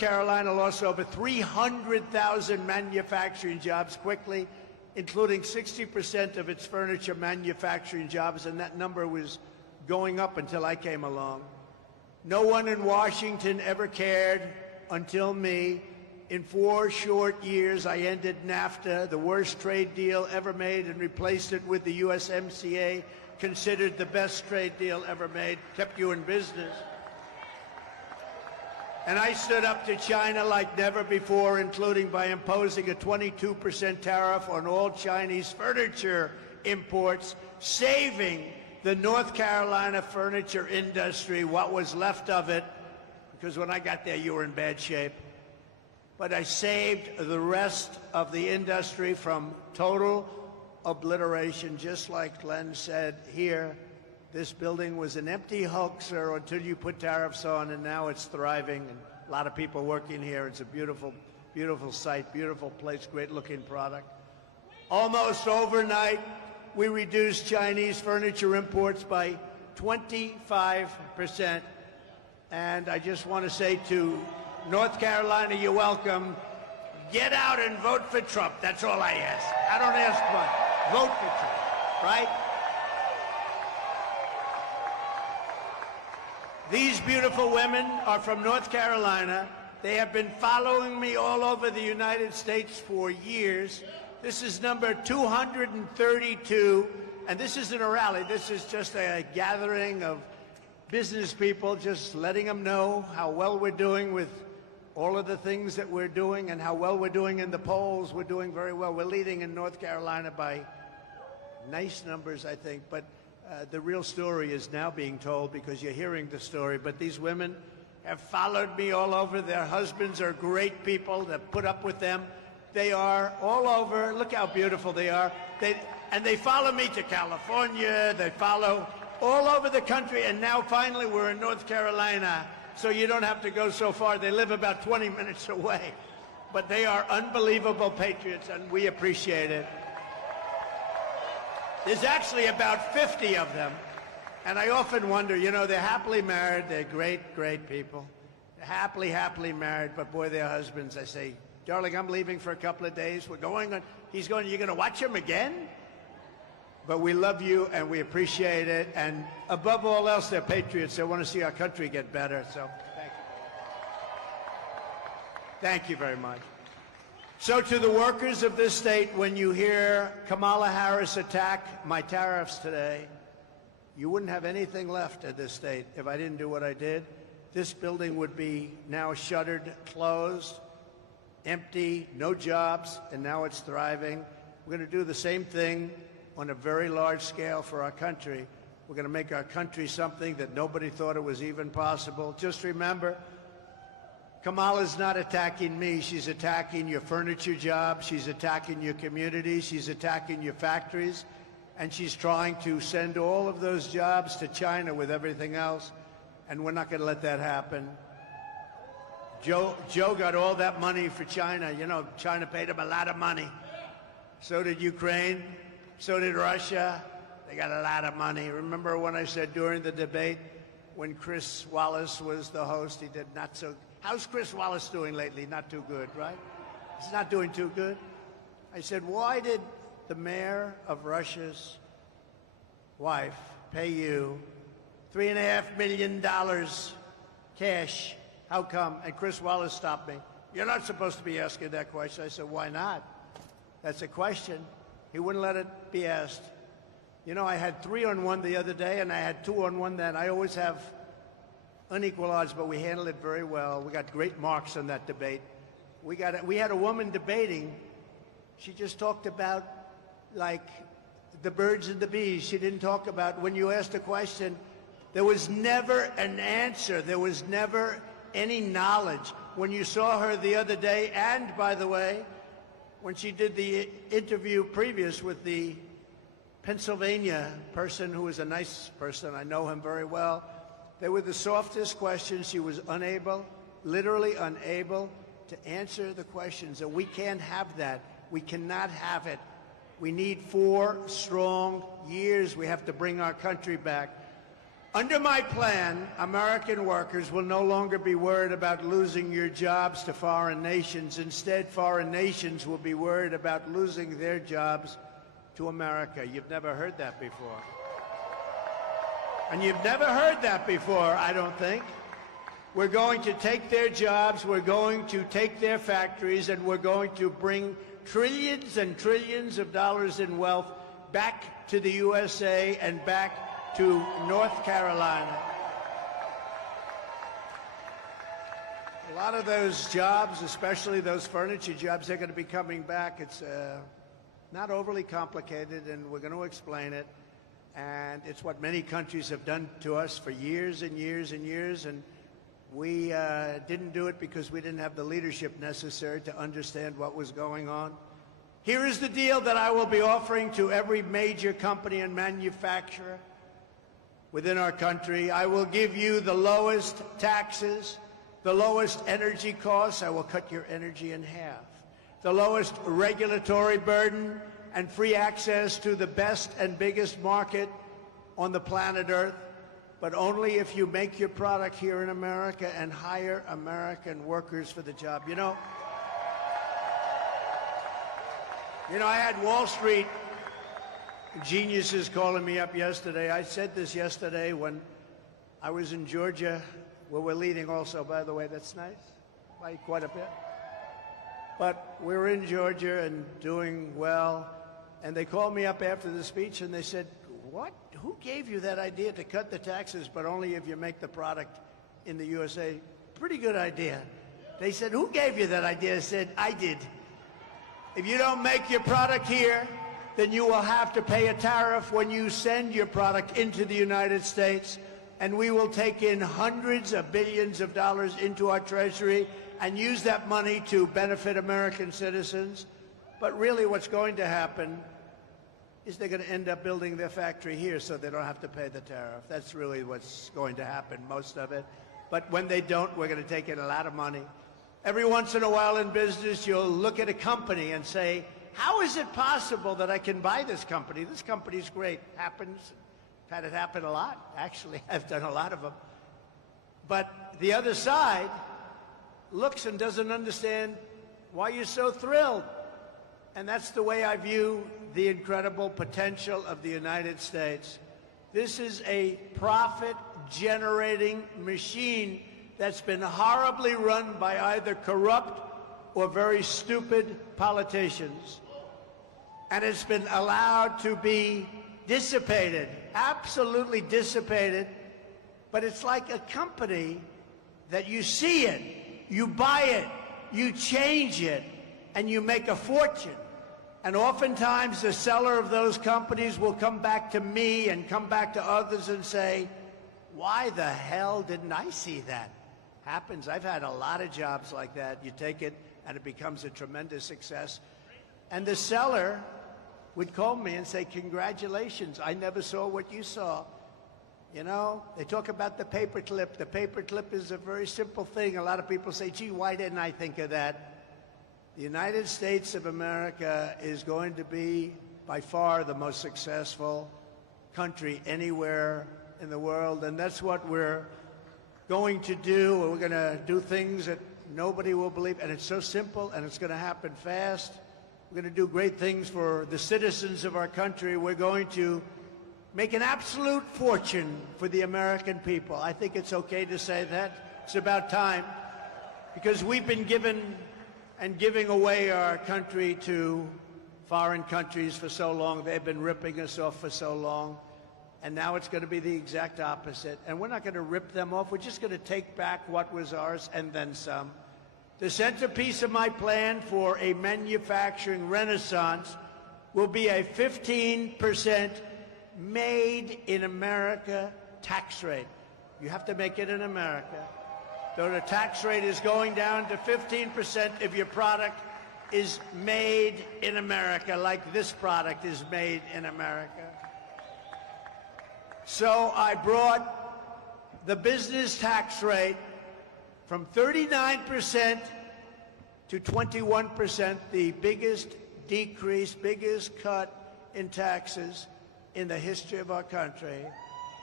Carolina lost over 300,000 manufacturing jobs quickly, including 60% of its furniture manufacturing jobs, and that number was going up until I came along. No one in Washington ever cared until me. In 4 short years, I ended NAFTA, the worst trade deal ever made, and replaced it with the USMCA, considered the best trade deal ever made, kept you in business. And I stood up to China like never before, including by imposing a 22% tariff on all Chinese furniture imports, saving the North Carolina furniture industry, what was left of it, because when I got there, you were in bad shape. But I saved the rest of the industry from total obliteration, just like Glenn said here. This building was an empty hoaxer until you put tariffs on, and now it's thriving. And a lot of people working here. It's a beautiful, beautiful site, beautiful place, great-looking product. Almost overnight, we reduced Chinese furniture imports by 25%. And I just want to say to North Carolina, you're welcome. Get out and vote for Trump. That's all I ask. I don't ask much. Vote for Trump, right? These beautiful women are from North Carolina. They have been following me all over the United States for years. This is number 232, and this isn't a rally. This is just a gathering of business people, just letting them know how well we're doing with all of the things that we're doing and how well we're doing in the polls. We're doing very well. We're leading in North Carolina by nice numbers, I think, but the real story is now being told because you're hearing the story. But these women have followed me all over. Their husbands are great people that put up with them. They are all over. Look how beautiful they are. And they follow me to California. They follow all over the country. And now finally we're in North Carolina, so you don't have to go so far. They live about 20 minutes away. But they are unbelievable patriots, and we appreciate it. There's actually about 50 of them. And I often wonder, you know, they're happily married. They're great, great people. They're happily married. But boy, their husbands, I say, darling, I'm leaving for a couple of days. We're going on. He's going, you're going to watch him again? But we love you and we appreciate it. And above all else, they're patriots. They want to see our country get better. So thank you. Thank you very much. So to the workers of this state, when you hear Kamala Harris attack my tariffs today, you wouldn't have anything left at this state if I didn't do what I did. This building would be now shuttered, closed, empty, no jobs, and now it's thriving. We're going to do the same thing on a very large scale for our country. We're going to make our country something that nobody thought it was even possible. Just remember, Kamala's not attacking me. She's attacking your furniture jobs. She's attacking your communities. She's attacking your factories. And she's trying to send all of those jobs to China with everything else. And we're not going to let that happen. Joe got all that money for China. You know, China paid him a lot of money. So did Ukraine. So did Russia. They got a lot of money. Remember when I said during the debate, when Chris Wallace was the host, he did not so. How's Chris Wallace doing lately? Not too good, right? He's not doing too good. I said, why did the mayor of Russia's wife pay you $3.5 million cash? How come? And Chris Wallace stopped me. You're not supposed to be asking that question. I said, why not? That's a question. He wouldn't let it be asked. You know, I had 3-on-1 the other day, and I had 2-on-1 then. I always have unequal odds, but we handled it very well. We got great marks on that debate. We had a woman debating. She just talked about, like, the birds and the bees. She didn't talk about, when you asked a question, there was never an answer. There was never any knowledge. When you saw her the other day, and by the way, when she did the interview previous with the Pennsylvania person who was a nice person, I know him very well, they were the softest questions. She was unable, literally unable, to answer the questions. And we can't have that. We cannot have it. We need 4 strong years. We have to bring our country back. Under my plan, American workers will no longer be worried about losing your jobs to foreign nations. Instead, foreign nations will be worried about losing their jobs to America. You've never heard that before. And you've never heard that before, I don't think. We're going to take their jobs, we're going to take their factories, and we're going to bring trillions and trillions of dollars in wealth back to the USA and back to North Carolina. A lot of those jobs, especially those furniture jobs, they're going to be coming back. It's not overly complicated, and we're going to explain it. And it's what many countries have done to us for years and years and years. And we didn't do it because we didn't have the leadership necessary to understand what was going on. Here is the deal that I will be offering to every major company and manufacturer within our country. I will give you the lowest taxes, the lowest energy costs. I will cut your energy in half. The lowest regulatory burden and free access to the best and biggest market on the planet Earth, but only if you make your product here in America and hire American workers for the job. You know, I had Wall Street geniuses calling me up yesterday. I said this yesterday when I was in Georgia, where we're leading also, by the way. That's nice, by quite a bit. But we were in Georgia and doing well, and they called me up after the speech and they said, "What? Who gave you that idea to cut the taxes, but only if you make the product in the USA?" Pretty good idea. They said, "Who gave you that idea?" I said, "I did. If you don't make your product here, then you will have to pay a tariff when you send your product into the United States, and we will take in hundreds of billions of dollars into our treasury and use that money to benefit American citizens." But really what's going to happen is they're going to end up building their factory here so they don't have to pay the tariff. That's really what's going to happen, most of it. But when they don't, we're going to take in a lot of money. Every once in a while in business, you'll look at a company and say, how is it possible that I can buy this company? This company's great. Happens. I've had it happen a lot. Actually, I've done a lot of them. But the other side looks and doesn't understand why you're so thrilled. And that's the way I view the incredible potential of the United States. This is a profit-generating machine that's been horribly run by either corrupt or very stupid politicians. And it's been allowed to be dissipated, absolutely dissipated. But it's like a company that you see it, you buy it, you change it, and you make a fortune. And oftentimes the seller of those companies will come back to me and come back to others and say, why the hell didn't I see that? Happens. I've had a lot of jobs like that. You take it and it becomes a tremendous success. And the seller would call me and say, congratulations, I never saw what you saw. You know, they talk about the paperclip. The paperclip is a very simple thing. A lot of people say, gee, why didn't I think of that? The United States of America is going to be, by far, the most successful country anywhere in the world, and that's what we're going to do. We're going to do things that nobody will believe, and it's so simple, and it's going to happen fast. We're going to do great things for the citizens of our country. We're going to make an absolute fortune for the American people. I think it's okay to say that. It's about time, because we've been given and giving away our country to foreign countries for so long. They've been ripping us off for so long. And now it's going to be the exact opposite. And we're not going to rip them off. We're just going to take back what was ours and then some. The centerpiece of my plan for a manufacturing renaissance will be a 15% made in America tax rate. You have to make it in America. So the tax rate is going down to 15% if your product is made in America, like this product is made in America. So I brought the business tax rate from 39% to 21%, the biggest decrease, biggest cut in taxes in the history of our country.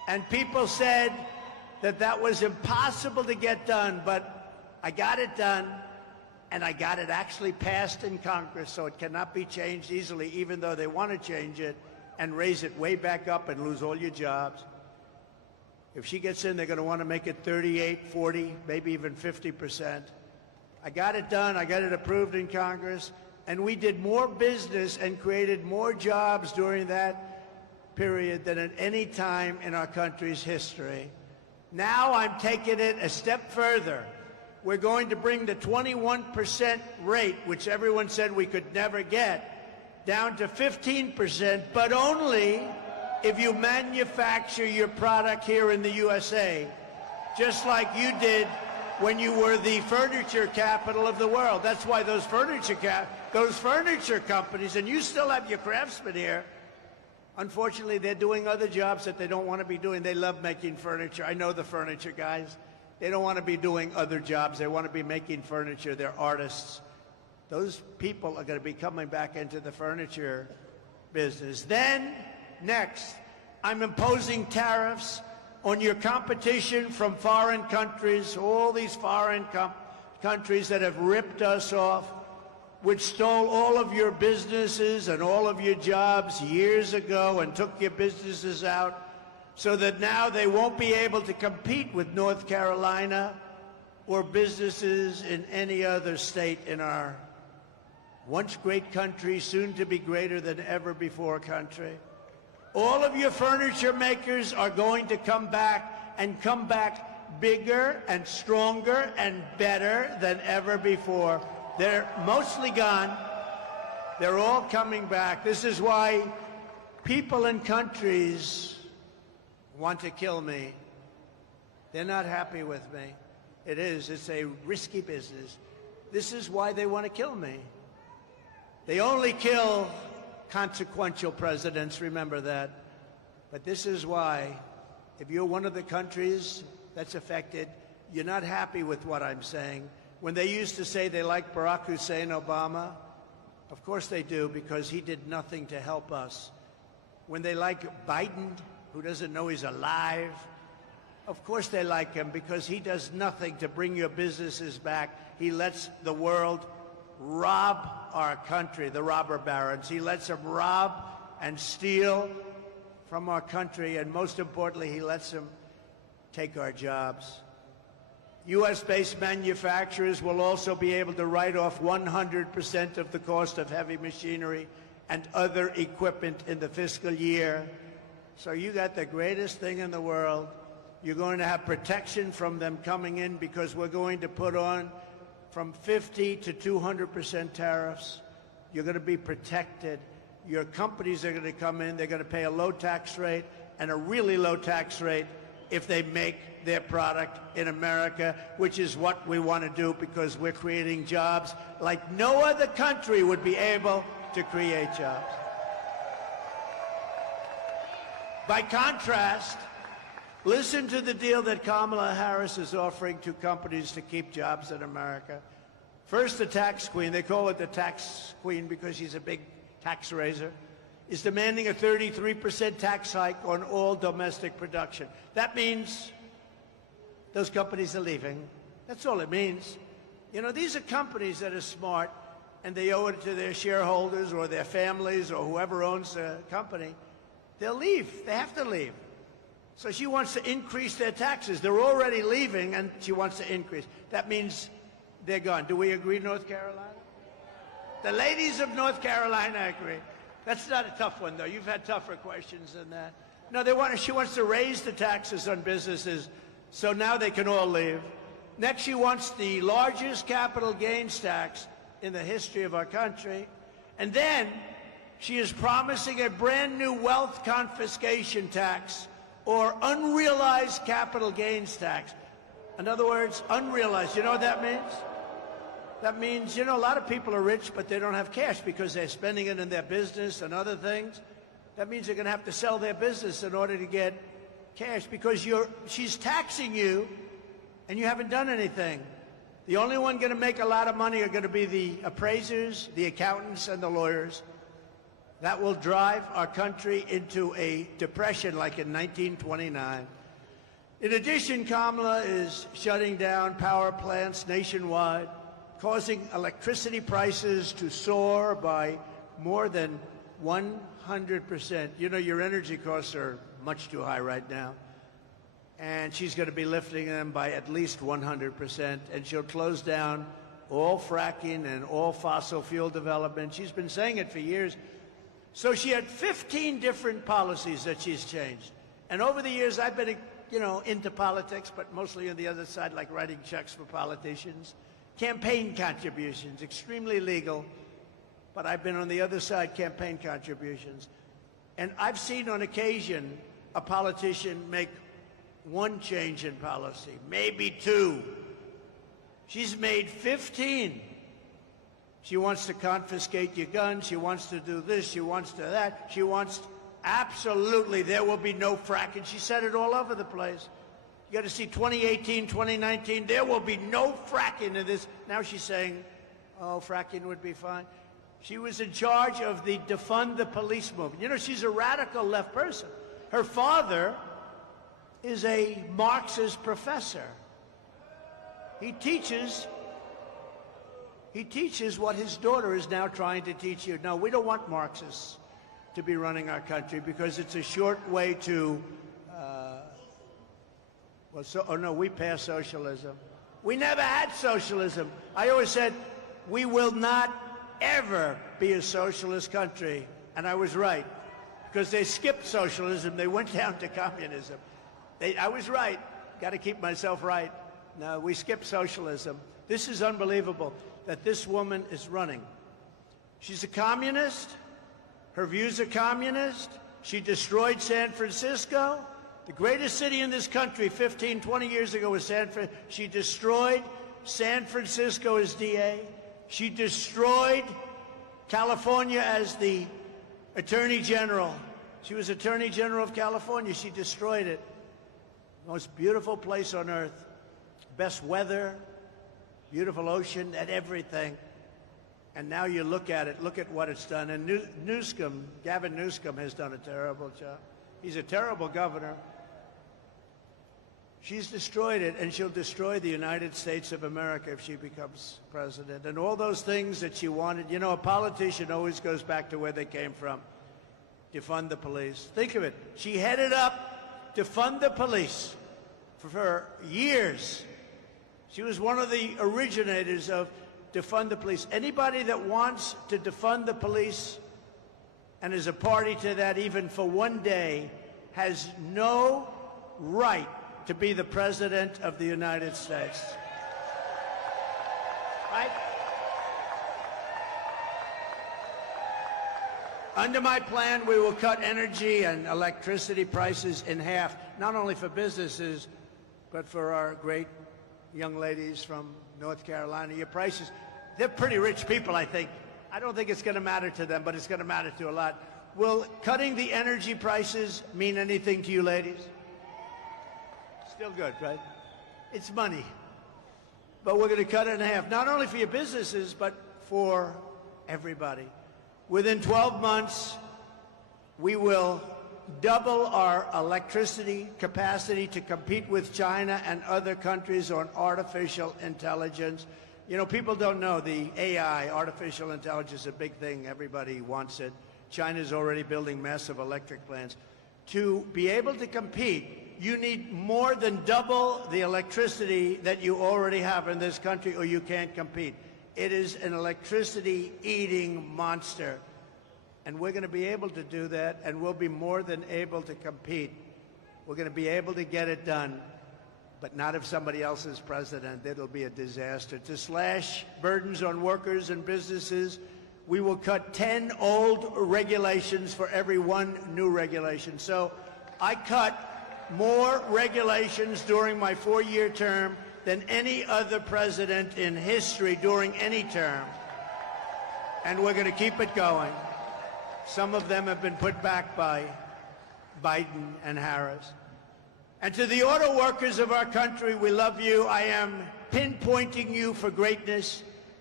And people said that that was impossible to get done, but I got it done, and I got it actually passed in Congress, so it cannot be changed easily, even though they want to change it and raise it way back up and lose all your jobs. If she gets in, they're going to want to make it 38, 40, maybe even 50%. I got it done. I got it approved in Congress. And we did more business and created more jobs during that period than at any time in our country's history. Now I'm taking it a step further. We're going to bring the 21% rate, which everyone said we could never get, down to 15%, but only if you manufacture your product here in the USA, just like you did when you were the furniture capital of the world. That's why those furniture companies, and you still have your craftsmen here, unfortunately, they're doing other jobs that they don't want to be doing. They love making furniture. I know the furniture guys. They don't want to be doing other jobs. They want to be making furniture. They're artists. Those people are going to be coming back into the furniture business. Then, next, I'm imposing tariffs on your competition from foreign countries, all these foreign countries that have ripped us off, which stole all of your businesses and all of your jobs years ago and took your businesses out, so that now they won't be able to compete with North Carolina or businesses in any other state in our once great country, soon to be greater than ever before country. All of your furniture makers are going to come back and come back bigger and stronger and better than ever before. They're mostly gone. They're all coming back. This is why people in countries want to kill me. They're not happy with me. It's a risky business. This is why they want to kill me. They only kill consequential presidents, remember that. But this is why, if you're one of the countries that's affected, you're not happy with what I'm saying. When they used to say they like Barack Hussein Obama, of course they do, because he did nothing to help us. When they like Biden, who doesn't know he's alive, of course they like him, because he does nothing to bring your businesses back. He lets the world rob our country, the robber barons. He lets them rob and steal from our country, and most importantly, he lets them take our jobs. U.S.-based manufacturers will also be able to write off 100% of the cost of heavy machinery and other equipment in the fiscal year. So you got the greatest thing in the world. You're going to have protection from them coming in, because we're going to put on from 50 to 200% tariffs. You're going to be protected. Your companies are going to come in. They're going to pay a low tax rate and a really low tax rate if they make their product in America, which is what we want to do, because we're creating jobs like no other country would be able to create jobs. By contrast, listen to the deal that Kamala Harris is offering to companies to keep jobs in America. First, the tax queen, they call it the tax queen because she's a big tax raiser, is demanding a 33% tax hike on all domestic production. That means those companies are leaving. That's all it means. You know, these are companies that are smart, and they owe it to their shareholders or their families or whoever owns the company. They'll leave. They have to leave. So she wants to increase their taxes. They're already leaving, and she wants to increase. That means they're gone. Do we agree, North Carolina? The ladies of North Carolina agree. That's not a tough one, though. You've had tougher questions than that. No, she wants to raise the taxes on businesses, so now they can all leave. Next, she wants the largest capital gains tax in the history of our country. And then she is promising a brand new wealth confiscation tax, or unrealized capital gains tax. In other words, unrealized. You know what that means? That means, you know, a lot of people are rich, but they don't have cash because they're spending it in their business and other things. That means they're going to have to sell their business in order to get cash, because she's taxing you and you haven't done anything. The only one going to make a lot of money are going to be the appraisers, the accountants, and the lawyers. that will drive our country into a depression like in 1929. In addition, Kamala is shutting down power plants nationwide, causing electricity prices to soar by more than 100%. You know, your energy costs are much too high right now. And she's going to be lifting them by at least 100%. And she'll close down all fracking and all fossil fuel development. She's been saying it for years. So she had 15 different policies that she's changed. And over the years, I've been, you know, into politics, but mostly on the other side, like writing checks for politicians. Campaign contributions, extremely legal. But I've been on the other side, campaign contributions. And I've seen on occasion a politician make one change in policy, maybe two. She's made 15. She wants to confiscate your guns. She wants to do this. She wants to that. She wants absolutely there will be no fracking. She said it all over the place. You got to see 2018, 2019, there will be no fracking in this. Now she's saying, oh, fracking would be fine. She was in charge of the defund the police movement. You know, she's a radical left person. Her father is a Marxist professor. He teaches what his daughter is now trying to teach you. No, we don't want Marxists to be running our country because it's a short way to, we passed socialism. We never had socialism. I always said, we will not ever be a socialist country. And I was right, because they skipped socialism. They went down to communism. I was right. Got to keep myself right. No, we skipped socialism. This is unbelievable that this woman is running. She's a communist. Her views are communist. She destroyed San Francisco. The greatest city in this country 15, 20 years ago was San Francisco. She destroyed San Francisco as DA. She destroyed California as the Attorney General. She was Attorney General of California. She destroyed it. Most beautiful place on earth. Best weather, beautiful ocean, and everything. And now you look at it, look at what it's done. And Newsom, Gavin Newsom, has done a terrible job. He's a terrible governor. She's destroyed it, and she'll destroy the United States of America if she becomes president. And all those things that she wanted, you know, a politician always goes back to where they came from. Defund the police. Think of it. She headed up defund the police for years. She was one of the originators of defund the police. Anybody that wants to defund the police and is a party to that even for one day has no right to be the President of the United States. Right? Under my plan, we will cut energy and electricity prices in half, not only for businesses, but for our great young ladies from North Carolina. Your prices, they're pretty rich people, I think. I don't think it's going to matter to them, but it's going to matter to a lot. Will cutting the energy prices mean anything to you ladies? Still good, right? It's money. But we're going to cut it in half, not only for your businesses, but for everybody. Within 12 months, we will double our electricity capacity to compete with China and other countries on artificial intelligence. You know, people don't know the AI, artificial intelligence, is a big thing. Everybody wants it. China's already building massive electric plants. To be able to compete, you need more than double the electricity that you already have in this country, or you can't compete. It is an electricity-eating monster. And we're going to be able to do that, and we'll be more than able to compete. We're going to be able to get it done, but not if somebody else is president. It'll be a disaster. To slash burdens on workers and businesses, we will cut 10 old regulations for every one new regulation. So I cut more regulations during my 4-year term than any other president in history during any term. And we're going to keep it going. Some of them have been put back by Biden and Harris. And to the auto workers of our country, we love you. I am pinpointing you for greatness.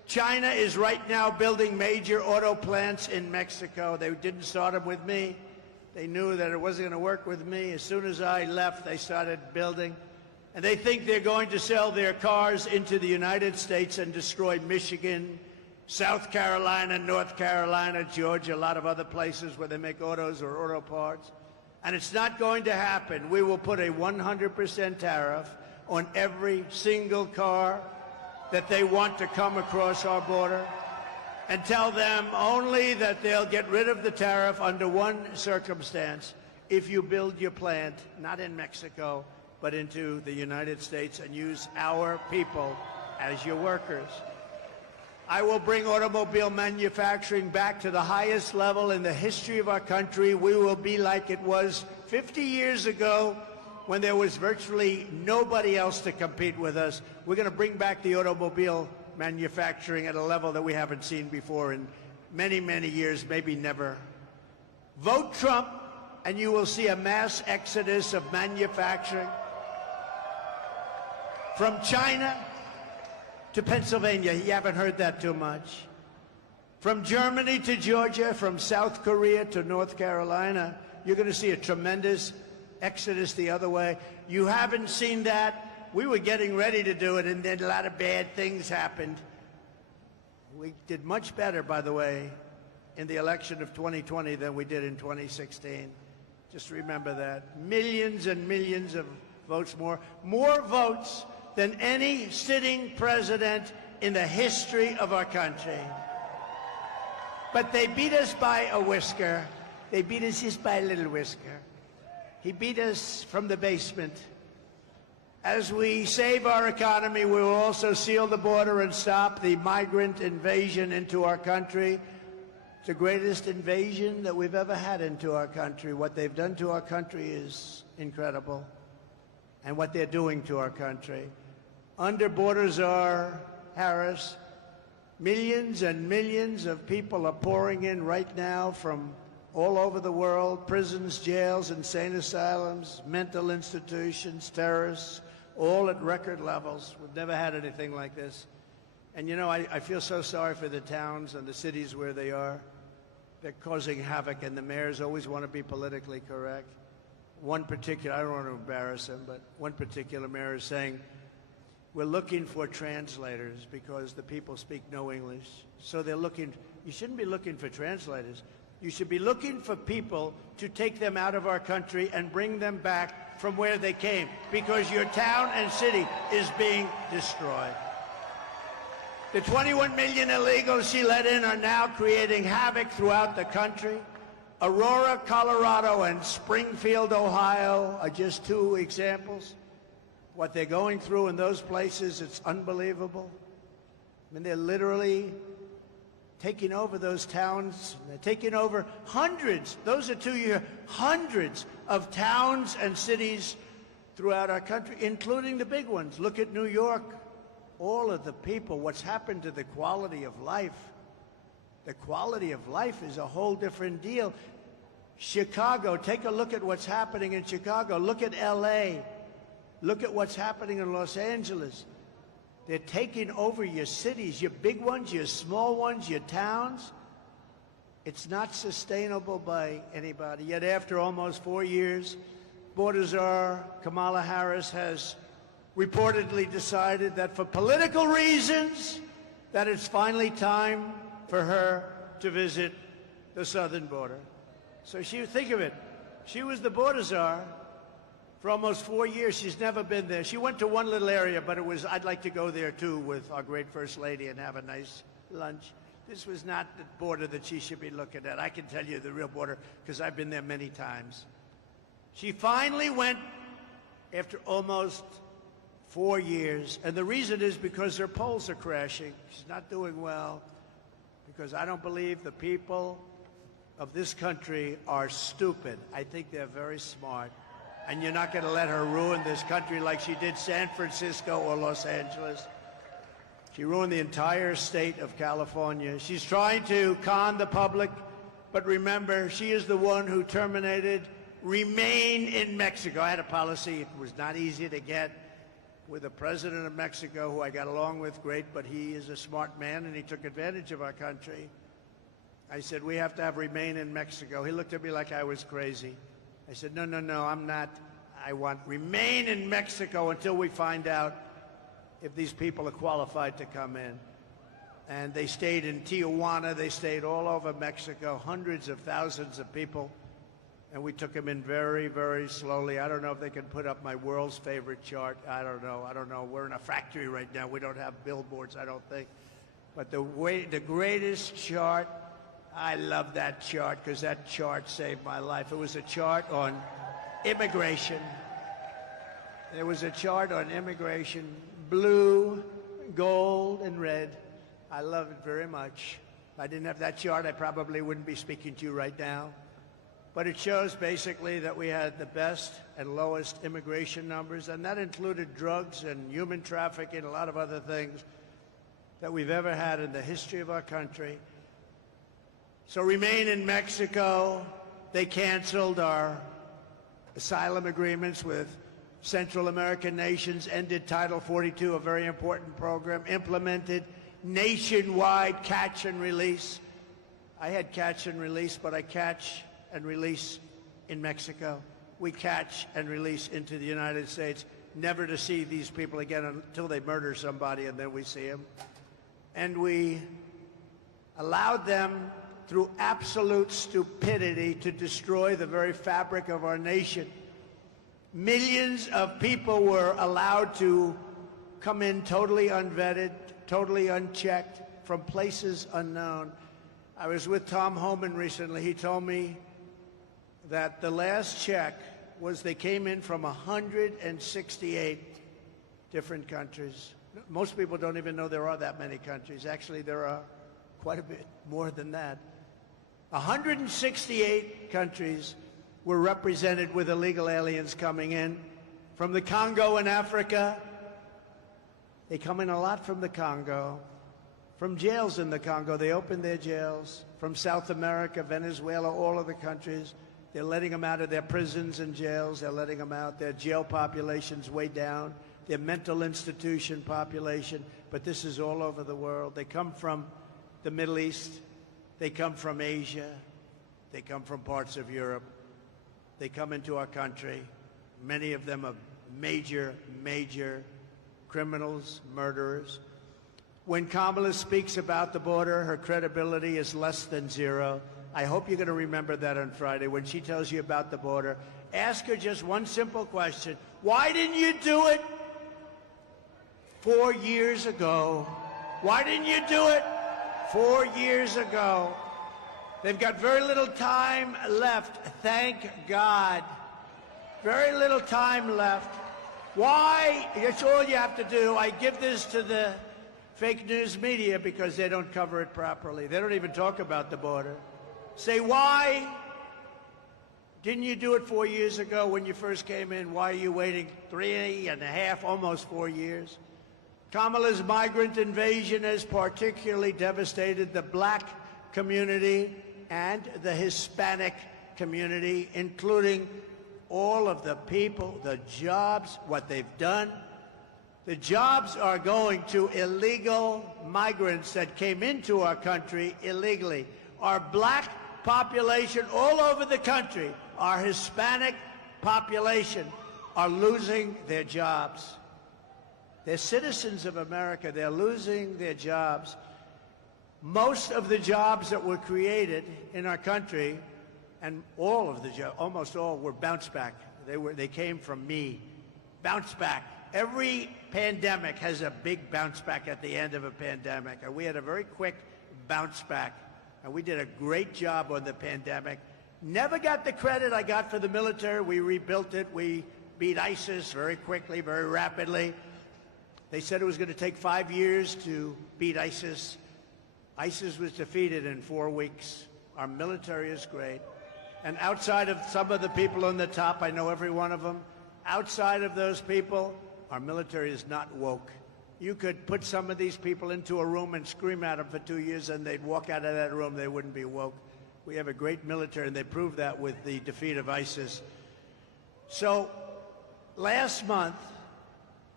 China is right now building major auto plants in Mexico. They didn't start them with me. They knew that it wasn't going to work with me. As soon as I left, they started building. And they think they're going to sell their cars into the United States and destroy Michigan, South Carolina, North Carolina, Georgia, a lot of other places where they make autos or auto parts. And it's not going to happen. We will put a 100% tariff on every single car that they want to come across our border, and tell them only that they'll get rid of the tariff under one circumstance: if you build your plant, not in Mexico, but into the United States, and use our people as your workers. I will bring automobile manufacturing back to the highest level in the history of our country. We will be like it was 50 years ago, when there was virtually nobody else to compete with us. We're going to bring back the automobile manufacturing at a level that we haven't seen before in many, many years, maybe never. Vote Trump, and you will see a mass exodus of manufacturing from China to Pennsylvania. You haven't heard that too much. From Germany to Georgia, from South Korea to North Carolina, you're going to see a tremendous exodus the other way. You haven't seen that. We were getting ready to do it, and then a lot of bad things happened. We did much better, by the way, in the election of 2020 than we did in 2016. Just remember that. Millions and millions of votes more. More votes than any sitting president in the history of our country. But they beat us by a whisker. They beat us just by a little whisker. He beat us from the basement. As we save our economy, we will also seal the border and stop the migrant invasion into our country. It's the greatest invasion that we've ever had into our country. What they've done to our country is incredible, and what they're doing to our country. Under Border Czar Harris, millions and millions of people are pouring in right now from all over the world: prisons, jails, insane asylums, mental institutions, terrorists, all at record levels. We've never had anything like this. And, you know, I feel so sorry for the towns and the cities where they are. They're causing havoc, and the mayors always want to be politically correct. One particular, I don't want to embarrass him, but one particular mayor is saying, we're looking for translators because the people speak no English. So they're looking, you shouldn't be looking for translators. You should be looking for people to take them out of our country and bring them back from where they came, because your town and city is being destroyed. The 21 million illegals she let in are now creating havoc throughout the country. Aurora, Colorado, and Springfield, Ohio are just two examples. What they're going through in those places, it's unbelievable. I mean, they're literally taking over those towns. They're taking over hundreds, those are 2 years, hundreds of towns and cities throughout our country, including the big ones. Look at New York. All of the people, what's happened to the quality of life. The quality of life is a whole different deal. Chicago, take a look at what's happening in Chicago. Look at LA. Look at what's happening in Los Angeles. They're taking over your cities, your big ones, your small ones, your towns. It's not sustainable by anybody. Yet after almost 4 years, Border Czar Kamala Harris has reportedly decided that for political reasons, that it's finally time for her to visit the southern border. So think of it. She was the border czar for almost 4 years. She's never been there. She went to one little area, but it was, I'd like to go there too with our great First Lady and have a nice lunch. This was not the border that she should be looking at. I can tell you the real border because I've been there many times. She finally went after almost 4 years, and the reason is because her polls are crashing. She's not doing well because I don't believe the people of this country are stupid. I think they're very smart, and you're not going to let her ruin this country like she did San Francisco or Los Angeles. She ruined the entire state of California. She's trying to con the public, but remember, she is the one who terminated Remain in Mexico. I had a policy. It was not easy to get. with the president of Mexico, who I got along with great, but he is a smart man and he took advantage of our country. I said, we have to have remain in Mexico. He looked at me like I was crazy. I said, no, I'm not. I want remain in Mexico until we find out if these people are qualified to come in. And they stayed in Tijuana. They stayed all over Mexico, hundreds of thousands of people. And we took them in very, very slowly. I don't know if they can put up my world's favorite chart. I don't know. We're in a factory right now. We don't have billboards, I don't think. But the greatest chart, I love that chart because that chart saved my life. It was a chart on immigration. There was a chart on immigration, blue, gold, and red. I love it very much. If I didn't have that chart, I probably wouldn't be speaking to you right now. But it shows basically that we had the best and lowest immigration numbers, and that included drugs and human trafficking, a lot of other things that we've ever had in the history of our country. So remain in Mexico. They canceled our asylum agreements with Central American nations, ended Title 42, a very important program, implemented nationwide catch and release. I had catch and release, but I catch and release in Mexico. We catch and release into the United States, never to see these people again until they murder somebody, and then we see them. And we allowed them, through absolute stupidity, to destroy the very fabric of our nation. Millions of people were allowed to come in totally unvetted, totally unchecked, from places unknown. I was with Tom Homan recently. He told me that the last check was they came in from 168 different countries. Most people don't even know there are that many countries. Actually, there are quite a bit more than that. 168 countries were represented with illegal aliens coming in. From the Congo in Africa, they come in a lot from the Congo. From jails in the Congo, they opened their jails. From South America, Venezuela, all of the countries, they're letting them out of their prisons and jails. They're letting them out. Their jail population's way down. Their mental institution population. But this is all over the world. They come from the Middle East. They come from Asia. They come from parts of Europe. They come into our country. Many of them are major criminals, murderers. When Kamala speaks about the border, her credibility is less than zero. I hope you're going to remember that on Friday when she tells you about the border. Ask her just one simple question. Why didn't you do it 4 years ago? Why didn't you do it 4 years ago? They've got very little time left, thank God. Very little time left. Why? That's all you have to do. I give this to the fake news media because they don't cover it properly. They don't even talk about the border. Say, why didn't you do it 4 years ago when you first came in? Why are you waiting 3.5, almost 4 years? Kamala's migrant invasion has particularly devastated the black community and the Hispanic community, including all of the people, the jobs, what they've done. The jobs are going to illegal migrants that came into our country illegally. Our black population all over the country, our Hispanic population, are losing their jobs. They're citizens of America. They're losing their jobs. Most of the jobs that were created in our country, and all of the jobs, almost all, were bounce back. They came from me. Bounce back. Every pandemic has a big bounce back at the end of a pandemic, and we had a very quick bounce back, and we did a great job on the pandemic. Never got the credit I got for the military. We rebuilt it. We beat ISIS very quickly, very rapidly. They said it was going to take 5 years to beat ISIS. ISIS was defeated in 4 weeks. Our military is great. And outside of some of the people on the top, I know every one of them, outside of those people, our military is not woke. You could put some of these people into a room and scream at them for 2 years and they'd walk out of that room, they wouldn't be woke. We have a great military, and they proved that with the defeat of ISIS. So last month,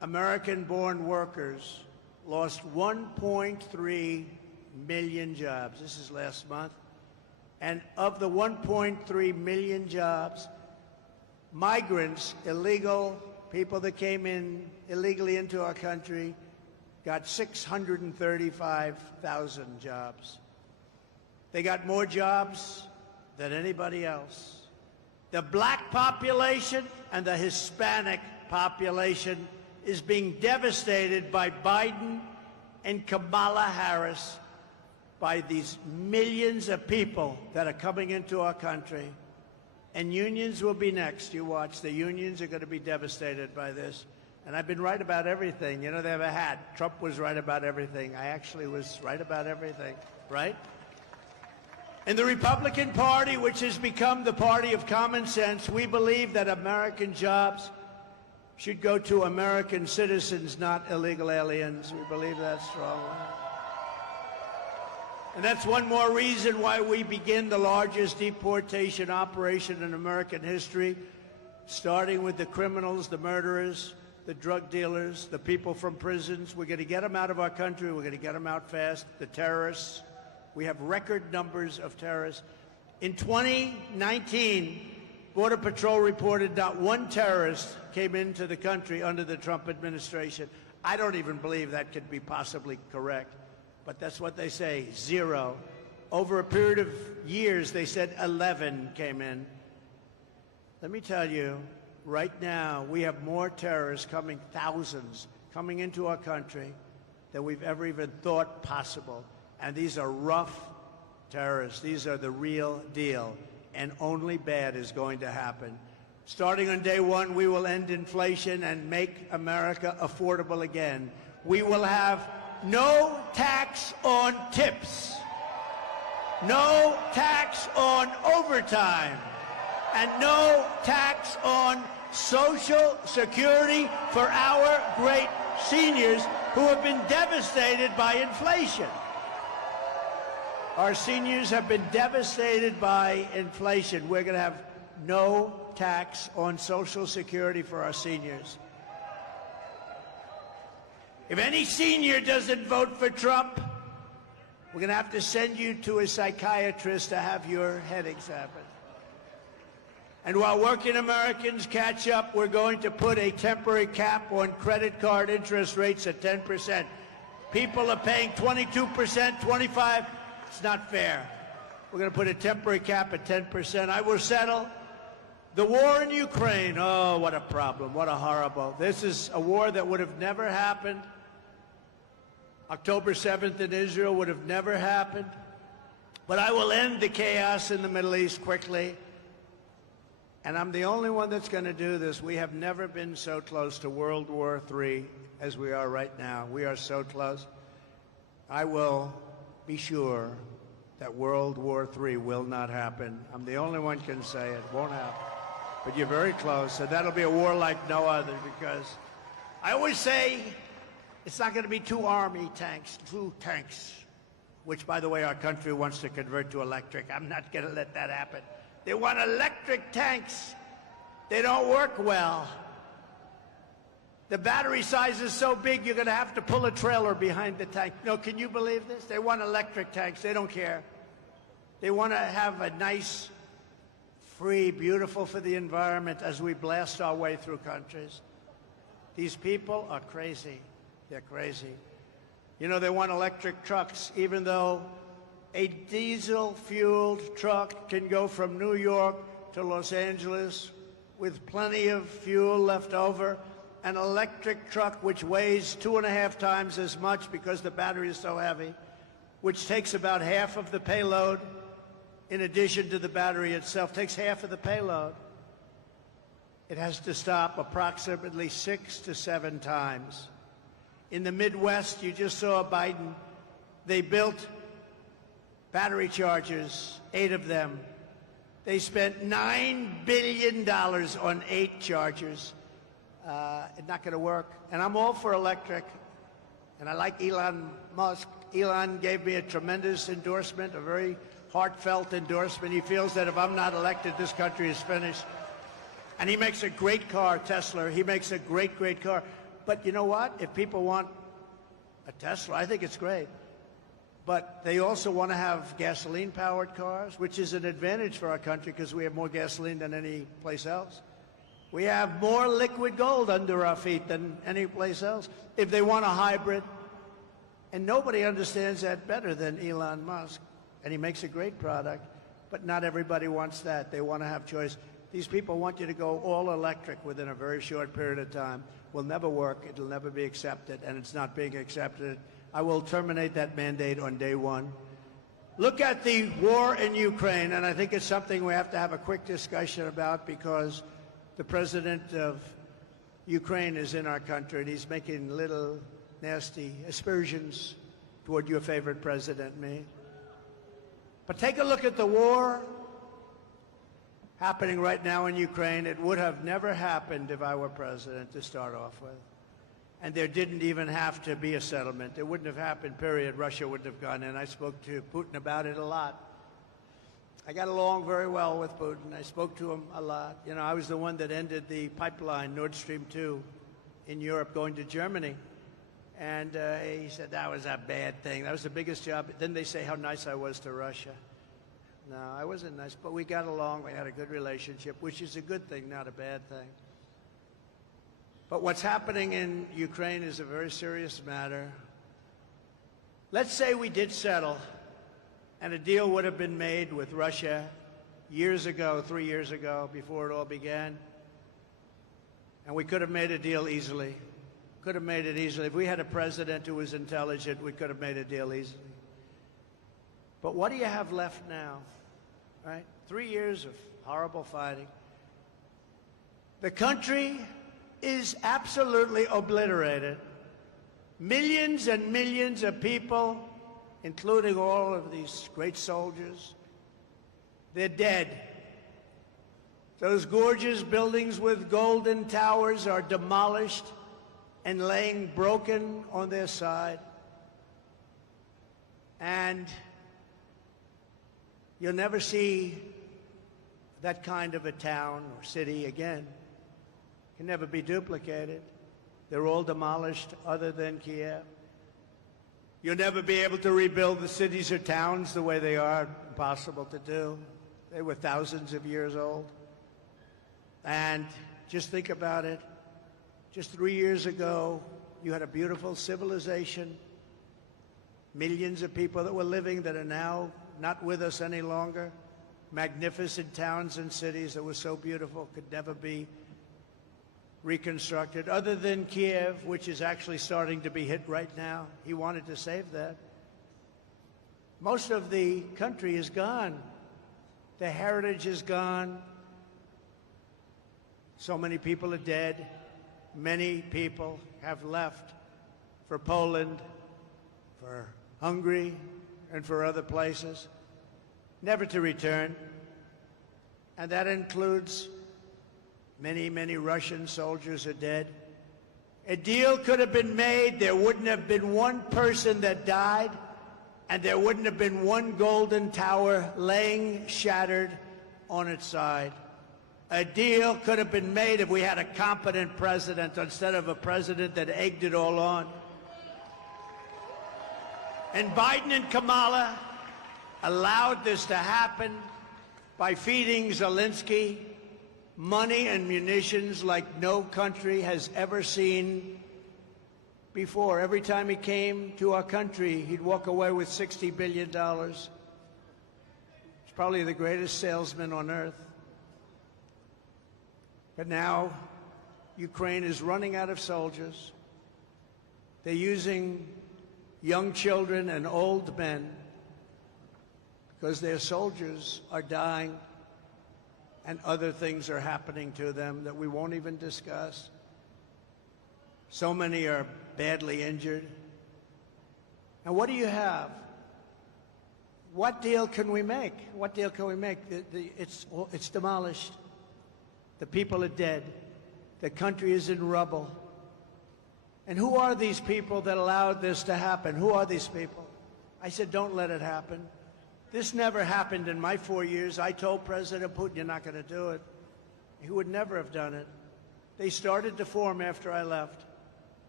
American-born workers lost 1.3 million jobs. This is last month. And of the 1.3 million jobs, migrants, illegal people that came in illegally into our country, got 635,000 jobs. They got more jobs than anybody else. The black population and the Hispanic population is being devastated by Biden and Kamala Harris, by these millions of people that are coming into our country. And unions will be next. You watch. The unions are going to be devastated by this. And I've been right about everything. You know, they have a hat. Trump was right about everything. I actually was right about everything, right? In the Republican Party, which has become the party of common sense, we believe that American jobs should go to American citizens, not illegal aliens. We believe that strongly. And that's one more reason why we begin the largest deportation operation in American history, starting with the criminals, the murderers, the drug dealers, the people from prisons. We're going to get them out of our country. We're going to get them out fast. The terrorists. We have record numbers of terrorists. In 2019, Border Patrol reported not one terrorist came into the country under the Trump administration. I don't even believe that could be possibly correct, but that's what they say, 0. Over a period of years, they said 11 came in. Let me tell you, right now, we have more terrorists coming, thousands, coming into our country than we've ever even thought possible. And these are rough terrorists. These are the real deal. And only bad is going to happen. Starting on day one, we will end inflation and make America affordable again. We will have no tax on tips, no tax on overtime, and no tax on Social Security for our great seniors who have been devastated by inflation. Our seniors have been devastated by inflation. We're going to have no tax on Social Security for our seniors. If any senior doesn't vote for Trump, we're going to have to send you to a psychiatrist to have your head examined. And while working Americans catch up, we're going to put a temporary cap on credit card interest rates at 10%. People are paying 22%, 25%. It's not fair. We're going to put a temporary cap at 10%. I will settle. The war in Ukraine, oh, what a problem, what a horrible. This is a war that would have never happened. October 7th in Israel would have never happened. But I will end the chaos in the Middle East quickly. And I'm the only one that's going to do this. We have never been so close to World War III as we are right now. We are so close. I will be sure that World War III will not happen. I'm the only one can say it won't happen. But you're very close, and that'll be a war like no other, because I always say it's not going to be 2 army tanks, 2 tanks, which, by the way, our country wants to convert to electric. I'm not going to let that happen. They want electric tanks. They don't work well. The battery size is so big, you're going to have to pull a trailer behind the tank. No, can you believe this? They want electric tanks. They don't care. They want to have a nice, free, beautiful for the environment as we blast our way through countries. These people are crazy. They're crazy. You know, they want electric trucks, even though a diesel-fueled truck can go from New York to Los Angeles with plenty of fuel left over. An electric truck, which weighs 2.5 times as much because the battery is so heavy, which takes about half of the payload, in addition to the battery itself, takes half of the payload. It has to stop approximately 6 to 7 times. In the Midwest, you just saw Biden, they built battery chargers, 8 of them. They spent $9 billion on 8 chargers. It's not going to work. And I'm all for electric. And I like Elon Musk. Elon gave me a tremendous endorsement, a very heartfelt endorsement. He feels that if I'm not elected, this country is finished. And he makes a great car, Tesla. He makes a great, great car. But you know what? If people want a Tesla, I think it's great. But they also want to have gasoline-powered cars, which is an advantage for our country because we have more gasoline than any place else. We have more liquid gold under our feet than any place else. If they want a hybrid, and nobody understands that better than Elon Musk, and he makes a great product, but not everybody wants that. They want to have choice. These people want you to go all electric within a very short period of time. Will never work. It'll never be accepted, and it's not being accepted. I will terminate that mandate on day one. Look at the war in Ukraine, and I think it's something we have to have a quick discussion about because the president of Ukraine is in our country, and he's making little nasty aspersions toward your favorite president, me. But take a look at the war happening right now in Ukraine. It would have never happened if I were president to start off with. And there didn't even have to be a settlement. It wouldn't have happened, period. Russia wouldn't have gone in. I spoke to Putin about it a lot. I got along very well with Putin. I spoke to him a lot. You know, I was the one that ended the pipeline, Nord Stream 2, in Europe going to Germany. And he said that was a bad thing. That was the biggest job. Then they say how nice I was to Russia. No, I wasn't nice, but we got along. We had a good relationship, which is a good thing, not a bad thing. But what's happening in Ukraine is a very serious matter. Let's say we did settle, and a deal would have been made with Russia years ago, 3 years ago, before it all began. And we could have made a deal easily. Could have made it easily. If we had a president who was intelligent, we could have made a deal easily. But what do you have left now, right? 3 years of horrible fighting. The country is absolutely obliterated. Millions and millions of people, including all of these great soldiers, they're dead. Those gorgeous buildings with golden towers are demolished and laying broken on their side. And you'll never see that kind of a town or city again. Can never be duplicated. They're all demolished other than Kiev. You'll never be able to rebuild the cities or towns the way they are. Impossible to do. They were thousands of years old. And just think about it. Just 3 years ago, you had a beautiful civilization. Millions of people that were living that are now not with us any longer. Magnificent towns and cities that were so beautiful could never be reconstructed, other than Kiev, which is actually starting to be hit right now. He wanted to save that. Most of the country is gone. The heritage is gone. So many people are dead. Many people have left for Poland, for Hungary, and for other places, never to return. And that includes many, many Russian soldiers are dead. A deal could have been made. There wouldn't have been one person that died, and there wouldn't have been one golden tower laying shattered on its side. A deal could have been made if we had a competent president instead of a president that egged it all on. And Biden and Kamala allowed this to happen by feeding Zelensky money and munitions like no country has ever seen before. Every time he came to our country, he'd walk away with $60 billion. He's probably the greatest salesman on earth. But now, Ukraine is running out of soldiers. They're using young children and old men because their soldiers are dying and other things are happening to them that we won't even discuss. So many are badly injured. And what do you have? What deal can we make? What deal can we make? It's demolished. The people are dead. The country is in rubble. And who are these people that allowed this to happen? Who are these people? I said, don't let it happen. This never happened in my 4 years. I told President Putin, you're not going to do it. He would never have done it. They started to form after I left.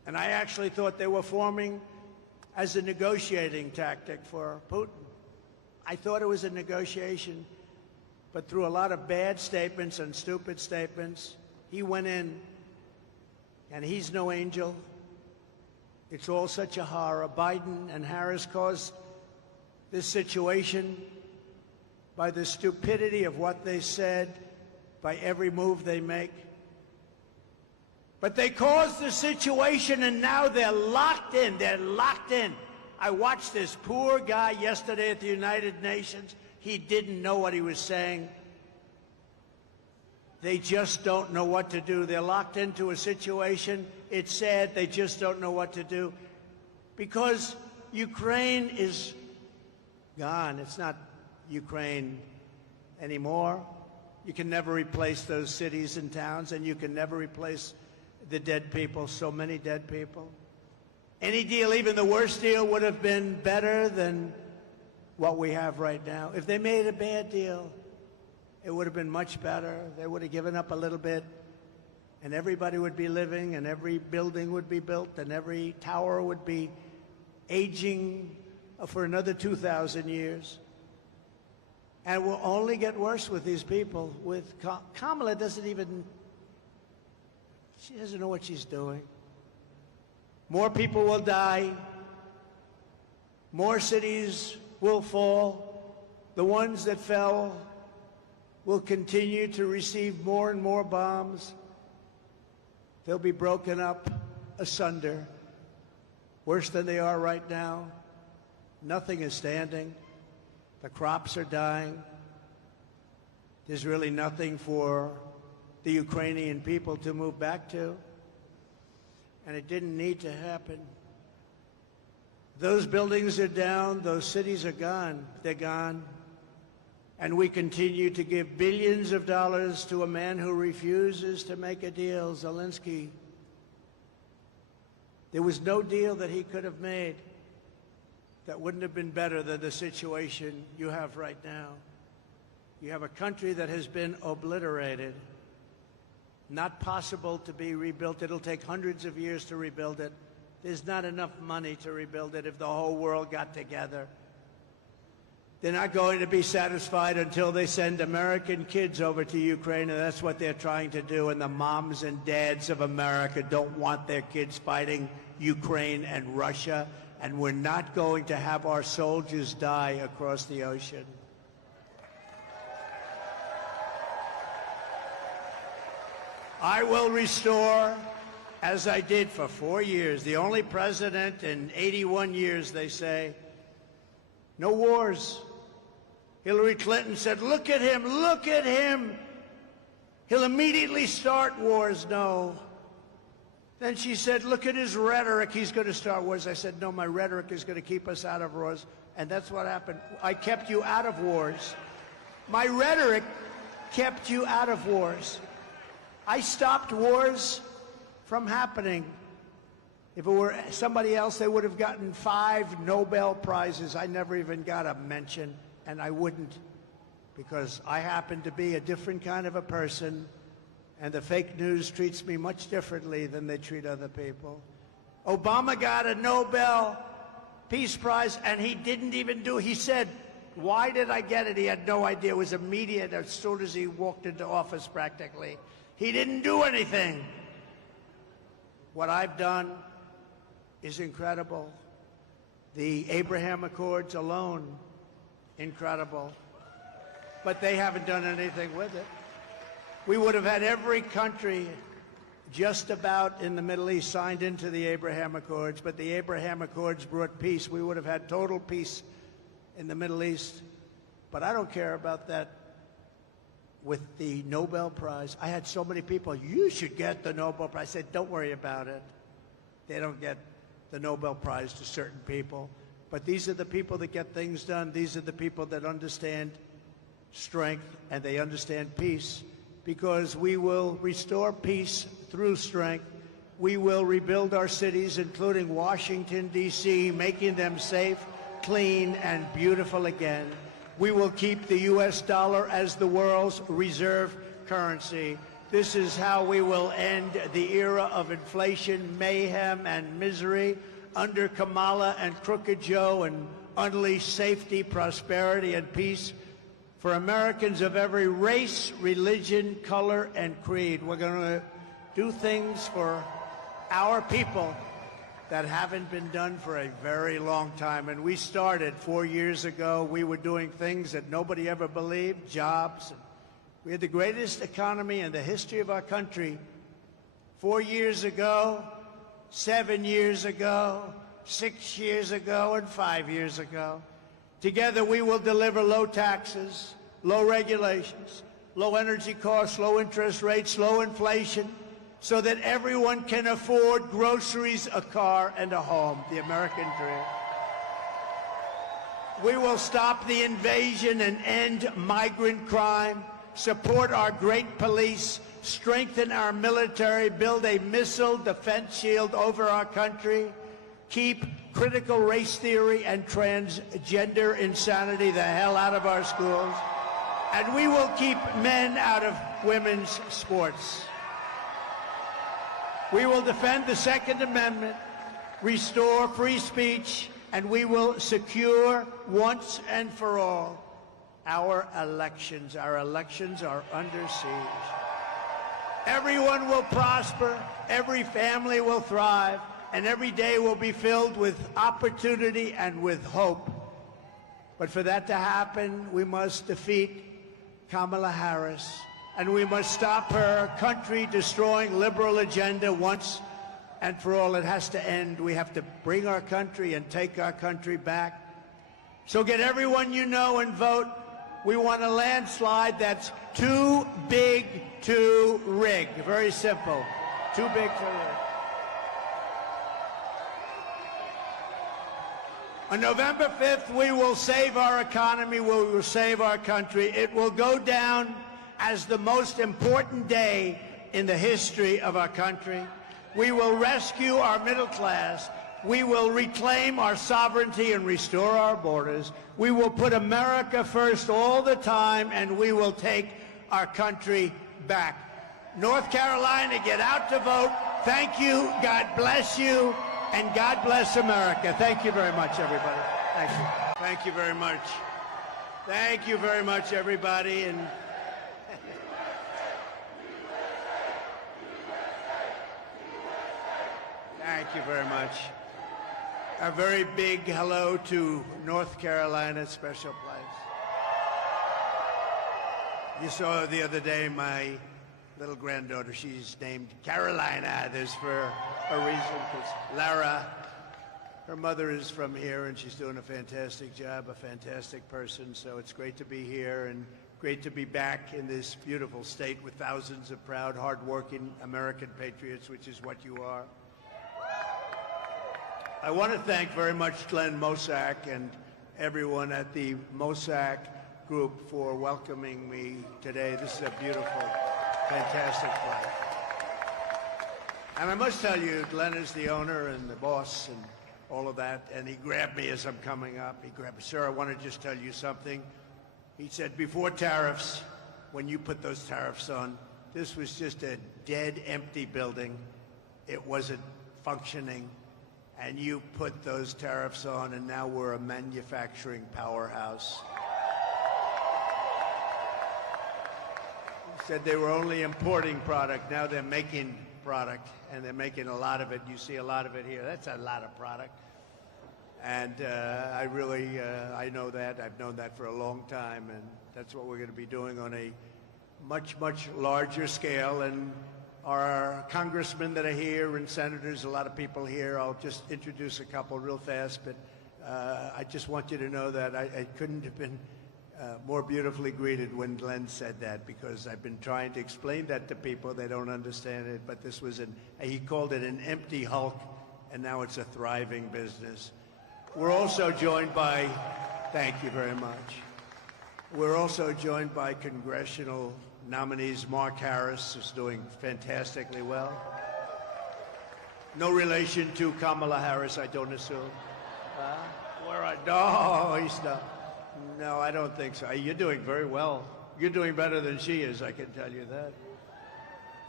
And I actually thought they were forming as a negotiating tactic for Putin. I thought it was a negotiation, but through a lot of bad statements and stupid statements, he went in, and he's no angel. It's all such a horror. Biden and Harris caused this situation by the stupidity of what they said, by every move they make. But they caused the situation, and now they're locked in. They're locked in. I watched this poor guy yesterday at the United Nations. He didn't know what he was saying. They just don't know what to do. They're locked into a situation. It's sad. They just don't know what to do. Because Ukraine is gone. It's not Ukraine anymore. You can never replace those cities and towns, and you can never replace the dead people, so many dead people. Any deal, even the worst deal, would have been better than what we have right now. If they made a bad deal, it would have been much better. They would have given up a little bit, and everybody would be living, and every building would be built, and every tower would be aging for another 2,000 years. And it will only get worse with these people. With Kamala she doesn't know what she's doing. More people will die. More cities will fall. The ones that fell will continue to receive more and more bombs. They'll be broken up asunder, worse than they are right now. Nothing is standing. The crops are dying. There's really nothing for the Ukrainian people to move back to. And it didn't need to happen. Those buildings are down. Those cities are gone. They're gone. And we continue to give billions of dollars to a man who refuses to make a deal, Zelensky. There was no deal that he could have made that wouldn't have been better than the situation you have right now. You have a country that has been obliterated, not possible to be rebuilt. It'll take hundreds of years to rebuild it. There's not enough money to rebuild it if the whole world got together. They're not going to be satisfied until they send American kids over to Ukraine, and that's what they're trying to do. And the moms and dads of America don't want their kids fighting Ukraine and Russia. And we're not going to have our soldiers die across the ocean. I will restore, as I did for 4 years, the only president in 81 years, they say, no wars. Hillary Clinton said, look at him, look at him. He'll immediately start wars. No. Then she said, look at his rhetoric. He's going to start wars. I said, no, my rhetoric is going to keep us out of wars. And that's what happened. I kept you out of wars. My rhetoric kept you out of wars. I stopped wars from happening. If it were somebody else, they would have gotten 5 Nobel Prizes. I never even got a mention, and I wouldn't, because I happen to be a different kind of a person. And the fake news treats me much differently than they treat other people. Obama got a Nobel Peace Prize, and he didn't even do it. He said, why did I get it? He had no idea. It was immediate as soon as he walked into office, practically. He didn't do anything. What I've done is incredible. The Abraham Accords alone, incredible. But they haven't done anything with it. We would have had every country just about in the Middle East signed into the Abraham Accords, but the Abraham Accords brought peace. We would have had total peace in the Middle East. But I don't care about that with the Nobel Prize. I had so many people, you should get the Nobel Prize. I said, don't worry about it. They don't get the Nobel Prize to certain people. But these are the people that get things done. These are the people that understand strength, and they understand peace. Because we will restore peace through strength. We will rebuild our cities, including Washington, D.C., making them safe, clean, and beautiful again. We will keep the U.S. dollar as the world's reserve currency. This is how we will end the era of inflation, mayhem, and misery under Kamala and Crooked Joe, and unleash safety, prosperity, and peace for Americans of every race, religion, color, and creed. We're going to do things for our people that haven't been done for a very long time. And we started 4 years ago. We were doing things that nobody ever believed, jobs. We had the greatest economy in the history of our country 4 years ago, 7 years ago, 6 years ago, and 5 years ago. Together, we will deliver low taxes, low regulations, low energy costs, low interest rates, low inflation, so that everyone can afford groceries, a car, and a home, the American dream. We will stop the invasion and end migrant crime, support our great police, strengthen our military, build a missile defense shield over our country, keep critical race theory and transgender insanity the hell out of our schools, and we will keep men out of women's sports. We will defend the Second Amendment, restore free speech, and we will secure once and for all our elections. Our elections are under siege. Everyone will prosper, every family will thrive, and every day will be filled with opportunity and with hope. But for that to happen, we must defeat Kamala Harris, and we must stop her country-destroying liberal agenda once and for all. It has to end. We have to bring our country and take our country back. So get everyone you know and vote. We want a landslide that's too big to rig. Very simple. Too big to rig. On November 5th, we will save our economy. We will save our country. It will go down as the most important day in the history of our country. We will rescue our middle class. We will reclaim our sovereignty and restore our borders. We will put America first all the time, and we will take our country back. North Carolina, get out to vote. Thank you. God bless you. And God bless America. Thank you very much, everybody. Thank you. Thank you very much. Thank you very much, everybody. And thank you very much. A very big hello to North Carolina, special place. You saw the other day my little granddaughter, she's named Carolina. There's for a reason, because Lara, her mother is from here, and she's doing a fantastic job, a fantastic person. So it's great to be here and great to be back in this beautiful state with thousands of proud, hardworking American patriots, which is what you are. I want to thank very much Glenn Mosak and everyone at the Mosak Group for welcoming me today. This is a beautiful, fantastic place. And I must tell you, Glenn is the owner and the boss and all of that, and he grabbed me as I'm coming up. He grabbed me, sir, I want to just tell you something. He said, before tariffs, when you put those tariffs on, this was just a dead, empty building. It wasn't functioning. And you put those tariffs on, and now we're a manufacturing powerhouse. He said they were only importing product. Now they're making product, and they're making a lot of it. You see a lot of it here. That's a lot of product. And I really, I know that. I've known that for a long time, and that's what we're going to be doing on a much, much larger scale. And our congressmen that are here and senators, a lot of people here. I'll just introduce a couple real fast, but I just want you to know that I couldn't have been more beautifully greeted when Glenn said that, because I've been trying to explain that to people. They don't understand it, but this was he called it an empty hulk, and now it's a thriving business. We're also joined by, thank you very much. We're also joined by congressional nominees. Mark Harris is doing fantastically well. No relation to Kamala Harris, I don't assume. No, he's not. No, I don't think so. You're doing very well. You're doing better than she is, I can tell you that.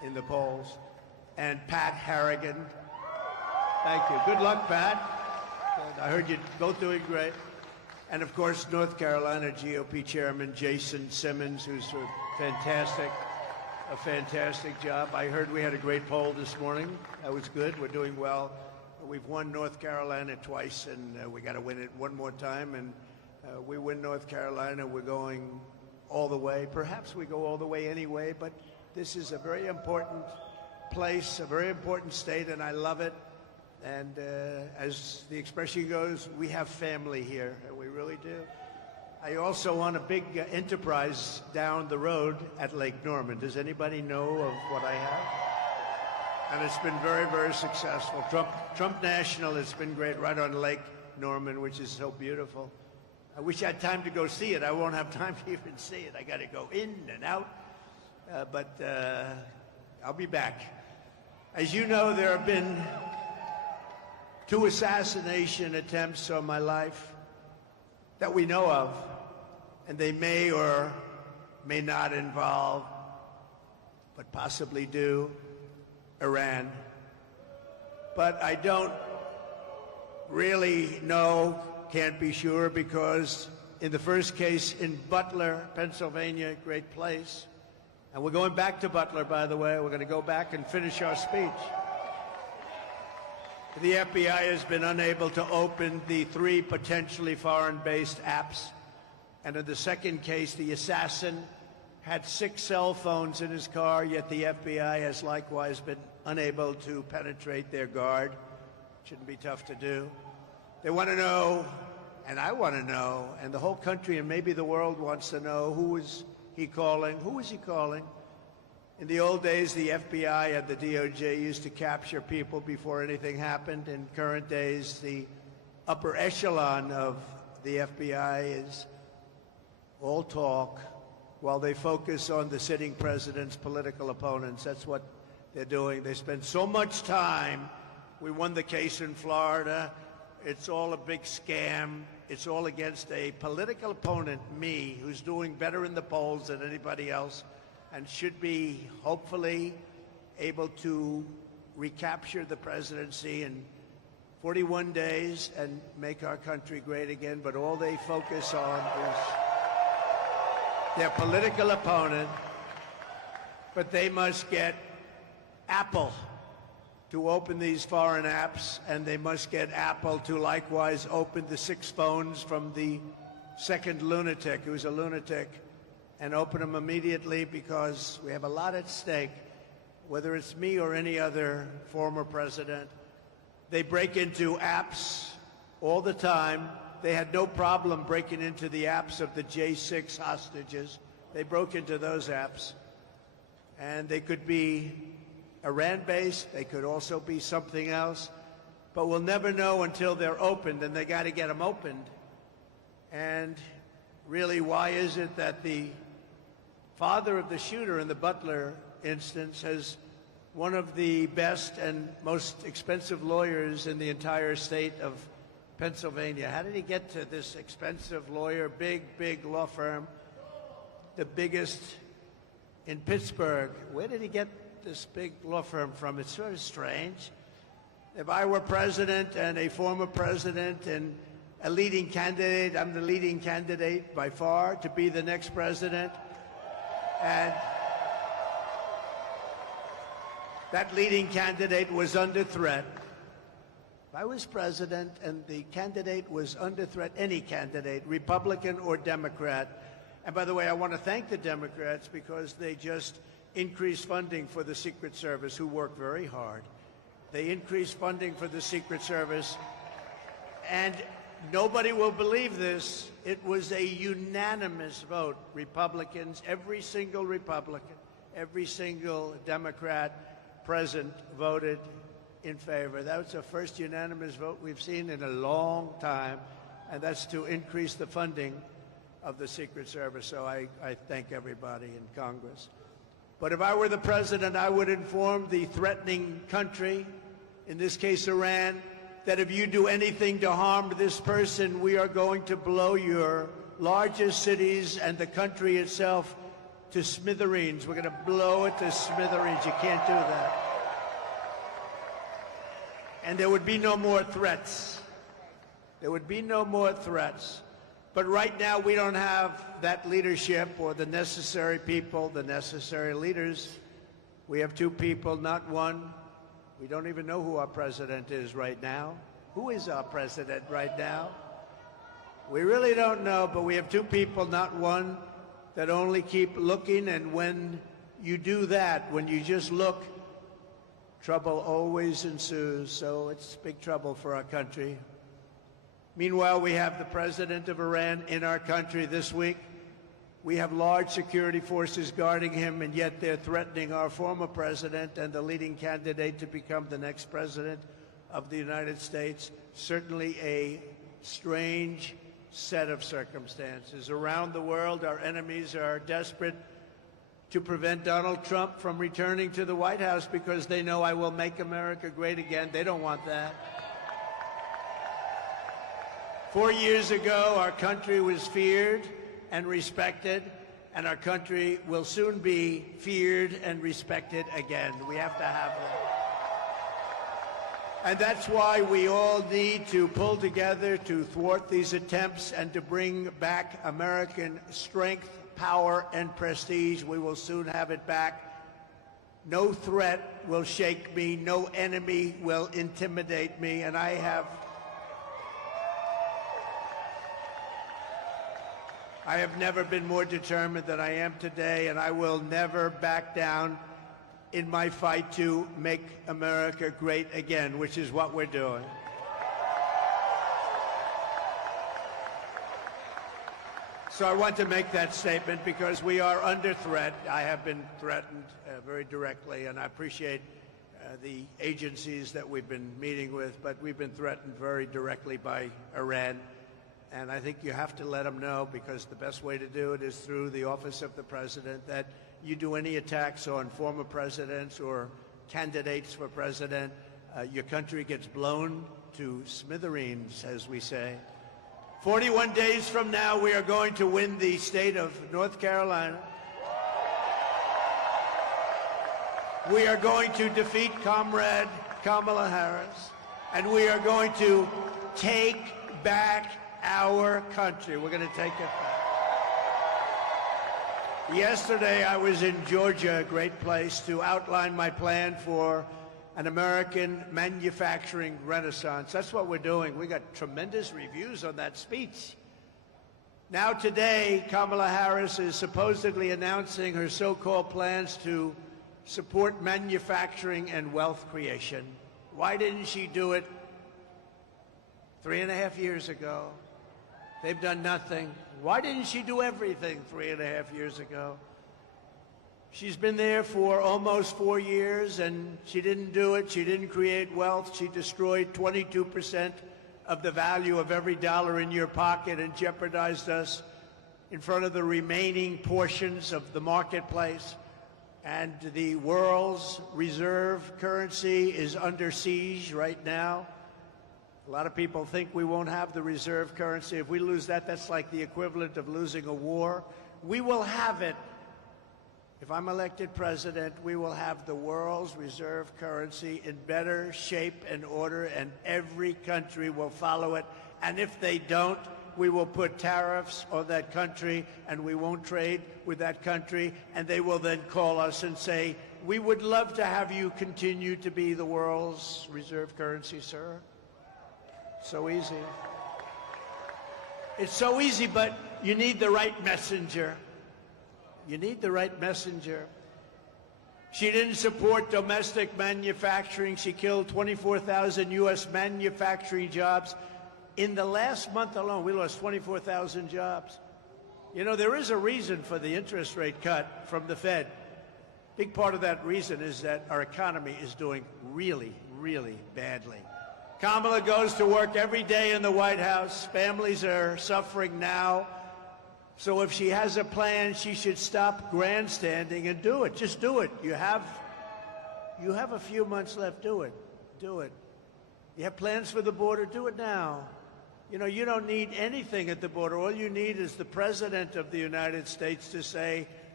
in the polls, and Pat Harrigan. Thank you. Good luck, Pat. I heard you both doing great. And of course, North Carolina GOP Chairman Jason Simmons, who's a fantastic job. I heard we had a great poll this morning. That was good. We're doing well. We've won North Carolina twice, and we got to win it one more time. And we win North Carolina, we're going all the way. Perhaps we go all the way anyway, but this is a very important place, a very important state, and I love it. And as the expression goes, we have family here, and we really do. I also want a big enterprise down the road at Lake Norman. Does anybody know of what I have? And it's been very, very successful. Trump National has been great right on Lake Norman, which is so beautiful. I wish I had time to go see it. I won't have time to even see it. I got to go in and out, but I'll be back. As you know, there have been 2 assassination attempts on my life that we know of, and they may or may not involve, but possibly do, Iran. But I don't really know, can't be sure, because in the first case in Butler, Pennsylvania, great place, and we're going back to Butler, by the way. We're going to go back and finish our speech. The FBI has been unable to open the 3 potentially foreign-based apps. And in the second case, the assassin had 6 cell phones in his car, yet the FBI has likewise been unable to penetrate their guard. Shouldn't be tough to do. They want to know, and I want to know, and the whole country and maybe the world wants to know, who is he calling? Who is he calling? In the old days, the FBI and the DOJ used to capture people before anything happened. In current days, the upper echelon of the FBI is all talk while they focus on the sitting president's political opponents. That's what they're doing. They spend so much time. We won the case in Florida. It's all a big scam. It's all against a political opponent, me, who's doing better in the polls than anybody else, and should be hopefully able to recapture the presidency in 41 days and make our country great again. But all they focus on is their political opponent. But they must get Apple to open these foreign apps, and they must get Apple to likewise open the 6 phones from the second lunatic, who's a lunatic, and open them immediately, because we have a lot at stake, whether it's me or any other former president. They break into apps all the time. They had no problem breaking into the apps of the J6 hostages. They broke into those apps. And they could be Iran-based. They could also be something else. But we'll never know until they're opened, and they got to get them opened. And really, why is it that the father of the shooter in the Butler instance has one of the best and most expensive lawyers in the entire state of Pennsylvania? How did he get to this expensive lawyer, big law firm, the biggest in Pittsburgh? Where did he get this big law firm from? It's sort of strange. If I were president and a former president and a leading candidate, I'm the leading candidate by far to be the next president. And that leading candidate was under threat. If I was president and the candidate was under threat, any candidate, Republican or Democrat, and by the way, I want to thank the Democrats because they just increased funding for the Secret Service, who work very hard. They increased funding for the Secret Service, and nobody will believe this. It was a unanimous vote. Republicans, every single Republican, every single Democrat present voted in favor. That was the first unanimous vote we've seen in a long time, and that's to increase the funding of the Secret Service. So I thank everybody in Congress. But if I were the president, I would inform the threatening country, in this case Iran, that if you do anything to harm this person, we are going to blow your largest cities and the country itself to smithereens. We're going to blow it to smithereens. You can't do that. And there would be no more threats. There would be no more threats. But right now, we don't have that leadership or the necessary people, the necessary leaders. We have two people, not one. We don't even know who our president is right now. Who is our president right now? We really don't know, but we have two people, not one, that only keep looking. And when you do that, when you just look, trouble always ensues. So it's big trouble for our country. Meanwhile, we have the president of Iran in our country this week. We have large security forces guarding him, and yet they're threatening our former president and the leading candidate to become the next president of the United States. Certainly a strange set of circumstances. Around the world, our enemies are desperate to prevent Donald Trump from returning to the White House because they know I will make America great again. They don't want that. 4 years ago, our country was feared and respected, and our country will soon be feared and respected again. We have to have that. And that's why we all need to pull together to thwart these attempts and to bring back American strength, power, and prestige. We will soon have it back. No threat will shake me. No enemy will intimidate me. And I have never been more determined than I am today, and I will never back down in my fight to make America great again, which is what we're doing. So I want to make that statement because we are under threat. I have been threatened very directly, and I appreciate the agencies that we've been meeting with, but we've been threatened very directly by Iran. And I think you have to let them know, because the best way to do it is through the office of the president, that you do any attacks on former presidents or candidates for president, your country gets blown to smithereens, as we say. 41 days from now, we are going to win the state of North Carolina. We are going to defeat Comrade Kamala Harris, and we are going to take back our country. We're going to take it back. Yesterday, I was in Georgia, a great place, to outline my plan for an American manufacturing renaissance. That's what we're doing. We got tremendous reviews on that speech. Now today, Kamala Harris is supposedly announcing her so-called plans to support manufacturing and wealth creation. Why didn't she do it 3.5 years ago? They've done nothing. Why didn't she do everything 3.5 years ago? She's been there for almost 4 years, and she didn't do it. She didn't create wealth. She destroyed 22% of the value of every dollar in your pocket and jeopardized us in front of the remaining portions of the marketplace. And the world's reserve currency is under siege right now. A lot of people think we won't have the reserve currency. If we lose that, that's like the equivalent of losing a war. We will have it. If I'm elected president, we will have the world's reserve currency in better shape and order, and every country will follow it. And if they don't, we will put tariffs on that country, and we won't trade with that country. And they will then call us and say, we would love to have you continue to be the world's reserve currency, sir. So easy. It's so easy, but you need the right messenger. You need the right messenger. She didn't support domestic manufacturing. She killed 24,000 U.S. manufacturing jobs. In the last month alone, we lost 24,000 jobs. You know, there is a reason for the interest rate cut from the Fed. Big part of that reason is that our economy is doing really, really badly. Kamala goes to work every day in the White House. Families are suffering now. So if she has a plan, she should stop grandstanding and do it. Just do it. You have a few months left. Do it. Do it. You have plans for the border? Do it now. You know, you don't need anything at the border. All you need is the President of the United States to say,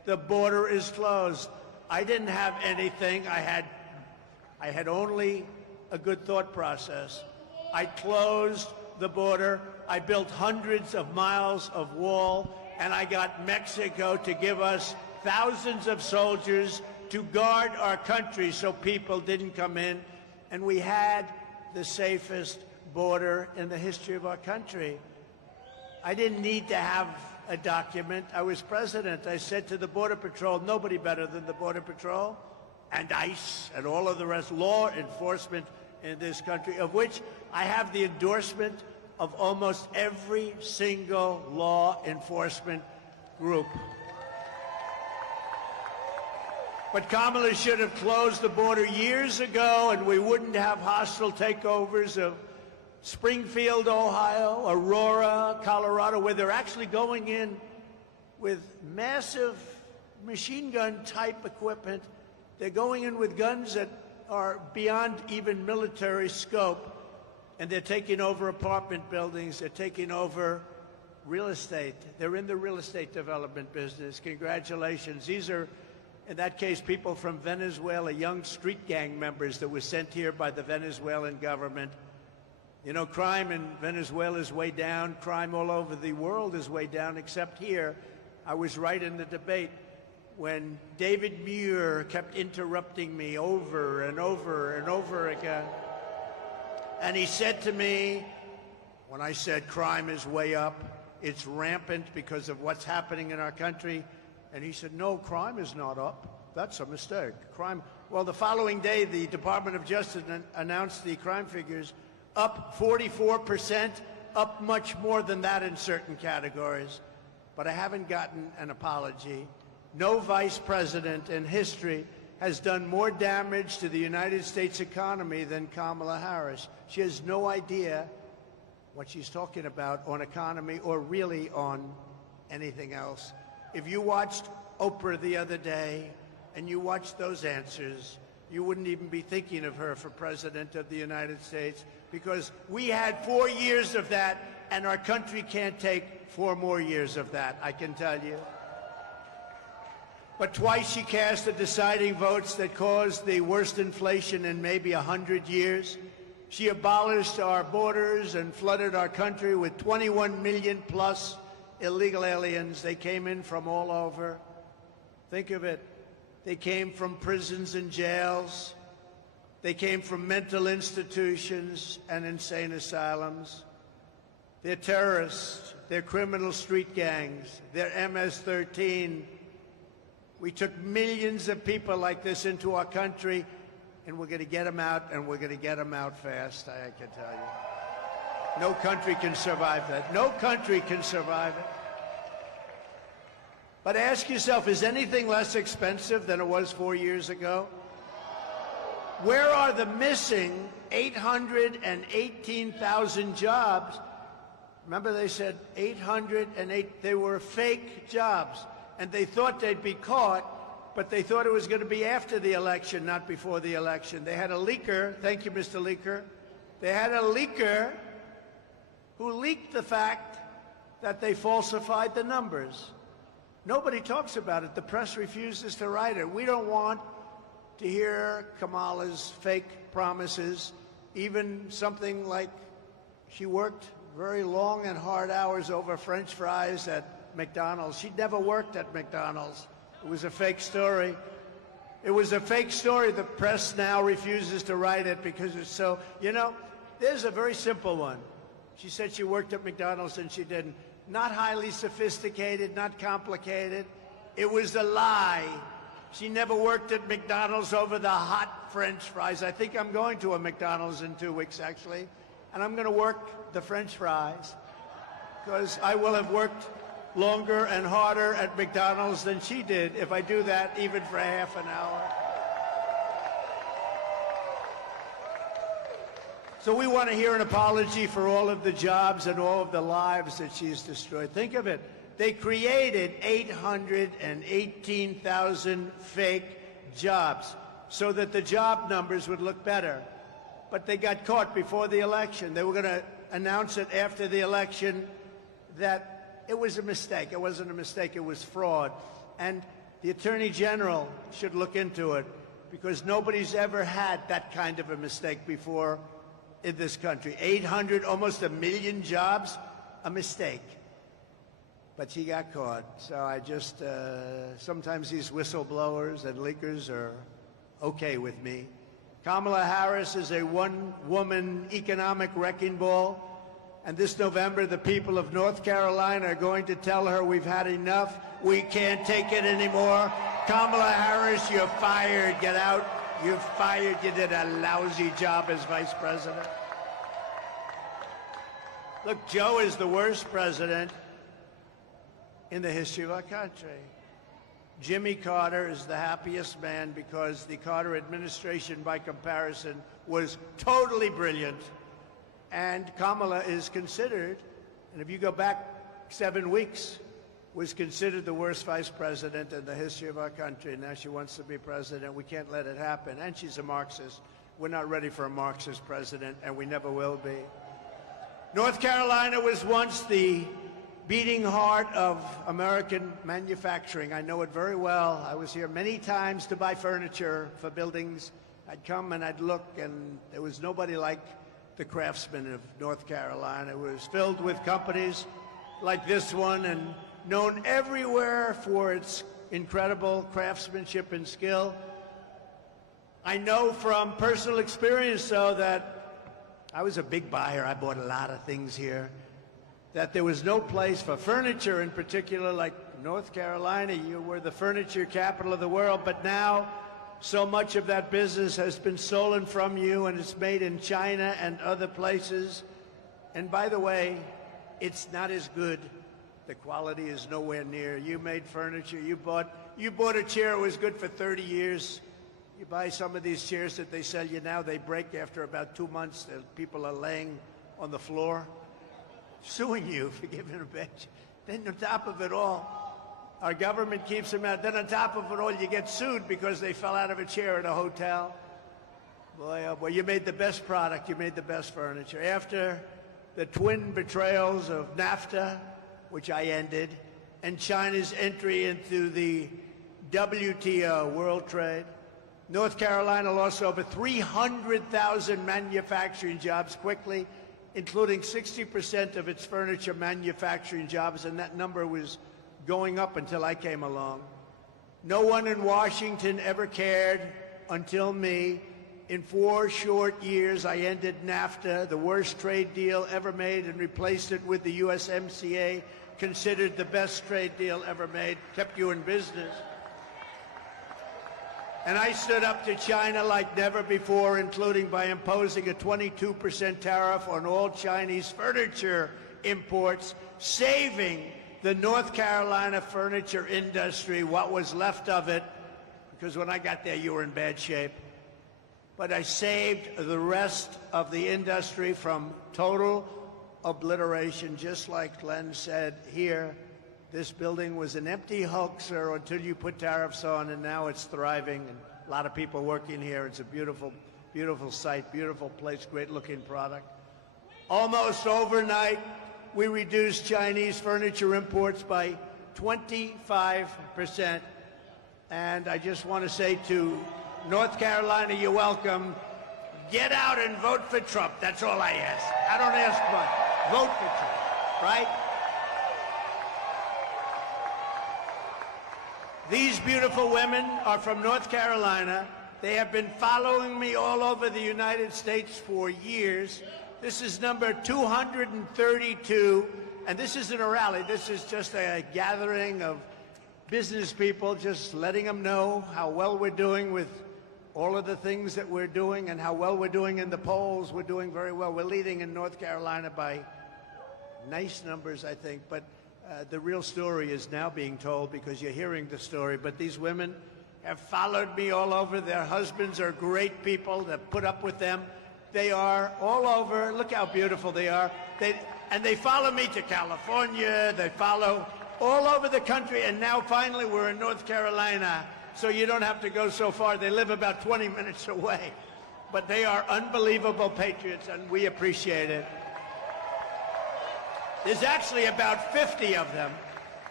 The border is closed. I didn't have anything. I had only a good thought process. I closed the border. I built hundreds of miles of wall, and I got Mexico to give us thousands of soldiers to guard our country so people didn't come in. And we had the safest border in the history of our country. I didn't need to have a document. I was president. I said to the Border Patrol, nobody better than the Border Patrol and ICE and all of the rest, law enforcement in this country, of which I have the endorsement of almost every single law enforcement group. But Kamala should have closed the border years ago, and we wouldn't have hostile takeovers of Springfield, Ohio, Aurora, Colorado, where they're actually going in with massive machine gun type equipment. They're going in with guns that are beyond even military scope, and they're taking over apartment buildings. They're taking over real estate. They're in the real estate development business. Congratulations. These are, in that case, people from Venezuela, young street gang members that were sent here by the Venezuelan government. You know, crime in Venezuela is way down. Crime all over the world is way down, except here. I was right in the debate when David Muir kept interrupting me over and over and over again. And he said to me, when I said crime is way up, it's rampant because of what's happening in our country, and he said, no, crime is not up. That's a mistake. Crime. Well, the following day, the Department of Justice announced the crime figures up 44%, up much more than that in certain categories. But I haven't gotten an apology. No vice president in history has done more damage to the United States economy than Kamala Harris. She has no idea what she's talking about on economy or really on anything else. If you watched Oprah the other day and you watched those answers, you wouldn't even be thinking of her for president of the United States, because we had 4 years of that, and our country can't take 4 more years of that, I can tell you. But twice she cast the deciding votes that caused the worst inflation in maybe 100 years. She abolished our borders and flooded our country with 21 million plus illegal aliens. They came in from all over. Think of it. They came from prisons and jails. They came from mental institutions and insane asylums. They're terrorists. They're criminal street gangs. They're MS-13. We took millions of people like this into our country, and we're going to get them out, and we're going to get them out fast, I can tell you. No country can survive that. No country can survive it. But ask yourself, is anything less expensive than it was 4 years ago? Where are the missing 818,000 jobs? Remember, they said 808, they were fake jobs. And they thought they'd be caught, but they thought it was going to be after the election, not before the election. They had a leaker, thank you, Mr. Leaker. They had a leaker who leaked the fact that they falsified the numbers. Nobody talks about it. The press refuses to write it. We don't want to hear Kamala's fake promises, even something like she worked very long and hard hours over French fries at McDonald's. She'd never worked at McDonald's. It was a fake story. It was a fake story. The press now refuses to write it because it's so, you know, there's a very simple one. She said she worked at McDonald's and she didn't. Not highly sophisticated, not complicated. It was a lie. She never worked at McDonald's over the hot French fries. I think I'm going to a McDonald's in 2 weeks, actually, and I'm going to work the French fries because I will have worked longer and harder at McDonald's than she did if I do that even for a half an hour. So we want to hear an apology for all of the jobs and all of the lives that she's destroyed. Think of it. They created 818,000 fake jobs so that the job numbers would look better. But they got caught before the election. They were going to announce it after the election that it was a mistake. It wasn't a mistake. It was fraud. And The Attorney General should look into it, because nobody's ever had that kind of a mistake before in this country. 800, almost 1 million jobs, a mistake. But she got caught. So I just, sometimes these whistleblowers and leakers are okay with me. Kamala Harris is a one-woman economic wrecking ball. And this November, the people of North Carolina are going to tell her we've had enough. We can't take it anymore. Kamala Harris, you're fired. Get out. You're fired. You did a lousy job as vice president. Look, Joe is the worst president in the history of our country. Jimmy Carter is the happiest man because the Carter administration, by comparison, was totally brilliant. And Kamala is considered, and if you go back 7 weeks, was considered the worst vice president in the history of our country. Now she wants to be president. We can't let it happen. And she's a Marxist. We're not ready for a Marxist president, and we never will be. North Carolina was once the beating heart of American manufacturing. I know it very well. I was here many times to buy furniture for buildings. I'd come and I'd look, and there was nobody like the craftsmen of North Carolina. It was filled with companies like this one and known everywhere for its incredible craftsmanship and skill. I know from personal experience, though, that I was a big buyer. I bought a lot of things here, that there was no place for furniture in particular like North Carolina. You were the furniture capital of the world, but now so much of that business has been stolen from you, and it's made in China and other places. And by the way, it's not as good. The quality is nowhere near. You made furniture. You bought a chair. It was good for 30 years. You buy some of these chairs that they sell you now, they break after about 2 months. The people are laying on the floor, suing you for giving a bench. Then on top of it all, our government keeps them out. Then on top of it all, you get sued because they fell out of a chair at a hotel. Boy, oh boy, you made the best product. You made the best furniture. After the twin betrayals of NAFTA, which I ended, and China's entry into the WTO, World Trade, North Carolina lost over 300,000 manufacturing jobs quickly, including 60% of its furniture manufacturing jobs, and that number was going up until I came along. No one in Washington ever cared until me. In 4 short years, I ended NAFTA, the worst trade deal ever made, and replaced it with the USMCA, considered the best trade deal ever made, kept you in business. And I stood up to China like never before, including by imposing a 22% tariff on all Chinese furniture imports, saving the North Carolina furniture industry, what was left of it, because when I got there, you were in bad shape. But I saved the rest of the industry from total obliteration, just like Glenn said here. This building was an empty hoaxer until you put tariffs on, and now it's thriving. And a lot of people working here. It's a beautiful, beautiful site, beautiful place, great-looking product. Almost overnight, we reduced Chinese furniture imports by 25%. And I just want to say to North Carolina, you're welcome. Get out and vote for Trump. That's all I ask. I don't ask much. Vote for Trump, right? These beautiful women are from North Carolina. They have been following me all over the United States for years. This is number 232, and this isn't a rally. This is just a gathering of business people, just letting them know how well we're doing with all of the things that we're doing and how well we're doing in the polls. We're doing very well. We're leading in North Carolina by nice numbers, I think, but the real story is now being told because you're hearing the story. But these women have followed me all over. Their husbands are great people that put up with them. They are all over. Look how beautiful they are. And they follow me to California. They follow all over the country. And now finally we're in North Carolina, so you don't have to go so far. They live about 20 minutes away. But they are unbelievable patriots, and we appreciate it. There's actually about 50 of them.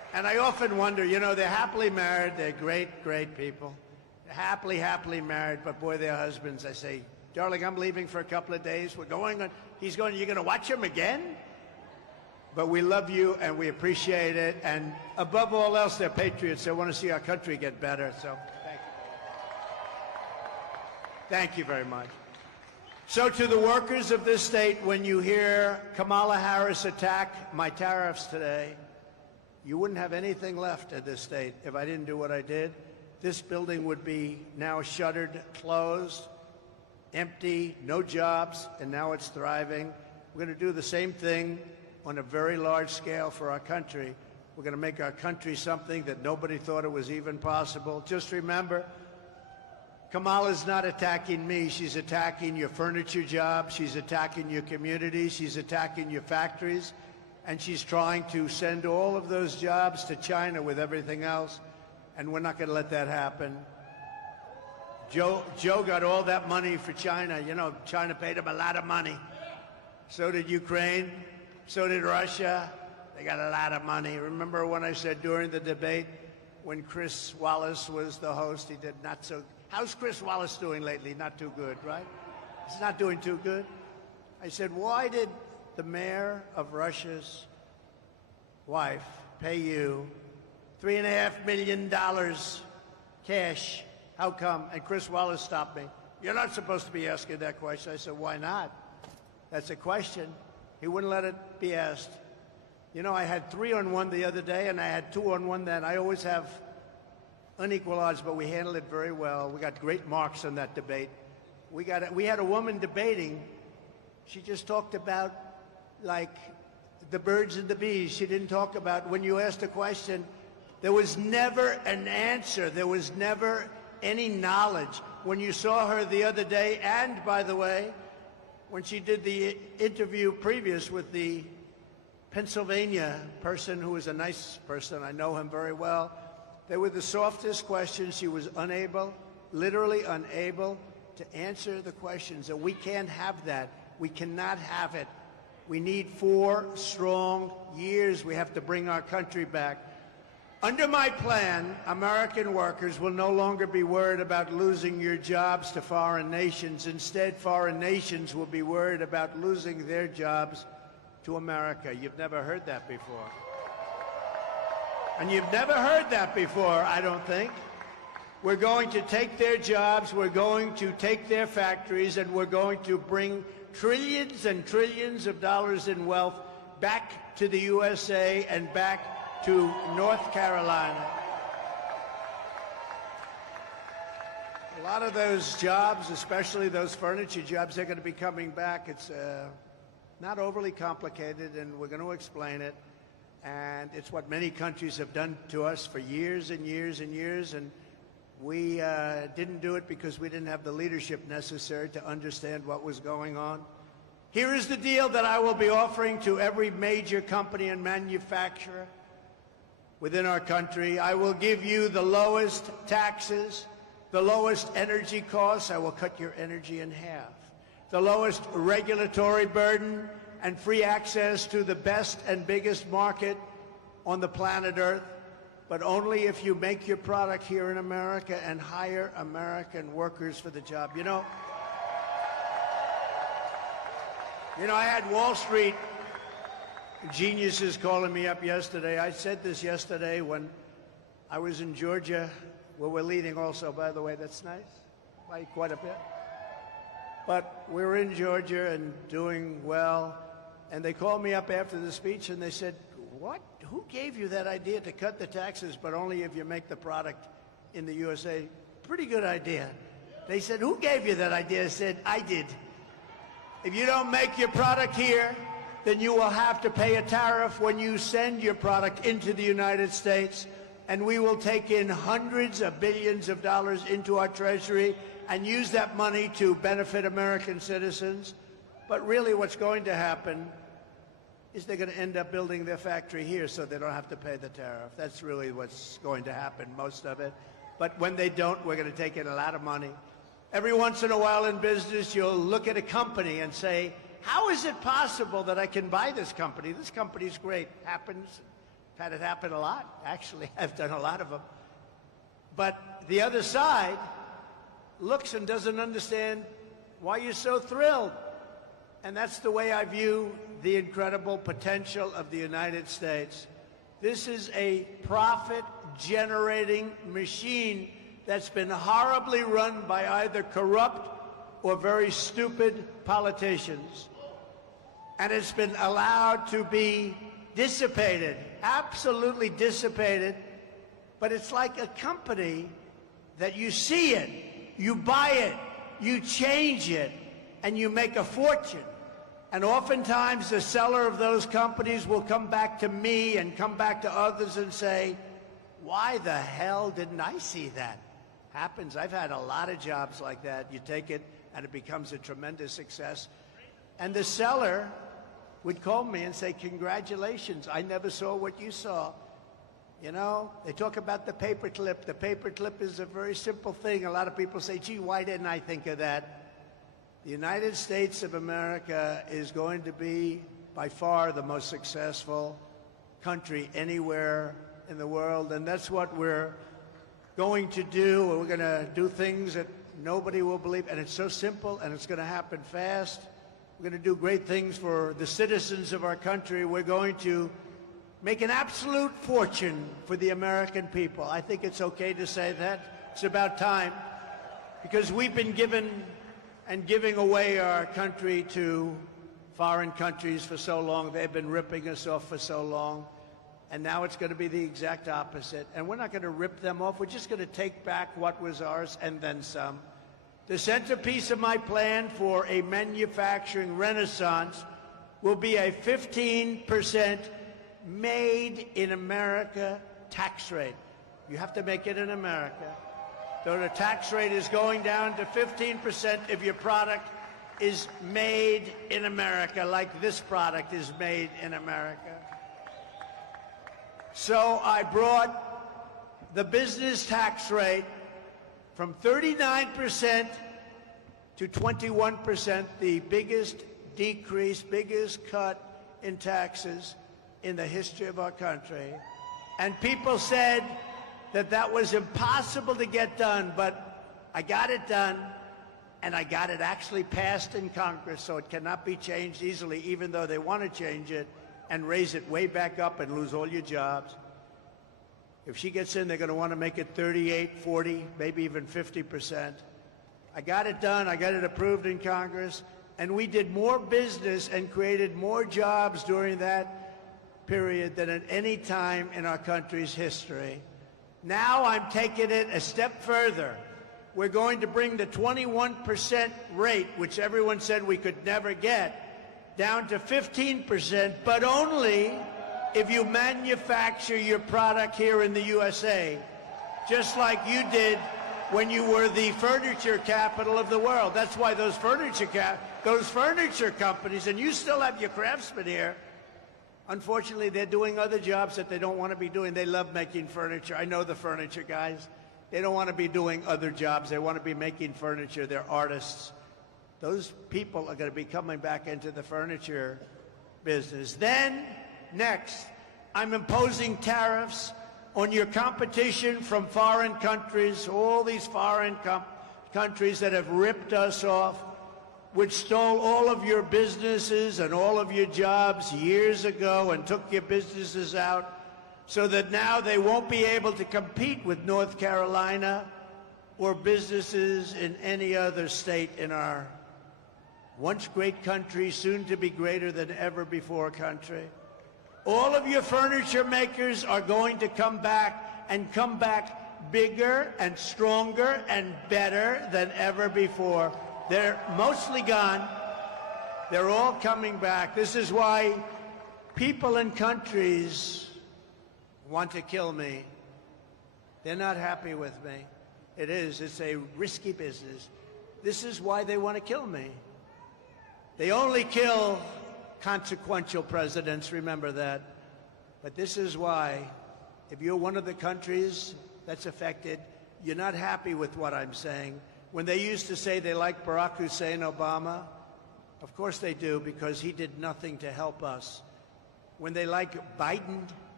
And I often wonder, you know, they're happily married, they're great, great people. They're happily married, but boy, their husbands, I say, darling, I'm leaving for a couple of days. We're going on. He's going, you're going to watch him again? But we love you and we appreciate it. And above all else, they're patriots. They want to see our country get better. So thank you. Thank you very much. So to the workers of this state, when you hear Kamala Harris attack my tariffs today, you wouldn't have anything left at this state if I didn't do what I did. This building would be now shuttered, closed, empty, no jobs, and now it's thriving. We're going to do the same thing on a very large scale for our country. We're going to make our country something that nobody thought it was even possible. Just remember, Kamala's not attacking me. She's attacking your furniture jobs. She's attacking your communities. She's attacking your factories. And she's trying to send all of those jobs to China with everything else. And we're not going to let that happen. Joe got all that money for China. You know, China paid him a lot of money. So did Ukraine. So did Russia. They got a lot of money. Remember when I said during the debate, when Chris Wallace was the host, he did not so. How's Chris Wallace doing lately? Not too good, right? He's not doing too good. I said, why did the mayor of Russia's wife pay you $3.5 million cash? How come? And Chris Wallace stopped me. You're not supposed to be asking that question. I said, why not? That's a question. He wouldn't let it be asked. You know, I had 3-on-1 the other day, and I had 2-on-1 then. I always have unequal odds, but we handled it very well. We got great marks on that debate. We had a woman debating. She just talked about, like, the birds and the bees. She didn't talk about, when you asked a question, there was never an answer. There was never any knowledge. When you saw her the other day, and by the way, when she did the interview previous with the Pennsylvania person who was a nice person, I know him very well, they were the softest questions. She was unable, literally unable, to answer the questions. And we can't have that. We cannot have it. We need 4 strong years. We have to bring our country back. Under my plan, American workers will no longer be worried about losing your jobs to foreign nations. Instead, foreign nations will be worried about losing their jobs to America. You've never heard that before. And you've never heard that before, I don't think. We're going to take their jobs, we're going to take their factories, and we're going to bring trillions and trillions of dollars in wealth back to the USA and back to North Carolina. A lot of those jobs, especially those furniture jobs, they're going to be coming back. It's not overly complicated, and we're going to explain it. And it's what many countries have done to us for years and years and years. And we didn't do it because we didn't have the leadership necessary to understand what was going on. Here is the deal that I will be offering to every major company and manufacturer within our country. I will give you the lowest taxes, the lowest energy costs. I will cut your energy in half. The lowest regulatory burden and free access to the best and biggest market on the planet Earth, but only if you make your product here in America and hire American workers for the job. You know, I had Wall Street geniuses calling me up yesterday. I said this yesterday when I was in Georgia, where we're leading also, by the way. That's nice, by quite a bit. But we were in Georgia and doing well, and they called me up after the speech and they said, what? Who gave you that idea to cut the taxes, but only if you make the product in the USA? Pretty good idea. They said, who gave you that idea? I said, I did. If you don't make your product here, then you will have to pay a tariff when you send your product into the United States, and we will take in hundreds of billions of dollars into our treasury and use that money to benefit American citizens. But really what's going to happen is they're going to end up building their factory here so they don't have to pay the tariff. That's really what's going to happen, most of it. But when they don't, we're going to take in a lot of money. Every once in a while in business, you'll look at a company and say, how is it possible that I can buy this company? This company's great. Happens I've had it happen a lot, actually. I've done a lot of them. But the other side looks and doesn't understand why you're so thrilled. And that's the way I view the incredible potential of the United States. This is a profit-generating machine that's been horribly run by either corrupt or very stupid politicians. And it's been allowed to be dissipated, absolutely dissipated. But it's like a company that you see it, you buy it, you change it, and you make a fortune. And oftentimes the seller of those companies will come back to me and come back to others and say, why the hell didn't I see that? Happens. I've had a lot of jobs like that. You take it and it becomes a tremendous success. And the seller would call me and say, congratulations, I never saw what you saw. You know, they talk about the paperclip. The paperclip is a very simple thing. A lot of people say, gee, why didn't I think of that? The United States of America is going to be, by far, the most successful country anywhere in the world, and that's what we're going to do. We're going to do things that nobody will believe, and it's so simple, and it's going to happen fast. We're going to do great things for the citizens of our country. We're going to make an absolute fortune for the American people. I think it's okay to say that. It's about time, because we've been given and giving away our country to foreign countries for so long. They've been ripping us off for so long. And now it's going to be the exact opposite. And we're not going to rip them off. We're just going to take back what was ours and then some. The centerpiece of my plan for a manufacturing renaissance will be a 15% made in America tax rate. You have to make it in America. So the tax rate is going down to 15% if your product is made in America, like this product is made in America. So I brought the business tax rate from 39% to 21%, the biggest decrease, biggest cut in taxes in the history of our country. And people said that that was impossible to get done, but I got it done, and I got it actually passed in Congress, so it cannot be changed easily, even though they want to change it and raise it way back up and lose all your jobs. If she gets in, they're going to want to make it 38, 40, maybe even 50%. I got it done. I got it approved in Congress, and we did more business and created more jobs during that period than at any time in our country's history. Now I'm taking it a step further. We're going to bring the 21% rate, which everyone said we could never get, down to 15%, but only if you manufacture your product here in the USA, just like you did when you were the furniture capital of the world. That's why those furniture companies, and you still have your craftsmen here, unfortunately, they're doing other jobs that they don't want to be doing. They love making furniture. I know the furniture guys. They don't want to be doing other jobs. They want to be making furniture. They're artists. Those people are going to be coming back into the furniture business. Then, next, I'm imposing tariffs on your competition from foreign countries, all these foreign countries that have ripped us off, which stole all of your businesses and all of your jobs years ago and took your businesses out, so that now they won't be able to compete with North Carolina or businesses in any other state in our once great country, soon to be greater than ever before country. All of your furniture makers are going to come back, and come back bigger and stronger and better than ever before. They're mostly gone. They're all coming back. This is why people in countries want to kill me. They're not happy with me. It's a risky business. This is why they want to kill me. They only kill consequential presidents, remember that. But this is why, if you're one of the countries that's affected, you're not happy with what I'm saying. When they used to say they like Barack Hussein Obama, of course they do, because he did nothing to help us. When they like Biden,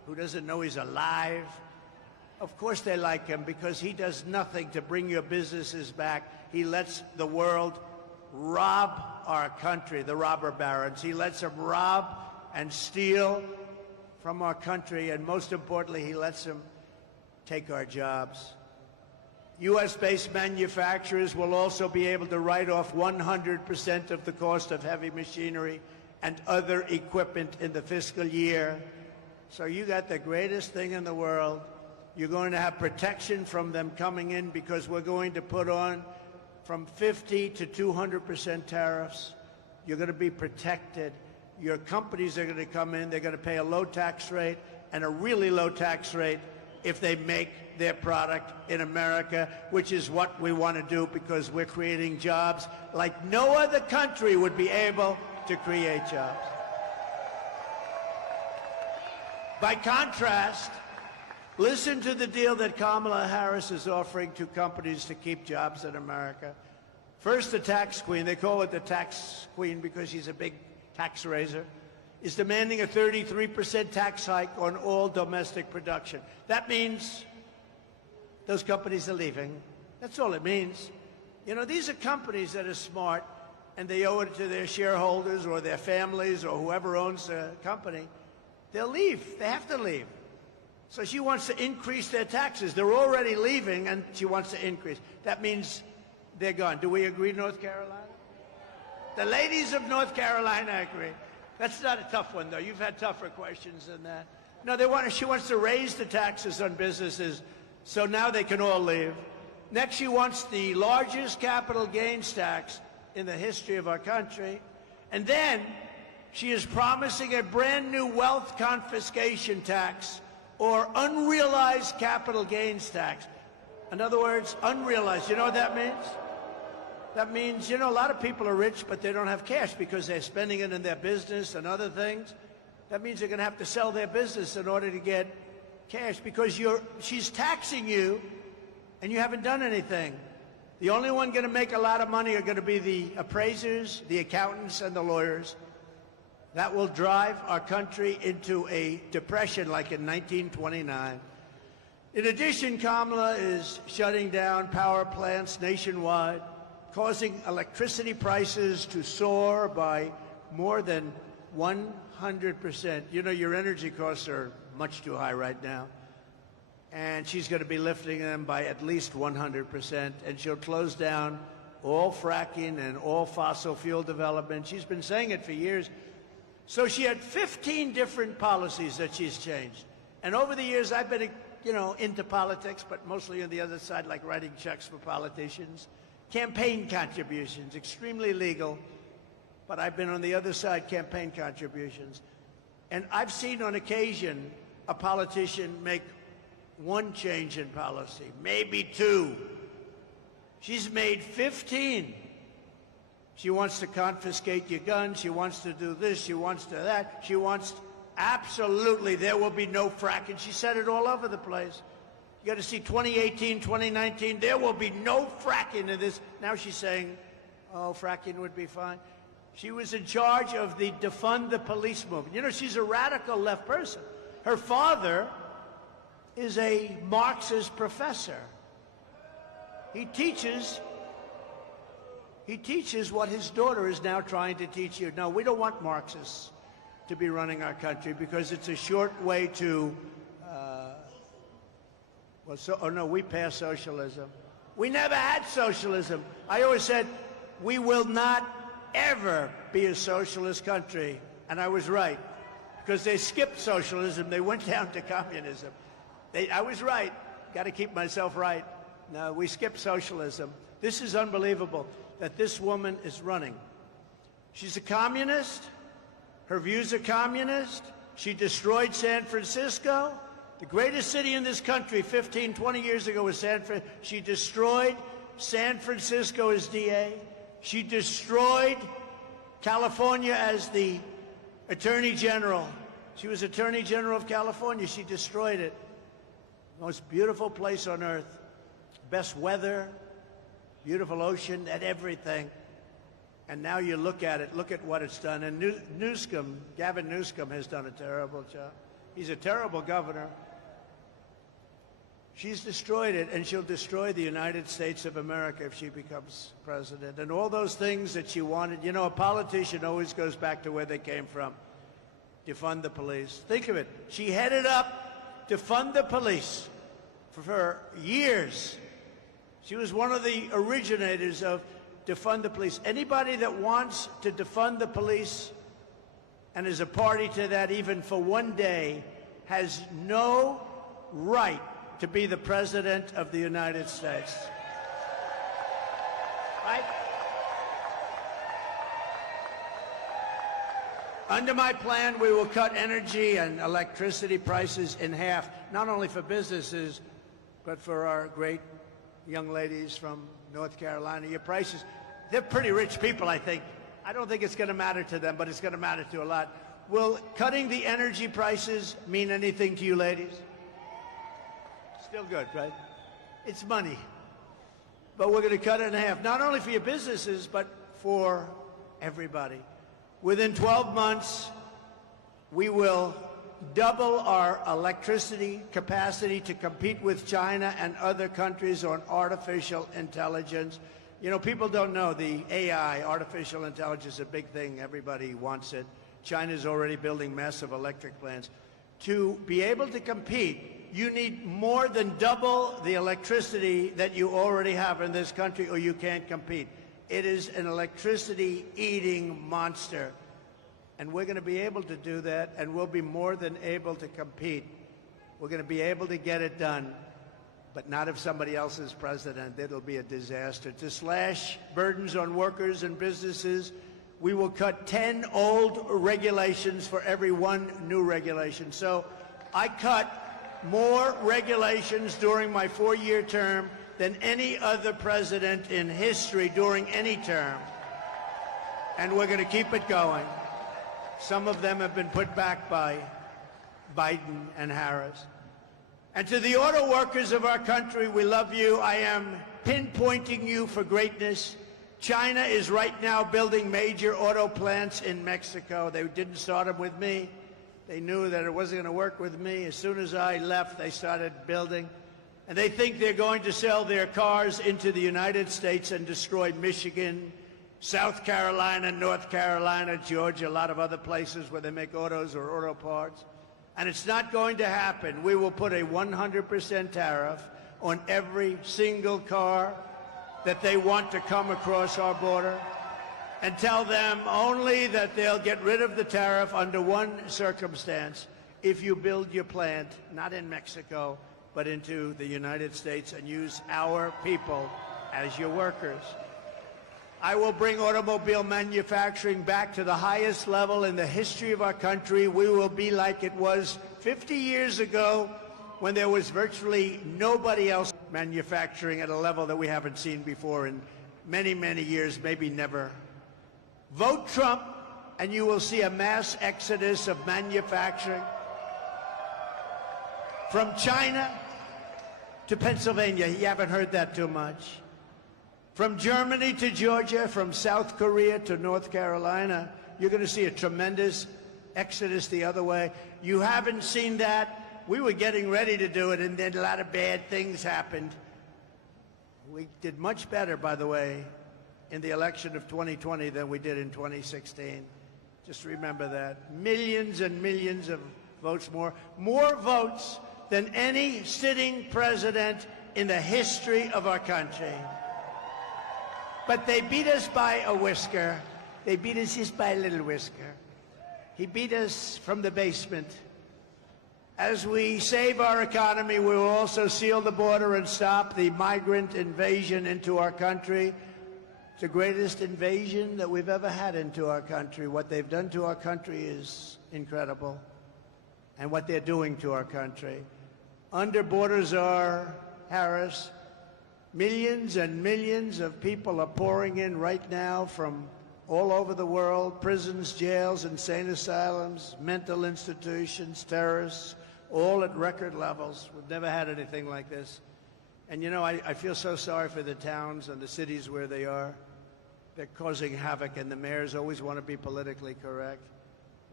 who doesn't know he's alive. Of course they like him, because he does nothing to bring your businesses back. He lets the world rob our country, the robber barons. He lets them rob and steal from our country, and most importantly, he lets them take our jobs. U.S.-based manufacturers will also be able to write off 100% of the cost of heavy machinery and other equipment in the fiscal year. So you got the greatest thing in the world. You're going to have protection from them coming in, because we're going to put on from 50 to 200% tariffs. You're going to be protected. Your companies are going to come in. They're going to pay a low tax rate and a really low tax rate if they make their product in America, which is what we want to do, because we're creating jobs like no other country would be able to create jobs. By contrast, listen to the deal that Kamala Harris is offering to companies to keep jobs in America. First, the tax queen, they call it the tax queen because she's a big tax raiser, is demanding a 33% tax hike on all domestic production. That means those companies are leaving. That's all it means. You know, these are companies that are smart, and they owe it to their shareholders or their families or whoever owns the company. They'll leave. They have to leave. So she wants to increase their taxes. They're already leaving, and she wants to increase. That means they're gone. Do we agree, North Carolina? The ladies of North Carolina agree. That's not a tough one, though. You've had tougher questions than that. No, she wants to raise the taxes on businesses, so now they can all leave. Next, she wants the largest capital gains tax in the history of our country. And then she is promising a brand new wealth confiscation tax, or unrealized capital gains tax. In other words, unrealized. You know what that means? That means, you know, a lot of people are rich, but they don't have cash because they're spending it in their business and other things. That means they're going to have to sell their business in order to get cash, because she's taxing you and you haven't done anything. The only one going to make a lot of money are going to be the appraisers, the accountants, and the lawyers. That will drive our country into a depression like in 1929. In addition, Kamala is shutting down power plants nationwide, causing electricity prices to soar by more than 100%. You know, your energy costs are much too high right now. And she's going to be lifting them by at least 100%. And she'll close down all fracking and all fossil fuel development. She's been saying it for years. So she had 15 different policies that she's changed. And over the years, I've been, you know, into politics, but mostly on the other side, like writing checks for politicians. Campaign contributions, extremely legal, but I've been on the other side, campaign contributions. And I've seen on occasion a politician make one change in policy, maybe two. She's made 15. She wants to confiscate your guns. She wants to do this. She wants to that. She wants, absolutely, there will be no fracking. She said it all over the place. You got to see 2018, 2019, there will be no fracking in this. Now she's saying, oh, fracking would be fine. She was in charge of the defund the police movement. You know, she's a radical left person. Her father is a Marxist professor. He teaches what his daughter is now trying to teach you. No, we don't want Marxists to be running our country, because it's a short way to, we passed socialism. We never had socialism. I always said, we will not ever be a socialist country. And I was right, because they skipped socialism. They went down to communism. I was right. Got to keep myself right. No, we skipped socialism. This is unbelievable that this woman is running. She's a communist. Her views are communist. She destroyed San Francisco. The greatest city in this country 15, 20 years ago was San Francisco. She destroyed San Francisco as DA. She destroyed California as the Attorney General. She was Attorney General of California. She destroyed it. Most beautiful place on earth. Best weather, beautiful ocean, and everything. And now you look at it, look at what it's done. And Newsom, Gavin Newsom, has done a terrible job. He's a terrible governor. She's destroyed it, and she'll destroy the United States of America if she becomes president. And all those things that she wanted, you know, a politician always goes back to where they came from. Defund the police. Think of it. She headed up to fund the police for years. She was one of the originators of defund the police. Anybody that wants to defund the police and is a party to that even for one day has no right to be the President of the United States. Right? Under my plan, we will cut energy and electricity prices in half, not only for businesses, but for our great young ladies from North Carolina. Your prices, they're pretty rich people, I think. I don't think it's going to matter to them, but it's going to matter to a lot. Will cutting the energy prices mean anything to you ladies? Still good, right? It's money. But we're going to cut it in half, not only for your businesses, but for everybody. Within 12 months, we will double our electricity capacity to compete with China and other countries on artificial intelligence. You know, people don't know the AI, artificial intelligence, is a big thing. Everybody wants it. China's already building massive electric plants. To be able to compete, you need more than double the electricity that you already have in this country, or you can't compete. It is an electricity-eating monster. And we're going to be able to do that, and we'll be more than able to compete. We're going to be able to get it done, but not if somebody else is president. It'll be a disaster. To slash burdens on workers and businesses, we will cut 10 old regulations for every one new regulation. So I cut more regulations during my 4-year term than any other president in history during any term. And we're going to keep it going. Some of them have been put back by Biden and Harris. And to the auto workers of our country, we love you. I am pinpointing you for greatness. China is right now building major auto plants in Mexico. They didn't start them with me. They knew that it wasn't going to work with me. As soon as I left, they started building. And they think they're going to sell their cars into the United States and destroy Michigan, South Carolina, North Carolina, Georgia, a lot of other places where they make autos or auto parts. And it's not going to happen. We will put a 100% tariff on every single car that they want to come across our border, and tell them only that they'll get rid of the tariff under one circumstance: if you build your plant, not in Mexico, but into the United States, and use our people as your workers. I will bring automobile manufacturing back to the highest level in the history of our country. We will be like it was 50 years ago, when there was virtually nobody else manufacturing at a level that we haven't seen before in many, many years, maybe never. Vote Trump, and you will see a mass exodus of manufacturing from China to Pennsylvania. You haven't heard that too much. From Germany to Georgia, from South Korea to North Carolina, you're going to see a tremendous exodus the other way. You haven't seen that. We were getting ready to do it, and then a lot of bad things happened. We did much better, by the way, in the election of 2020 than we did in 2016. Just remember that. Millions and millions of votes more. More votes than any sitting president in the history of our country. But they beat us by a whisker. They beat us just by a little whisker. He beat us from the basement. As we save our economy, we will also seal the border and stop the migrant invasion into our country. It's the greatest invasion that we've ever had into our country. What they've done to our country is incredible, and what they're doing to our country. Under Border Czar Harris, millions and millions of people are pouring in right now from all over the world: prisons, jails, insane asylums, mental institutions, terrorists, all at record levels. We've never had anything like this. And you know, I feel so sorry for the towns and the cities where they are. They're causing havoc, and the mayors always want to be politically correct.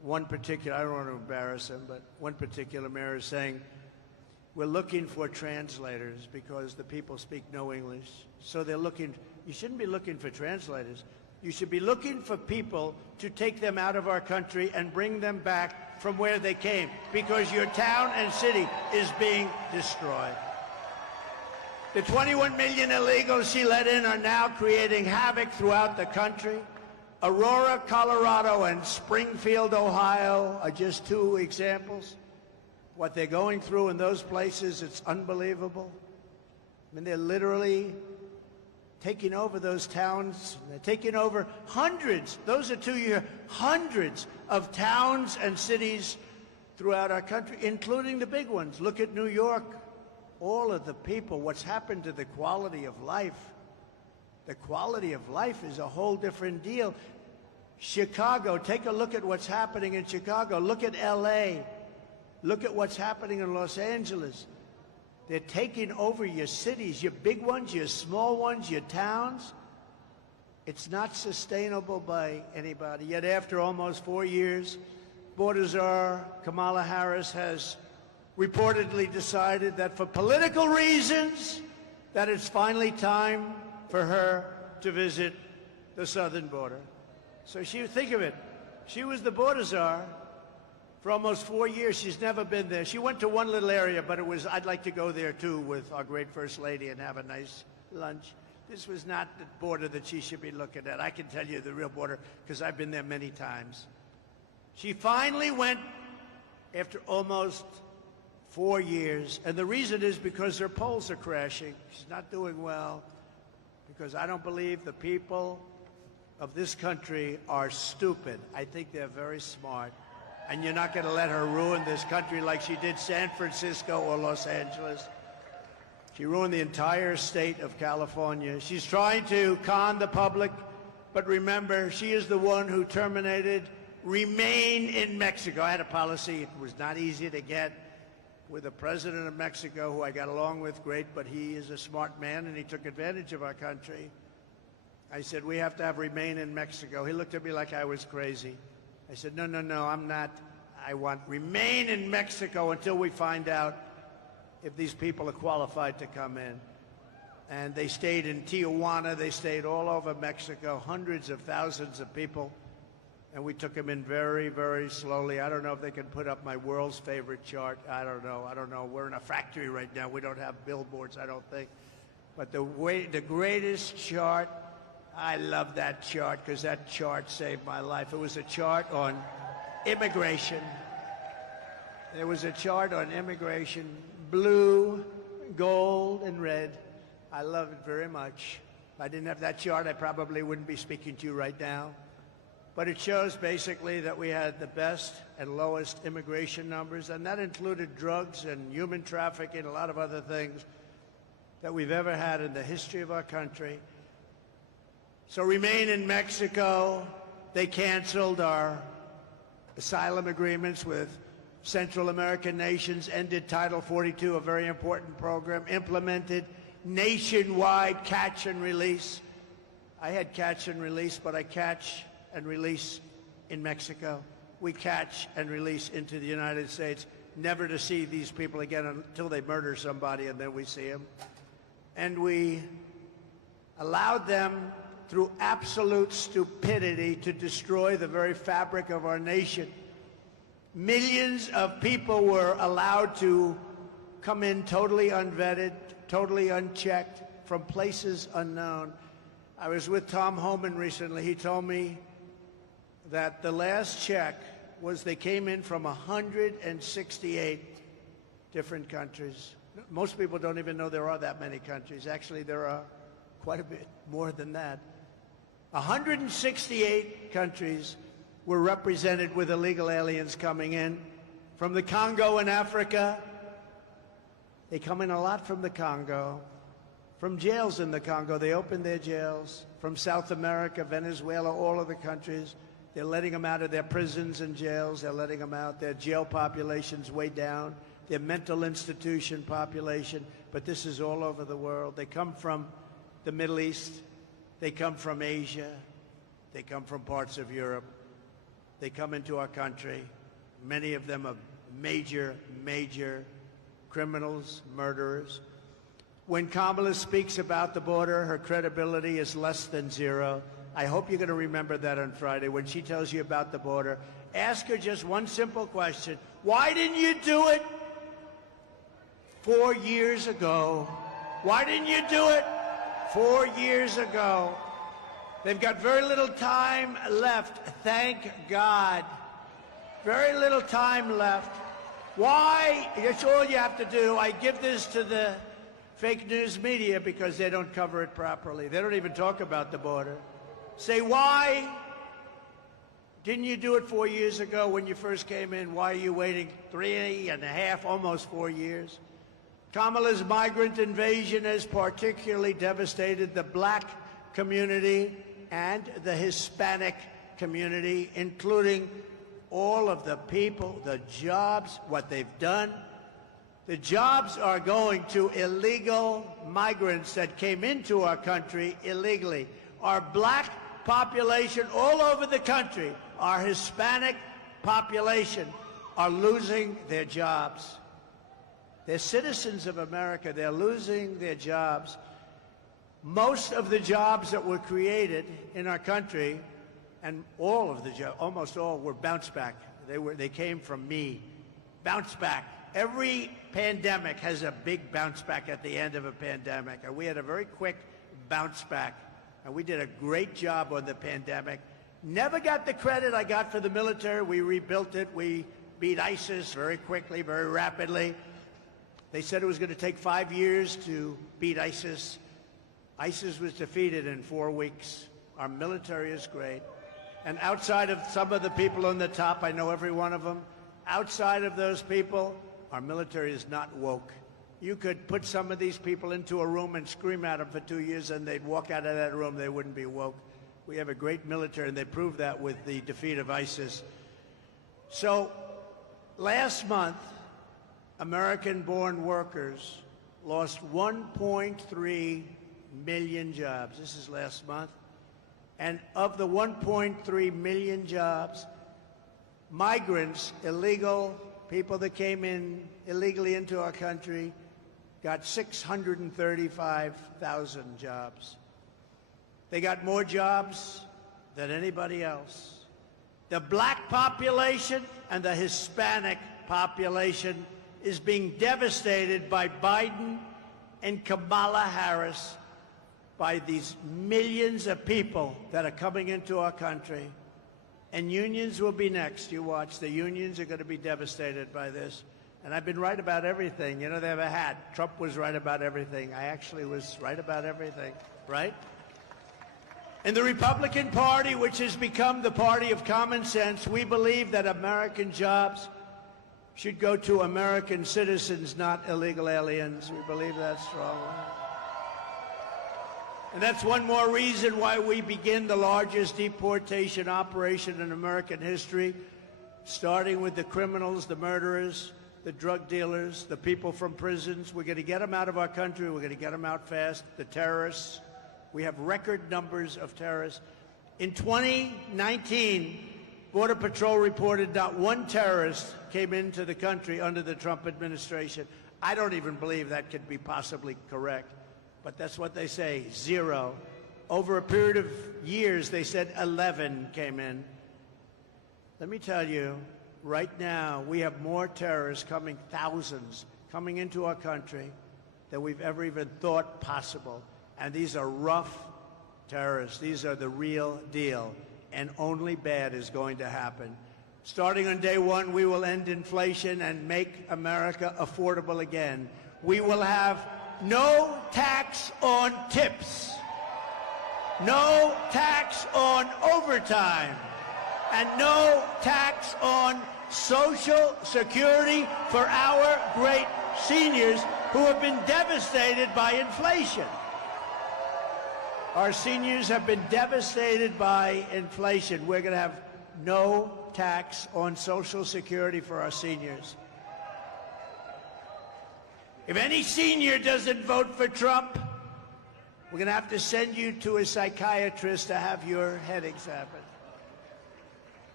one particular, I don't want to embarrass him, but one particular mayor is saying, we're looking for translators because the people speak no English. So they're looking, you shouldn't be looking for translators. You should be looking for people to take them out of our country and bring them back from where they came, because your town and city is being destroyed. The 21 million illegals she let in are now creating havoc throughout the country. Aurora, Colorado, and Springfield, Ohio are just two examples. What they're going through in those places, it's unbelievable. I mean, they're literally taking over those towns. They're taking over hundreds, those are 2 years, hundreds of towns and cities throughout our country, including the big ones. Look at New York. All of the people, what's happened to the quality of life. The quality of life is a whole different deal. Chicago, take a look at what's happening in Chicago. Look at LA. Look at what's happening in Los Angeles. They're taking over your cities, your big ones, your small ones, your towns. It's not sustainable by anybody. Yet after almost 4 years, border czar Kamala Harris has reportedly decided that for political reasons, that it's finally time for her to visit the southern border. So think of it, she was the border czar for almost 4 years. She's never been there. She went to one little area, but it was, I'd like to go there too with our great First Lady and have a nice lunch. This was not the border that she should be looking at. I can tell you the real border because I've been there many times. She finally went after almost 4 years, and the reason is because her polls are crashing. She's not doing well because I don't believe the people of this country are stupid. I think they're very smart, and you're not going to let her ruin this country like she did San Francisco or Los Angeles. She ruined the entire state of California. She's trying to con the public, but remember, she is the one who terminated Remain in Mexico. I had a policy. It was not easy to get with the president of Mexico, who I got along with great, but he is a smart man, and he took advantage of our country. I said, we have to have Remain in Mexico. He looked at me like I was crazy. I said, no, I'm not. I want Remain in Mexico until we find out if these people are qualified to come in. And they stayed in Tijuana. They stayed all over Mexico, hundreds of thousands of people. And we took them in very, very slowly. I don't know if they can put up my world's favorite chart. I don't know. We're in a factory right now. We don't have billboards, I don't think. But the greatest chart, I love that chart because that chart saved my life. It was a chart on immigration. There was a chart on immigration, blue, gold, and red. I love it very much. If I didn't have that chart, I probably wouldn't be speaking to you right now. But it shows basically that we had the best and lowest immigration numbers, and that included drugs and human trafficking, a lot of other things that we've ever had in the history of our country. So Remain in Mexico. They canceled our asylum agreements with Central American nations, ended Title 42, a very important program, implemented nationwide catch and release. I had catch and release, but I catch and release in Mexico. We catch and release into the United States, never to see these people again until they murder somebody, and then we see them. And we allowed them, through absolute stupidity, to destroy the very fabric of our nation. Millions of people were allowed to come in totally unvetted, totally unchecked, from places unknown. I was with Tom Homan recently. He told me that the last check was they came in from 168 different countries. Most people don't even know there are that many countries. Actually, there are quite a bit more than that. 168 countries were represented with illegal aliens coming in. From the Congo in Africa, they come in a lot from the Congo. From jails in the Congo, they opened their jails. From South America, Venezuela, all of the countries. They're letting them out of their prisons and jails. They're letting them out. Their jail population's way down. Their mental institution population. But this is all over the world. They come from the Middle East. They come from Asia. They come from parts of Europe. They come into our country. Many of them are major criminals, murderers. When Kamala speaks about the border, her credibility is less than zero. I hope you're going to remember that on Friday when she tells you about the border. Ask her just one simple question. Why didn't you do it 4 years ago? Why didn't you do it 4 years ago? They've got very little time left, thank God. Very little time left. Why? That's all you have to do. I give this to the fake news media because they don't cover it properly. They don't even talk about the border. Say, why didn't you do it 4 years ago when you first came in? Why are you waiting 3.5, almost 4 years? Kamala's migrant invasion has particularly devastated the black community and the Hispanic community, including all of the people, the jobs, what they've done. The jobs are going to illegal migrants that came into our country illegally. Our black population all over the country, our Hispanic population, are losing their jobs. They're citizens of America. They're losing their jobs. Most of the jobs that were created in our country, and all of the jobs, almost all, were bounce back. They came from me. Bounce back. Every pandemic has a big bounce back at the end of a pandemic, and we had a very quick bounce back, and we did a great job on the pandemic. Never got the credit I got for the military. We rebuilt it. We beat ISIS very quickly, very rapidly. They said it was going to take 5 years to beat ISIS. ISIS was defeated in 4 weeks. Our military is great. And outside of some of the people on the top, I know every one of them, outside of those people, our military is not woke. You could put some of these people into a room and scream at them for 2 years, and they'd walk out of that room. They wouldn't be woke. We have a great military, and they proved that with the defeat of ISIS. So last month, American-born workers lost 1.3 million jobs. This is last month. And of the 1.3 million jobs, migrants, illegal people that came in illegally into our country, got 635,000 jobs. They got more jobs than anybody else. The black population and the Hispanic population is being devastated by Biden and Kamala Harris, by these millions of people that are coming into our country. And unions will be next. You watch. The unions are going to be devastated by this. And I've been right about everything. You know, they have a hat. Trump was right about everything. I actually was right about everything, right? In the Republican Party, which has become the party of common sense, we believe that American jobs should go to American citizens, not illegal aliens. We believe that strongly. And that's one more reason why we begin the largest deportation operation in American history, starting with the criminals, the murderers, the drug dealers, the people from prisons. We're going to get them out of our country. We're going to get them out fast. The terrorists. We have record numbers of terrorists. In 2019, Border Patrol reported not one terrorist came into the country under the Trump administration. I don't even believe that could be possibly correct. But that's what they say, 0. Over a period of years, they said 11 came in. Let me tell you, right now, we have more terrorists coming, thousands, coming into our country than we've ever even thought possible. And these are rough terrorists. These are the real deal. And only bad is going to happen. Starting on day one, we will end inflation and make America affordable again. We will have no tax on tips, no tax on overtime, and no tax on Social Security for our great seniors who have been devastated by inflation. Our seniors have been devastated by inflation. We're going to have no tax on Social Security for our seniors. If any senior doesn't vote for Trump, we're going to have to send you to a psychiatrist to have your head examined.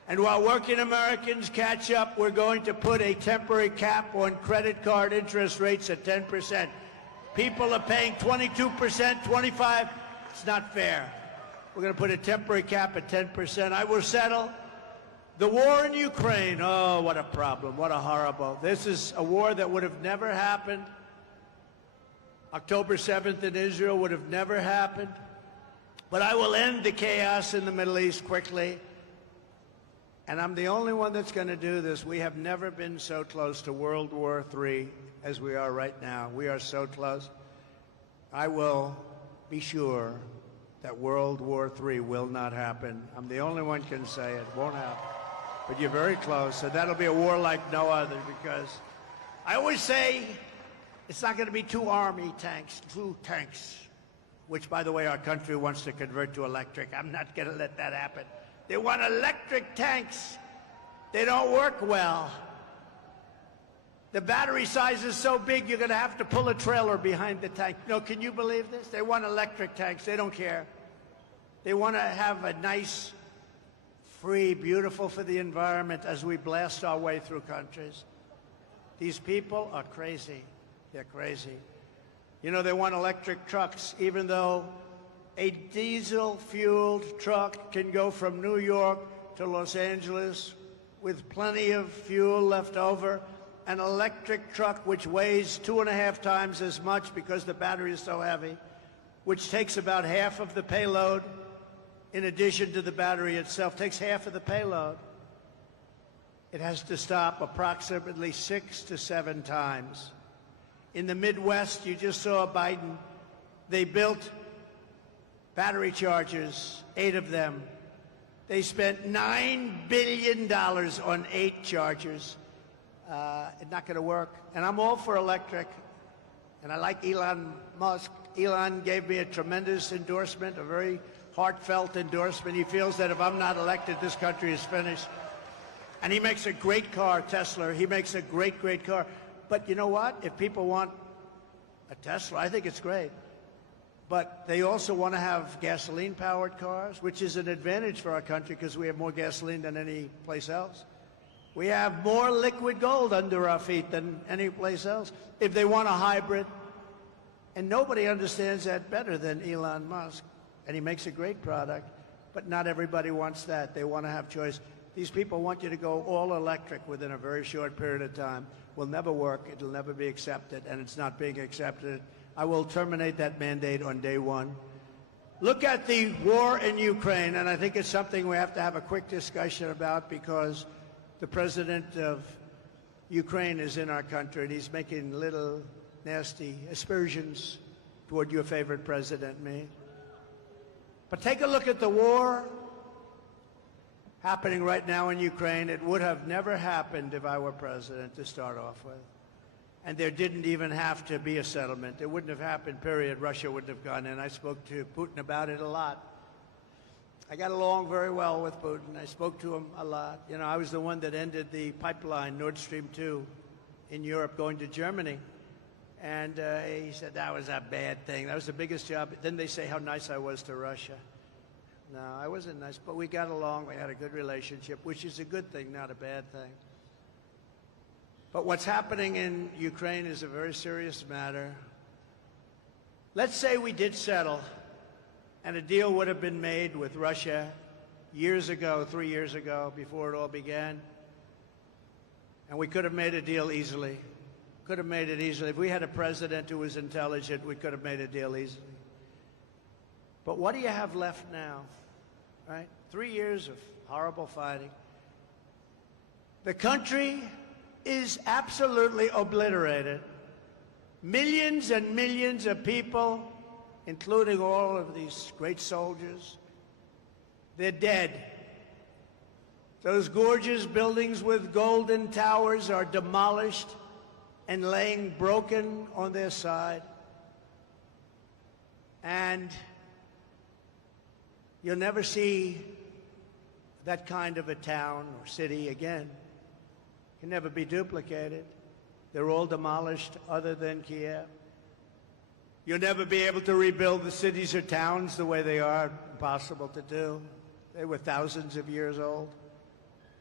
And while working Americans catch up, we're going to put a temporary cap on credit card interest rates at 10%. People are paying 22%, 25%. It's not fair. We're going to put a temporary cap at 10%. I will settle. The war in Ukraine, oh, what a problem, what a horrible. This is a war that would have never happened. October 7th in Israel would have never happened. But I will end the chaos in the Middle East quickly. And I'm the only one that's going to do this. We have never been so close to World War III as we are right now. We are so close. I will be sure that World War III will not happen. I'm the only one can say it won't happen. But you're very close, and that'll be a war like no other, because I always say it's not going to be two army tanks, two tanks, which, by the way, our country wants to convert to electric. I'm not going to let that happen. They want electric tanks. They don't work well. The battery size is so big, you're going to have to pull a trailer behind the tank. No, can you believe this? They want electric tanks. They don't care. They want to have a nice, free, beautiful for the environment as we blast our way through countries. These people are crazy. They're crazy. You know, they want electric trucks, even though a diesel-fueled truck can go from New York to Los Angeles with plenty of fuel left over. An electric truck, which weighs 2.5 times as much because the battery is so heavy, which takes about half of the payload, in addition to the battery itself, takes half of the payload. It has to stop approximately 6 to 7 times. In the Midwest, you just saw Biden, they built battery chargers, 8 of them. They spent $9 billion on 8 chargers. It's not going to work. And I'm all for electric. And I like Elon Musk. Elon gave me a tremendous endorsement, a very heartfelt endorsement. He feels that if I'm not elected, this country is finished. And he makes a great car, Tesla. He makes a great, great car. But you know what? If people want a Tesla, I think it's great. But they also want to have gasoline-powered cars, which is an advantage for our country because we have more gasoline than any place else. We have more liquid gold under our feet than any place else. If they want a hybrid, and nobody understands that better than Elon Musk, and he makes a great product, but not everybody wants that. They want to have choice. These people want you to go all electric within a very short period of time. Will never work. It'll never be accepted, and it's not being accepted. I will terminate that mandate on day one. Look at the war in Ukraine, and I think it's something we have to have a quick discussion about because the president of Ukraine is in our country, and he's making little nasty aspersions toward your favorite president, me. But take a look at the war happening right now in Ukraine. It would have never happened if I were president to start off with. And there didn't even have to be a settlement. It wouldn't have happened, period. Russia wouldn't have gone in. I spoke to Putin about it a lot. I got along very well with Putin. I spoke to him a lot. You know, I was the one that ended the pipeline, Nord Stream 2, in Europe going to Germany. And he said that was a bad thing. That was the biggest job. Then they say how nice I was to Russia. No, I wasn't nice, but we got along. We had a good relationship, which is a good thing, not a bad thing. But what's happening in Ukraine is a very serious matter. Let's say we did settle, and a deal would have been made with Russia years ago, 3 years ago, before it all began. And we could have made a deal easily. Could have made it easily. If we had a president who was intelligent, we could have made a deal easily. But what do you have left now, right? 3 years of horrible fighting. The country is absolutely obliterated. Millions and millions of people, including all of these great soldiers, they're dead. Those gorgeous buildings with golden towers are demolished and laying broken on their side. And you'll never see that kind of a town or city again. Can never be duplicated. They're all demolished other than Kiev. You'll never be able to rebuild the cities or towns the way they are. Impossible to do. They were thousands of years old.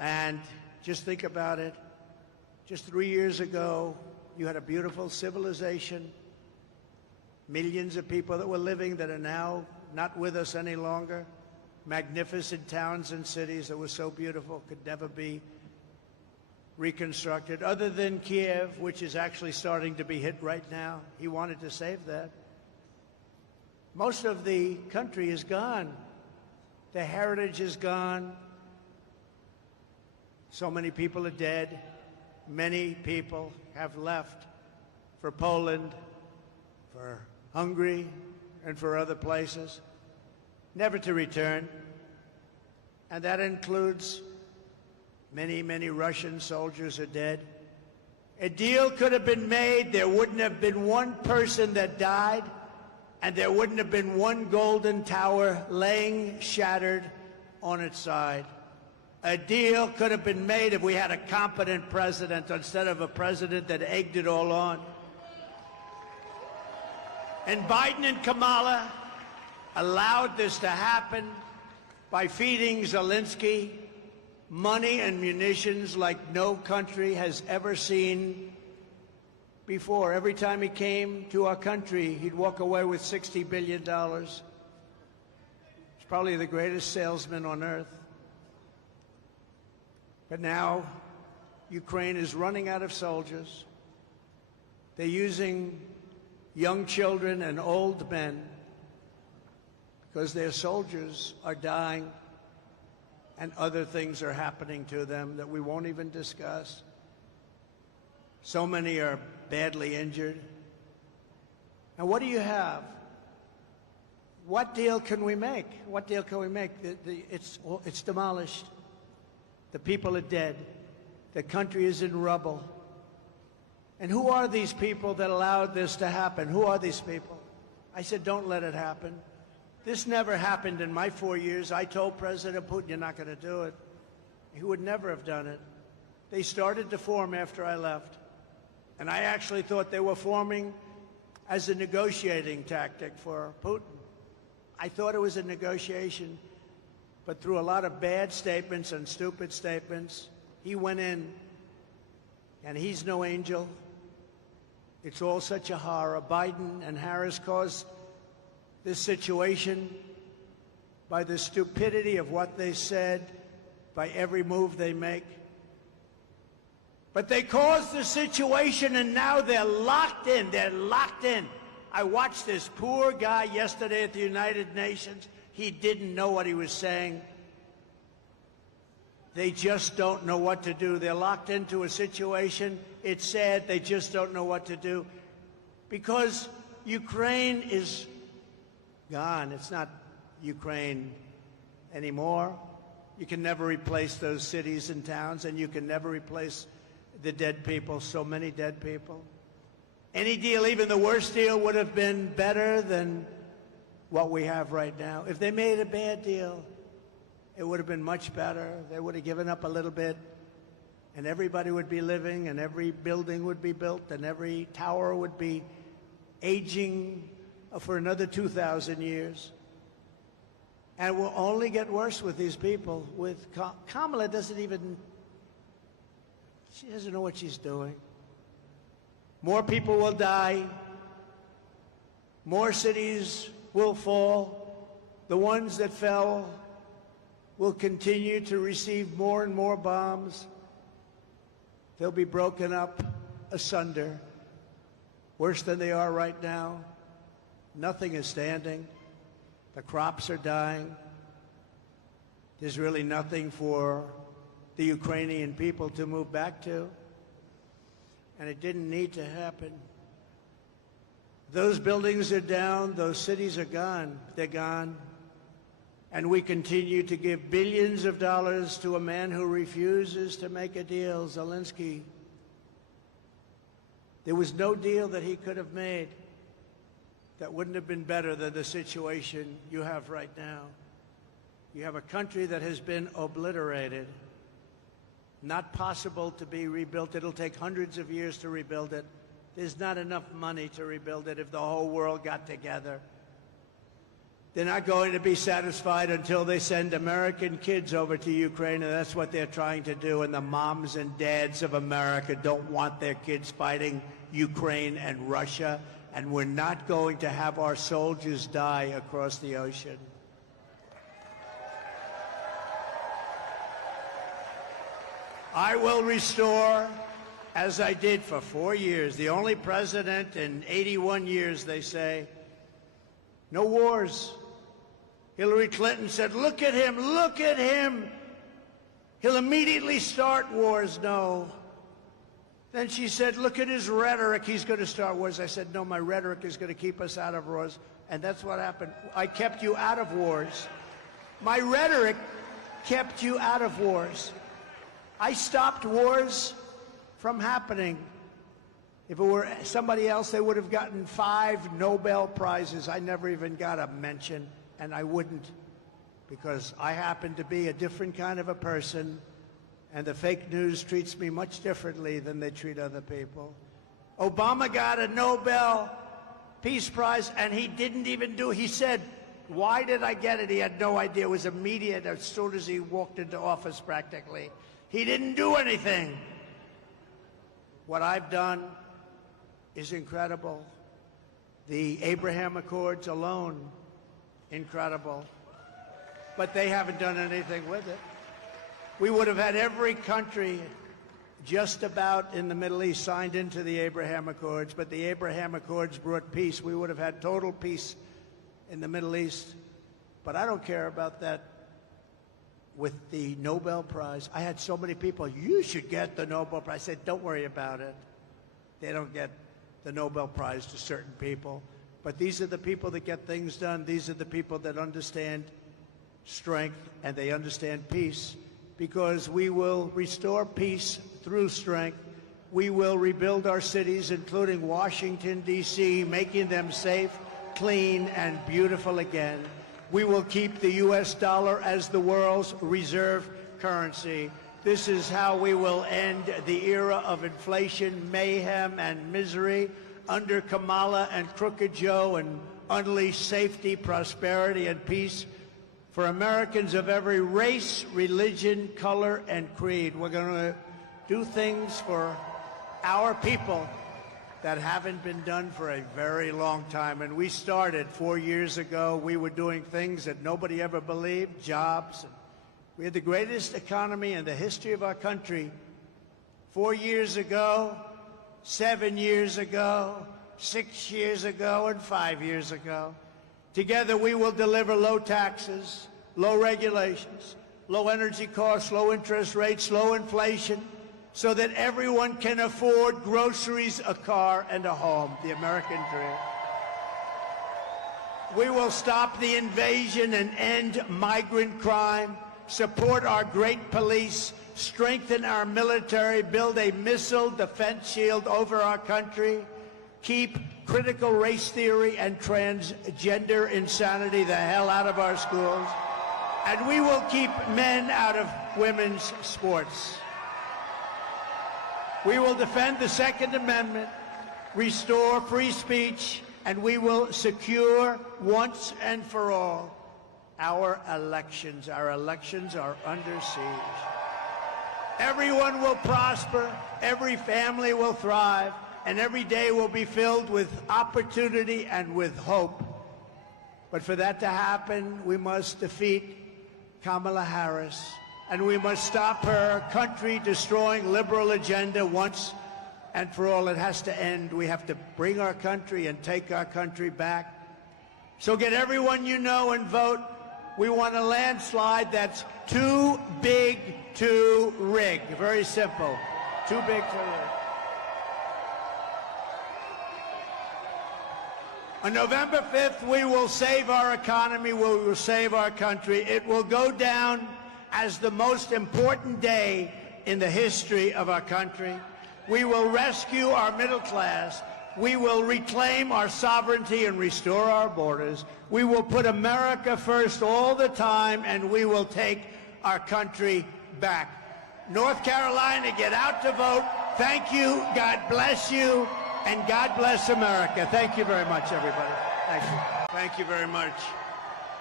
And just think about it. Just 3 years ago, you had a beautiful civilization, millions of people that were living that are now not with us any longer, magnificent towns and cities that were so beautiful, could never be reconstructed, other than Kiev, which is actually starting to be hit right now. He wanted to save that. Most of the country is gone. The heritage is gone. So many people are dead. Many people have left for Poland, for Hungary, and for other places, never to return. And that includes many, many Russian soldiers are dead. A deal could have been made. There wouldn't have been one person that died, and there wouldn't have been one golden tower laying shattered on its side. A deal could have been made if we had a competent president instead of a president that egged it all on. And Biden and Kamala allowed this to happen by feeding Zelensky money and munitions like no country has ever seen before. Every time he came to our country, he'd walk away with $60 billion. He's probably the greatest salesman on earth. But now, Ukraine is running out of soldiers. They're using young children and old men because their soldiers are dying and other things are happening to them that we won't even discuss. So many are badly injured. And what do you have? What deal can we make? What deal can we make? It's demolished. The people are dead. The country is in rubble. And who are these people that allowed this to happen? Who are these people? I said, don't let it happen. This never happened in my 4 years. I told President Putin, you're not going to do it. He would never have done it. They started to form after I left. And I actually thought they were forming as a negotiating tactic for Putin. I thought it was a negotiation. But through a lot of bad statements and stupid statements, he went in, and he's no angel. It's all such a horror. Biden and Harris caused this situation by the stupidity of what they said, by every move they make. But they caused the situation, and now they're locked in. They're locked in. I watched this poor guy yesterday at the United Nations. He didn't know what he was saying. They just don't know what to do. They're locked into a situation. It's sad. They just don't know what to do. Because Ukraine is gone. It's not Ukraine anymore. You can never replace those cities and towns, and you can never replace the dead people, so many dead people. Any deal, even the worst deal, would have been better than what we have right now. If they made a bad deal, it would have been much better. They would have given up a little bit, and everybody would be living, and every building would be built, and every tower would be aging for another 2,000 years. And it will only get worse with these people. With Kamala she doesn't know what she's doing. More people will die. More cities will fall. The ones that fell will continue to receive more and more bombs. They'll be broken up asunder, worse than they are right now. Nothing is standing. The crops are dying. There's really nothing for the Ukrainian people to move back to. And it didn't need to happen. Those buildings are down. Those cities are gone. They're gone. And we continue to give billions of dollars to a man who refuses to make a deal, Zelensky. There was no deal that he could have made that wouldn't have been better than the situation you have right now. You have a country that has been obliterated, not possible to be rebuilt. It'll take hundreds of years to rebuild it. There's not enough money to rebuild it if the whole world got together. They're not going to be satisfied until they send American kids over to Ukraine, and that's what they're trying to do. And the moms and dads of America don't want their kids fighting Ukraine and Russia, and we're not going to have our soldiers die across the ocean. I will restore, as I did for 4 years, the only president in 81 years, they say, no wars. Hillary Clinton said, look at him, look at him. He'll immediately start wars. No. Then she said, look at his rhetoric. He's going to start wars. I said, no, my rhetoric is going to keep us out of wars. And that's what happened. I kept you out of wars. My rhetoric kept you out of wars. I stopped wars from happening. If it were somebody else, they would have gotten 5 Nobel Prizes. I never even got a mention, and I wouldn't, because I happen to be a different kind of a person, and the fake news treats me much differently than they treat other people. Obama got a Nobel Peace Prize, and he didn't even do it. He said, why did I get it? He had no idea. It was immediate as soon as he walked into office, practically. He didn't do anything. What I've done is incredible. The Abraham Accords alone, incredible. But they haven't done anything with it. We would have had every country just about in the Middle East signed into the Abraham Accords, but the Abraham Accords brought peace. We would have had total peace in the Middle East. But I don't care about that with the Nobel Prize. I had so many people, you should get the Nobel Prize. I said, don't worry about it. They don't get the Nobel Prize to certain people. But these are the people that get things done. These are the people that understand strength and they understand peace, because we will restore peace through strength. We will rebuild our cities, including Washington, D.C., making them safe, clean, and beautiful again. We will keep the U.S. dollar as the world's reserve currency. This is how we will end the era of inflation, mayhem, and misery under Kamala and Crooked Joe, and unleash safety, prosperity, and peace for Americans of every race, religion, color, and creed. We're going to do things for our people that haven't been done for a very long time. And we started 4 years ago. We were doing things that nobody ever believed, jobs. We had the greatest economy in the history of our country 4 years ago, 7 years ago, 6 years ago, and 5 years ago. Together, we will deliver low taxes, low regulations, low energy costs, low interest rates, low inflation, so that everyone can afford groceries, a car, and a home, the American dream. We will stop the invasion and end migrant crime, support our great police, strengthen our military, build a missile defense shield over our country, keep critical race theory and transgender insanity the hell out of our schools, and we will keep men out of women's sports. We will defend the Second Amendment, restore free speech, and we will secure once and for all our elections. Our elections are under siege. Everyone will prosper, every family will thrive, and every day will be filled with opportunity and with hope. But for that to happen, we must defeat Kamala Harris, and we must stop her country-destroying liberal agenda once and for all. It has to end. We have to bring our country and take our country back. So get everyone you know and vote. We want a landslide that's too big to rig. Very simple. Too big to rig. On November 5th, we will save our economy. We will save our country. It will go down as the most important day in the history of our country. We will rescue our middle class. We will reclaim our sovereignty and restore our borders. We will put America first all the time, and we will take our country back. North Carolina, get out to vote. Thank you. God bless you. And God bless America. Thank you very much, everybody. Thank you. Thank you very much.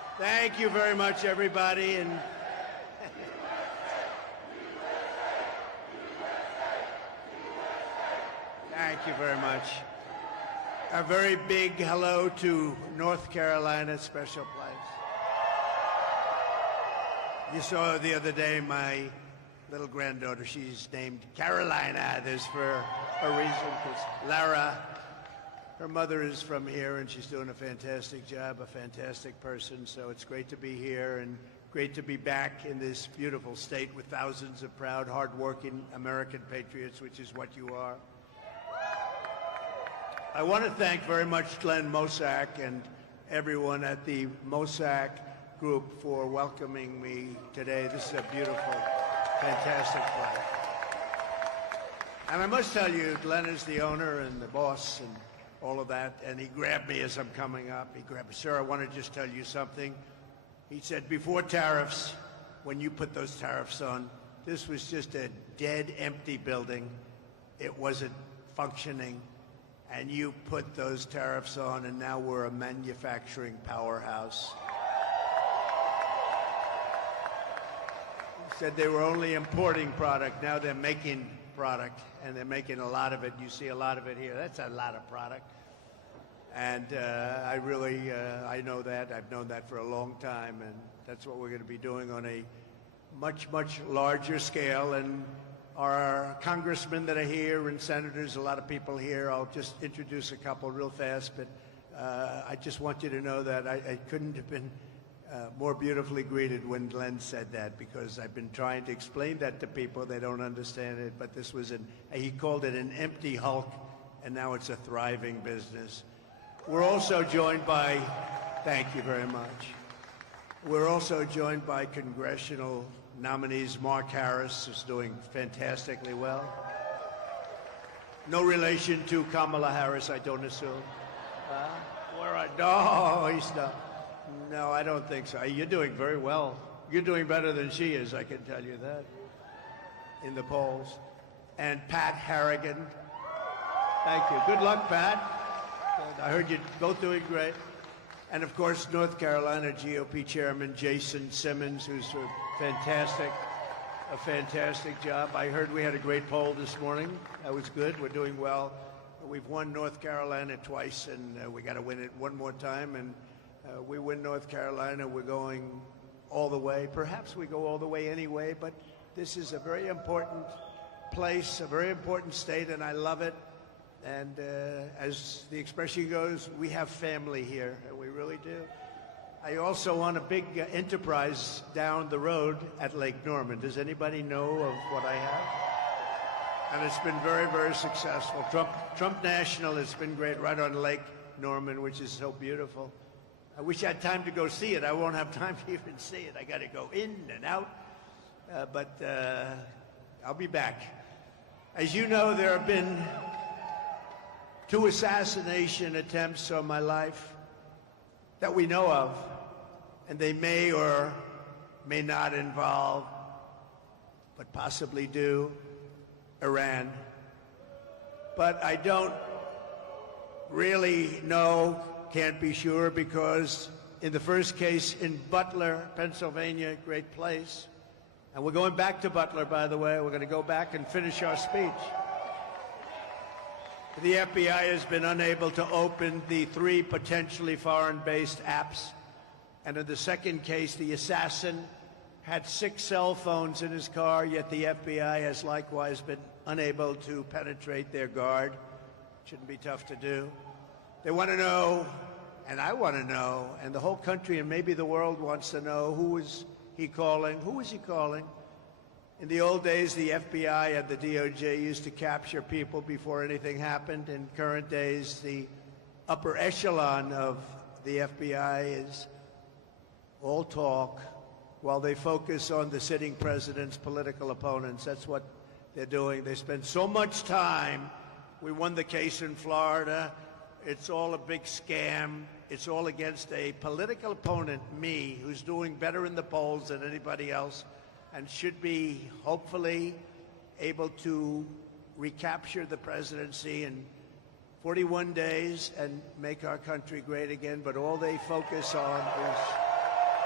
Thank you very much, everybody. And thank you very much. A very big hello to North Carolina, special place. You saw the other day my little granddaughter, she's named Carolina. There's for a reason, because Lara, her mother is from here, and she's doing a fantastic job, a fantastic person. So it's great to be here and great to be back in this beautiful state with thousands of proud, hardworking American patriots, which is what you are. I want to thank very much Glenn Mosak and everyone at the Mosak Group for welcoming me today. This is a beautiful, fantastic place. And I must tell you, Glenn is the owner and the boss and all of that, and he grabbed me as I'm coming up. He grabbed me, sir, I want to just tell you something. He said, before tariffs, when you put those tariffs on, this was just a dead, empty building. It wasn't functioning. And you put those tariffs on, and now we're a manufacturing powerhouse. He said they were only importing product. Now they're making product, and they're making a lot of it. You see a lot of it here. That's a lot of product. And I really, I know that. I've known that for a long time, and that's what we're going to be doing on a much, much larger scale. And our congressmen that are here and senators, a lot of people here. I'll just introduce a couple real fast, but I just want you to know that I couldn't have been more beautifully greeted when Glenn said that, because I've been trying to explain that to people. They don't understand it, but this was he called it an empty hulk, and now it's a thriving business. We're also joined by, thank you very much. We're also joined by congressional nominees. Mark Harris is doing fantastically well. No relation to Kamala Harris, I don't assume. No, he's not. No, I don't think so. You're doing very well. You're doing better than she is, I can tell you that, in the polls. And Pat Harrigan. Thank you. Good luck, Pat. I heard you're both doing great. And, of course, North Carolina GOP Chairman Jason Simmons, who's a fantastic job. I heard we had a great poll this morning. That was good. We're doing well. We've won North Carolina twice, and we got to win it one more time. And we win North Carolina, we're going all the way. Perhaps we go all the way anyway, but this is a very important place, a very important state, and I love it. And as the expression goes, we have family here, and we really do. I also own a big enterprise down the road at Lake Norman. Does anybody know of what I have? And it's been very, very successful. Trump National has been great right on Lake Norman, which is so beautiful. I wish I had time to go see it. I won't have time to even see it. I got to go in and out, but I'll be back. As you know, there have been 2 assassination attempts on my life that we know of, and they may or may not involve, but possibly do, Iran. But I don't really know, can't be sure, because in the first case in Butler, Pennsylvania, great place, and we're going back to Butler, by the way. We're going to go back and finish our speech. The FBI has been unable to open the 3 potentially foreign-based apps. And in the second case, the assassin had 6 cell phones in his car, yet the FBI has likewise been unable to penetrate their guard. Shouldn't be tough to do. They want to know, and I want to know, and the whole country and maybe the world wants to know, who is he calling? Who is he calling? In the old days, the FBI and the DOJ used to capture people before anything happened. In current days, the upper echelon of the FBI is all talk while they focus on the sitting president's political opponents. That's what they're doing. They spend so much time. We won the case in Florida. It's all a big scam. It's all against a political opponent, me, who's doing better in the polls than anybody else, and should be, hopefully, able to recapture the presidency in 41 days and make our country great again. But all they focus on is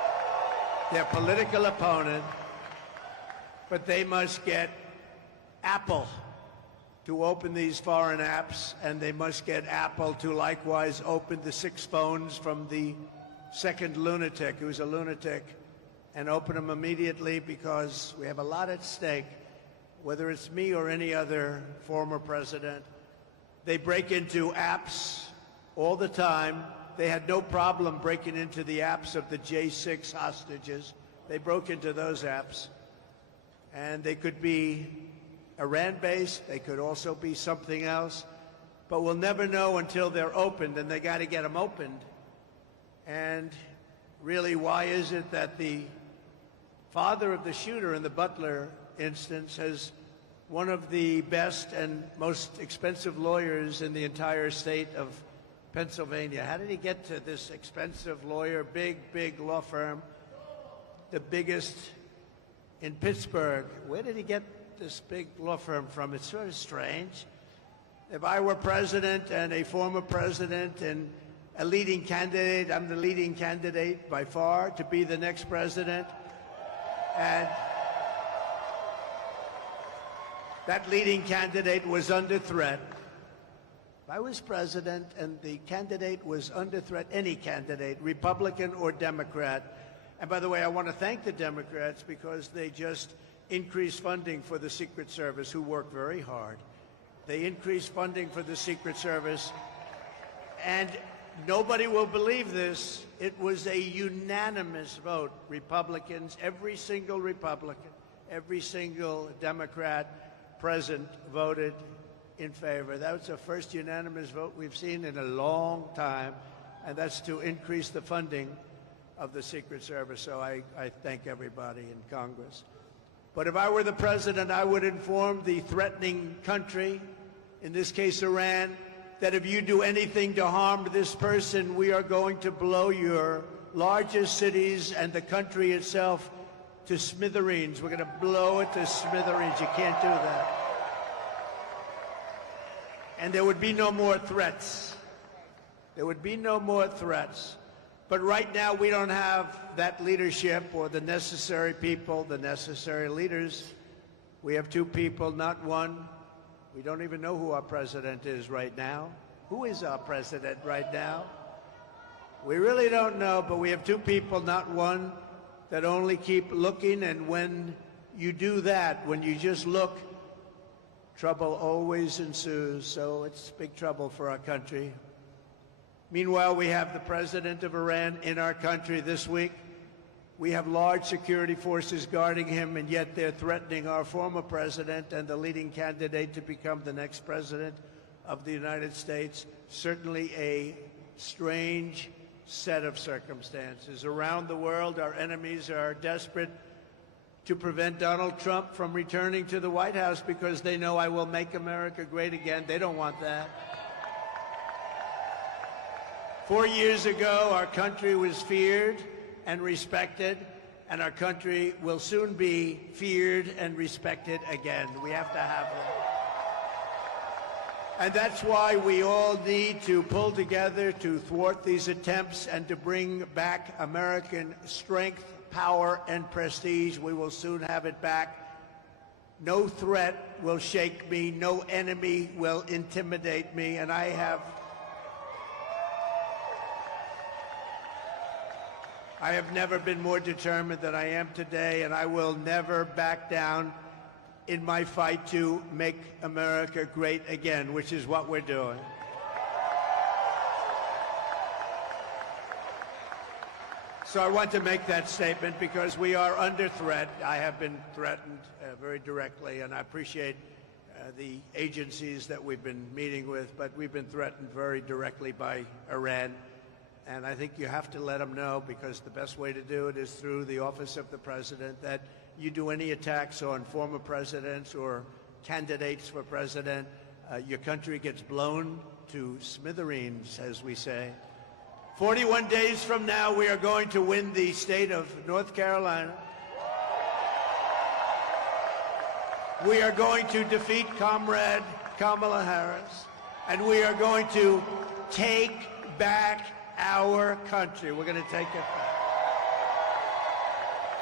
their political opponent, but they must get Apple to open these foreign apps, and they must get Apple to likewise open the 6 phones from the second lunatic, who's a lunatic, and open them immediately, because we have a lot at stake, whether it's me or any other former president. They break into apps all the time. They had no problem breaking into the apps of the J6 hostages. They broke into those apps. And they could be Iran-based, they could also be something else, but we'll never know until they're opened, and they got to get them opened. And really, why is it that the father of the shooter in the Butler instance has one of the best and most expensive lawyers in the entire state of Pennsylvania? How did he get to this expensive lawyer, big law firm, the biggest in Pittsburgh? Where did he get this big law firm from? It's sort of strange. If I were president and a former president and a leading candidate, I'm the leading candidate by far to be the next president, and that leading candidate was under threat. If I was president and the candidate was under threat, any candidate, Republican or Democrat, and by the way, I want to thank the Democrats because they just increased funding for the Secret Service, who worked very hard. They increased funding for the Secret Service, and nobody will believe this. It was a unanimous vote. Republicans, every single Republican, every single Democrat present voted in favor. That was the first unanimous vote we've seen in a long time, and that's to increase the funding of the Secret Service. So I thank everybody in Congress. But if I were the president, I would inform the threatening country, in this case Iran, that if you do anything to harm this person, we are going to blow your largest cities and the country itself to smithereens. We're going to blow it to smithereens. You can't do that. And there would be no more threats. There would be no more threats. But right now, we don't have that leadership or the necessary people, the necessary leaders. We have 2 people, not one. We don't even know who our president is right now. Who is our president right now? We really don't know, but we have 2 people, not one, that only keep looking. And when you do that, when you just look, trouble always ensues. So it's big trouble for our country. Meanwhile, we have the president of Iran in our country this week. We have large security forces guarding him, and yet they're threatening our former president and the leading candidate to become the next president of the United States. Certainly a strange set of circumstances. Around the world, our enemies are desperate to prevent Donald Trump from returning to the White House because they know I will make America great again. They don't want that. 4 years ago, our country was feared and respected, and our country will soon be feared and respected again. We have to have that. And that's why we all need to pull together to thwart these attempts and to bring back American strength, power, and prestige. We will soon have it back. No threat will shake me. No enemy will intimidate me. And I have never been more determined than I am today, and I will never back down in my fight to make America great again, which is what we're doing. So I want to make that statement because we are under threat. I have been threatened very directly, and I appreciate the agencies that we've been meeting with, but we've been threatened very directly by Iran. And I think you have to let them know, because the best way to do it is through the office of the president, that you do any attacks on former presidents or candidates for president, your country gets blown to smithereens, as we say. 41 days from now, we are going to win the state of North Carolina. We are going to defeat Comrade Kamala Harris, and we are going to take back our country. We're going to take it back.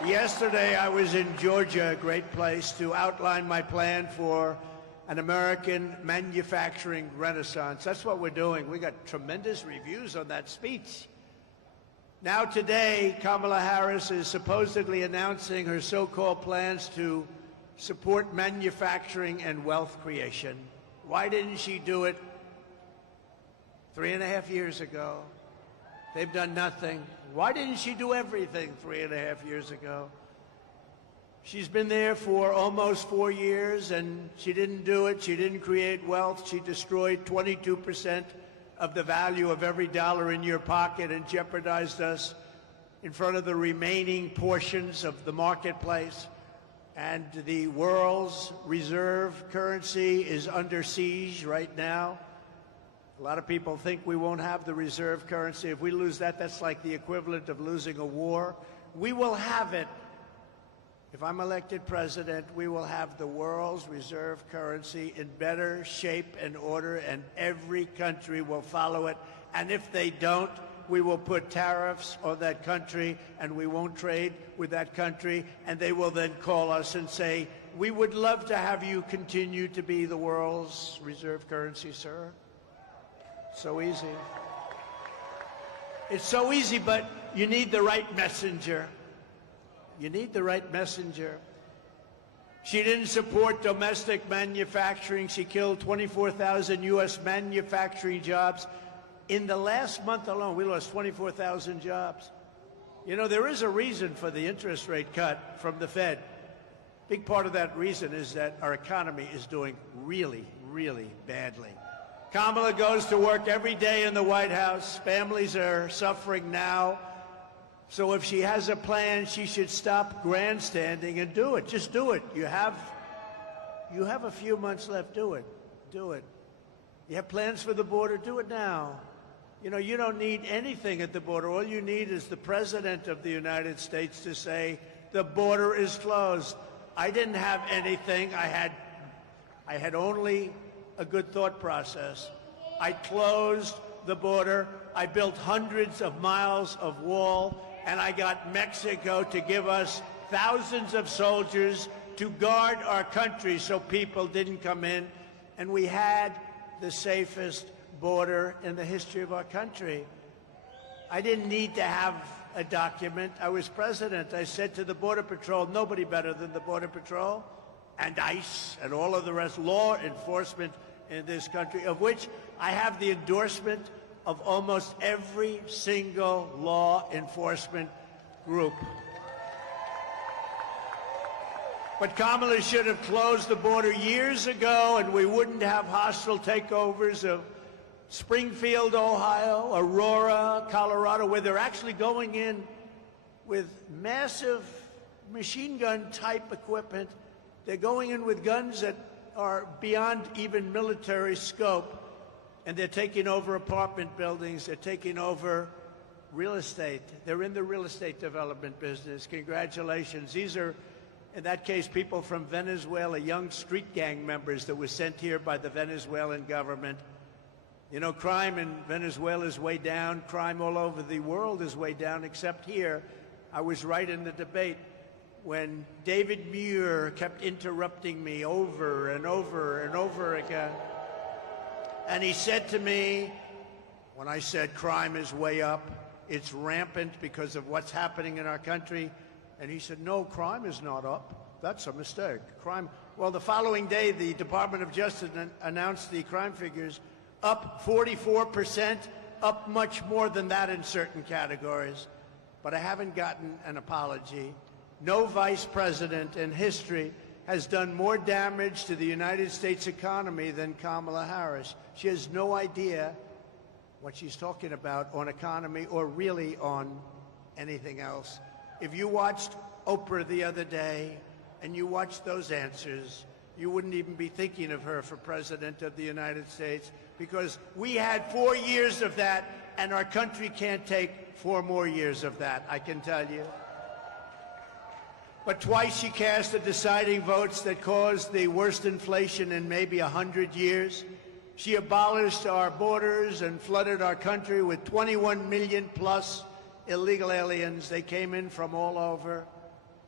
Yesterday, I was in Georgia, a great place, to outline my plan for an American manufacturing renaissance. That's what we're doing. We got tremendous reviews on that speech. Now today, Kamala Harris is supposedly announcing her so-called plans to support manufacturing and wealth creation. Why didn't she do it 3.5 years ago? They've done nothing. Why didn't she do everything 3.5 years ago? She's been there for almost 4 years, and she didn't do it. She didn't create wealth. She destroyed 22% of the value of every dollar in your pocket and jeopardized us in front of the remaining portions of the marketplace. And the world's reserve currency is under siege right now. A lot of people think we won't have the reserve currency. If we lose that, that's like the equivalent of losing a war. We will have it. If I'm elected president, we will have the world's reserve currency in better shape and order, and every country will follow it. And if they don't, we will put tariffs on that country, and we won't trade with that country. And they will then call us and say, we would love to have you continue to be the world's reserve currency, sir. So easy. It's so easy, but you need the right messenger. You need the right messenger. She didn't support domestic manufacturing. She killed 24,000 U.S. manufacturing jobs. In the last month alone, we lost 24,000 jobs. You know, there is a reason for the interest rate cut from the Fed. Big part of that reason is that our economy is doing really, really badly. Kamala goes to work every day in the White House. Families are suffering now. So if she has a plan, she should stop grandstanding and do it. Just do it. You have a few months left. Do it. Do it. You have plans for the border? Do it now. You know, you don't need anything at the border. All you need is the President of the United States to say, the border is closed. I didn't have anything. I had only a good thought process. I closed the border. I built hundreds of miles of wall, and I got Mexico to give us thousands of soldiers to guard our country so people didn't come in. And we had the safest border in the history of our country. I didn't need to have a document. I was president. I said to the Border Patrol, nobody better than the Border Patrol and ICE and all of the rest, law enforcement in this country, of which I have the endorsement of almost every single law enforcement group. But Kamala should have closed the border years ago, and we wouldn't have hostile takeovers of Springfield, Ohio, Aurora, Colorado, where they're actually going in with massive machine gun type equipment. They're going in with guns that are beyond even military scope. And they're taking over apartment buildings. They're taking over real estate. They're in the real estate development business. Congratulations. These are, in that case, people from Venezuela, young street gang members that were sent here by the Venezuelan government. You know, crime in Venezuela is way down. Crime all over the world is way down, except here. I was right in the debate when David Muir kept interrupting me over and over and over again. And he said to me, when I said crime is way up, it's rampant because of what's happening in our country, and he said, no, crime is not up. That's a mistake. Crime. Well, the following day, the Department of Justice announced the crime figures up 44%, up much more than that in certain categories. But I haven't gotten an apology. No vice president in history has done more damage to the United States economy than Kamala Harris. She has no idea what she's talking about on economy or really on anything else. If you watched Oprah the other day and you watched those answers, you wouldn't even be thinking of her for President of the United States, because we had 4 years of that, and our country can't take 4 more years of that, I can tell you. But twice she cast the deciding votes that caused the worst inflation in maybe 100 years. She abolished our borders and flooded our country with 21 million plus illegal aliens. They came in from all over.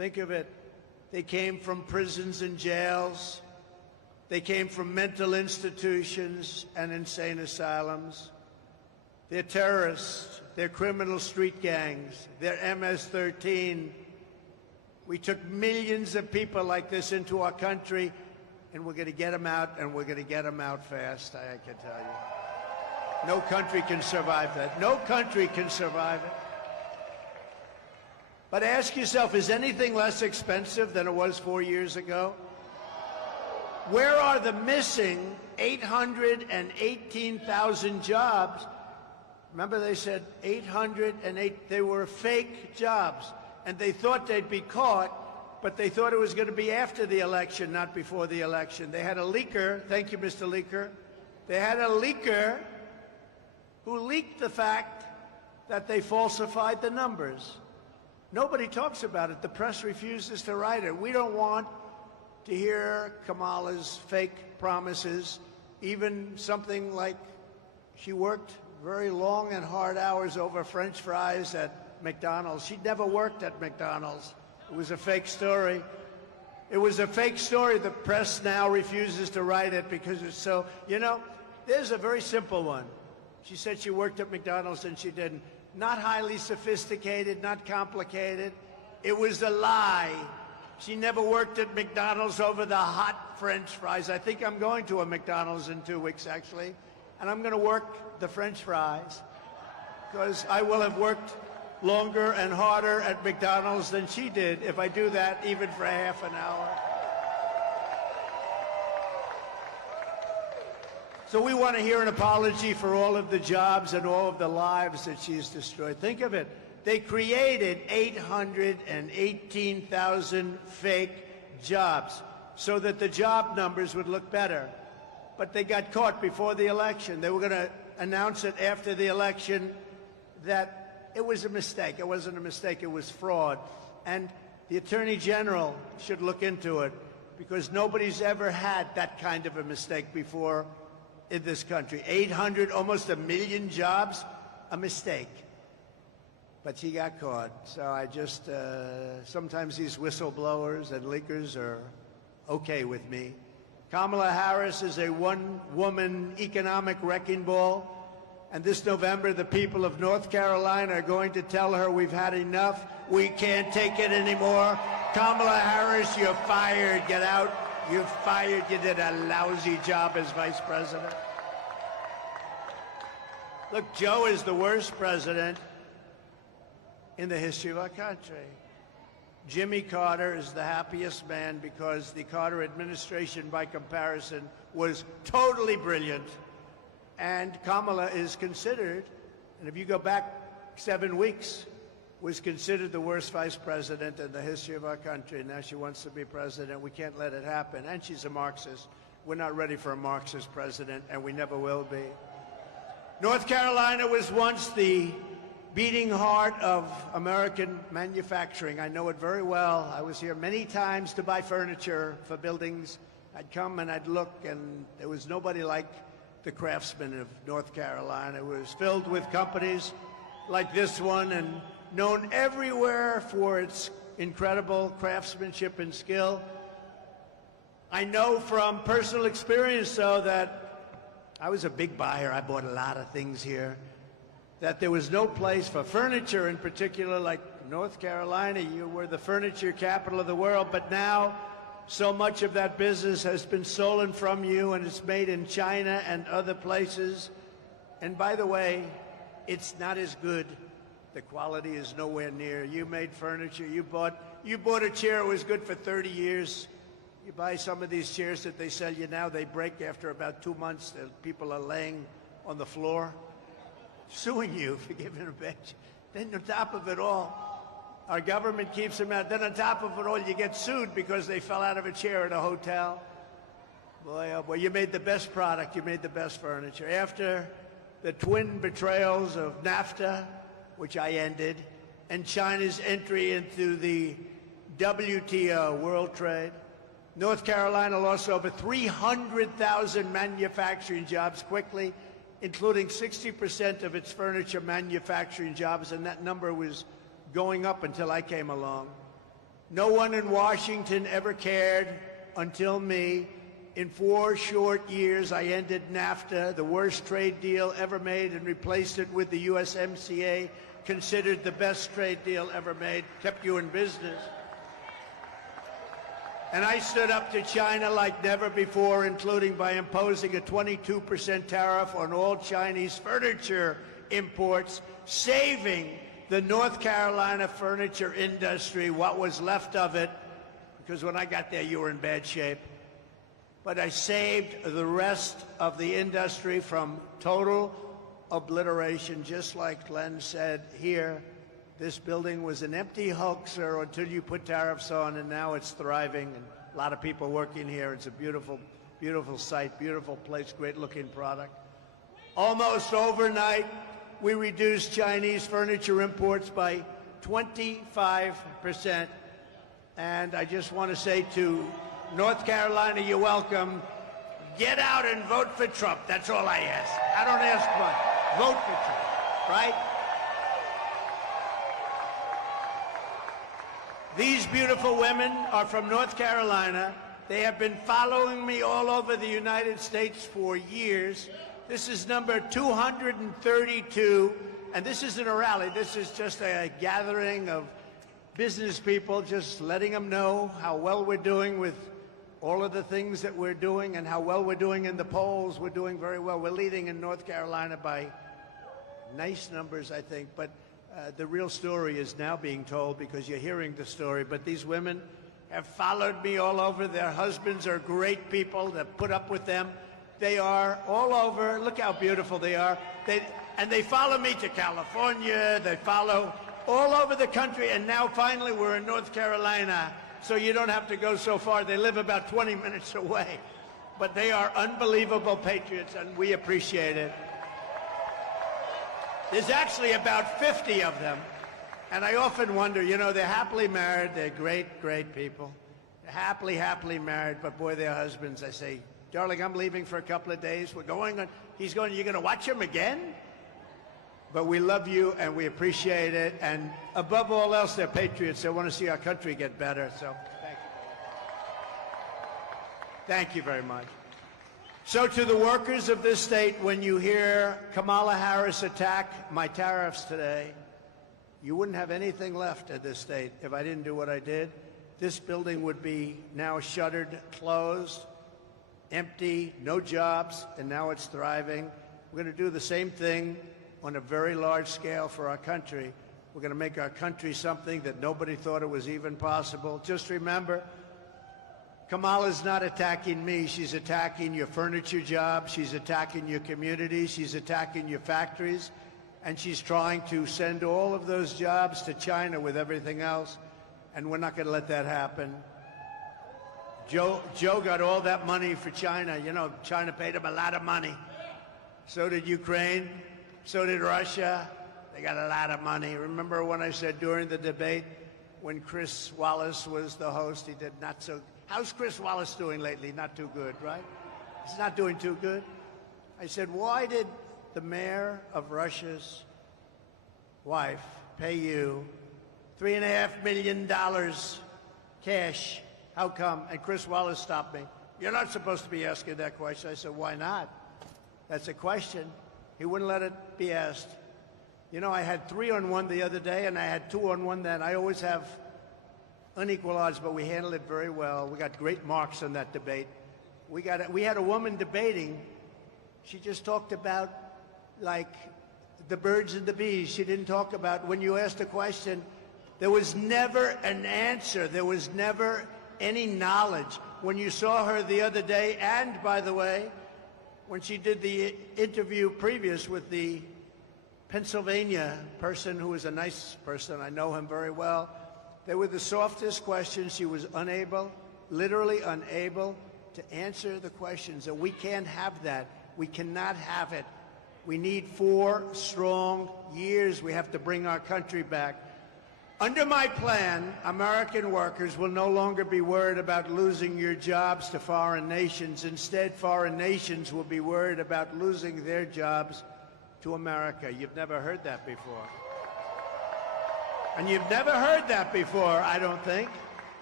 Think of it. They came from prisons and jails. They came from mental institutions and insane asylums. They're terrorists. They're criminal street gangs. They're MS-13. We took millions of people like this into our country, and we're going to get them out, and we're going to get them out fast, I can tell you. No country can survive that. No country can survive it. But ask yourself, is anything less expensive than it was 4 years ago? Where are the missing 818,000 jobs? Remember they said 808, they were fake jobs. And they thought they'd be caught, but they thought it was going to be after the election, not before the election. They had a leaker, thank you, Mr. Leaker. They had a leaker who leaked the fact that they falsified the numbers. Nobody talks about it. The press refuses to write it. We don't want to hear Kamala's fake promises, even something like she worked very long and hard hours over French fries at McDonald's. She'd never worked at McDonald's. It was a fake story. It was a fake story. The press now refuses to write it because it's so, you know, there's a very simple one. She said she worked at McDonald's and she didn't. Not highly sophisticated, not complicated. It was a lie. She never worked at McDonald's over the hot French fries. I think I'm going to a McDonald's in 2 weeks, actually, and I'm going to work the French fries because I will have worked longer and harder at McDonald's than she did if I do that even for half an hour. So we want to hear an apology for all of the jobs and all of the lives that she's destroyed. Think of it. They created 818,000 fake jobs so that the job numbers would look better. But they got caught before the election. They were going to announce it after the election that it was a mistake. It wasn't a mistake. It was fraud. And the Attorney General should look into it because nobody's ever had that kind of a mistake before in this country. 800, almost 1 million jobs, a mistake. But she got caught. So I just, sometimes these whistleblowers and leakers are okay with me. Kamala Harris is a one-woman economic wrecking ball. And this November, the people of North Carolina are going to tell her we've had enough. We can't take it anymore. Kamala Harris, you're fired. Get out. You're fired. You did a lousy job as vice president. Look, Joe is the worst president in the history of our country. Jimmy Carter is the happiest man because the Carter administration, by comparison, was totally brilliant. And Kamala is considered, and if you go back 7 weeks, was considered the worst vice president in the history of our country. Now she wants to be president. We can't let it happen. And she's a Marxist. We're not ready for a Marxist president, and we never will be. North Carolina was once the beating heart of American manufacturing. I know it very well. I was here many times to buy furniture for buildings. I'd come and I'd look, and there was nobody like the craftsmen of North Carolina. It was filled with companies like this one and known everywhere for its incredible craftsmanship and skill. I know from personal experience, though, that I was a big buyer. I bought a lot of things here. That there was no place for furniture in particular like North Carolina. You were the furniture capital of the world, but now so much of that business has been stolen from you, and it's made in China and other places. And by the way, it's not as good. The quality is nowhere near. You made furniture. You bought a chair. It was good for 30 years. You buy some of these chairs that they sell you now, they break after about 2 months. People are laying on the floor, suing you for giving a bench. Then on top of it all, our government keeps them out. Then on top of it all, you get sued because they fell out of a chair at a hotel. Boy, oh boy, you made the best product. You made the best furniture. After the twin betrayals of NAFTA, which I ended, and China's entry into the WTO, World Trade, North Carolina lost over 300,000 manufacturing jobs quickly, including 60% of its furniture manufacturing jobs, and that number was going up until I came along. No one in Washington ever cared until me. In 4 short years, I ended NAFTA, the worst trade deal ever made, and replaced it with the USMCA, considered the best trade deal ever made, kept you in business. And I stood up to China like never before, including by imposing a 22% tariff on all Chinese furniture imports, saving the North Carolina furniture industry, what was left of it, because when I got there, you were in bad shape. But I saved the rest of the industry from total obliteration, just like Glenn said here. This building was an empty hoaxer until you put tariffs on, and now it's thriving. And a lot of people working here. It's a beautiful, beautiful site, beautiful place, great-looking product. Almost overnight, we reduced Chinese furniture imports by 25%. And I just want to say to North Carolina, you're welcome. Get out and vote for Trump. That's all I ask. I don't ask much. Vote for Trump, right? These beautiful women are from North Carolina. They have been following me all over the United States for years. This is number 232, and this isn't a rally. This is just a gathering of business people, just letting them know how well we're doing with all of the things that we're doing and how well we're doing in the polls. We're doing very well. We're leading in North Carolina by nice numbers, I think. But the real story is now being told because you're hearing the story. But these women have followed me all over. Their husbands are great people that put up with them. They are all over. Look how beautiful they are. And they follow me to California. They follow all over the country. And now finally we're in North Carolina. So you don't have to go so far. They live about 20 minutes away. But they are unbelievable patriots, and we appreciate it. There's actually about 50 of them. And I often wonder, you know, they're happily married. They're great, great people. They're happily married. But boy, their husbands, I say, darling, I'm leaving for a couple of days. We're going on. He's going, you're going to watch him again? But we love you, and we appreciate it. And above all else, they're patriots. They want to see our country get better. So thank you. Thank you very much. So to the workers of this state, when you hear Kamala Harris attack my tariffs today, you wouldn't have anything left at this state if I didn't do what I did. This building would be now shuttered, closed, empty, no jobs, and now it's thriving. We're going to do the same thing on a very large scale for our country. We're going to make our country something that nobody thought it was even possible. Just remember, Kamala's not attacking me. She's attacking your furniture jobs. She's attacking your communities. She's attacking your factories. And she's trying to send all of those jobs to China with everything else. And we're not going to let that happen. Joe got all that money for China. You know, China paid him a lot of money. So did Ukraine. So did Russia. They got a lot of money. Remember when I said during the debate, when Chris Wallace was the host, he did not so. How's Chris Wallace doing lately? Not too good, right? He's not doing too good. I said, why did the mayor of Russia's wife pay you $3.5 million cash? How come? And Chris Wallace stopped me. You're not supposed to be asking that question. I said, why not? That's a question. He wouldn't let it be asked. You know, I had 3-on-1 the other day, and I had 2-on-1 then. I always have unequal odds, but we handled it very well. We got great marks on that debate. We had a woman debating. She just talked about, like, the birds and the bees. She didn't talk about, when you asked a question, there was never an answer. There was never any knowledge. When you saw her the other day, and, by the way, when she did the interview previous with the Pennsylvania person who was a nice person, I know him very well, they were the softest questions. She was unable, literally unable, to answer the questions. And we can't have that. We cannot have it. We need 4 strong years. We have to bring our country back. Under my plan, American workers will no longer be worried about losing your jobs to foreign nations. Instead, foreign nations will be worried about losing their jobs to America. You've never heard that before. And you've never heard that before, I don't think.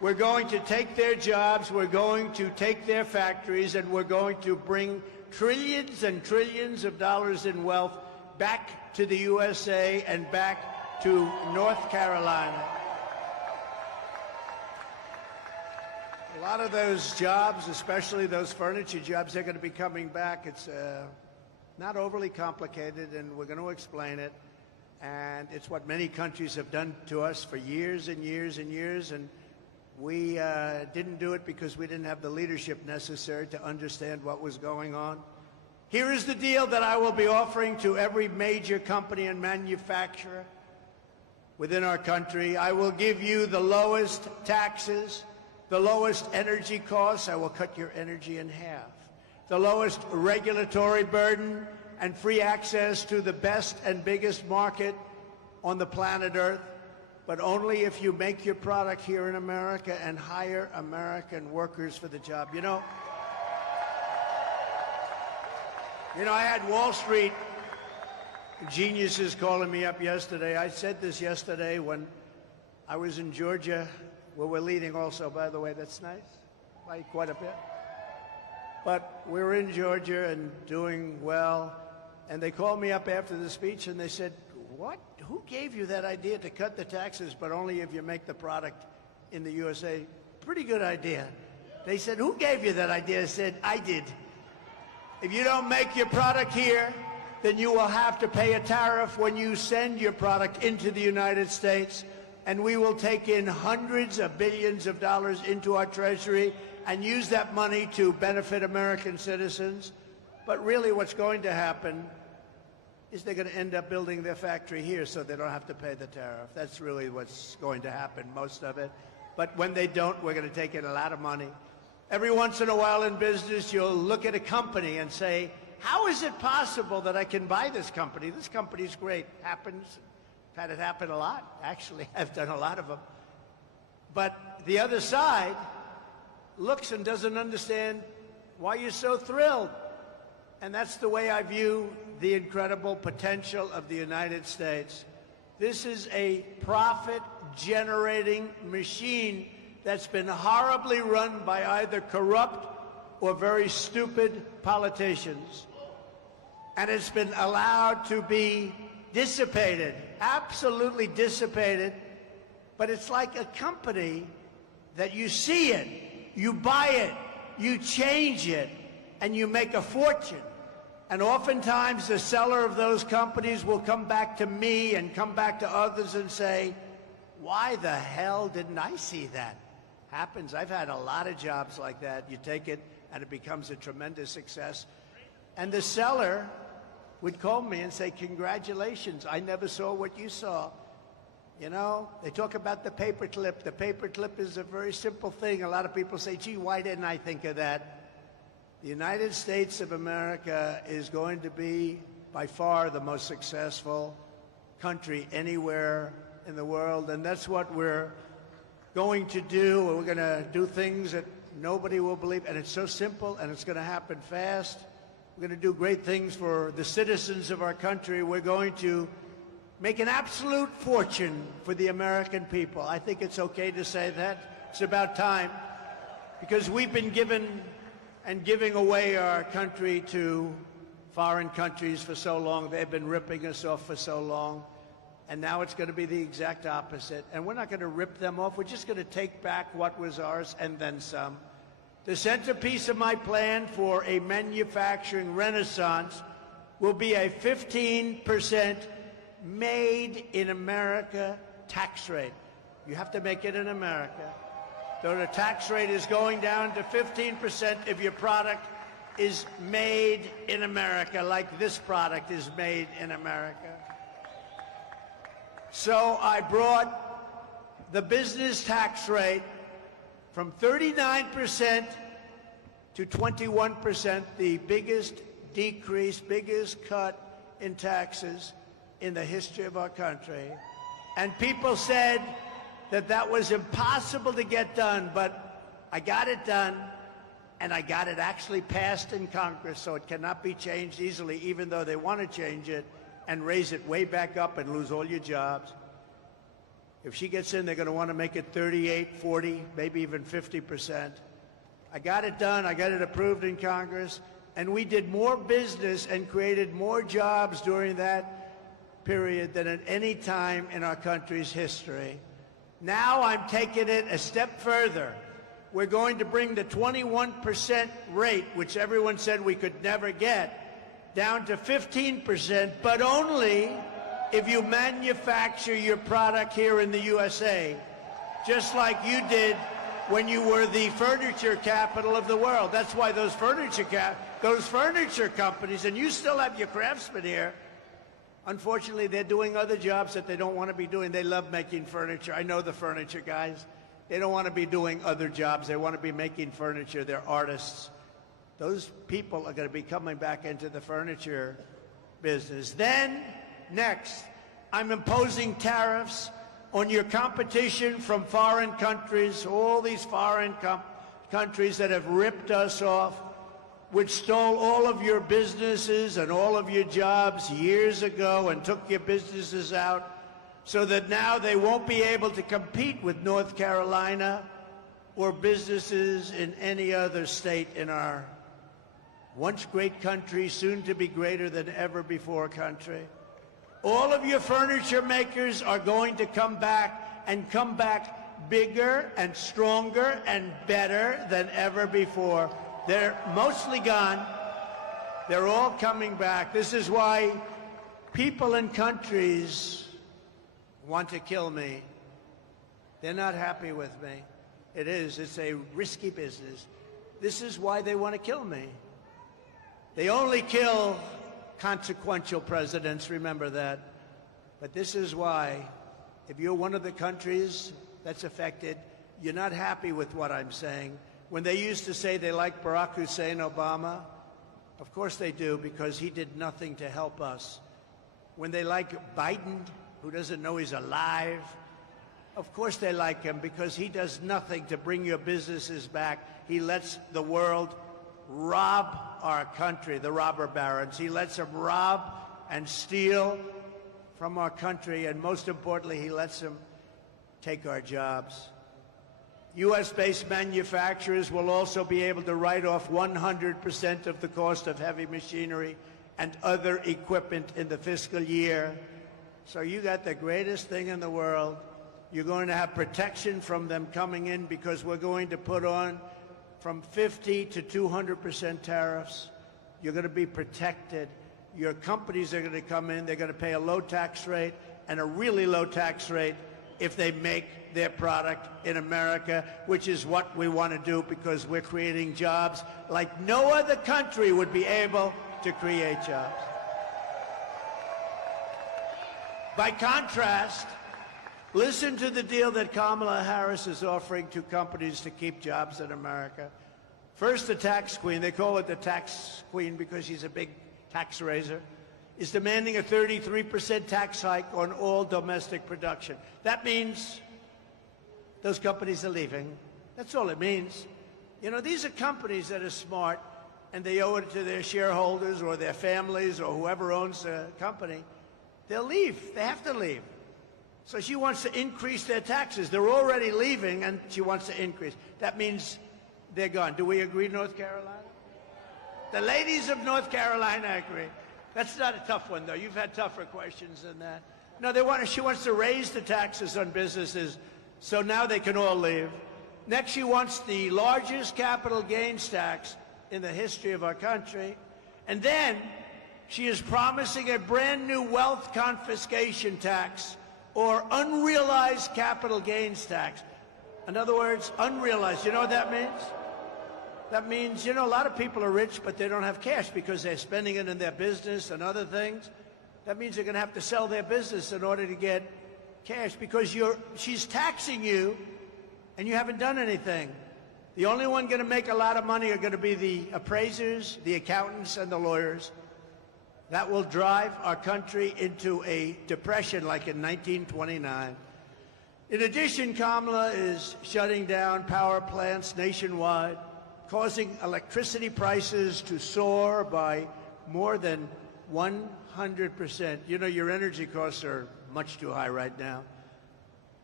We're going to take their jobs, we're going to take their factories, and we're going to bring trillions and trillions of dollars in wealth back to the USA and back to North Carolina. A lot of those jobs, especially those furniture jobs, they're going to be coming back. It's not overly complicated, and we're going to explain it. And it's what many countries have done to us for years and years and years. And we didn't do it because we didn't have the leadership necessary to understand what was going on. Here is the deal that I will be offering to every major company and manufacturer within our country. I will give you the lowest taxes, the lowest energy costs. I will cut your energy in half. The lowest regulatory burden and free access to the best and biggest market on the planet Earth, but only if you make your product here in America and hire American workers for the job. You know, I had Wall Street geniuses calling me up yesterday. I said this yesterday when I was in Georgia, where we're leading also, by the way. That's nice, by quite a bit. But we're in Georgia and doing well. And they called me up after the speech and they said, what? Who gave you that idea to cut the taxes, but only if you make the product in the USA? Pretty good idea. They said, who gave you that idea? I said, I did. If you don't make your product here, then you will have to pay a tariff when you send your product into the United States. And we will take in hundreds of billions of dollars into our treasury and use that money to benefit American citizens. But really what's going to happen is they're going to end up building their factory here so they don't have to pay the tariff. That's really what's going to happen, most of it. But when they don't, we're going to take in a lot of money. Every once in a while in business, you'll look at a company and say, how is it possible that I can buy this company? This company's great. Happens. I've had it happen a lot, actually. I've done a lot of them. But the other side looks and doesn't understand why you're so thrilled. And that's the way I view the incredible potential of the United States. This is a profit-generating machine that's been horribly run by either corrupt or very stupid politicians. And it's been allowed to be dissipated, absolutely dissipated. But it's like a company that you see it, you buy it, you change it, and you make a fortune. And oftentimes the seller of those companies will come back to me and come back to others and say, why the hell didn't I see that? Happens. I've had a lot of jobs like that. You take it and it becomes a tremendous success. And the seller would call me and say, congratulations, I never saw what you saw. You know, they talk about the paperclip. The paperclip is a very simple thing. A lot of people say, gee, why didn't I think of that? The United States of America is going to be, by far, the most successful country anywhere in the world, and that's what we're going to do. We're going to do things that nobody will believe, and it's so simple, and it's going to happen fast. We're going to do great things for the citizens of our country. We're going to make an absolute fortune for the American people. I think it's okay to say that. It's about time, because we've been given and giving away our country to foreign countries for so long. They've been ripping us off for so long. And now it's going to be the exact opposite. And we're not going to rip them off. We're just going to take back what was ours and then some. The centerpiece of my plan for a manufacturing renaissance will be a 15% made in America tax rate. You have to make it in America. So the tax rate is going down to 15% if your product is made in America, like this product is made in America. So I brought the business tax rate from 39% to 21%, the biggest decrease, biggest cut in taxes in the history of our country. And people said that that was impossible to get done, but I got it done, and I got it actually passed in Congress, so it cannot be changed easily, even though they want to change it and raise it way back up and lose all your jobs. If she gets in, they're going to want to make it 38, 40, maybe even 50%. I got it done. I got it approved in Congress. And we did more business and created more jobs during that period than at any time in our country's history. Now I'm taking it a step further. We're going to bring the 21% rate, which everyone said we could never get, down to 15%, but only if you manufacture your product here in the USA, just like you did when you were the furniture capital of the world. That's why those furniture companies, and you still have your craftsmen here, unfortunately, they're doing other jobs that they don't want to be doing. They love making furniture. I know the furniture guys. They don't want to be doing other jobs. They want to be making furniture. They're artists. Those people are going to be coming back into the furniture business. Then, next, I'm imposing tariffs on your competition from foreign countries, all these foreign countries that have ripped us off, which stole all of your businesses and all of your jobs years ago and took your businesses out, so that now they won't be able to compete with North Carolina or businesses in any other state in our once great country, soon to be greater than ever before country. All of your furniture makers are going to come back, and come back bigger and stronger and better than ever before. They're mostly gone. They're all coming back. This is why people in countries want to kill me. They're not happy with me. It's a risky business. This is why they want to kill me. They only kill consequential presidents, remember that. But this is why, if you're one of the countries that's affected, you're not happy with what I'm saying. When they used to say they like Barack Hussein Obama, of course they do, because he did nothing to help us. When they like Biden, who doesn't know he's alive, of course they like him, because he does nothing to bring your businesses back. He lets the world rob our country, the robber barons. He lets them rob and steal from our country, and most importantly, he lets them take our jobs. U.S.-based manufacturers will also be able to write off 100% of the cost of heavy machinery and other equipment in the fiscal year. So you got the greatest thing in the world. You're going to have protection from them coming in, because we're going to put on from 50 to 200% tariffs. You're going to be protected. Your companies are going to come in. They're going to pay a low tax rate and a really low tax rate if they make their product in America, which is what we want to do, because we're creating jobs like no other country would be able to create jobs. By contrast, listen to the deal that Kamala Harris is offering to companies to keep jobs in America. First, the tax queen, they call it the tax queen because she's a big tax raiser, is demanding a 33% tax hike on all domestic production. That means those companies are leaving. That's all it means. You know, these are companies that are smart, and they owe it to their shareholders or their families or whoever owns the company. They'll leave. They have to leave. So she wants to increase their taxes. They're already leaving, and she wants to increase. That means they're gone. Do we agree, North Carolina? The ladies of North Carolina agree. That's not a tough one, though. You've had tougher questions than that. No, she wants to raise the taxes on businesses, so now they can all leave. Next, she wants the largest capital gains tax in the history of our country. And then she is promising a brand new wealth confiscation tax, or unrealized capital gains tax. In other words, unrealized. You know what that means? That means, you know, a lot of people are rich, but they don't have cash because they're spending it in their business and other things. That means they're going to have to sell their business in order to get cash, because she's taxing you and you haven't done anything. The only one going to make a lot of money are going to be the appraisers, the accountants, and the lawyers. That will drive our country into a depression like in 1929. In addition, Kamala is shutting down power plants nationwide, causing electricity prices to soar by more than 100%. You know, your energy costs are much too high right now.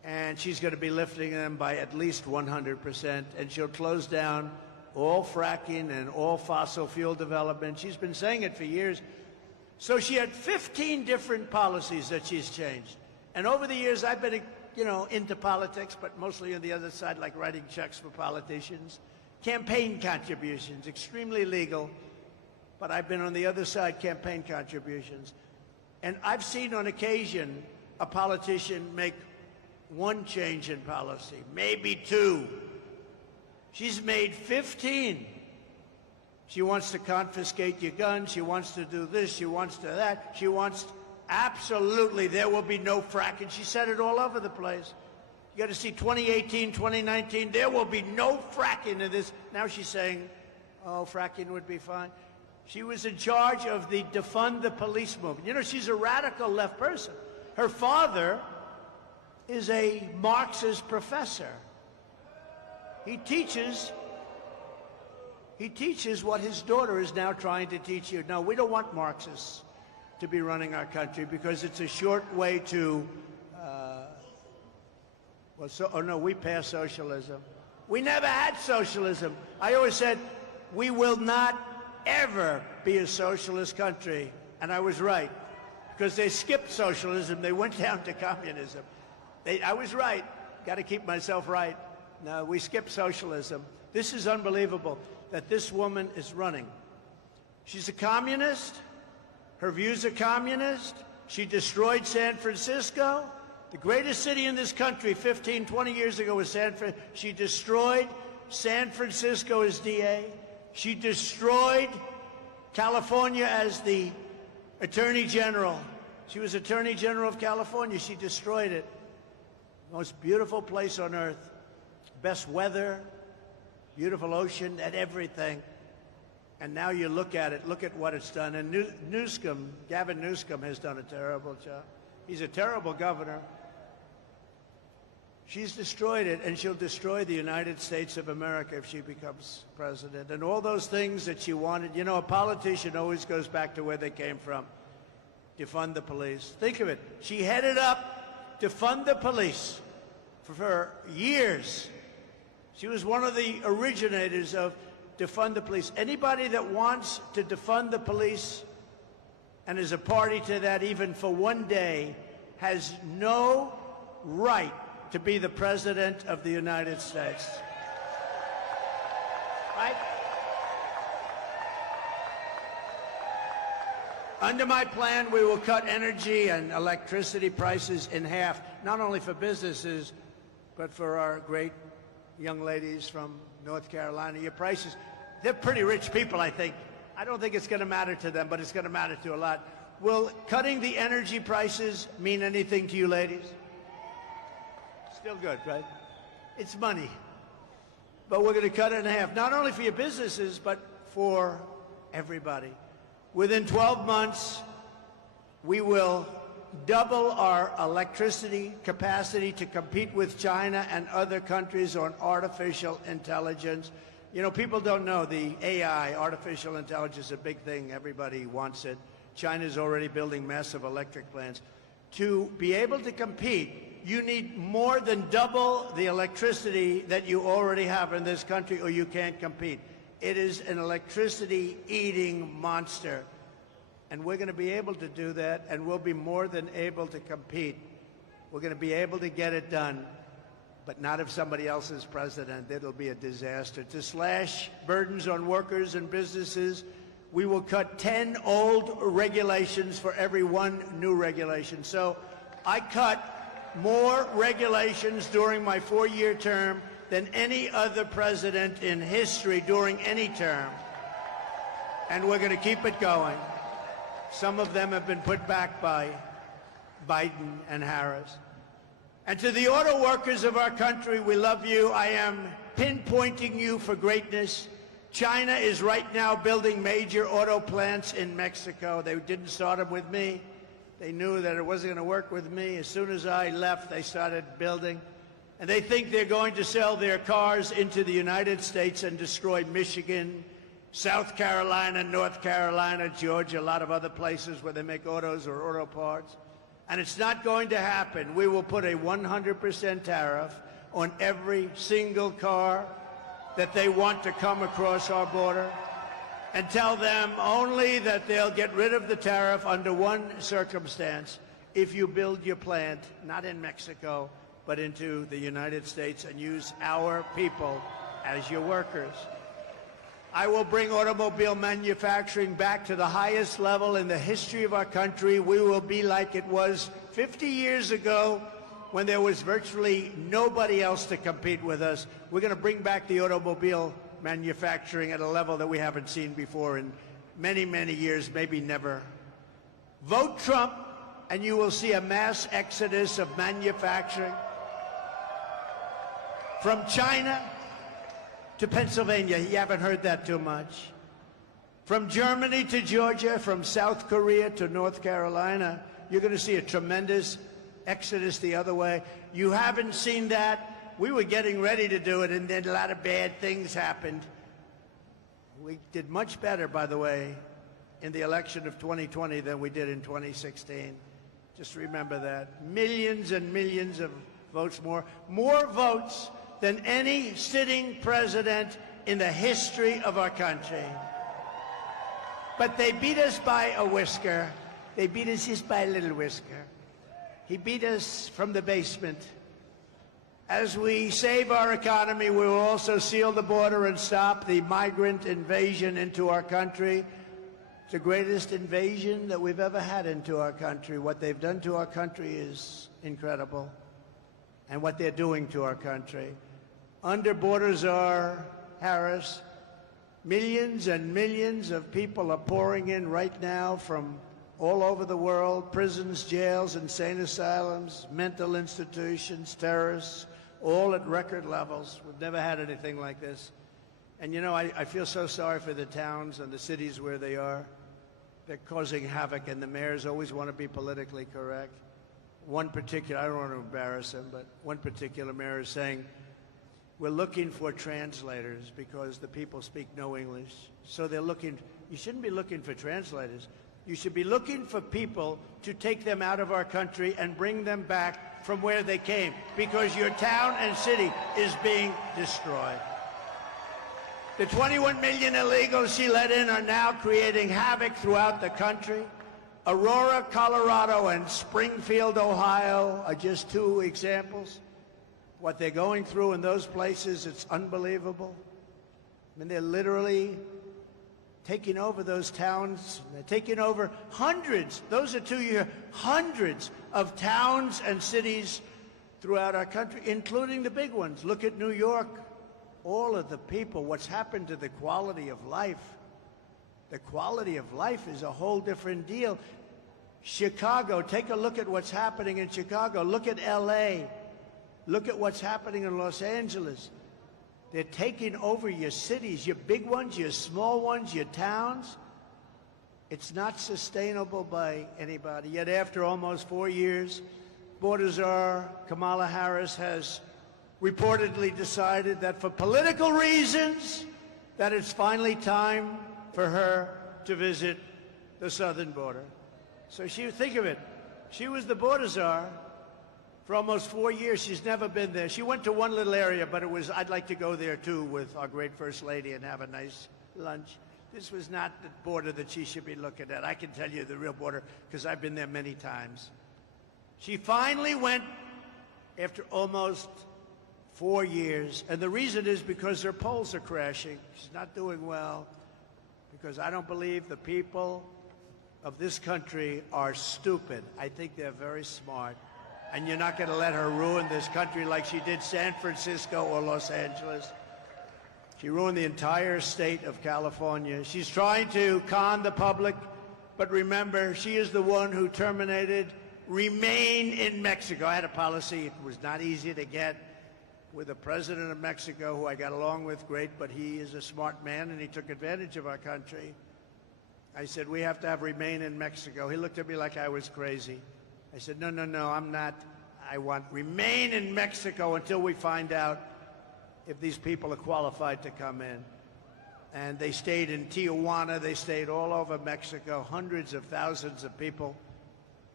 and she's going to be lifting them by at least 100%, and she'll close down all fracking and all fossil fuel development. She's been saying it for years. So she had 15 different policies that she's changed. And over the years, I've been, into politics, but mostly on the other side, like writing checks for politicians. Campaign contributions, extremely legal, but I've been on the other side, campaign contributions. And I've seen on occasion a politician make one change in policy, maybe two. She's made 15. She wants to confiscate your guns. She wants to do this. She wants to that. She wants absolutely there will be no fracking. She said it all over the place. You got to see 2018, 2019, there will be no fracking in this. Now she's saying, oh, fracking would be fine. She was in charge of the defund the police movement. She's a radical left person. Her father is a Marxist professor. He teaches what his daughter is now trying to teach you. No, we don't want Marxists to be running our country because it's a short way to, we passed socialism. We never had socialism. I always said, we will not ever be a socialist country. And I was right, because they skipped socialism. They went down to communism. I was right. Got to keep myself right. No, we skipped socialism. This is unbelievable that this woman is running. She's a communist. Her views are communist. She destroyed San Francisco. The greatest city in this country 15, 20 years ago was San Francisco. She destroyed San Francisco as DA. She destroyed California as the Attorney General. She was Attorney General of California. She destroyed it. Most beautiful place on earth. Best weather, beautiful ocean, and everything. And now you look at it, look at what it's done. And Newsom, Gavin Newsom, has done a terrible job. He's a terrible governor. She's destroyed it, and she'll destroy the United States of America if she becomes president. And all those things that she wanted, a politician always goes back to where they came from. Defund the police. Think of it. She headed up defund the police for years. She was one of the originators of defund the police. Anybody that wants to defund the police and is a party to that even for one day has no right to be the President of the United States. Right? Under my plan, we will cut energy and electricity prices in half, not only for businesses, but for our great young ladies from North Carolina. Your prices, they're pretty rich people, I think. I don't think it's going to matter to them, but it's going to matter to a lot. Will cutting the energy prices mean anything to you ladies? Still good, right? It's money. But we're going to cut it in half, not only for your businesses, but for everybody. Within 12 months, we will double our electricity capacity to compete with China and other countries on artificial intelligence. People don't know the AI, artificial intelligence, is a big thing. Everybody wants it. China's already building massive electric plants. To be able to compete, you need more than double the electricity that you already have in this country, or you can't compete. It is an electricity-eating monster. And we're going to be able to do that, and we'll be more than able to compete. We're going to be able to get it done, but not if somebody else is president. It'll be a disaster. To slash burdens on workers and businesses, we will cut 10 old regulations for every one new regulation. So I cut more regulations during my 4-year term than any other president in history during any term. And we're going to keep it going. Some of them have been put back by Biden and Harris. And to the auto workers of our country, we love you. I am pinpointing you for greatness. China is right now building major auto plants in Mexico. They didn't start them with me. They knew that it wasn't going to work with me. As soon as I left, they started building. And they think they're going to sell their cars into the United States and destroy Michigan, South Carolina, North Carolina, Georgia, a lot of other places where they make autos or auto parts. And it's not going to happen. We will put a 100% tariff on every single car that they want to come across our border, and tell them only that they'll get rid of the tariff under one circumstance: if you build your plant, not in Mexico, but into the United States, and use our people as your workers. I will bring automobile manufacturing back to the highest level in the history of our country. We will be like it was 50 years ago, when there was virtually nobody else to compete with us. We're going to bring back the automobile manufacturing at a level that we haven't seen before in many, many years, maybe never. Vote Trump, and you will see a mass exodus of manufacturing from China to Pennsylvania. You haven't heard that too much. From Germany to Georgia, from South Korea to North Carolina, you're going to see a tremendous exodus the other way. You haven't seen that. We were getting ready to do it, and then a lot of bad things happened. We did much better, by the way, in the election of 2020 than we did in 2016. Just remember that. Millions and millions of votes more. More votes than any sitting president in the history of our country. But they beat us by a whisker. They beat us just by a little whisker. He beat us from the basement. As we save our economy, we will also seal the border and stop the migrant invasion into our country. It's the greatest invasion that we've ever had into our country. What they've done to our country is incredible, and what they're doing to our country. Under Border Czar Harris, millions and millions of people are pouring in right now from all over the world: prisons, jails, insane asylums, mental institutions, terrorists, all at record levels. We've never had anything like this. And you know, I feel so sorry for the towns and the cities where they are. They're causing havoc, and the mayors always want to be politically correct. One particular, I don't want to embarrass him, but one particular mayor is saying, we're looking for translators because the people speak no English. So they're looking, you shouldn't be looking for translators. You should be looking for people to take them out of our country and bring them back from where they came, because your town and city is being destroyed. The 21 million illegals she let in are now creating havoc throughout the country. Aurora, Colorado, and Springfield, Ohio are just two examples. What they're going through in those places, it's unbelievable. I mean, they're literally taking over those towns. They're taking over hundreds, those are 2 years, hundreds of towns and cities throughout our country, including the big ones. Look at New York. All of the people, what's happened to the quality of life. The quality of life is a whole different deal. Chicago, take a look at what's happening in Chicago. Look at LA. Look at what's happening in Los Angeles. They're taking over your cities, your big ones, your small ones, your towns. It's not sustainable by anybody. Yet after almost 4 years, Border Czar Kamala Harris has reportedly decided that for political reasons, that it's finally time for her to visit the southern border. So think of it. She was the border czar for almost 4 years. She's never been there. She went to one little area, but it was, I'd like to go there too with our great First Lady and have a nice lunch. This was not the border that she should be looking at. I can tell you the real border because I've been there many times. She finally went after almost 4 years, and the reason is because her polls are crashing. She's not doing well, because I don't believe the people of this country are stupid. I think they're very smart, and you're not going to let her ruin this country like she did San Francisco or Los Angeles. She ruined the entire state of California. She's trying to con the public, but remember, she is the one who terminated Remain in Mexico. I had a policy. It was not easy to get with the president of Mexico, who I got along with great, but he is a smart man, and he took advantage of our country. I said, we have to have Remain in Mexico. He looked at me like I was crazy. I said, no, I'm not. I want Remain in Mexico until we find out if these people are qualified to come in. And they stayed in Tijuana. They stayed all over Mexico, hundreds of thousands of people.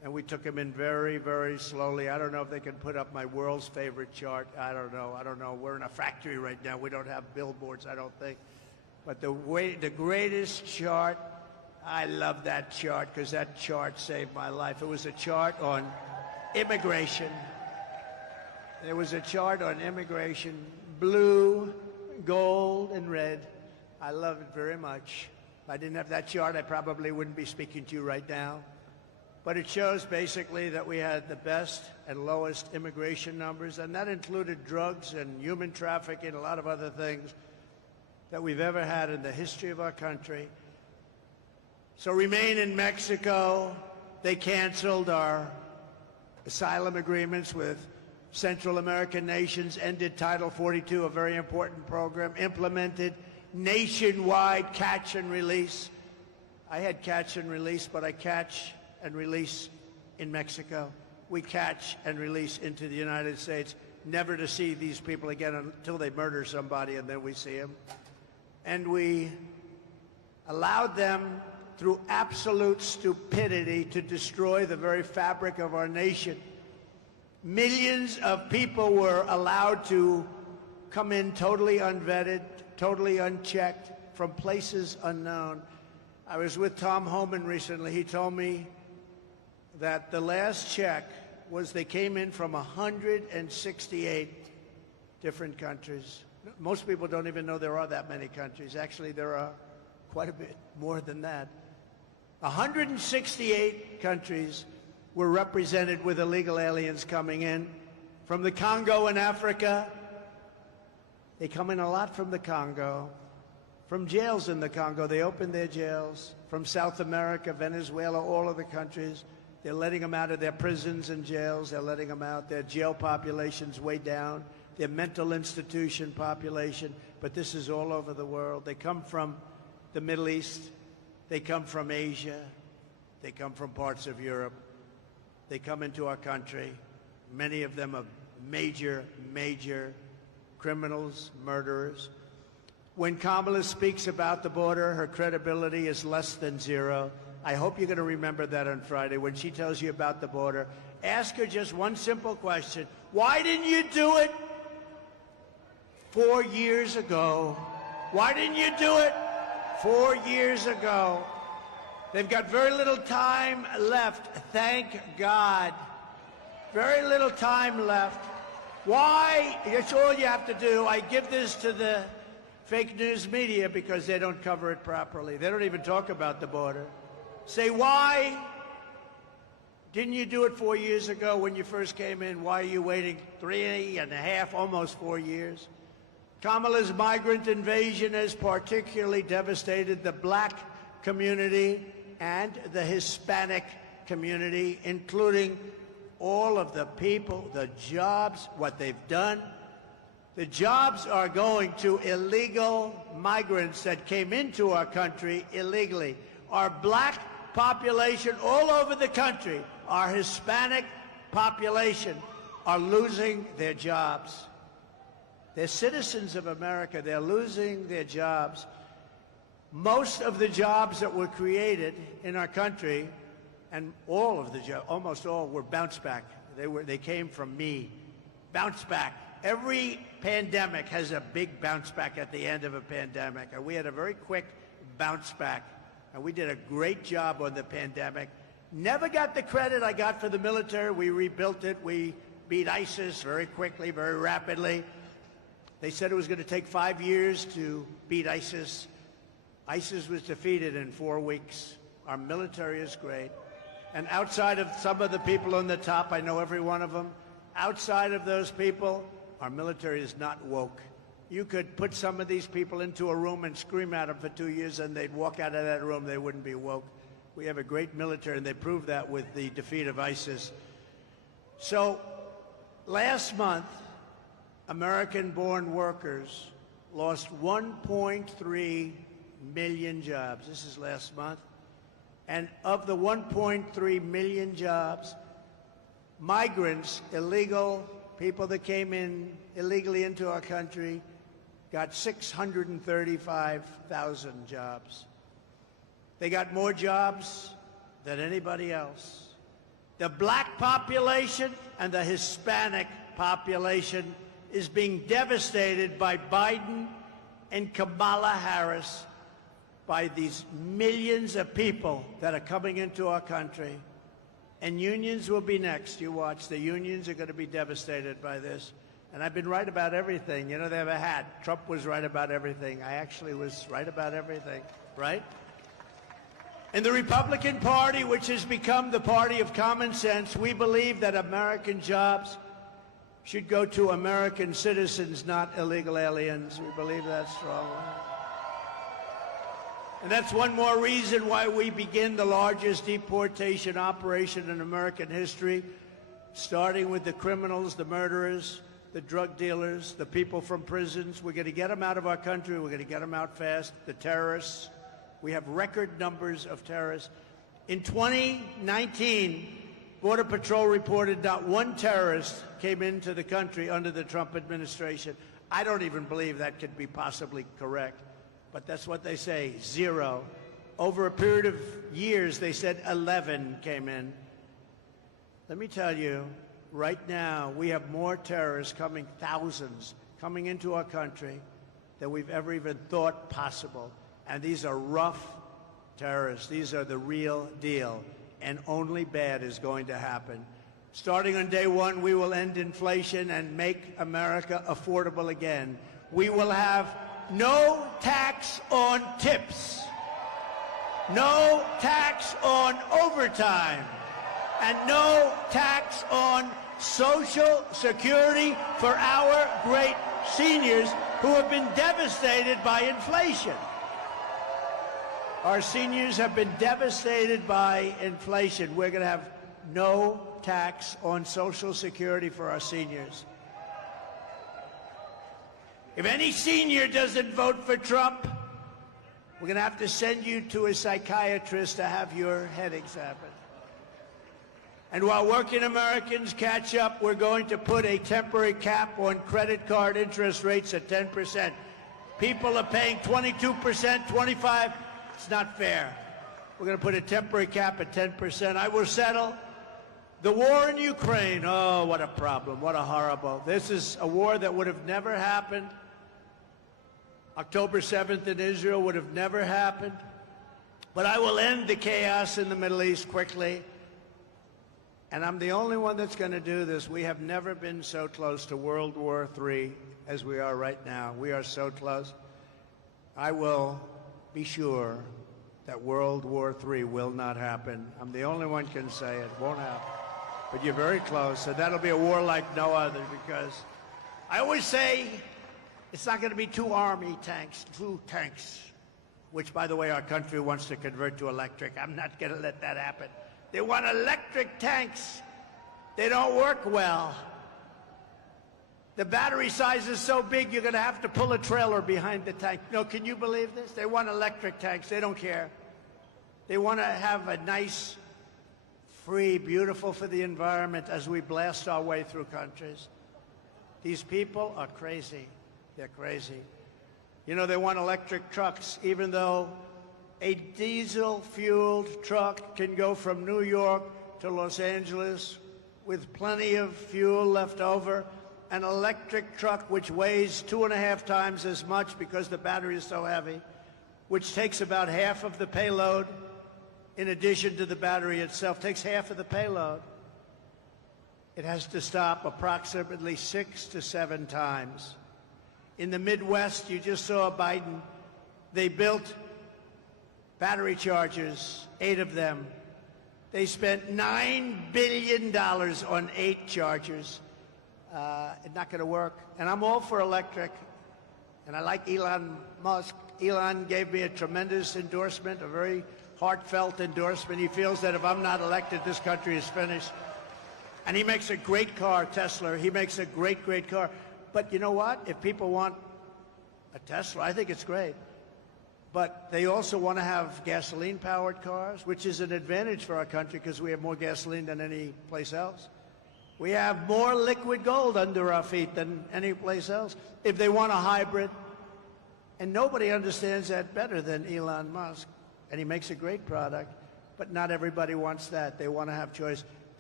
and we took them in very, very slowly. I don't know if they can put up my world's favorite chart. I don't know. We're in a factory right now. We don't have billboards, I don't think. But the greatest chart, I love that chart because that chart saved my life. It was a chart on immigration. There was a chart on immigration, blue, gold, and red. I love it very much. If I didn't have that chart, I probably wouldn't be speaking to you right now. But it shows basically that we had the best and lowest immigration numbers, and that included drugs and human trafficking and a lot of other things that we've ever had in the history of our country. So remain in Mexico. They canceled our asylum agreements with Central American nations, ended Title 42, a very important program, implemented nationwide catch and release. I had catch and release, but I catch and release in Mexico. We catch and release into the United States, never to see these people again until they murder somebody, and then we see them. And we allowed them, through absolute stupidity, to destroy the very fabric of our nation. Millions of people were allowed to come in totally unvetted, totally unchecked, from places unknown. I was with Tom Homan recently. He told me that the last check was they came in from 168 different countries. Most people don't even know there are that many countries. Actually, there are quite a bit more than that. 168 countries were represented with illegal aliens coming in. From the Congo in Africa, they come in a lot from the Congo. From jails in the Congo, they opened their jails. From South America, Venezuela, all of the countries, they're letting them out of their prisons and jails. They're letting them out. Their jail population's way down. Their mental institution population, but this is all over the world. They come from the Middle East. They come from Asia. They come from parts of Europe. They come into our country. Many of them are major, major criminals, murderers. When Kamala speaks about the border, her credibility is less than zero. I hope you're going to remember that on Friday when she tells you about the border. Ask her just one simple question. Why didn't you do it 4 years ago? Why didn't you do it 4 years ago? They've got very little time left, thank God. Very little time left. Why? That's all you have to do. I give this to the fake news media because they don't cover it properly. They don't even talk about the border. Say, why didn't you do it 4 years ago when you first came in? Why are you waiting 3.5, almost 4 years? Kamala's migrant invasion has particularly devastated the black community and the Hispanic community, including all of the people, the jobs, what they've done. The jobs are going to illegal migrants that came into our country illegally. Our black population all over the country, our Hispanic population, are losing their jobs. They're citizens of America. They're losing their jobs. Most of the jobs that were created in our country, and all of the jobs, almost all, were bounce back. They came from me. Bounce back. Every pandemic has a big bounce back at the end of a pandemic, and we had a very quick bounce back, and we did a great job on the pandemic. Never got the credit I got for the military. We rebuilt it. We beat ISIS very quickly, very rapidly. They said it was going to take 5 years to beat ISIS. ISIS was defeated in 4 weeks. Our military is great. And outside of some of the people on the top, I know every one of them, outside of those people, our military is not woke. You could put some of these people into a room and scream at them for 2 years, and they'd walk out of that room. They wouldn't be woke. We have a great military, and they proved that with the defeat of ISIS. So last month, American-born workers lost 1.3 million jobs. This is last month. And of the 1.3 million jobs, migrants, illegal people that came in illegally into our country, got 635,000 jobs. They got more jobs than anybody else. The black population and the Hispanic population is being devastated by Biden and Kamala Harris, by these millions of people that are coming into our country. And unions will be next. You watch. The unions are going to be devastated by this. And I've been right about everything. You know, they have a hat. Trump was right about everything. I actually was right about everything, right? In the Republican Party, which has become the party of common sense, we believe that American jobs should go to American citizens, not illegal aliens. We believe that strongly. And that's one more reason why we begin the largest deportation operation in American history, starting with the criminals, the murderers, the drug dealers, the people from prisons. We're going to get them out of our country. We're going to get them out fast. The terrorists. We have record numbers of terrorists. In 2019, Border Patrol reported not one terrorist came into the country under the Trump administration. I don't even believe that could be possibly correct, but that's what they say, 0. Over a period of years, they said 11 came in. Let me tell you, right now, we have more terrorists coming, thousands, coming into our country than we've ever even thought possible. And these are rough terrorists. These are the real deal. And only bad is going to happen. Starting on day one, we will end inflation and make America affordable again. We will have no tax on tips, no tax on overtime, and no tax on Social Security for our great seniors who have been devastated by inflation. Our seniors have been devastated by inflation. We're going to have no tax on Social Security for our seniors. If any senior doesn't vote for Trump, we're going to have to send you to a psychiatrist to have your head examined. And while working Americans catch up, we're going to put a temporary cap on credit card interest rates at 10%. People are paying 22%, 25%. It's not fair. We're going to put a temporary cap at 10%. I will settle the war in Ukraine. Oh, what a problem. What a horrible. This is a war that would have never happened. October 7th in Israel would have never happened. But I will end the chaos in the Middle East quickly. And I'm the only one that's going to do this. We have never been so close to World War III as we are right now. We are so close. I will be sure that World War III will not happen. I'm the only one can say it won't happen. But you're very close, and that'll be a war like no other, because I always say it's not going to be 2 army tanks, 2 tanks, which, by the way, our country wants to convert to electric. I'm not going to let that happen. They want electric tanks. They don't work well. The battery size is so big, you're going to have to pull a trailer behind the tank. No, can you believe this? They want electric tanks. They don't care. They want to have a nice, free, beautiful for the environment as we blast our way through countries. These people are crazy. They're crazy. You know, they want electric trucks, even though a diesel-fueled truck can go from New York to Los Angeles with plenty of fuel left over. An electric truck, which weighs 2.5 times as much because the battery is so heavy, which takes about half of the payload, in addition to the battery itself, takes half of the payload. It has to stop approximately 6 to 7 times. In the Midwest, you just saw Biden, they built battery chargers, 8 of them. They spent $9 billion on 8 chargers. It's not going to work. And I'm all for electric. And I like Elon Musk. Elon gave me a tremendous endorsement, a very heartfelt endorsement. He feels that if I'm not elected, this country is finished. And he makes a great car, Tesla. He makes a great, great car. But you know what? If people want a Tesla, I think it's great. But they also want to have gasoline-powered cars, which is an advantage for our country because we have more gasoline than any place else. We have more liquid gold under our feet than any place else. If they want a hybrid, and nobody understands that better than Elon Musk, and he makes a great product, but not everybody wants that. They want to have choice.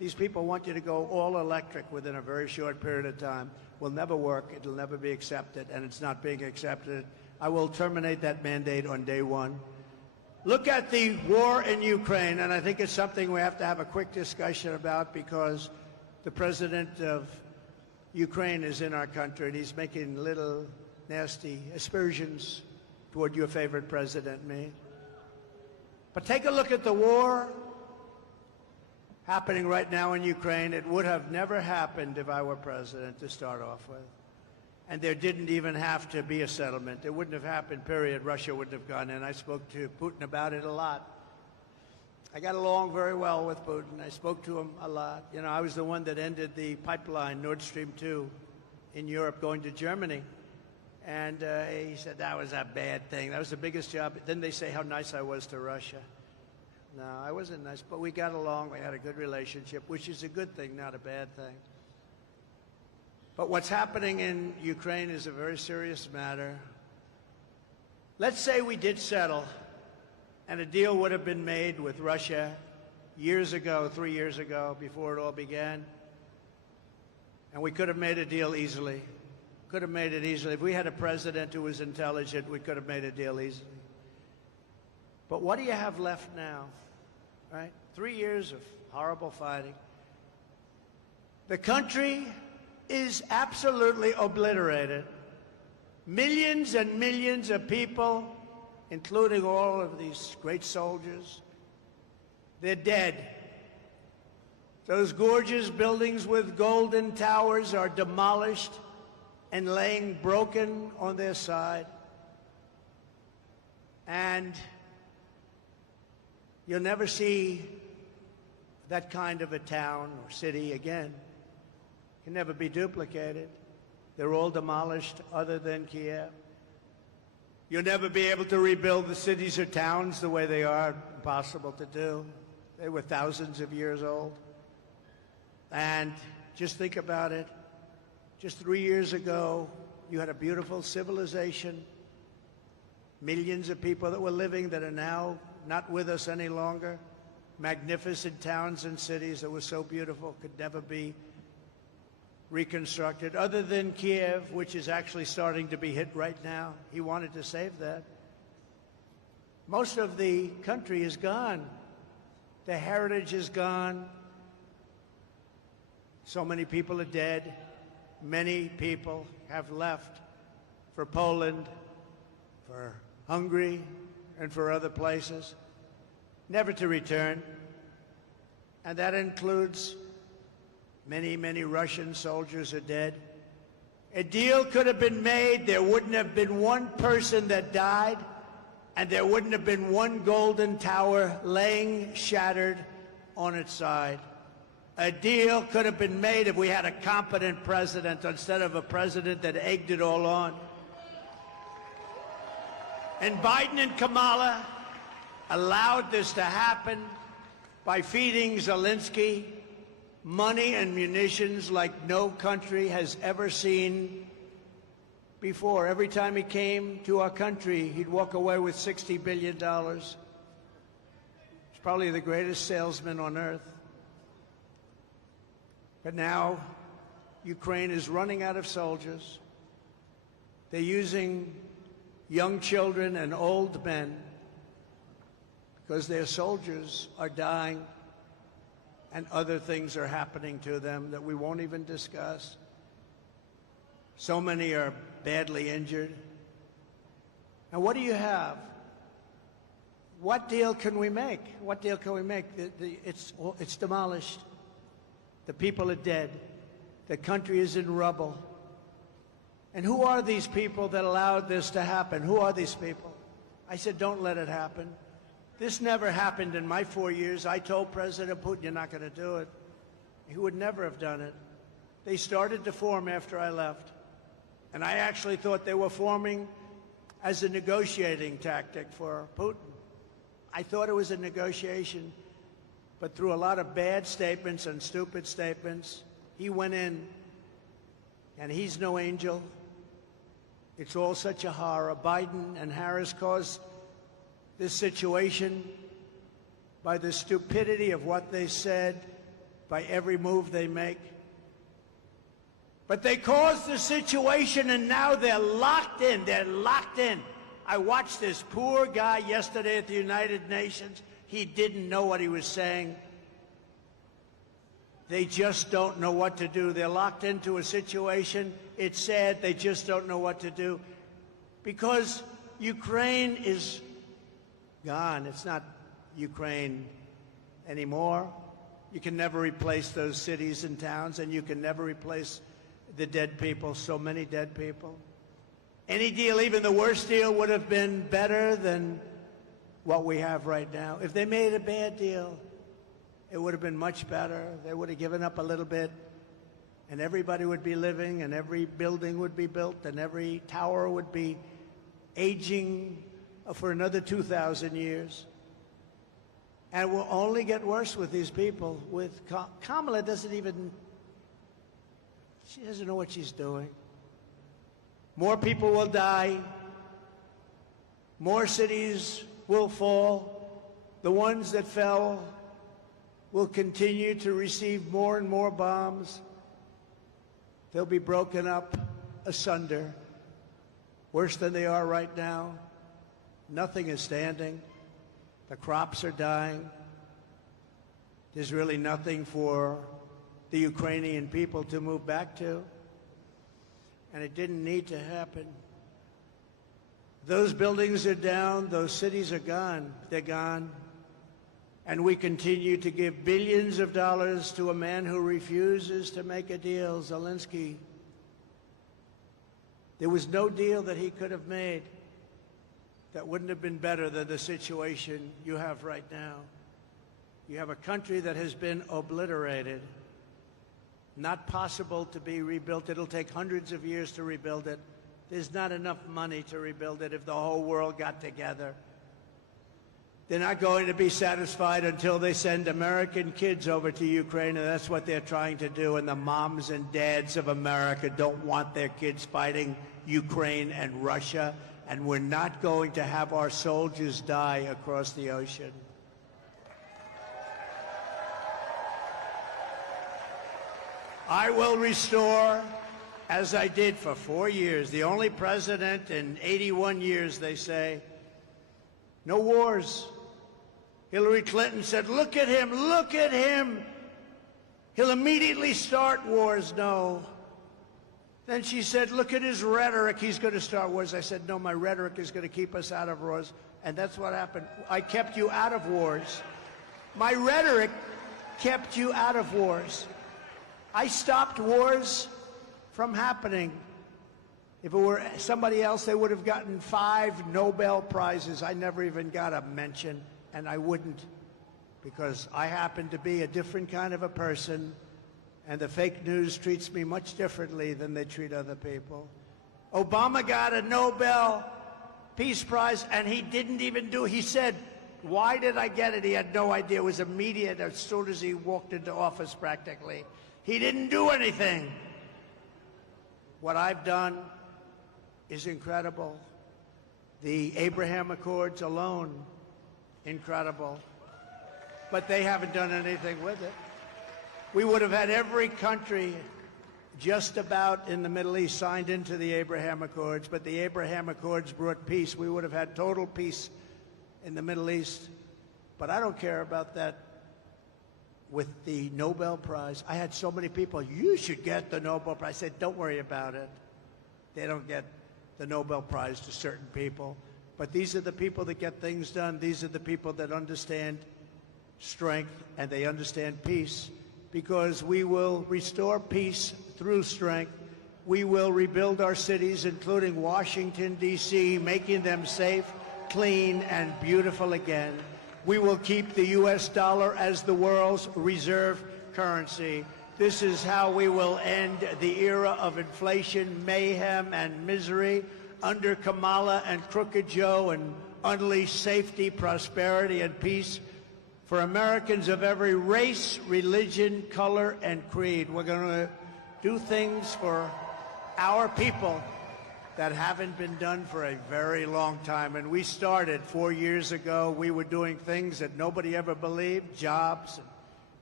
These people want you to go all electric within a very short period of time. Will never work. It'll never be accepted, and it's not being accepted. I will terminate that mandate on day one. Look at the war in Ukraine, and I think it's something we have to have a quick discussion about because the president of Ukraine is in our country, and he's making little nasty aspersions toward your favorite president, me. But take a look at the war happening right now in Ukraine. It would have never happened if I were president to start off with. And there didn't even have to be a settlement. It wouldn't have happened, period. Russia wouldn't have gone in. I spoke to Putin about it a lot. I got along very well with Putin. I spoke to him a lot. You know, I was the one that ended the pipeline, Nord Stream 2, in Europe going to Germany. And he said that was a bad thing. That was the biggest job. Then they say how nice I was to Russia. No, I wasn't nice, but we got along. We had a good relationship, which is a good thing, not a bad thing. But what's happening in Ukraine is a very serious matter. Let's say we did settle, and a deal would have been made with Russia years ago, 3 years ago, before it all began. And we could have made a deal easily. Could have made it easily. If we had a president who was intelligent, we could have made a deal easily. But what do you have left now, right? 3 years of horrible fighting. The country is absolutely obliterated. Millions and millions of people, including all of these great soldiers, they're dead. Those gorgeous buildings with golden towers are demolished and laying broken on their side. And you'll never see that kind of a town or city again. Can never be duplicated. They're all demolished other than Kiev. You'll never be able to rebuild the cities or towns the way they are. Impossible to do. They were thousands of years old. And just think about it. Just 3 years ago, you had a beautiful civilization. Millions of people that were living that are now not with us any longer. Magnificent towns and cities that were so beautiful could never be reconstructed, other than Kiev, which is actually starting to be hit right now. He wanted to save that. Most of the country is gone. The heritage is gone. So many people are dead. Many people have left for Poland, for Hungary, and for other places, never to return. And that includes many, many Russian soldiers are dead. A deal could have been made. There wouldn't have been one person that died, and there wouldn't have been one golden tower laying shattered on its side. A deal could have been made if we had a competent president instead of a president that egged it all on. And Biden and Kamala allowed this to happen by feeding Zelensky money and munitions like no country has ever seen before. Every time he came to our country, he'd walk away with $60 billion. He's probably the greatest salesman on earth. But now, Ukraine is running out of soldiers. They're using young children and old men because their soldiers are dying and other things are happening to them that we won't even discuss. So many are badly injured. And what do you have? What deal can we make? What deal can we make? It's demolished. The people are dead. The country is in rubble. And who are these people that allowed this to happen? Who are these people? I said, don't let it happen. This never happened in my 4 years. I told President Putin, you're not going to do it. He would never have done it. They started to form after I left. And I actually thought they were forming as a negotiating tactic for Putin. I thought it was a negotiation. But through a lot of bad statements and stupid statements, he went in. And he's no angel. It's all such a horror. Biden and Harris caused this situation by the stupidity of what they said, by every move they make. But they caused the situation, and now they're locked in. They're locked in. I watched this poor guy yesterday at the United Nations. He didn't know what he was saying. They just don't know what to do. They're locked into a situation. It's sad. They just don't know what to do. Because Ukraine is gone. It's not Ukraine anymore. You can never replace those cities and towns, and you can never replace the dead people, so many dead people. Any deal, even the worst deal, would have been better than what we have right now. If they made a bad deal, it would have been much better. They would have given up a little bit, and everybody would be living, and every building would be built, and every tower would be aging for another 2,000 years. And it will only get worse with these people. With Kamala she doesn't know what she's doing. More people will die. More cities will fall. The ones that fell will continue to receive more and more bombs. They'll be broken up asunder, worse than they are right now. Nothing is standing. The crops are dying. There's really nothing for the Ukrainian people to move back to. And it didn't need to happen. Those buildings are down. Those cities are gone. They're gone. And we continue to give billions of dollars to a man who refuses to make a deal, Zelensky. There was no deal that he could have made that wouldn't have been better than the situation you have right now. You have a country that has been obliterated, not possible to be rebuilt. It'll take hundreds of years to rebuild it. There's not enough money to rebuild it if the whole world got together. They're not going to be satisfied until they send American kids over to Ukraine, and that's what they're trying to do. And the moms and dads of America don't want their kids fighting Ukraine and Russia, and we're not going to have our soldiers die across the ocean. I will restore, as I did for 4 years, the only president in 81 years, they say, no wars. Hillary Clinton said, look at him, look at him. He'll immediately start wars. No. Then she said, look at his rhetoric. He's going to start wars. I said, no, my rhetoric is going to keep us out of wars. And that's what happened. I kept you out of wars. My rhetoric kept you out of wars. I stopped wars from happening. If it were somebody else, they would have gotten 5 Nobel Prizes. I never even got a mention, and I wouldn't, because I happen to be a different kind of a person, and the fake news treats me much differently than they treat other people. Obama got a Nobel Peace Prize, and he didn't even do it. He said, why did I get it? He had no idea. It was immediate as soon as he walked into office, practically. He didn't do anything. What I've done is incredible. The Abraham Accords alone, incredible. But they haven't done anything with it. We would have had every country just about in the Middle East signed into the Abraham Accords, but the Abraham Accords brought peace. We would have had total peace in the Middle East. But I don't care about that with the Nobel Prize. I had so many people, you should get the Nobel Prize. I said, don't worry about it. They don't get the Nobel Prize to certain people. But these are the people that get things done. These are the people that understand strength, and they understand peace, because we will restore peace through strength. We will rebuild our cities, including Washington, D.C., making them safe, clean, and beautiful again. We will keep the U.S. dollar as the world's reserve currency. This is how we will end the era of inflation, mayhem, and misery under Kamala and Crooked Joe, and unleash safety, prosperity, and peace for Americans of every race, religion, color, and creed. We're going to do things for our people that haven't been done for a very long time. And we started 4 years ago. We were doing things that nobody ever believed, jobs,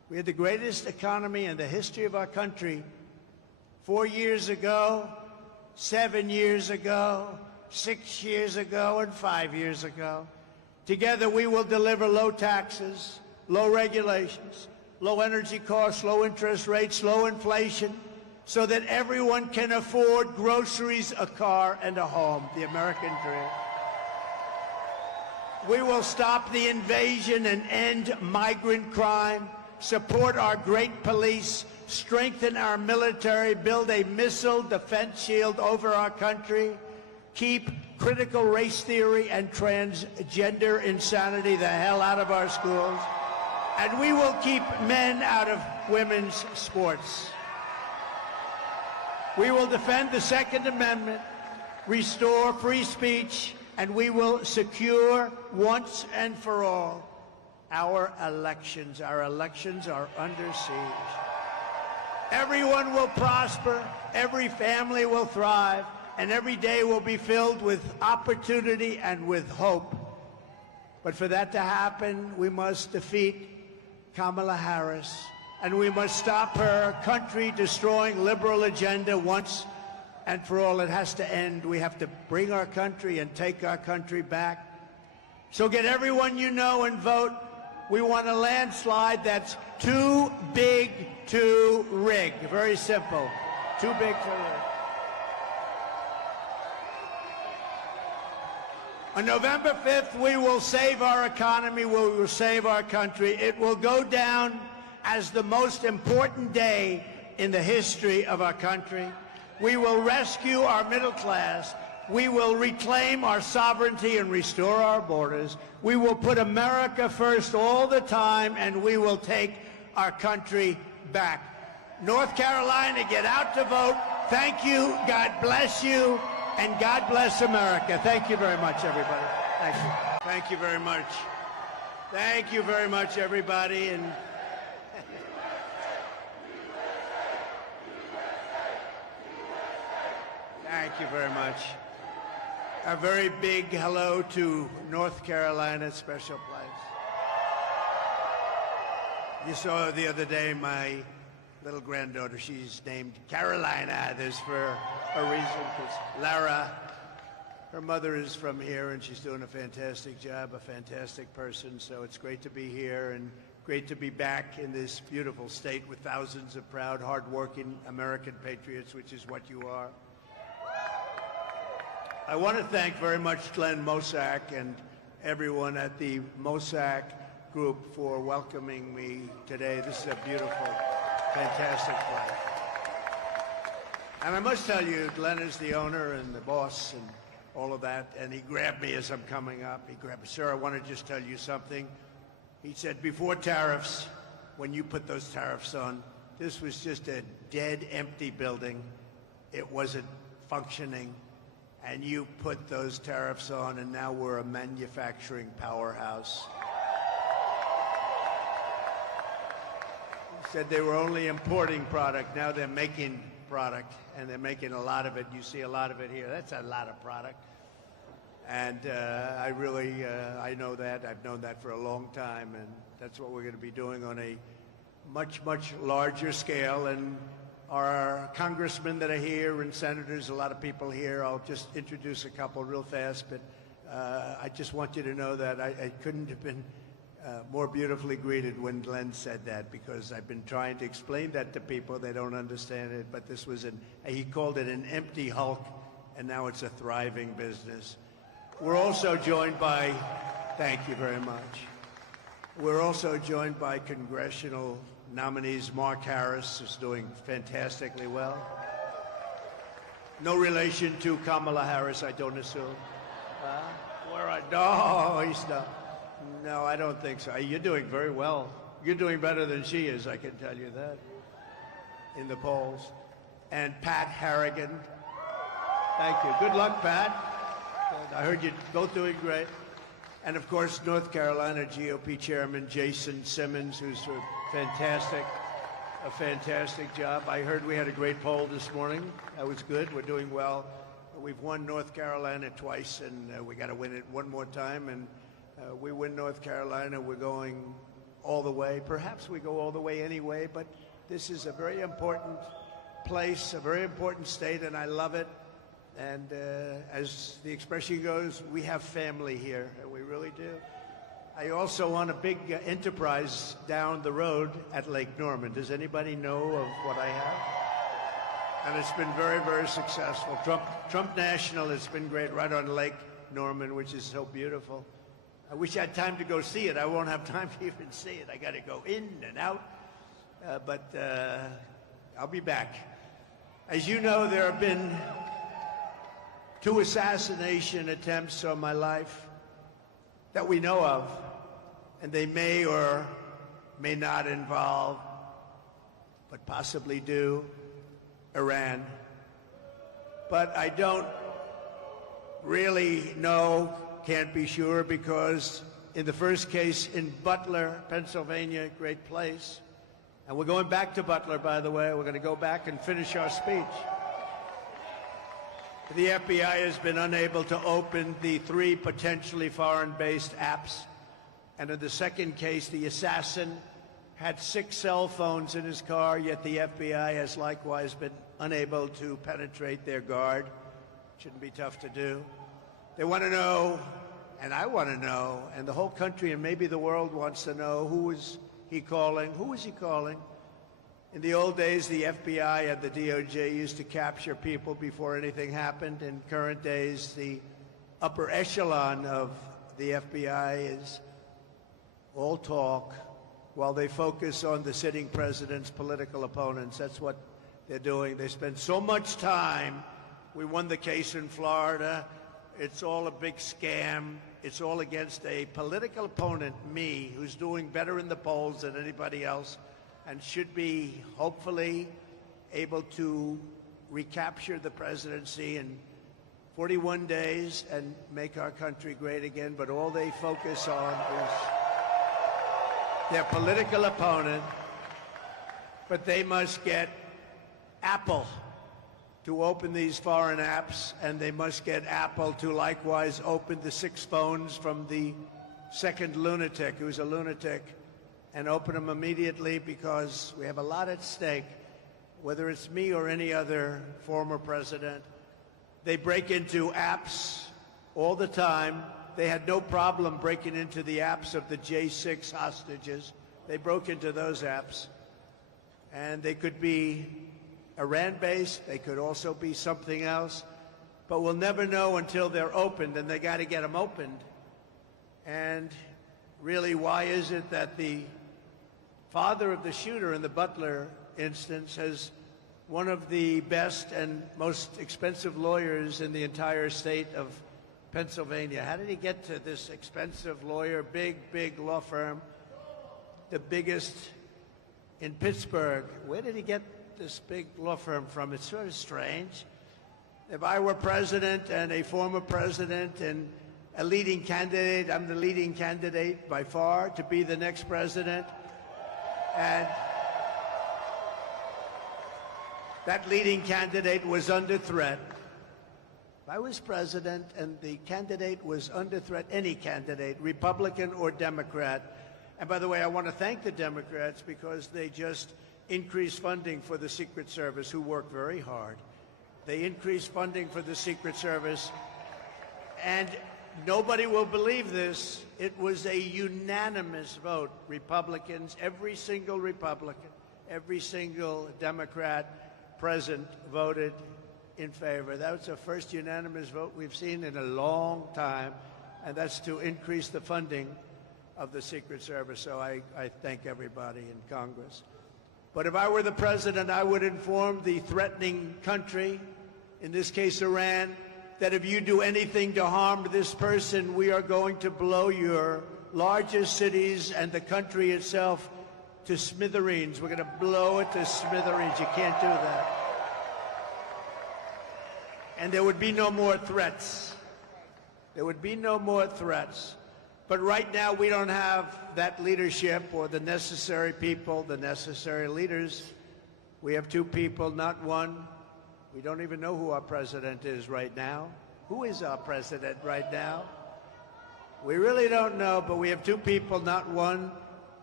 We had the greatest economy in the history of our country 4 years ago, 7 years ago, 6 years ago, and 5 years ago. Together, we will deliver low taxes, low regulations, low energy costs, low interest rates, low inflation, so that everyone can afford groceries, a car, and a home, the American dream. We will stop the invasion and end migrant crime, support our great police, strengthen our military, build a missile defense shield over our country, keep critical race theory and transgender insanity the hell out of our schools, and we will keep men out of women's sports. We will defend the Second Amendment, restore free speech, and we will secure once and for all our elections. Our elections are under siege. Everyone will prosper, every family will thrive, and every day will be filled with opportunity and with hope. But for that to happen, we must defeat Kamala Harris, and we must stop her country-destroying liberal agenda once and for all. It has to end. We have to bring our country and take our country back. So get everyone you know and vote. We want a landslide that's too big to rig. Very simple. Too big to rig. On November 5th, we will save our economy, we will save our country. It will go down as the most important day in the history of our country. We will rescue our middle class. We will reclaim our sovereignty and restore our borders. We will put America first all the time, and we will take our country back. North Carolina, get out to vote. Thank you. God bless you. And God bless America. Thank you very much, everybody. Thank you. Thank you very much. Thank you very much, everybody. And thank you very much. A very big hello to North Carolina, special place. You saw the other day my little granddaughter, she's named Carolina. There's for a reason, because Lara, her mother is from here, and she's doing a fantastic job, a fantastic person. So it's great to be here and great to be back in this beautiful state with thousands of proud, hardworking American patriots, which is what you are. I want to thank very much Glenn Mosak and everyone at the Mosak Group for welcoming me today. This is a beautiful, fantastic place. And I must tell you, Glenn is the owner and the boss and all of that, and he grabbed me as I'm coming up. He grabbed me, sir, I want to just tell you something. He said, before tariffs, when you put those tariffs on, this was just a dead, empty building. It wasn't functioning. And you put those tariffs on, and now we're a manufacturing powerhouse. He said they were only importing product. Now they're making product, and they're making a lot of it. You see a lot of it here. That's a lot of product. And I really, I know that. I've known that for a long time, and that's what we're going to be doing on a much, much larger scale. And our congressmen that are here and senators, a lot of people here. I'll just introduce a couple real fast, but I just want you to know that I couldn't have been more beautifully greeted when Glenn said that, because I've been trying to explain that to people. They don't understand it, but this was he called it an empty hulk, and now it's a thriving business. We're also joined by, thank you very much. We're also joined by congressional nominees. Mark Harris is doing fantastically well. No relation to Kamala Harris, I don't assume. No, he's not. No, I don't think so. You're doing very well. You're doing better than she is, I can tell you that, in the polls. And Pat Harrigan. Thank you. Good luck, Pat. I heard you both doing great. And, of course, North Carolina GOP Chairman Jason Simmons, who's a fantastic job. I heard we had a great poll this morning. That was good. We're doing well. We've won North Carolina twice, and we got to win it one more time. And we win North Carolina, we're going all the way. Perhaps we go all the way anyway, but this is a very important place, a very important state, and I love it. And as the expression goes, we have family here, and we really do. I also own a big enterprise down the road at Lake Norman. Does anybody know of what I have? And it's been very, very successful. Trump National has been great right on Lake Norman, which is so beautiful. I wish I had time to go see it. I won't have time to even see it. I got to go in and out, but I'll be back. As you know, there have been 2 assassination attempts on my life that we know of, and they may or may not involve, but possibly do, Iran. But I don't really know, can't be sure, because in the first case in Butler, Pennsylvania, great place, and we're going back to Butler, by the way. We're going to go back and finish our speech. The FBI has been unable to open the 3 potentially foreign-based apps. And in the second case, the assassin had 6 cell phones in his car, yet the FBI has likewise been unable to penetrate their guard. Shouldn't be tough to do. They want to know, and I want to know, and the whole country and maybe the world wants to know, who is he calling? Who is he calling? In the old days, the FBI and the DOJ used to capture people before anything happened. In current days, the upper echelon of the FBI is all talk while they focus on the sitting president's political opponents. That's what they're doing. They spend so much time. We won the case in Florida. It's all a big scam. It's all against a political opponent, me, who's doing better in the polls than anybody else, and should be hopefully able to recapture the presidency in 41 days and make our country great again. But all they focus on is their political opponent. But they must get Apple to open these foreign apps, and they must get Apple to likewise open the 6 phones from the second lunatic, who's a lunatic, and open them immediately, because we have a lot at stake, whether it's me or any other former president. They break into apps all the time. They had no problem breaking into the apps of the J6 hostages. They broke into those apps. And they could be Iran-based. They could also be something else. But we'll never know until they're opened, and they got to get them opened. And really, why is it that the father of the shooter in the Butler instance has one of the best and most expensive lawyers in the entire state of Pennsylvania? How did he get to this expensive lawyer, big law firm, the biggest in Pittsburgh? Where did he get this big law firm from? It's sort of strange. If I were president and a former president and a leading candidate, I'm the leading candidate by far to be the next president. And that leading candidate was under threat. If I was president and the candidate was under threat, any candidate, Republican or Democrat, and by the way, I want to thank the Democrats because they just increased funding for the Secret Service, who work very hard. They increased funding for the Secret Service, and nobody will believe this. It was a unanimous vote. Republicans, every single Republican, every single Democrat present voted in favor. That was the first unanimous vote we've seen in a long time, and that's to increase the funding of the Secret Service. So I thank everybody in Congress. But if I were the president, I would inform the threatening country, in this case Iran, that if you do anything to harm this person, we are going to blow your largest cities and the country itself to smithereens. We're going to blow it to smithereens. You can't do that. And there would be no more threats. There would be no more threats. But right now, we don't have that leadership or the necessary people, the necessary leaders. We have 2 people, not one. We don't even know who our president is right now. Who is our president right now? We really don't know, but we have 2 people, not one.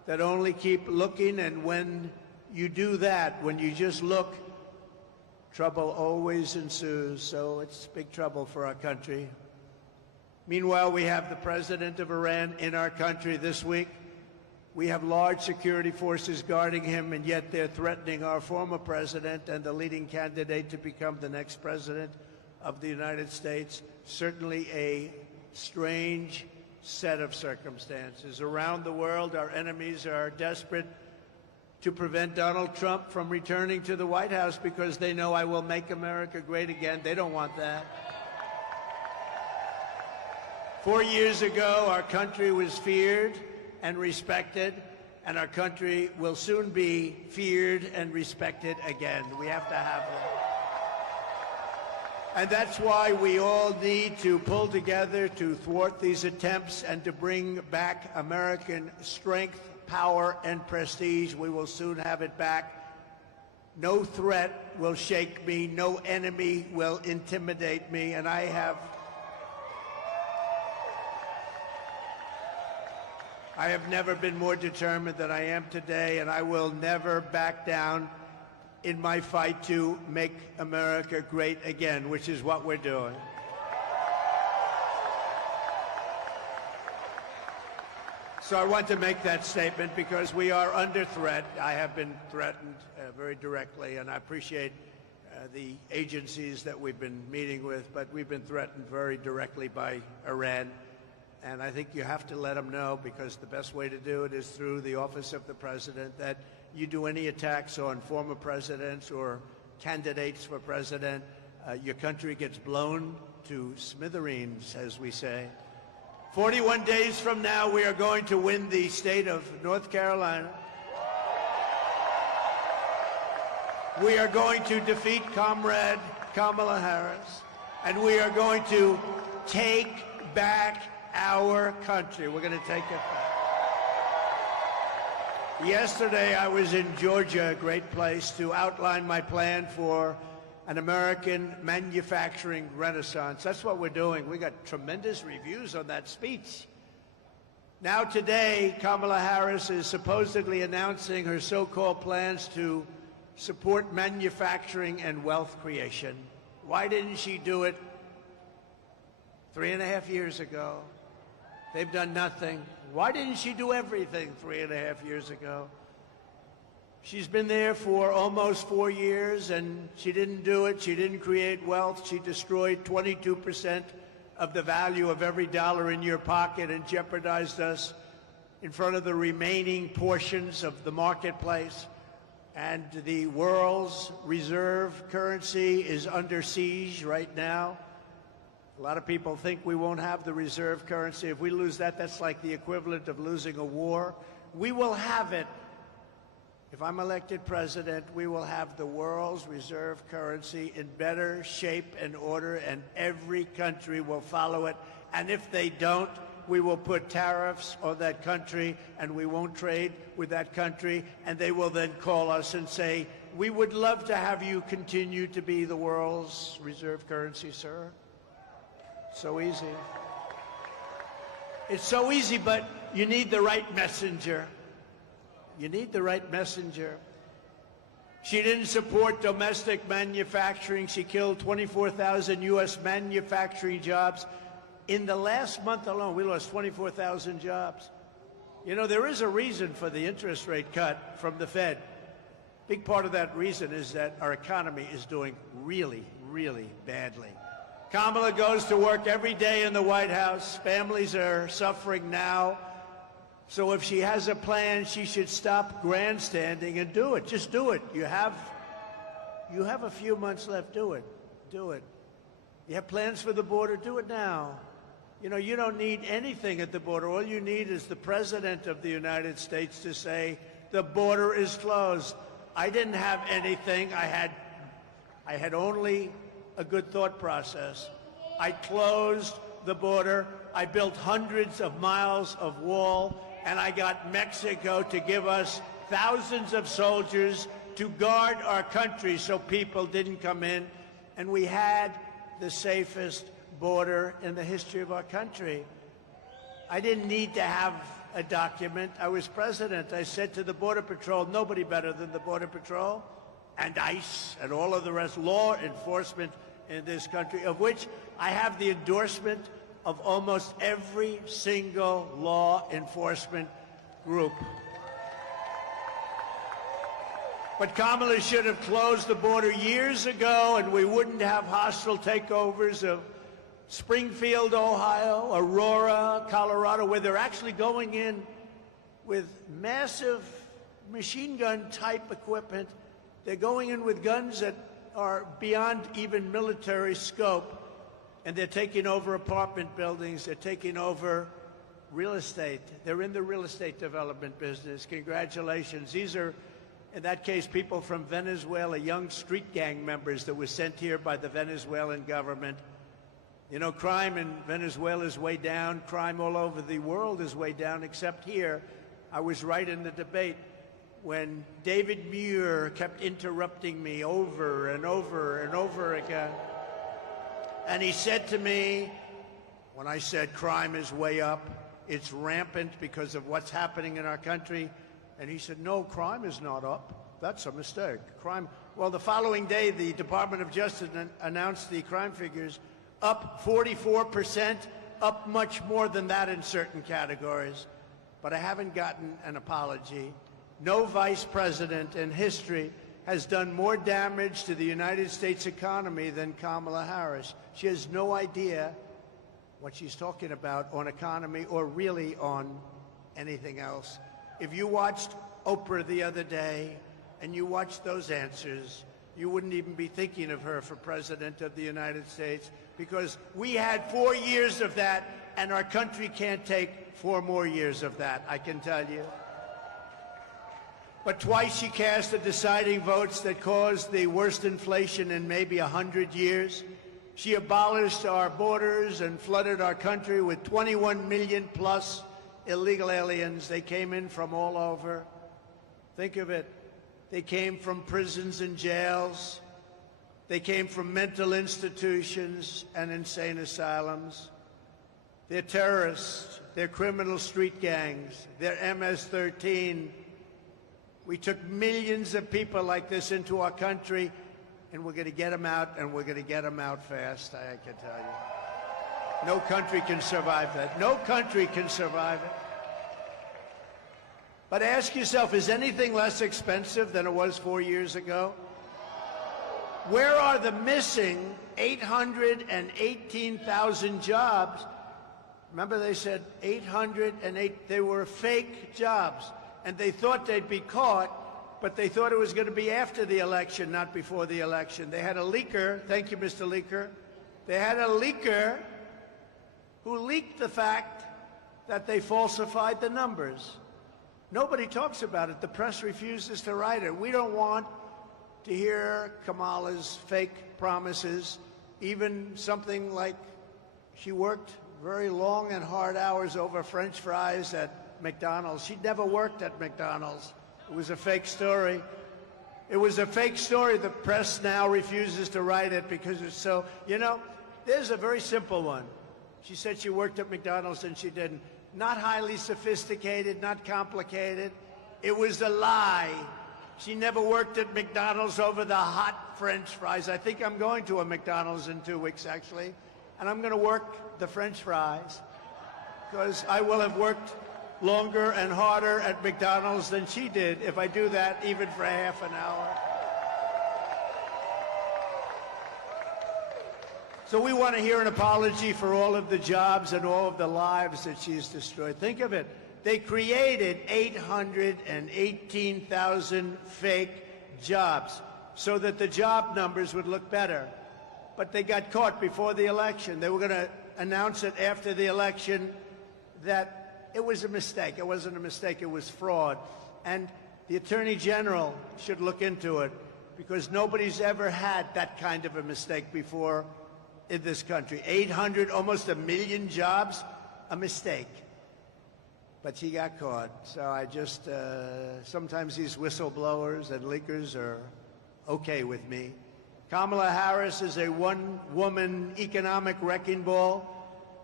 that only keep looking, and when you do that, when you just look, trouble always ensues. So it's big trouble for our country. Meanwhile, we have the president of Iran in our country this week. We have large security forces guarding him, and yet they're threatening our former president and the leading candidate to become the next president of the United States. Certainly a strange set of circumstances. Around the world, our enemies are desperate to prevent Donald Trump from returning to the White House because they know I will make America great again. They don't want that. 4 years ago, our country was feared and respected, and our country will soon be feared and respected again. We have to have it. And that's why we all need to pull together to thwart these attempts and to bring back American strength, power, and prestige. We will soon have it back. No threat will shake me. No enemy will intimidate me. And I have never been more determined than I am today, and I will never back down in my fight to make America great again, which is what we're doing. So I want to make that statement because we are under threat. I have been threatened very directly, and I appreciate the agencies that we've been meeting with, but we've been threatened very directly by Iran. And I think you have to let them know, because the best way to do it is through the office of the president, that you do any attacks on former presidents or candidates for president, your country gets blown to smithereens, as we say. 41 days from now, we are going to win the state of North Carolina. We are going to defeat Comrade Kamala Harris, and we are going to take back our country. We're going to take it back. Yesterday, I was in Georgia, a great place, to outline my plan for an American manufacturing renaissance. That's what we're doing. We got tremendous reviews on that speech. Now today, Kamala Harris is supposedly announcing her so-called plans to support manufacturing and wealth creation. Why didn't she do it 3.5 years ago? They've done nothing. Why didn't she do everything 3.5 years ago? She's been there for almost 4 years, and she didn't do it. She didn't create wealth. She destroyed 22% of the value of every dollar in your pocket and jeopardized us in front of the remaining portions of the marketplace. And the world's reserve currency is under siege right now. A lot of people think we won't have the reserve currency. If we lose that, that's like the equivalent of losing a war. We will have it. If I'm elected president, we will have the world's reserve currency in better shape and order, and every country will follow it. And if they don't, we will put tariffs on that country, and we won't trade with that country, and they will then call us and say, we would love to have you continue to be the world's reserve currency, sir. So easy. It's so easy, but you need the right messenger. You need the right messenger. She didn't support domestic manufacturing. She killed 24,000 U.S. manufacturing jobs. In the last month alone, we lost 24,000 jobs. You know, there is a reason for the interest rate cut from the Fed. Big part of that reason is that our economy is doing really, really badly. Kamala goes to work every day in the White House. Families are suffering now. So if she has a plan, she should stop grandstanding and do it. Just do it. You have a few months left. Do it. Do it. You have plans for the border? Do it now. You know, you don't need anything at the border. All you need is the President of the United States to say, the border is closed. I didn't have anything. I had only a good thought process. I closed the border. I built hundreds of miles of wall, and I got Mexico to give us thousands of soldiers to guard our country so people didn't come in. And we had the safest border in the history of our country. I didn't need to have a document. I was president. I said to the Border Patrol, nobody better than the Border Patrol and ICE and all of the rest, law enforcement in this country, of which I have the endorsement of almost every single law enforcement group. But Kamala should have closed the border years ago, and we wouldn't have hostile takeovers of Springfield, Ohio, Aurora, Colorado, where they're actually going in with massive machine gun type equipment. They're going in with guns that are beyond even military scope, and they're taking over apartment buildings. They're taking over real estate. They're in the real estate development business. Congratulations. These are, in that case, people from Venezuela, young street gang members that were sent here by the Venezuelan government. You know, crime in Venezuela is way down. Crime all over the world is way down, except here. I was right in the debate when David Muir kept interrupting me over and over and over again. And he said to me, when I said crime is way up, it's rampant because of what's happening in our country, and he said, no, crime is not up. That's a mistake. Crime. Well, the following day, the Department of Justice announced the crime figures up 44%, up much more than that in certain categories. But I haven't gotten an apology. No vice president in history has done more damage to the United States economy than Kamala Harris. She has no idea what she's talking about on economy or really on anything else. If you watched Oprah the other day and you watched those answers, you wouldn't even be thinking of her for president of the United States, because we had 4 years of that, and our country can't take 4 more years of that, I can tell you. But twice she cast the deciding votes that caused the worst inflation in maybe 100 years. She abolished our borders and flooded our country with 21 million plus illegal aliens. They came in from all over. Think of it. They came from prisons and jails. They came from mental institutions and insane asylums. They're terrorists. They're criminal street gangs. They're MS-13. We took millions of people like this into our country, and we're going to get them out, and we're going to get them out fast, I can tell you. No country can survive that. No country can survive it. But ask yourself, is anything less expensive than it was 4 years ago? Where are the missing 818,000 jobs? Remember, they said 808, they were fake jobs. And they thought they'd be caught, but they thought it was going to be after the election, not before the election. They had a leaker, thank you, Mr. Leaker. They had a leaker who leaked the fact that they falsified the numbers. Nobody talks about it. The press refuses to write it. We don't want to hear Kamala's fake promises, even something like she worked very long and hard hours over French fries at McDonald's. She'd never worked at McDonald's. It was a fake story. It was a fake story. The press now refuses to write it because it's so, you know, there's a very simple one. She said she worked at McDonald's and she didn't. Not highly sophisticated, not complicated. It was a lie. She never worked at McDonald's over the hot French fries. I think I'm going to a McDonald's in 2 weeks, actually, and I'm going to work the French fries because I will have worked longer and harder at McDonald's than she did if I do that even for half an hour. So we want to hear an apology for all of the jobs and all of the lives that she's destroyed. Think of it. They created 818,000 fake jobs so that the job numbers would look better. But they got caught before the election. They were going to announce it after the election that it was a mistake. It wasn't a mistake. It was fraud. And the Attorney General should look into it because nobody's ever had that kind of a mistake before in this country. 800, almost 1 million jobs, a mistake. But she got caught. So I just, sometimes these whistleblowers and leakers are okay with me. Kamala Harris is a one-woman economic wrecking ball.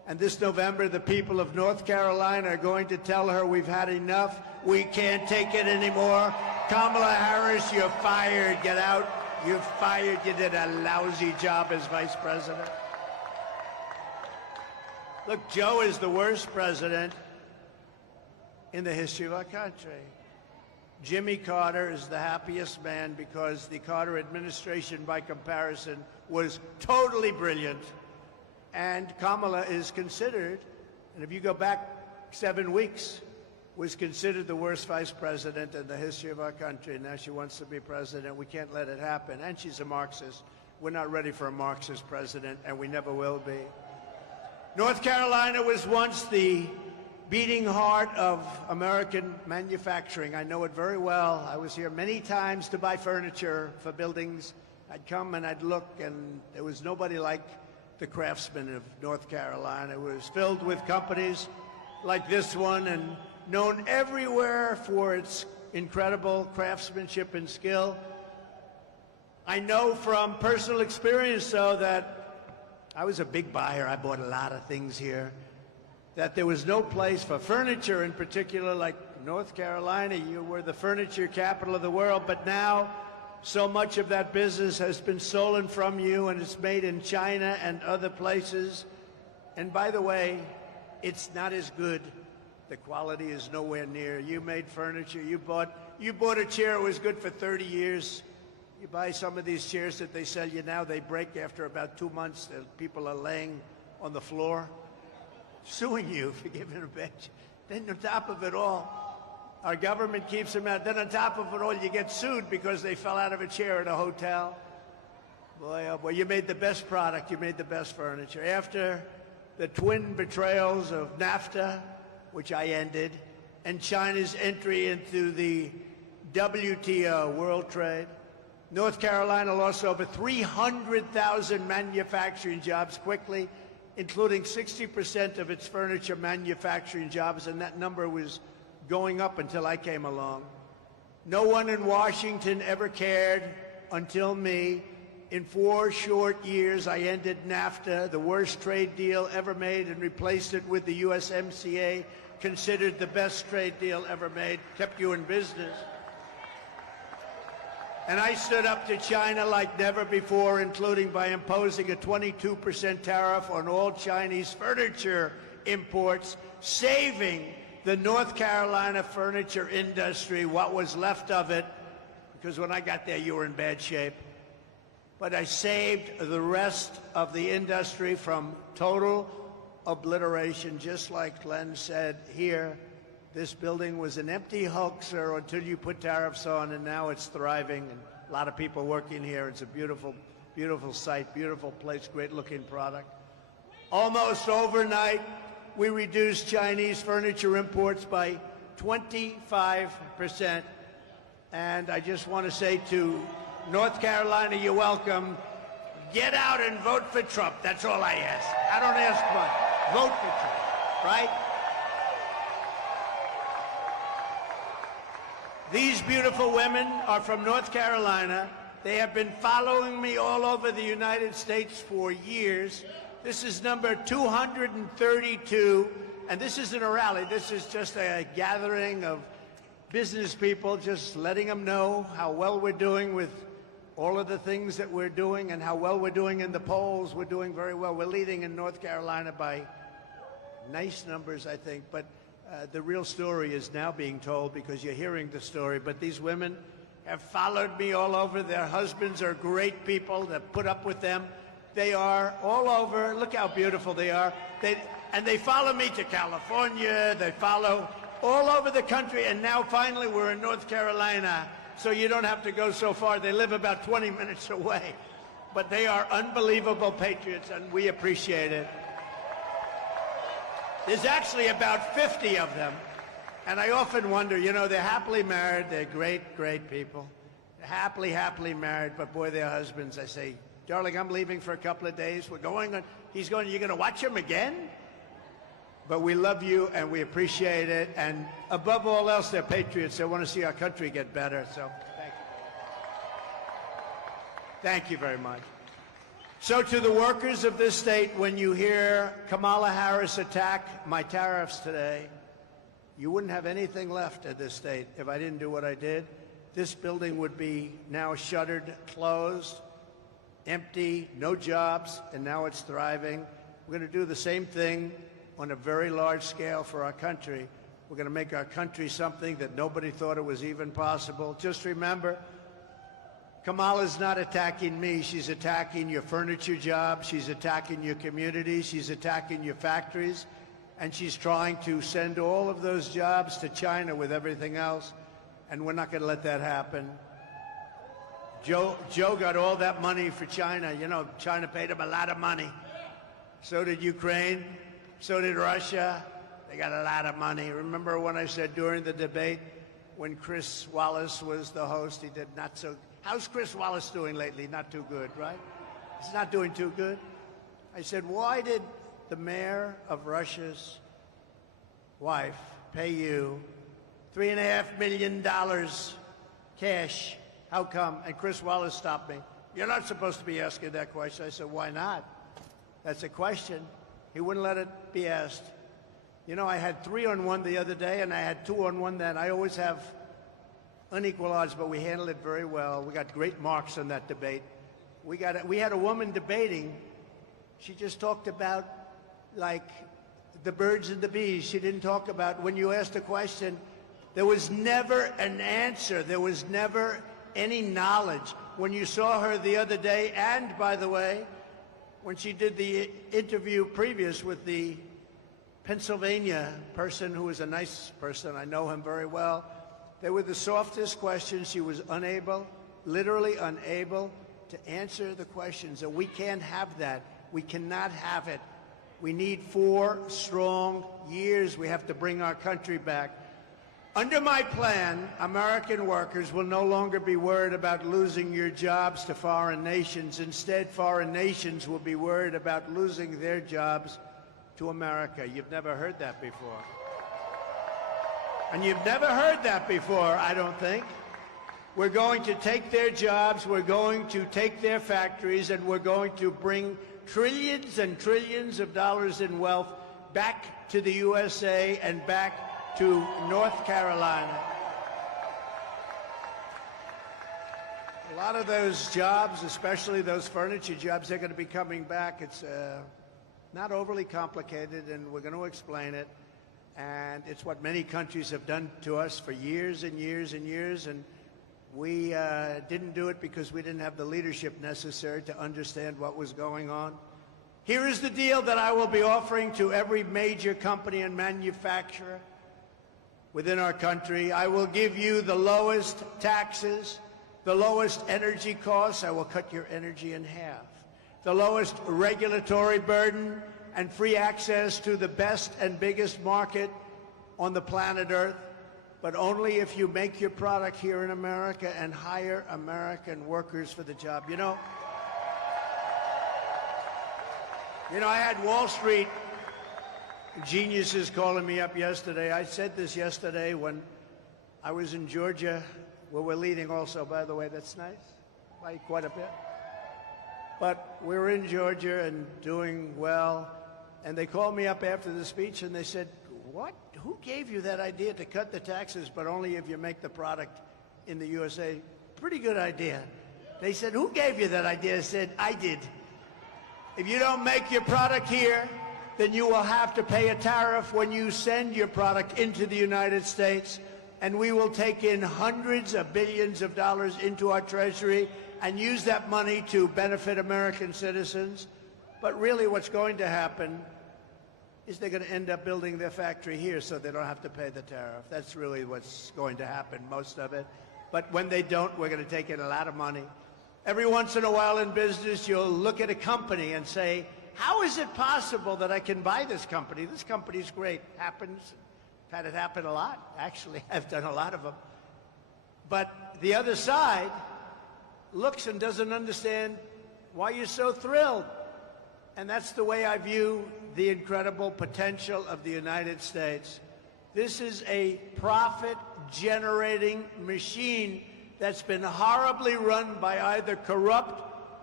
And this November, the people of North Carolina are going to tell her we've had enough. We can't take it anymore. Kamala Harris, you're fired. Get out. You're fired. You did a lousy job as vice president. Look, Joe is the worst president in the history of our country. Jimmy Carter is the happiest man because the Carter administration, by comparison, was totally brilliant. And Kamala is considered, and if you go back 7 weeks, was considered the worst vice president in the history of our country. Now she wants to be president. We can't let it happen. And she's a Marxist. We're not ready for a Marxist president, and we never will be. North Carolina was once the beating heart of American manufacturing. I know it very well. I was here many times to buy furniture for buildings. I'd come and I'd look, and there was nobody like the craftsmen of North Carolina. It was filled with companies like this one and known everywhere for its incredible craftsmanship and skill. I know from personal experience, though, that I was a big buyer. I bought a lot of things here. That there was no place for furniture in particular like North Carolina. You were the furniture capital of the world, but now so much of that business has been stolen from you, and it's made in China and other places. And by the way, it's not as good. The quality is nowhere near. You made furniture. You bought a chair. It was good for 30 years. You buy some of these chairs that they sell you now, they break after about 2 months. People are laying on the floor, suing you for giving a bench. Then on top of it all, our government keeps them out. Then on top of it all, you get sued because they fell out of a chair at a hotel. Boy, oh boy, you made the best product. You made the best furniture. After the twin betrayals of NAFTA, which I ended, and China's entry into the WTO, World Trade, North Carolina lost over 300,000 manufacturing jobs quickly, including 60% of its furniture manufacturing jobs, and that number was going up until I came along. No one in Washington ever cared until me. In 4 short years, I ended NAFTA, the worst trade deal ever made, and replaced it with the USMCA, considered the best trade deal ever made, kept you in business. And I stood up to China like never before, including by imposing a 22% tariff on all Chinese furniture imports, saving the North Carolina furniture industry, what was left of it, because when I got there, you were in bad shape. But I saved the rest of the industry from total obliteration, just like Glenn said here. This building was an empty hoaxer until you put tariffs on, and now it's thriving. And a lot of people working here. It's a beautiful, beautiful site, beautiful place, great-looking product. Almost overnight, we reduced Chinese furniture imports by 25%. And I just want to say to North Carolina, you're welcome. Get out and vote for Trump. That's all I ask. I don't ask much. Vote for Trump, right? These beautiful women are from North Carolina. They have been following me all over the United States for years. This is number 232, and this isn't a rally. This is just a gathering of business people, just letting them know how well we're doing with all of the things that we're doing and how well we're doing in the polls. We're doing very well. We're leading in North Carolina by nice numbers, I think, but the real story is now being told because you're hearing the story. But these women have followed me all over. Their husbands are great people that put up with them. They are all over. Look how beautiful they are. And they follow me to California. They follow all over the country. And now finally we're in North Carolina, so you don't have to go so far. They live about 20 minutes away. But they are unbelievable patriots, and we appreciate it. There's actually about 50 of them. And I often wonder, you know, they're happily married. They're great, great people. They're happily married. But boy, their husbands, I say, darling, I'm leaving for a couple of days. We're going on. He's going, you're going to watch him again? But we love you and we appreciate it. And above all else, they're patriots. They want to see our country get better. So thank you. Thank you very much. So to the workers of this state, when you hear Kamala Harris attack my tariffs today, you wouldn't have anything left at this state if I didn't do what I did. This building would be now shuttered, closed, empty, no jobs, and now it's thriving. We're going to do the same thing on a very large scale for our country. We're going to make our country something that nobody thought it was even possible. Just remember, Kamala's not attacking me. She's attacking your furniture jobs. She's attacking your communities. She's attacking your factories. And she's trying to send all of those jobs to China with everything else. And we're not going to let that happen. Joe got all that money for China. You know, China paid him a lot of money. So did Ukraine. So did Russia. They got a lot of money. Remember when I said during the debate, when Chris Wallace was the host, he did not so. How's Chris Wallace doing lately? Not too good, right? He's not doing too good. I said, why did the mayor of Russia's wife pay you $3.5 million cash? How come? And Chris Wallace stopped me. You're not supposed to be asking that question. I said, why not? That's a question. He wouldn't let it be asked. You know, I had 3-on-1 the other day, and I had 2-on-1 then. I always have unequal odds, but we handled it very well. We got great marks on that debate. We had a woman debating. She just talked about, like, the birds and the bees. She didn't talk about, when you asked a question, there was never an answer. There was never any knowledge. When you saw her the other day, and, by the way, when she did the interview previous with the Pennsylvania person who was a nice person, I know him very well, they were the softest questions. She was unable, literally unable, to answer the questions. And we can't have that. We cannot have it. We need 4 strong years. We have to bring our country back. Under my plan, American workers will no longer be worried about losing your jobs to foreign nations. Instead, foreign nations will be worried about losing their jobs to America. You've never heard that before. And you've never heard that before, I don't think. We're going to take their jobs, we're going to take their factories, and we're going to bring trillions and trillions of dollars in wealth back to the USA and back to North Carolina. A lot of those jobs, especially those furniture jobs, they're going to be coming back. It's not overly complicated, and we're going to explain it. And it's what many countries have done to us for years and years and years. And we didn't do it because we didn't have the leadership necessary to understand what was going on. Here is the deal that I will be offering to every major company and manufacturer within our country. I will give you the lowest taxes, the lowest energy costs. I will cut your energy in half. The lowest regulatory burden and free access to the best and biggest market on the planet Earth, but only if you make your product here in America and hire American workers for the job. You know, I had Wall Street geniuses calling me up yesterday. I said this yesterday when I was in Georgia, where we're leading also, by the way. That's nice, by quite a bit. But we were in Georgia and doing well, and they called me up after the speech and they said, what? Who gave you that idea to cut the taxes, but only if you make the product in the USA? Pretty good idea. They said, who gave you that idea? I said, I did. If you don't make your product here, then you will have to pay a tariff when you send your product into the United States, and we will take in hundreds of billions of dollars into our treasury and use that money to benefit American citizens. But really what's going to happen is they're going to end up building their factory here so they don't have to pay the tariff. That's really what's going to happen, most of it. But when they don't, we're going to take in a lot of money. Every once in a while in business, you'll look at a company and say, how is it possible that I can buy this company? This company's great. Happens. I've had it happen a lot. Actually, I've done a lot of them. But the other side looks and doesn't understand why you're so thrilled. And that's the way I view the incredible potential of the United States. This is a profit-generating machine that's been horribly run by either corrupt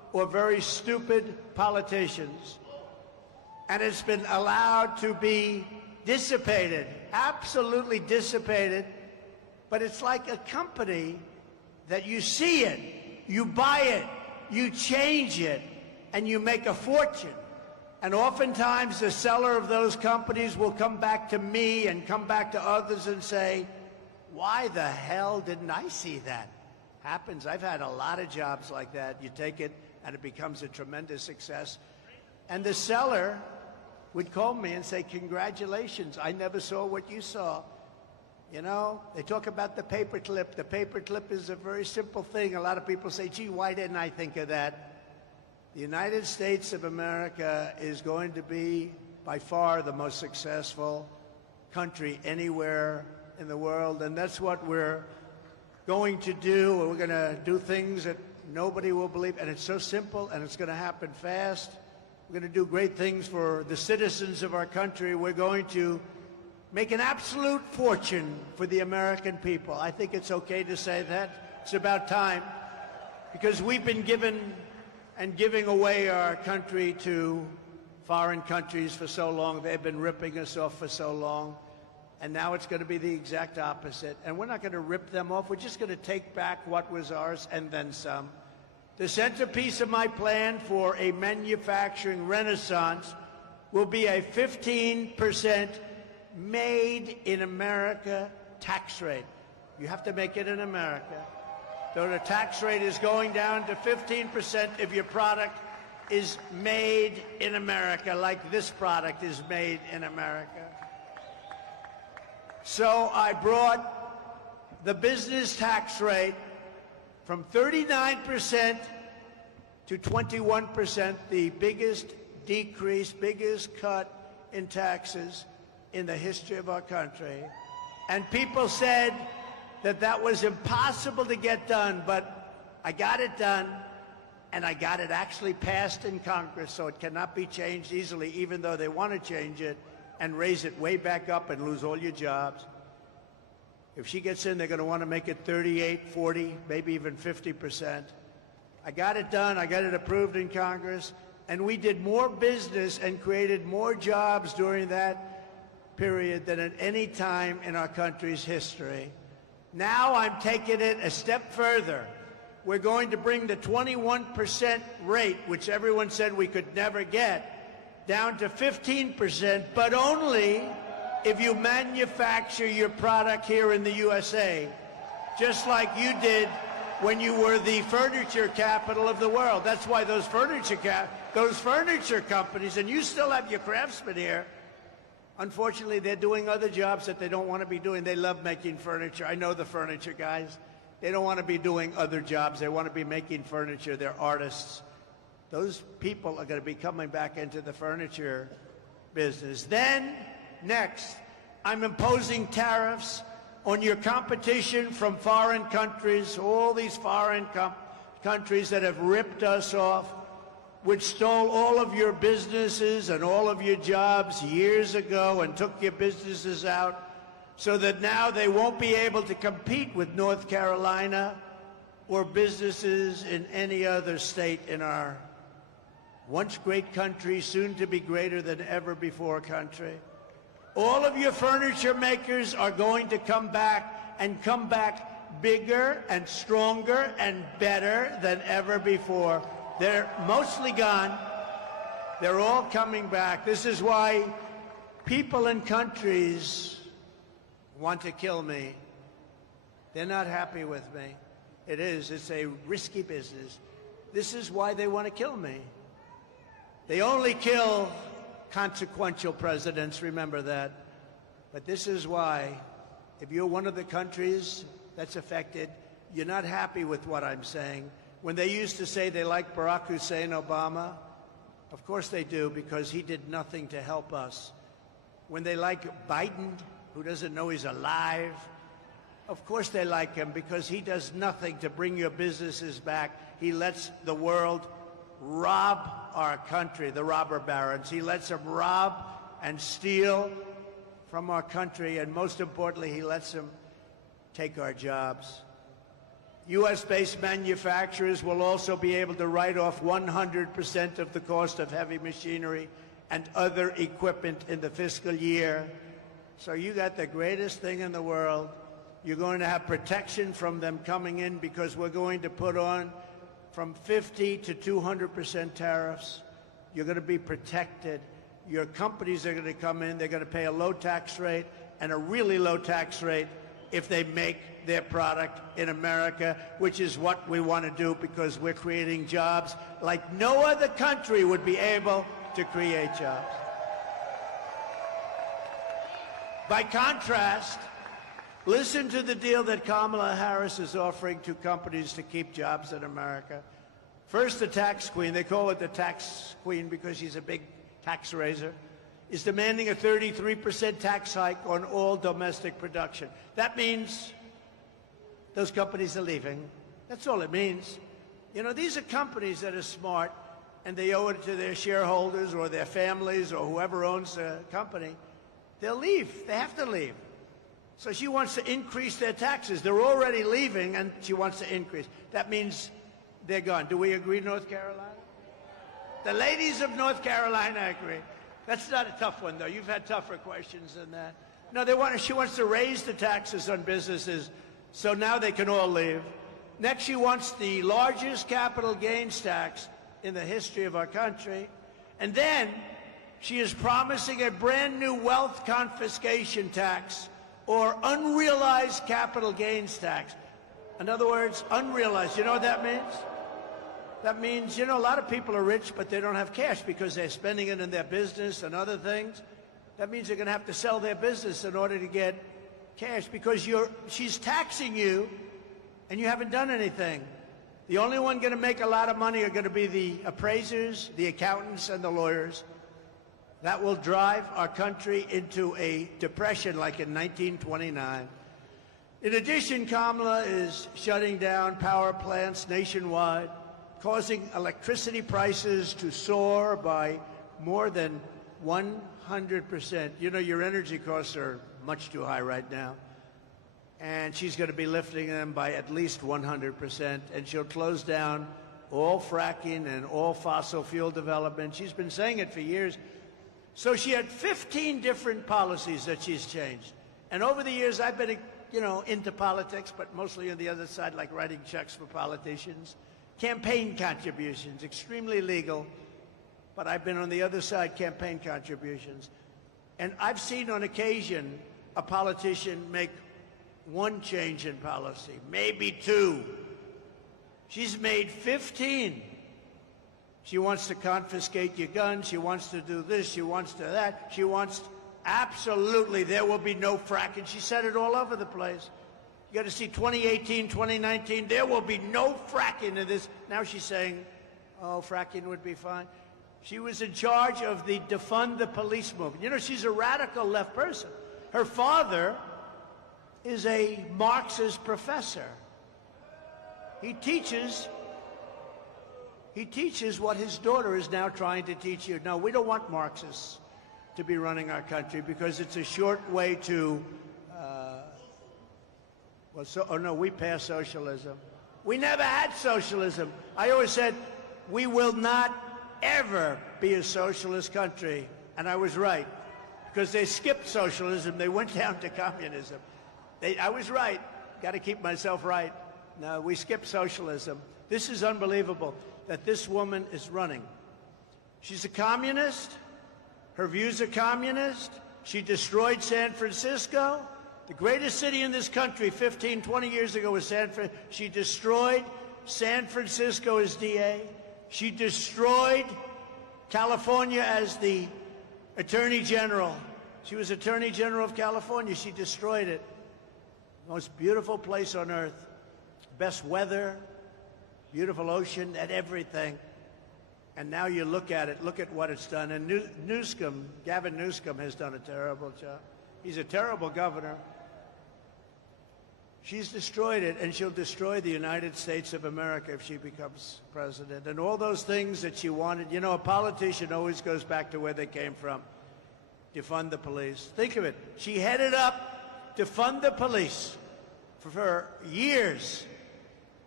or very stupid politicians. And it's been allowed to be dissipated, absolutely dissipated. But it's like a company that you see it, you buy it, you change it, and you make a fortune. And oftentimes the seller of those companies will come back to me and come back to others and say, why the hell didn't I see that? Happens. I've had a lot of jobs like that. You take it and it becomes a tremendous success. And the seller would call me and say, congratulations, I never saw what you saw. You know, they talk about the paperclip. The paperclip is a very simple thing. A lot of people say, gee, why didn't I think of that? The United States of America is going to be by far the most successful country anywhere in the world, and that's what we're going to do. We're going to do things that nobody will believe, and it's so simple, and it's going to happen fast. We're going to do great things for the citizens of our country. We're going to make an absolute fortune for the American people. I think it's okay to say that. It's about time, because we've been giving away our country to foreign countries for so long. They've been ripping us off for so long. And now it's going to be the exact opposite. And we're not going to rip them off. We're just going to take back what was ours and then some. The centerpiece of my plan for a manufacturing renaissance will be a 15% made in America tax rate. You have to make it in America. So the tax rate is going down to 15% if your product is made in America, like this product is made in America. So I brought the business tax rate from 39% to 21%, the biggest decrease, biggest cut in taxes in the history of our country. And people said that that was impossible to get done, but I got it done, and I got it actually passed in Congress, so it cannot be changed easily, even though they want to change it and raise it way back up and lose all your jobs. If she gets in, they're going to want to make it 38, 40, maybe even 50%. I got it done. I got it approved in Congress, and we did more business and created more jobs during that period than at any time in our country's history. Now I'm taking it a step further. We're going to bring the 21% rate, which everyone said we could never get, down to 15%, but only if you manufacture your product here in the USA, just like you did when you were the furniture capital of the world. That's why those furniture companies, and you still have your craftsmen here, unfortunately, they're doing other jobs that they don't want to be doing. They love making furniture. I know the furniture guys. They don't want to be doing other jobs. They want to be making furniture. They're artists. Those people are going to be coming back into the furniture business. Then, next, I'm imposing tariffs on your competition from foreign countries, all these foreign countries that have ripped us off, which stole all of your businesses and all of your jobs years ago and took your businesses out, so that now they won't be able to compete with North Carolina or businesses in any other state in our once great country, soon to be greater than ever before country. All of your furniture makers are going to come back, and come back bigger and stronger and better than ever before. They're mostly gone. They're all coming back. This is why people in countries want to kill me. They're not happy with me. It's a risky business. This is why they want to kill me. They only kill consequential presidents, remember that. But this is why, if you're one of the countries that's affected, you're not happy with what I'm saying. When they used to say they like Barack Hussein Obama, of course they do, because he did nothing to help us. When they like Biden, who doesn't know he's alive, of course they like him, because he does nothing to bring your businesses back. He lets the world rob our country, the robber barons. He lets them rob and steal from our country, and most importantly, he lets them take our jobs. U.S.-based manufacturers will also be able to write off 100% of the cost of heavy machinery and other equipment in the fiscal year. So you got the greatest thing in the world. You're going to have protection from them coming in because we're going to put on from 50 to 200% tariffs. You're going to be protected. Your companies are going to come in. They're going to pay a low tax rate and a really low tax rate if they make their product in America, which is what we want to do because we're creating jobs like no other country would be able to create jobs. By contrast, listen to the deal that Kamala Harris is offering to companies to keep jobs in America. First, the tax queen, they call it the tax queen because she's a big tax raiser, is demanding a 33% tax hike on all domestic production. That means those companies are leaving. That's all it means. You know, these are companies that are smart, and they owe it to their shareholders or their families or whoever owns the company. They'll leave. They have to leave. So she wants to increase their taxes. They're already leaving, and she wants to increase. That means they're gone. Do we agree, North Carolina? The ladies of North Carolina agree. That's not a tough one, though. You've had tougher questions than that. No, she wants to raise the taxes on businesses so now they can all leave. Next, she wants the largest capital gains tax in the history of our country. And then she is promising a brand new wealth confiscation tax or unrealized capital gains tax. In other words, unrealized. You know what that means? That means, you know, a lot of people are rich, but they don't have cash because they're spending it in their business and other things. That means they're going to have to sell their business in order to get cash because she's taxing you and you haven't done anything. The only one going to make a lot of money are going to be the appraisers, the accountants, and the lawyers. That will drive our country into a depression like in 1929. In addition, Kamala is shutting down power plants nationwide, causing electricity prices to soar by more than 100%. You know, your energy costs are much too high right now. And she's going to be lifting them by at least 100%. And she'll close down all fracking and all fossil fuel development. She's been saying it for years. So she had 15 different policies that she's changed. And over the years, I've been, you know, into politics, but mostly on the other side, like writing checks for politicians. Campaign contributions, extremely legal, but I've been on the other side, campaign contributions. And I've seen on occasion a politician make one change in policy, maybe two. She's made 15. She wants to confiscate your guns. She wants to do this. She wants to that. She wants absolutely there will be no fracking. She said it all over the place. You got to see 2018, 2019, there will be no fracking in this. Now she's saying, oh, fracking would be fine. She was in charge of the defund the police movement. You know, she's a radical left person. Her father is a Marxist professor. He teaches what his daughter is now trying to teach you. No, we don't want Marxists to be running our country because it's a short way to we passed socialism. We never had socialism. I always said, we will not ever be a socialist country. And I was right, because they skipped socialism. They went down to communism. I was right. Got to keep myself right. No, we skipped socialism. This is unbelievable that this woman is running. She's a communist. Her views are communist. She destroyed San Francisco. The greatest city in this country 15, 20 years ago was San Francisco. She destroyed San Francisco as DA. She destroyed California as the Attorney General. She was Attorney General of California. She destroyed it. Most beautiful place on earth. Best weather, beautiful ocean, and everything. And now you look at it, look at what it's done. And Gavin Newsom has done a terrible job. He's a terrible governor. She's destroyed it, and she'll destroy the United States of America if she becomes president. And all those things that she wanted, you know, a politician always goes back to where they came from. Defund the police. Think of it. She headed up defund the police for years.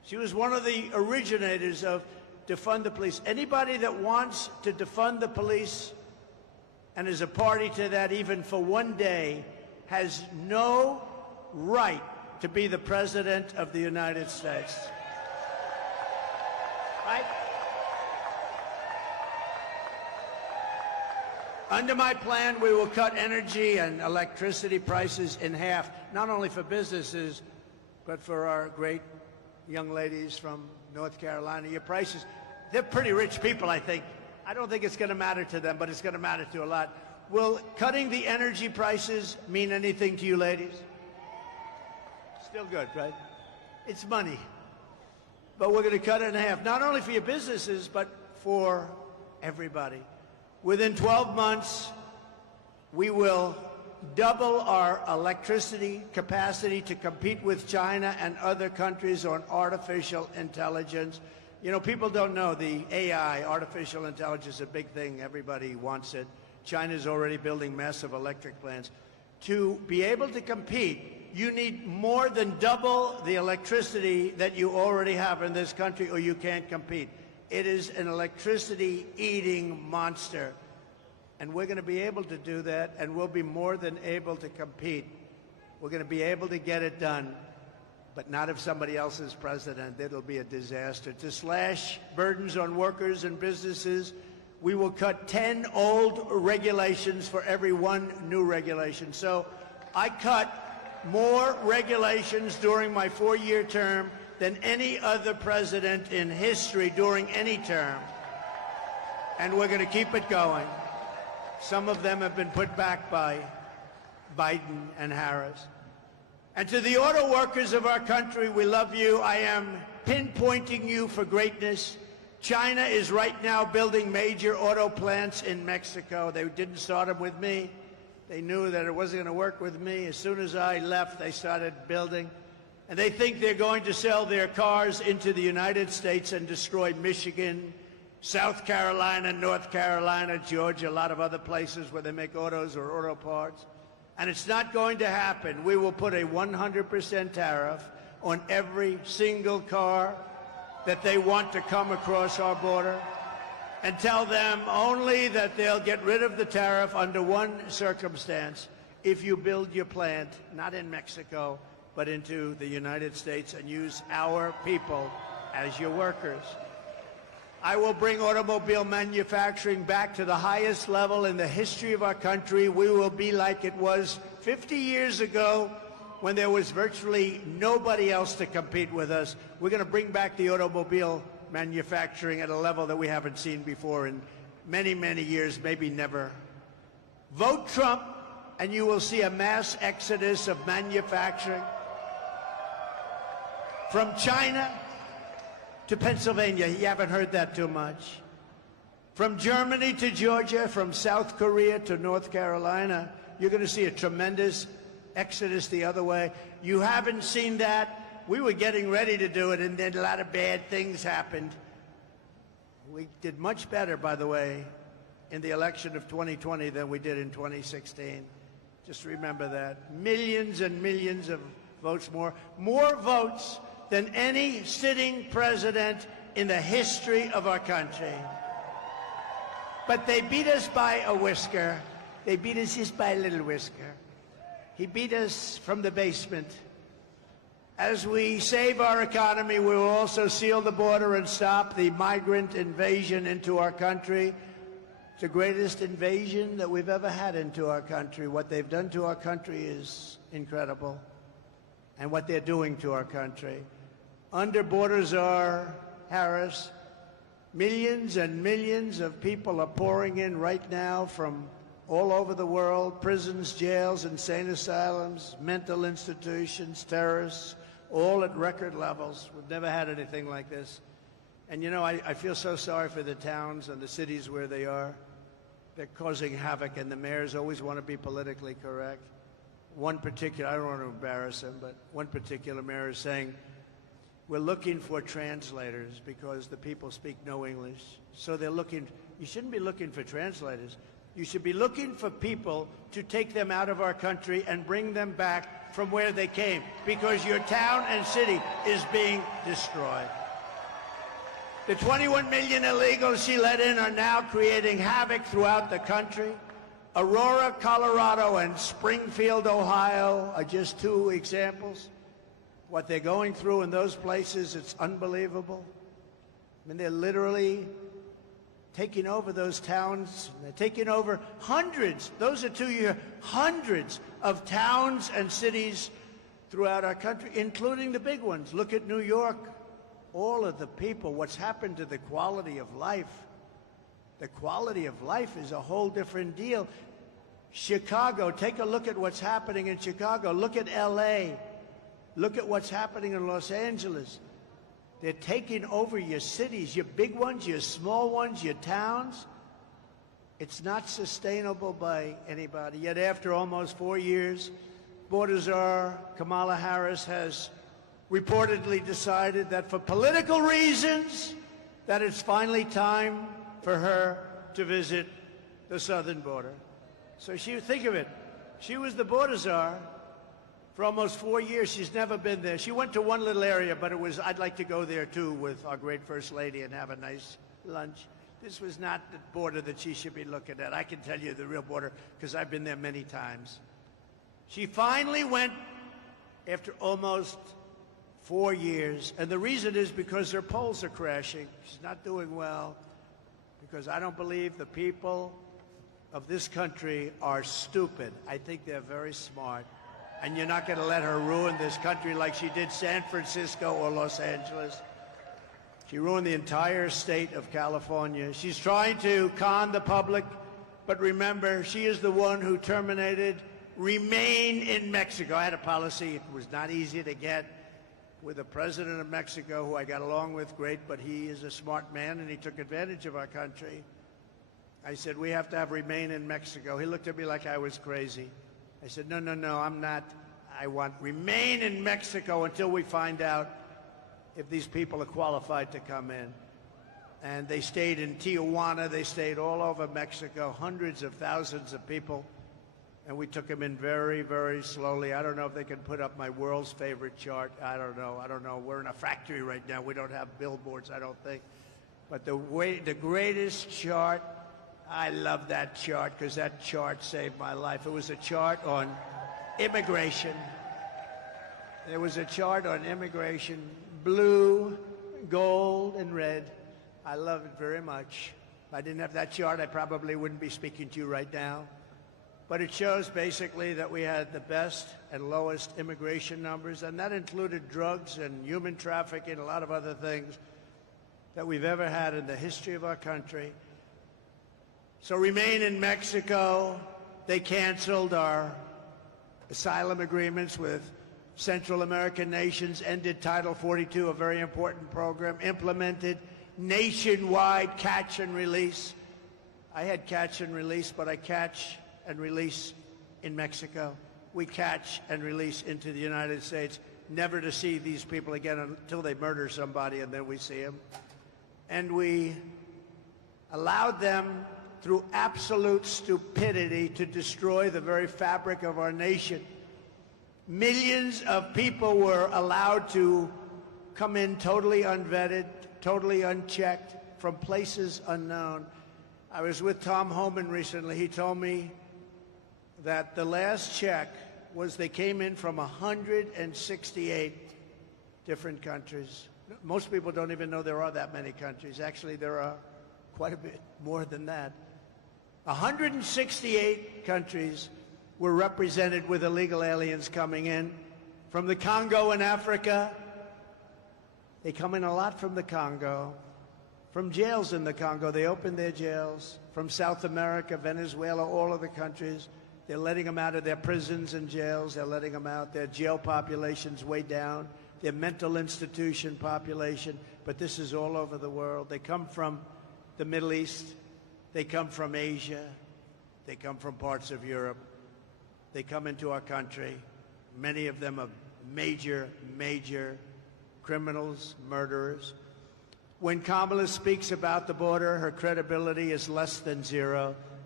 She was one of the originators of defund the police. Anybody that wants to defund the police and is a party to that even for one day has no right to be the President of the United States. Right? Under my plan, we will cut energy and electricity prices in half, not only for businesses, but for our great young ladies from North Carolina. Your prices, they're pretty rich people, I think. I don't think it's going to matter to them, but it's going to matter to a lot. Will cutting the energy prices mean anything to you ladies? Still good, right? It's money. But we're going to cut it in half, not only for your businesses, but for everybody. Within 12 months, we will double our electricity capacity to compete with China and other countries on artificial intelligence. You know, people don't know the AI, artificial intelligence, is a big thing. Everybody wants it. China's already building massive electric plants. To be able to compete, you need more than double the electricity that you already have in this country, or you can't compete. It is an electricity-eating monster. And we're going to be able to do that, and we'll be more than able to compete. We're going to be able to get it done, but not if somebody else is president. It'll be a disaster. To slash burdens on workers and businesses, we will cut 10 old regulations for every one new regulation. So I cut more regulations during my 4-year term than any other president in history during any term. And we're going to keep it going. Some of them have been put back by Biden and Harris. And to the auto workers of our country, we love you. I am pinpointing you for greatness. China is right now building major auto plants in Mexico. They didn't start them with me. They knew that it wasn't going to work with me. As soon as I left, they started building. And they think they're going to sell their cars into the United States and destroy Michigan, South Carolina, North Carolina, Georgia, a lot of other places where they make autos or auto parts. And it's not going to happen. We will put a 100% tariff on every single car that they want to come across our border, and tell them only that they'll get rid of the tariff under one circumstance: if you build your plant, not in Mexico, but into the United States, and use our people as your workers. I will bring automobile manufacturing back to the highest level in the history of our country. We will be like it was 50 years ago, when there was virtually nobody else to compete with us. We're going to bring back the automobile manufacturing at a level that we haven't seen before in many, many years, maybe never. Vote Trump, and you will see a mass exodus of manufacturing from China to Pennsylvania. You haven't heard that too much. From Germany to Georgia, from South Korea to North Carolina, you're going to see a tremendous exodus the other way. You haven't seen that. We were getting ready to do it, and then a lot of bad things happened. We did much better, by the way, in the election of 2020 than we did in 2016. Just remember that. Millions and millions of votes more. More votes than any sitting president in the history of our country. But they beat us by a whisker. They beat us just by a little whisker. He beat us from the basement. As we save our economy, we will also seal the border and stop the migrant invasion into our country. It's the greatest invasion that we've ever had into our country. What they've done to our country is incredible, and what they're doing to our country. Under Border Czar Harris, millions and millions of people are pouring in right now from all over the world: prisons, jails, insane asylums, mental institutions, terrorists, all at record levels. We've never had anything like this. And you know, I feel so sorry for the towns and the cities where they are. They're causing havoc, and the mayors always want to be politically correct. One particular, I don't want to embarrass him, but one particular mayor is saying, we're looking for translators because the people speak no English. So they're looking, you shouldn't be looking for translators. You should be looking for people to take them out of our country and bring them back from where they came, because your town and city is being destroyed. The 21 million illegals she let in are now creating havoc throughout the country. Aurora, Colorado, and Springfield, Ohio are just two examples. What they're going through in those places, it's unbelievable. I mean, they're literally taking over those towns. They're taking over hundreds, those are 2 years, hundreds of towns and cities throughout our country, including the big ones. Look at New York. All of the people, what's happened to the quality of life. The quality of life is a whole different deal. Chicago, take a look at what's happening in Chicago. Look at LA. Look at what's happening in Los Angeles. They're taking over your cities, your big ones, your small ones, your towns. It's not sustainable by anybody. Yet after almost 4 years, border czar Kamala Harris has reportedly decided that for political reasons, that it's finally time for her to visit the southern border. So think of it. She was the border czar for almost 4 years. She's never been there. She went to one little area, but I'd like to go there too with our great First Lady and have a nice lunch. This was not the border that she should be looking at. I can tell you the real border because I've been there many times. She finally went after almost 4 years, and the reason is because her polls are crashing. She's not doing well because I don't believe the people of this country are stupid. I think they're very smart, and you're not going to let her ruin this country like she did San Francisco or Los Angeles. She ruined the entire state of California. She's trying to con the public, but remember, she is the one who terminated Remain in Mexico. I had a policy. It was not easy to get with the president of Mexico, who I got along with great, but he is a smart man, and he took advantage of our country. I said, we have to have Remain in Mexico. He looked at me like I was crazy. I said, no, I'm not. I want Remain in Mexico until we find out if these people are qualified to come in. And they stayed in Tijuana. They stayed all over Mexico, hundreds of thousands of people. And we took them in very, very slowly. I don't know if they can put up my world's favorite chart. I don't know. We're in a factory right now. We don't have billboards, I don't think. But the greatest chart, I love that chart because that chart saved my life. It was a chart on immigration. There was a chart on immigration, blue, gold, and red. I love it very much. If I didn't have that chart, I probably wouldn't be speaking to you right now. But it shows basically that we had the best and lowest immigration numbers, and that included drugs and human trafficking, a lot of other things that we've ever had in the history of our country. So Remain in Mexico. They canceled our asylum agreements with Central American nations, ended Title 42, a very important program, implemented nationwide catch and release. I had catch and release, but I catch and release in Mexico. We catch and release into the United States, never to see these people again until they murder somebody, and then we see them. And we allowed them, through absolute stupidity, to destroy the very fabric of our nation. Millions of people were allowed to come in totally unvetted, totally unchecked, from places unknown. I was with Tom Homan recently. He told me that the last check was they came in from 168 different countries. Most people don't even know there are that many countries. Actually, there are quite a bit more than that. 168 countries were represented with illegal aliens coming in. From the Congo in Africa, they come in a lot from the Congo. From jails in the Congo, they opened their jails. From South America, Venezuela, all of the countries. They're letting them out of their prisons and jails. They're letting them out. Their jail population's way down. Their mental institution population. But this is all over the world. They come from the Middle East. They come from Asia. They come from parts of Europe. They come into our country. Many of them are major, major criminals, murderers. When Kamala speaks about the border, her credibility is less than zero.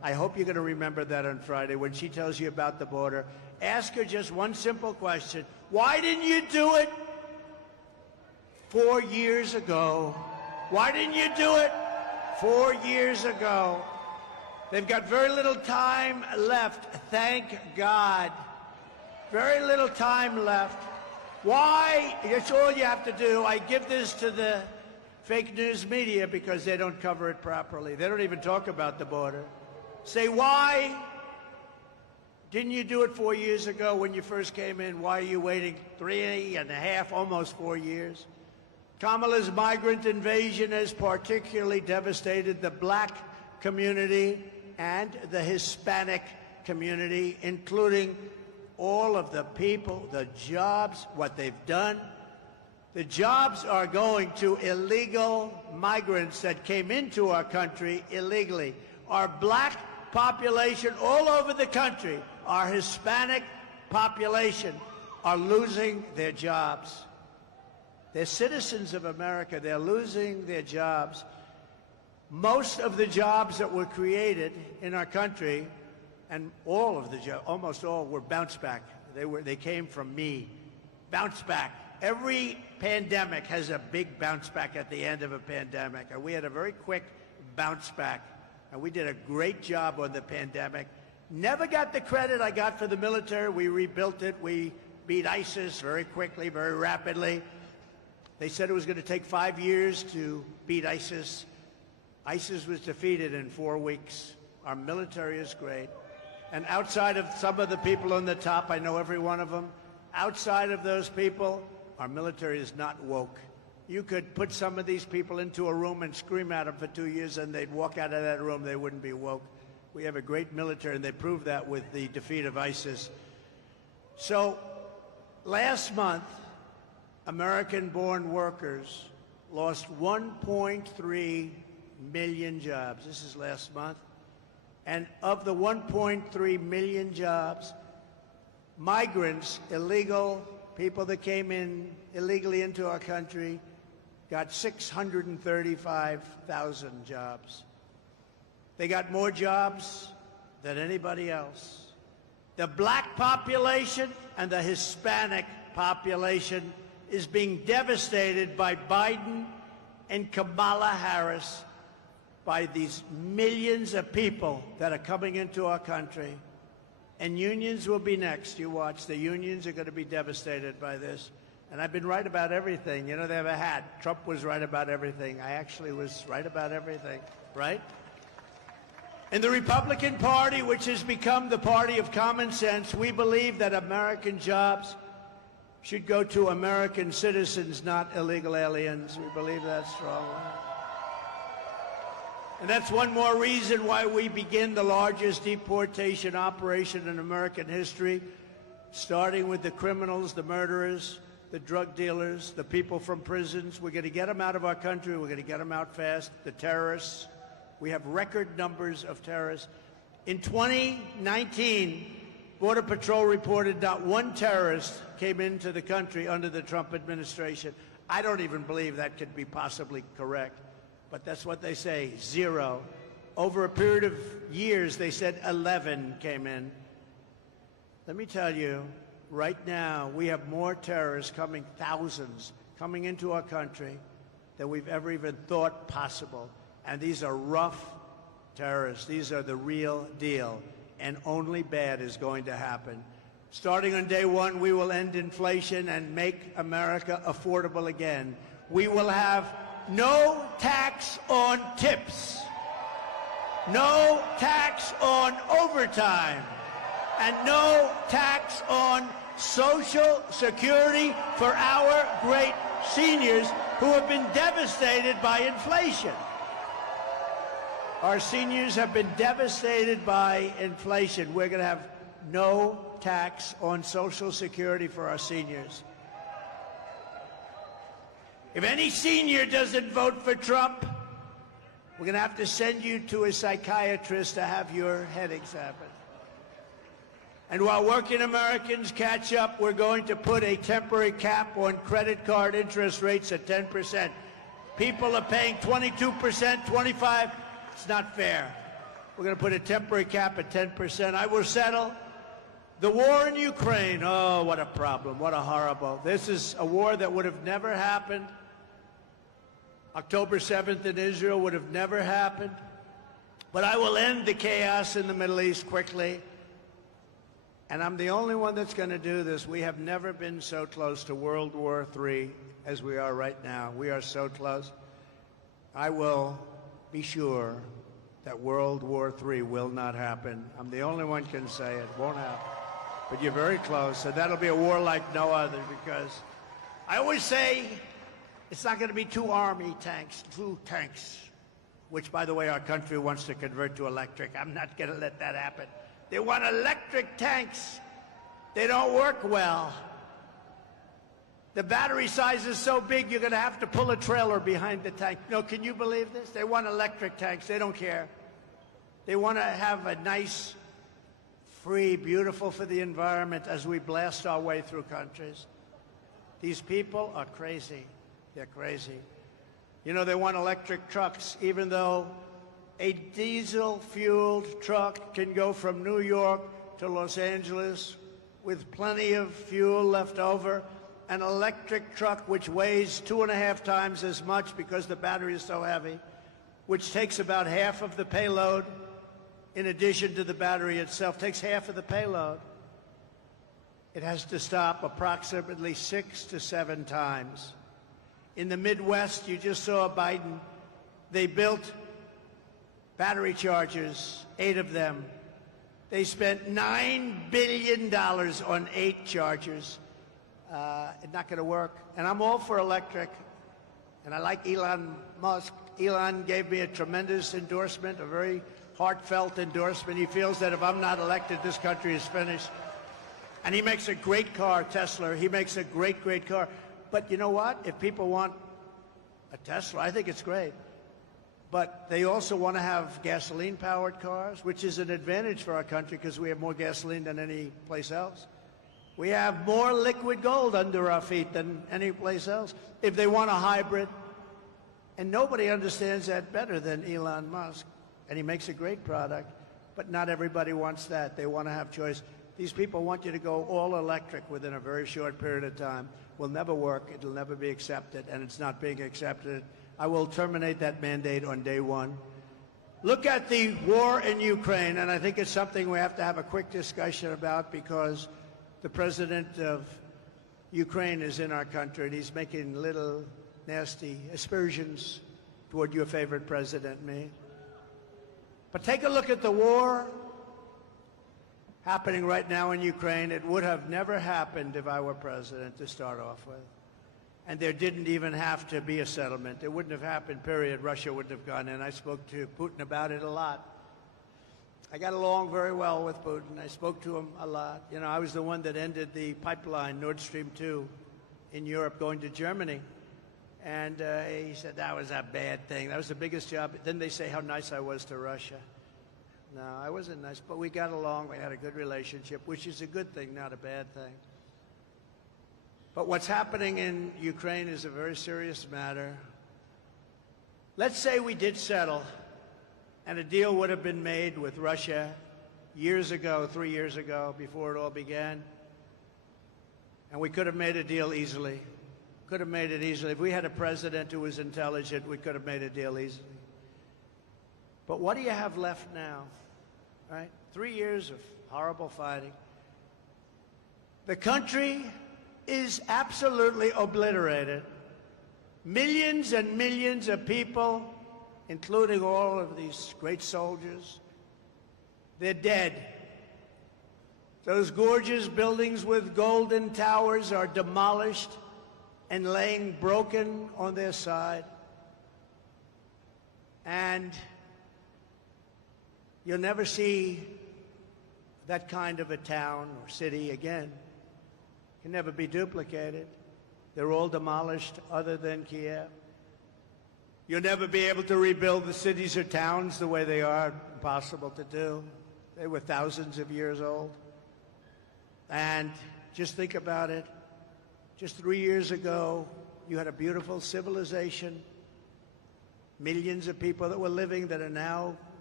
I hope you're going to remember that on Friday when she tells you about the border. Ask her just one simple question. Why didn't you do it 4 years ago? Why didn't you do it 4 years ago? They've got very little time left, thank God. Very little time left. Why? That's all you have to do. I give this to the fake news media because they don't cover it properly. They don't even talk about the border. Say, why didn't you do it 4 years ago when you first came in? Why are you waiting 3.5, almost 4 years? Kamala's migrant invasion has particularly devastated the black community and the Hispanic community, including all of the people, the jobs, what they've done. The jobs are going to illegal migrants that came into our country illegally. Our black population all over the country, our Hispanic population, are losing their jobs. They're citizens of America. They're losing their jobs. Most of the jobs that were created in our country, and all of the jobs, almost all, were bounce back. They came from me. Bounce back. Every pandemic has a big bounce back at the end of a pandemic, and we had a very quick bounce back, and we did a great job on the pandemic. Never got the credit I got for the military. We rebuilt it. We beat ISIS very quickly, very rapidly. They said it was going to take 5 years to beat ISIS. ISIS was defeated in 4 weeks. Our military is great. And outside of some of the people on the top, I know every one of them, outside of those people, our military is not woke. You could put some of these people into a room and scream at them for 2 years and they'd walk out of that room, they wouldn't be woke. We have a great military, and they proved that with the defeat of ISIS. So last month, American-born workers lost 1.3 million jobs. This is last month. And of the 1.3 million jobs, migrants, illegal people that came in illegally into our country, got 635,000 jobs. They got more jobs than anybody else. The black population and the Hispanic population is being devastated by Biden and Kamala Harris, by these millions of people that are coming into our country. And unions will be next. You watch. The unions are going to be devastated by this. And I've been right about everything. You know, they have a hat. Trump was right about everything. I actually was right about everything, right? In the Republican Party, which has become the party of common sense, we believe that American jobs should go to American citizens, not illegal aliens. We believe that strongly. And that's one more reason why we begin the largest deportation operation in American history, starting with the criminals, the murderers, the drug dealers, the people from prisons. We're going to get them out of our country. We're going to get them out fast. The terrorists. We have record numbers of terrorists. In 2019, Border Patrol reported not one terrorist came into the country under the Trump administration. I don't even believe that could be possibly correct. But that's what they say, 0. Over a period of years, they said 11 came in. Let me tell you, right now, we have more terrorists coming, thousands, coming into our country than we've ever even thought possible. And these are rough terrorists. These are the real deal. And only bad is going to happen. Starting on day one, we will end inflation and make America affordable again. We will have no tax on tips, no tax on overtime, and no tax on Social Security for our great seniors who have been devastated by inflation. Our seniors have been devastated by inflation. We're going to have no tax on Social Security for our seniors. If any senior doesn't vote for Trump, we're going to have to send you to a psychiatrist to have your head examined. And while working Americans catch up, we're going to put a temporary cap on credit card interest rates at 10%. People are paying 22%, 25%. It's not fair. We're going to put a temporary cap at 10%. I will settle. The war in Ukraine, oh, what a problem, what a horrible. This is a war that would have never happened. October 7th in Israel would have never happened. But I will end the chaos in the Middle East quickly. And I'm the only one that's going to do this. We have never been so close to World War III as we are right now. We are so close. I will be sure that World War III will not happen. I'm the only one can say it won't happen. But you're very close, and that'll be a war like no other, because I always say it's not going to be two tanks, which, by the way, our country wants to convert to electric. I'm not going to let that happen. They want electric tanks. They don't work well. The battery size is so big, you're going to have to pull a trailer behind the tank. No, can you believe this? They want electric tanks. They don't care. They want to have a nice, free, beautiful for the environment as we blast our way through countries. These people are crazy. They're crazy. You know, they want electric trucks, even though a diesel-fueled truck can go from New York to Los Angeles with plenty of fuel left over. An electric truck, which weighs 2.5 times as much because the battery is so heavy, which takes about half of the payload, in addition to the battery itself, takes half of the payload. It has to stop approximately 6 to 7 times. In the Midwest, you just saw Biden. They built battery chargers, 8 of them. They spent $9 billion on 8 chargers. It's not going to work. And I'm all for electric. And I like Elon Musk. Elon gave me a tremendous endorsement, a very heartfelt endorsement. He feels that if I'm not elected, this country is finished. And he makes a great car, Tesla. He makes a great, great car. But you know what? If people want a Tesla, I think it's great. But they also want to have gasoline-powered cars, which is an advantage for our country because we have more gasoline than any place else. We have more liquid gold under our feet than any place else. If they want a hybrid, and nobody understands that better than Elon Musk, and he makes a great product, but not everybody wants that. They want to have choice. These people want you to go all electric within a very short period of time. Will never work. It'll never be accepted, and it's not being accepted. I will terminate that mandate on day one. Look at the war in Ukraine, and I think it's something we have to have a quick discussion about because the president of Ukraine is in our country, and he's making little nasty aspersions toward your favorite president, me. But take a look at the war happening right now in Ukraine. It would have never happened if I were president to start off with. And there didn't even have to be a settlement. It wouldn't have happened, period. Russia wouldn't have gone in. I spoke to Putin about it a lot. I got along very well with Putin. I spoke to him a lot. You know, I was the one that ended the pipeline, Nord Stream 2, in Europe going to Germany. And he said that was a bad thing. That was the biggest job. Then they say how nice I was to Russia. No, I wasn't nice, but we got along. We had a good relationship, which is a good thing, not a bad thing. But what's happening in Ukraine is a very serious matter. Let's say we did settle, and a deal would have been made with Russia years ago, 3 years ago, before it all began. And we could have made a deal easily. Could have made it easily. If we had a president who was intelligent, we could have made a deal easily. But what do you have left now, right? 3 years of horrible fighting. The country is absolutely obliterated. Millions and millions of people, including all of these great soldiers, they're dead. Those gorgeous buildings with golden towers are demolished and laying broken on their side. And you'll never see that kind of a town or city again. Can never be duplicated. They're all demolished other than Kiev. You'll never be able to rebuild the cities or towns the way they are. Impossible to do. They were thousands of years old. And just think about it. Just 3 years ago, you had a beautiful civilization. Millions of people that were living that are now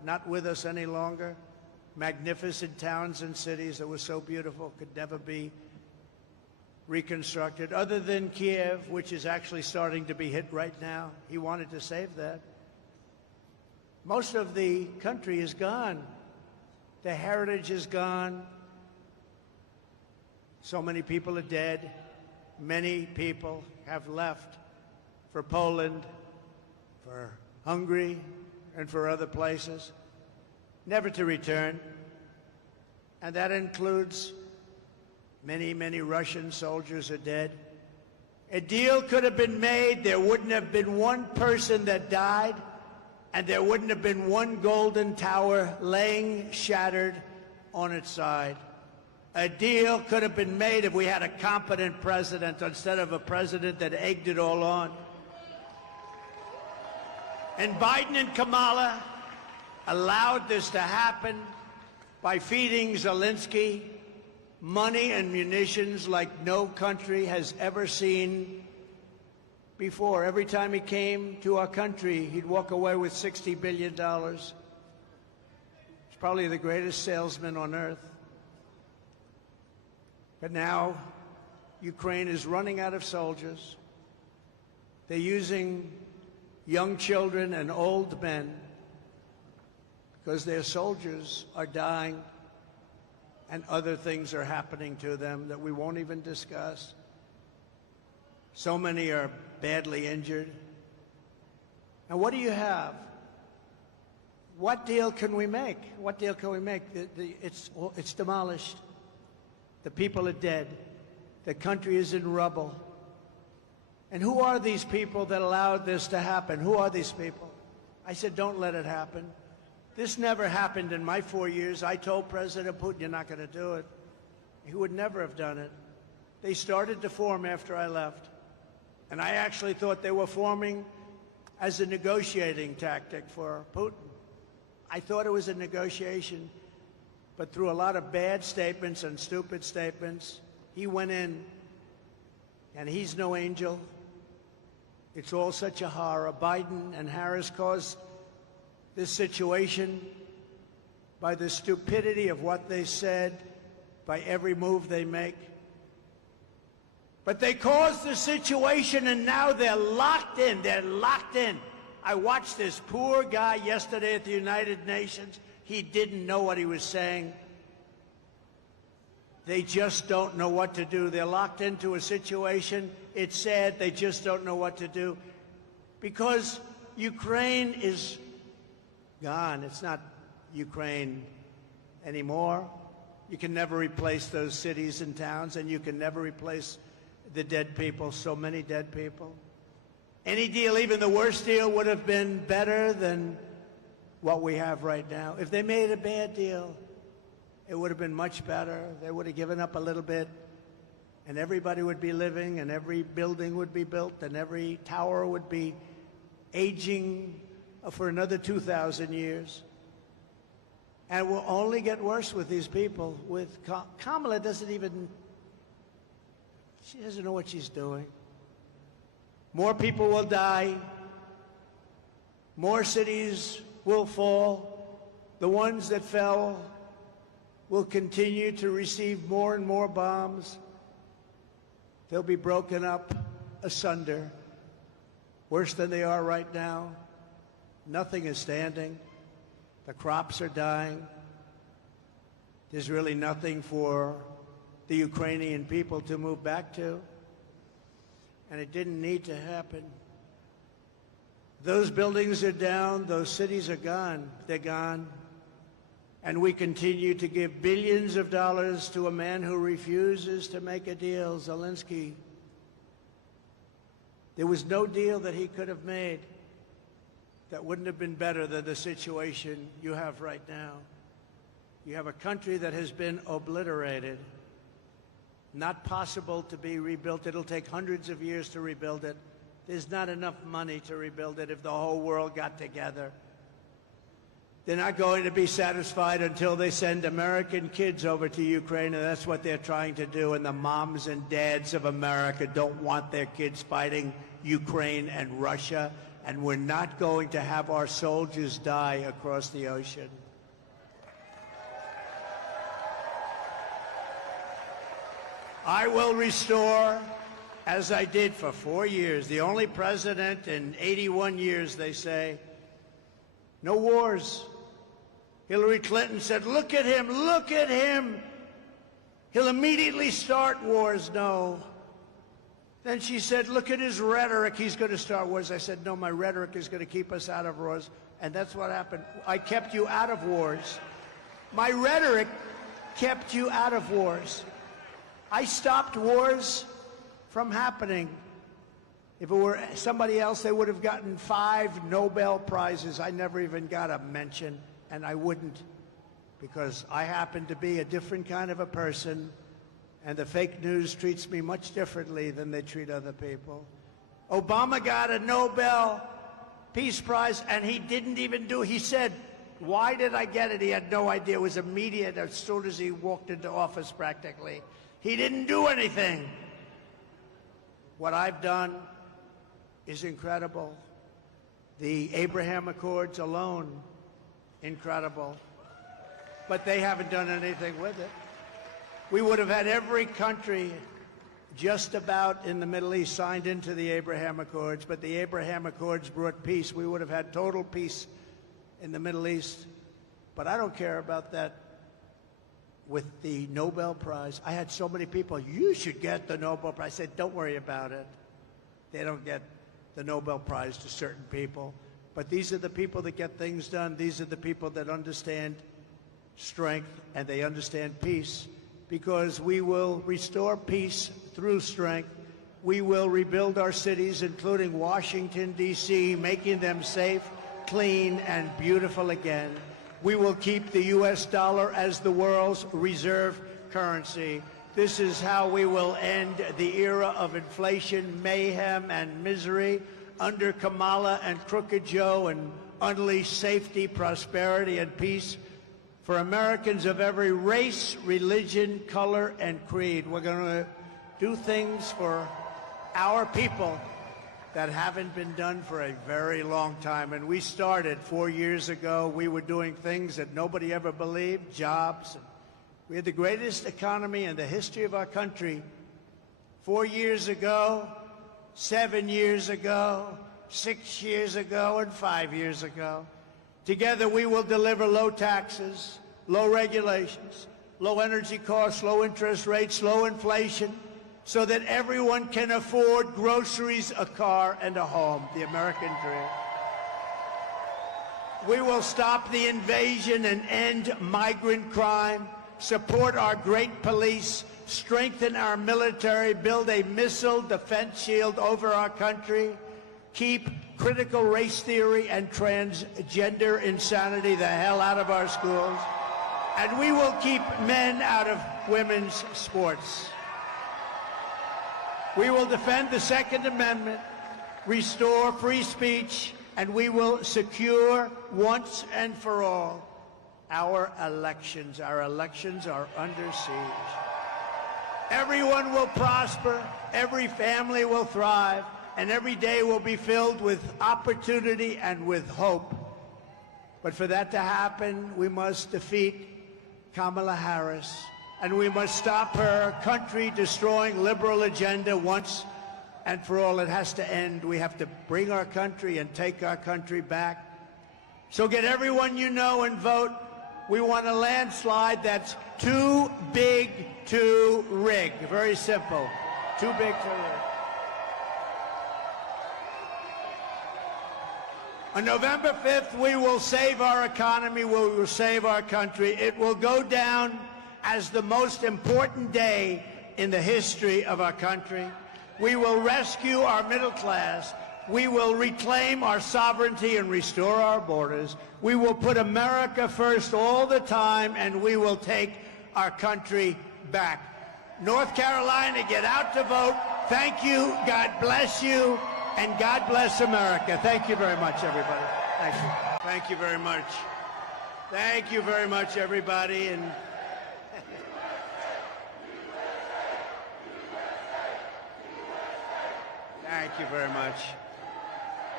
not with us any longer. Magnificent towns and cities that were so beautiful could never be reconstructed, other than Kiev, which is actually starting to be hit right now. He wanted to save that. Most of the country is gone. The heritage is gone. So many people are dead. Many people have left for Poland, for Hungary, and for other places, never to return. And that includes many, many Russian soldiers are dead. A deal could have been made. There wouldn't have been one person that died, and there wouldn't have been one golden tower laying shattered on its side. A deal could have been made if we had a competent president instead of a president that egged it all on. And Biden and Kamala allowed this to happen by feeding Zelensky money and munitions like no country has ever seen before. Every time he came to our country, he'd walk away with $60 billion. He's probably the greatest salesman on earth. But now, Ukraine is running out of soldiers. They're using young children and old men because their soldiers are dying and other things are happening to them that we won't even discuss. So many are badly injured. And what do you have? What deal can we make? What deal can we make? It's demolished. The people are dead. The country is in rubble. And who are these people that allowed this to happen? Who are these people? I said, don't let it happen. This never happened in my 4 years. I told President Putin, you're not going to do it. He would never have done it. They started to form after I left. And I actually thought they were forming as a negotiating tactic for Putin. I thought it was a negotiation. But through a lot of bad statements and stupid statements, he went in, and he's no angel. It's all such a horror. Biden and Harris caused this situation by the stupidity of what they said, by every move they make. But they caused the situation, and now they're locked in. They're locked in. I watched this poor guy yesterday at the United Nations. He didn't know what he was saying. They just don't know what to do. They're locked into a situation. It's sad. They just don't know what to do because Ukraine is gone. It's not Ukraine anymore. You can never replace those cities and towns, and you can never replace the dead people, so many dead people. Any deal, even the worst deal, would have been better than what we have right now. If they made a bad deal, it would have been much better. They would have given up a little bit, and everybody would be living, and every building would be built, and every tower would be aging for another 2,000 years. And it will only get worse with these people. With Kamala she doesn't know what she's doing. More people will die. More cities will fall. The ones that fell will continue to receive more and more bombs. They'll be broken up asunder, worse than they are right now. Nothing is standing. The crops are dying. There's really nothing for the Ukrainian people to move back to. And it didn't need to happen. Those buildings are down. Those cities are gone. They're gone. And we continue to give billions of dollars to a man who refuses to make a deal, Zelensky. There was no deal that he could have made that wouldn't have been better than the situation you have right now. You have a country that has been obliterated, not possible to be rebuilt. It'll take hundreds of years to rebuild it. There's not enough money to rebuild it if the whole world got together. They're not going to be satisfied until they send American kids over to Ukraine, and that's what they're trying to do. And the moms and dads of America don't want their kids fighting Ukraine and Russia and we're not going to have our soldiers die across the ocean. I will restore, as I did for 4 years, the only president in 81 years, they say, no wars. Hillary Clinton said, look at him, look at him. He'll immediately start wars. No. Then she said, look at his rhetoric. He's going to start wars. I said, no, my rhetoric is going to keep us out of wars. And that's what happened. I kept you out of wars. My rhetoric kept you out of wars. I stopped wars from happening. If it were somebody else, they would have gotten 5 Nobel Prizes. I never even got a mention, and I wouldn't, because I happen to be a different kind of a person, and the fake news treats me much differently than they treat other people. Obama got a Nobel Peace Prize, and he didn't even do it. He said, why did I get it? He had no idea. It was immediate as soon as he walked into office, practically. He didn't do anything. What I've done is incredible. The Abraham Accords alone, incredible. But they haven't done anything with it. We would have had every country just about in the Middle East signed into the Abraham Accords, but the Abraham Accords brought peace. We would have had total peace in the Middle East. But I don't care about that. With the Nobel Prize, I had so many people, you should get the Nobel Prize. I said, don't worry about it. They don't get the Nobel Prize to certain people. But these are the people that get things done. These are the people that understand strength, and they understand peace, because we will restore peace through strength. We will rebuild our cities, including Washington, D.C., making them safe, clean, and beautiful again. We will keep the U.S. dollar as the world's reserve currency. This is how we will end the era of inflation, mayhem, and misery under Kamala and Crooked Joe, and unleash safety, prosperity, and peace for Americans of every race, religion, color, and creed. We're going to do things for our people that haven't been done for a very long time. And we started 4 years ago. We were doing things that nobody ever believed, jobs. We had the greatest economy in the history of our country 4 years ago, 7 years ago, 6 years ago, and 5 years ago. Together, we will deliver low taxes, low regulations, low energy costs, low interest rates, low inflation, so that everyone can afford groceries, a car, and a home, the American dream. We will stop the invasion and end migrant crime, support our great police, strengthen our military, build a missile defense shield over our country, keep critical race theory and transgender insanity the hell out of our schools, and we will keep men out of women's sports. We will defend the Second Amendment, restore free speech, and we will secure once and for all our elections. Our elections are under siege. Everyone will prosper, every family will thrive, and every day will be filled with opportunity and with hope. But for that to happen, we must defeat Kamala Harris, and we must stop her country-destroying liberal agenda once and for all. It has to end. We have to bring our country and take our country back. So get everyone you know and vote. We want a landslide that's too big to rig. Very simple. Too big to rig. On November 5th, we will save our economy. We will save our country. It will go down as the most important day in the history of our country. We will rescue our middle class. We will reclaim our sovereignty and restore our borders. We will put America first all the time, and we will take our country back. North Carolina, get out to vote. Thank you. God bless you. And God bless America. Thank you very much, everybody. Thank you. Thank you very much. Thank you very much, everybody. And thank you very much.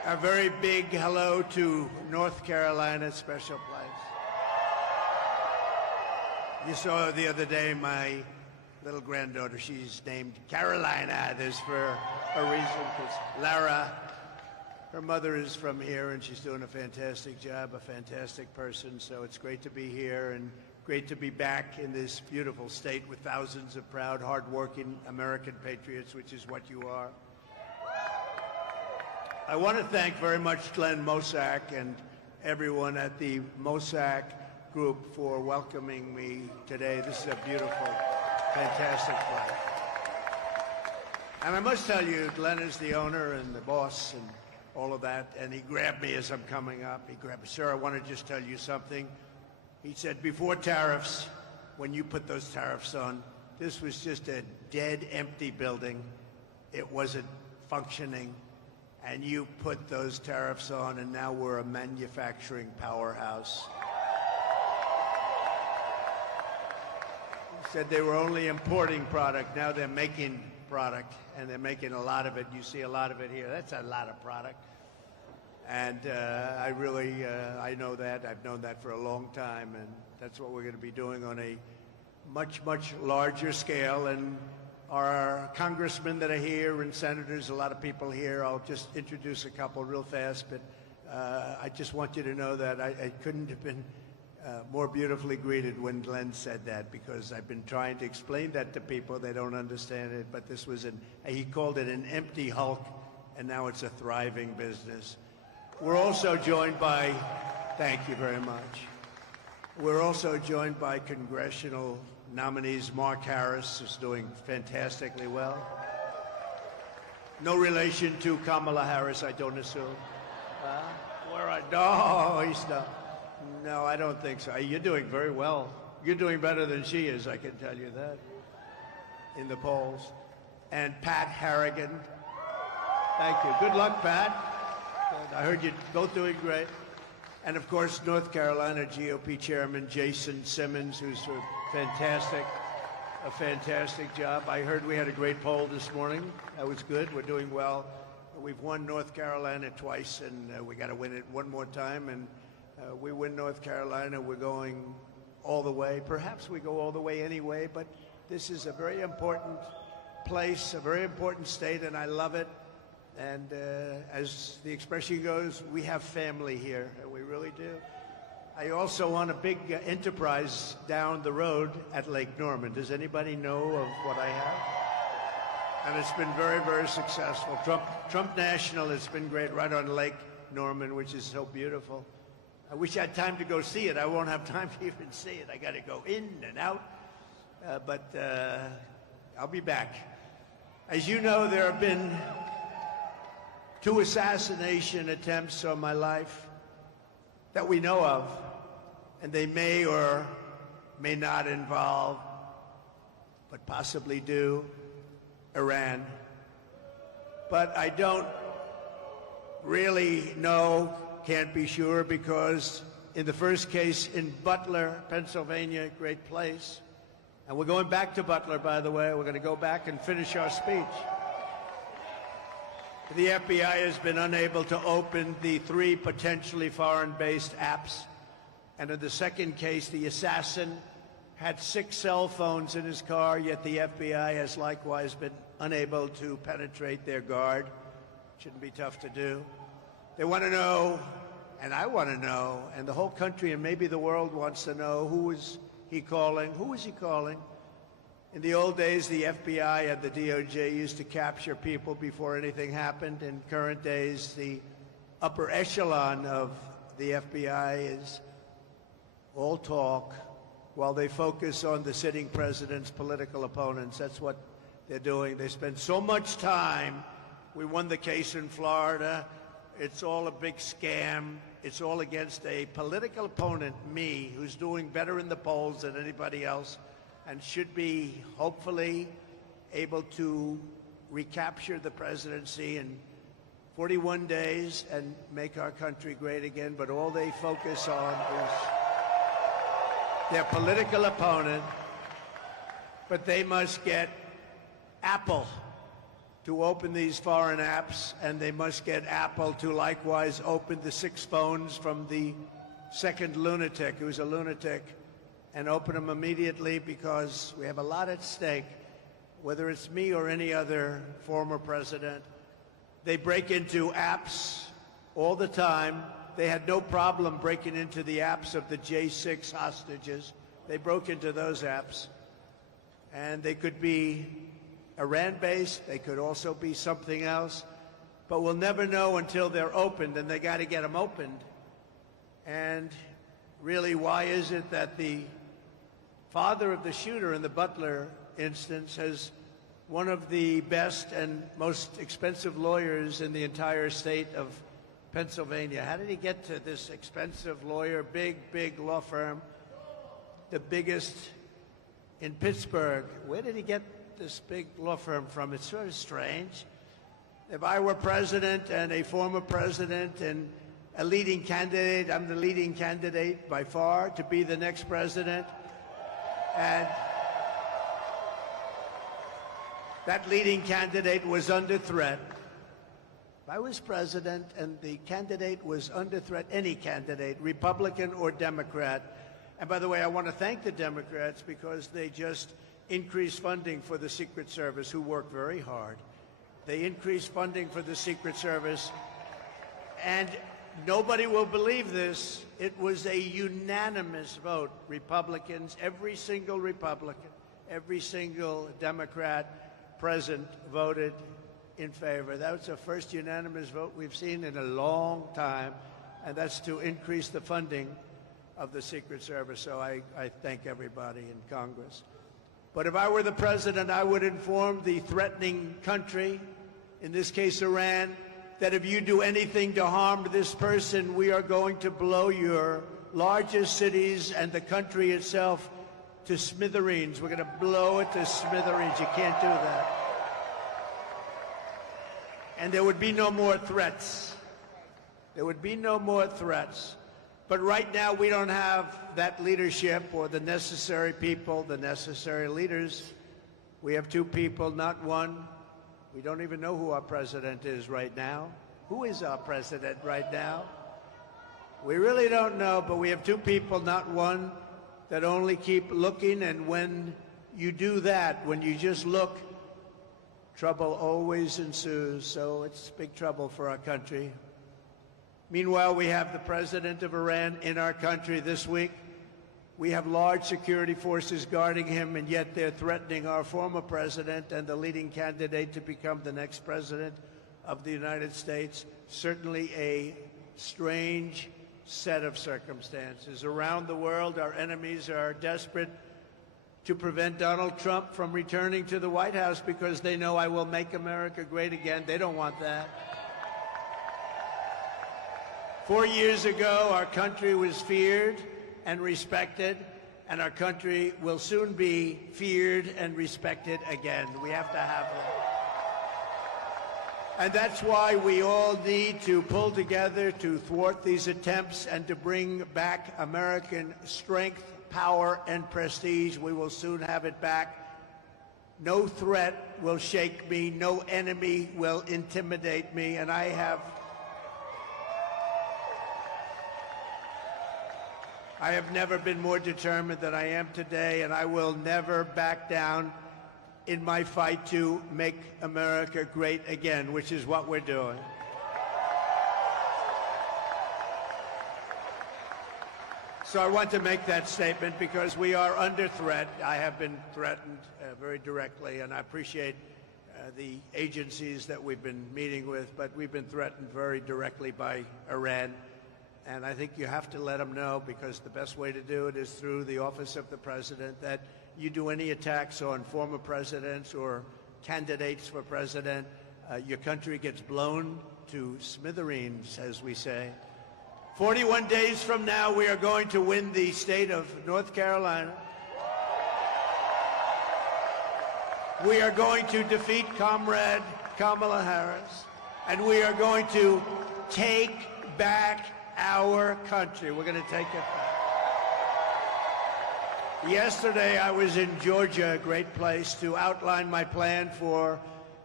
A very big hello to North Carolina, special place. You saw the other day my little granddaughter, she's named Carolina. There's for a reason, because Lara, her mother is from here, and she's doing a fantastic job, a fantastic person. So it's great to be here and great to be back in this beautiful state with thousands of proud, hardworking American patriots, which is what you are. I want to thank very much Glenn Mosak and everyone at the Mosak Group for welcoming me today. This is a beautiful, fantastic place. And I must tell you, Glenn is the owner and the boss and all of that, and he grabbed me as I'm coming up. He grabbed me, sir, I want to just tell you something. He said, before tariffs, when you put those tariffs on, this was just a dead, empty building. It wasn't functioning. And you put those tariffs on, and now we're a manufacturing powerhouse. He said they were only importing product. Now they're making product, and they're making a lot of it. You see a lot of it here. That's a lot of product. And I really, I know that. I've known that for a long time, and that's what we're going to be doing on a much, much larger scale. And our congressmen that are here and senators, a lot of people here. I'll just introduce a couple real fast, but I just want you to know that I couldn't have been more beautifully greeted when Glenn said that, because I've been trying to explain that to people. They don't understand it, but this was he called it an empty hulk, and now it's a thriving business. We're also joined by, thank you very much. We're also joined by congressional nominees. Mark Harris is doing fantastically well. No relation to Kamala Harris, I don't assume. No, he's not. No, I don't think so. You're doing very well. You're doing better than she is, I can tell you that, in the polls. And Pat Harrigan. Thank you. Good luck, Pat. I heard you both doing great. And of course, North Carolina GOP Chairman Jason Simmons, who's a fantastic job. I heard we had a great poll this morning. That was good. We're doing well. We've won North Carolina twice, and we got to win it one more time. And we win North Carolina, we're going all the way. Perhaps we go all the way anyway, but this is a very important place, a very important state, and I love it. And as the expression goes, we have family here, and we really do. I also own a big enterprise down the road at Lake Norman. Does anybody know of what I have? And it's been very, very successful. Trump National has been great right on Lake Norman, which is so beautiful. I wish I had time to go see it. I won't have time to even see it. I got to go in and out, but I'll be back. As you know, there have been 2 assassination attempts on my life that we know of, and they may or may not involve, but possibly do, Iran. But I don't really know, can't be sure, because in the first case in Butler, Pennsylvania, great place, and we're going back to Butler, by the way. We're going to go back and finish our speech. The FBI has been unable to open the 3 potentially foreign-based apps. And in the second case, the assassin had 6 cell phones in his car, yet the FBI has likewise been unable to penetrate their guard. Shouldn't be tough to do. They want to know, and I want to know, and the whole country and maybe the world wants to know, who is he calling? Who is he calling? In the old days, the FBI and the DOJ used to capture people before anything happened. In current days, the upper echelon of the FBI is all talk while they focus on the sitting president's political opponents. That's what they're doing. They spend so much time. We won the case in Florida. It's all a big scam. It's all against a political opponent, me, who's doing better in the polls than anybody else, and should be, hopefully, able to recapture the presidency in 41 days and make our country great again. But all they focus on is their political opponent. But they must get Apple to open these foreign apps, and they must get Apple to likewise open the 6 phones from the second lunatic, who's a lunatic, and open them immediately, because we have a lot at stake, whether it's me or any other former president. They break into apps all the time. They had no problem breaking into the apps of the J6 hostages. They broke into those apps. And they could be Iran-based. They could also be something else. But we'll never know until they're opened, and they got to get them opened. And really, why is it that the father of the shooter in the Butler instance has one of the best and most expensive lawyers in the entire state of Pennsylvania? How did he get to this expensive lawyer, big law firm, the biggest in Pittsburgh? Where did he get this big law firm from? It's sort of strange. If I were president and a former president and a leading candidate, I'm the leading candidate by far to be the next president. And that leading candidate was under threat. If I was president and the candidate was under threat, any candidate, Republican or Democrat, and by the way, I want to thank the Democrats because they just increased funding for the Secret Service, who work very hard. They increased funding for the Secret Service, and nobody will believe this. It was a unanimous vote. Republicans, every single Republican, every single Democrat present voted in favor. That was the first unanimous vote we've seen in a long time, and that's to increase the funding of the Secret Service. So I thank everybody in Congress. But if I were the president, I would inform the threatening country, in this case Iran, that if you do anything to harm this person, we are going to blow your largest cities and the country itself to smithereens. We're going to blow it to smithereens. You can't do that. And there would be no more threats. There would be no more threats. But right now, we don't have that leadership or the necessary people, the necessary leaders. We have 2 people, not 1. We don't even know who our president is right now. Who is our president right now? We really don't know, but we have 2 people, not 1, that only keep looking. And when you do that, when you just look, trouble always ensues. So it's big trouble for our country. Meanwhile, we have the president of Iran in our country this week. We have large security forces guarding him, and yet they're threatening our former president and the leading candidate to become the next president of the United States. Certainly a strange set of circumstances. Around the world, our enemies are desperate to prevent Donald Trump from returning to the White House because they know I will make America great again. They don't want that. 4 years ago, our country was feared and respected, and our country will soon be feared and respected again. We have to have that. And that's why we all need to pull together to thwart these attempts and to bring back American strength, power, and prestige. We will soon have it back. No threat will shake me. No enemy will intimidate me. And I have never been more determined than I am today, and I will never back down in my fight to make America great again, which is what we're doing. So I want to make that statement because we are under threat. I have been threatened very directly, and I appreciate the agencies that we've been meeting with, but we've been threatened very directly by Iran. And I think you have to let them know, because the best way to do it is through the office of the president, that you do any attacks on former presidents or candidates for president, your country gets blown to smithereens, as we say. 41 days from now, we are going to win the state of North Carolina. We are going to defeat Comrade Kamala Harris, and we are going to take back our country. We're going to take it back. Yesterday, I was in Georgia, a great place, to outline my plan for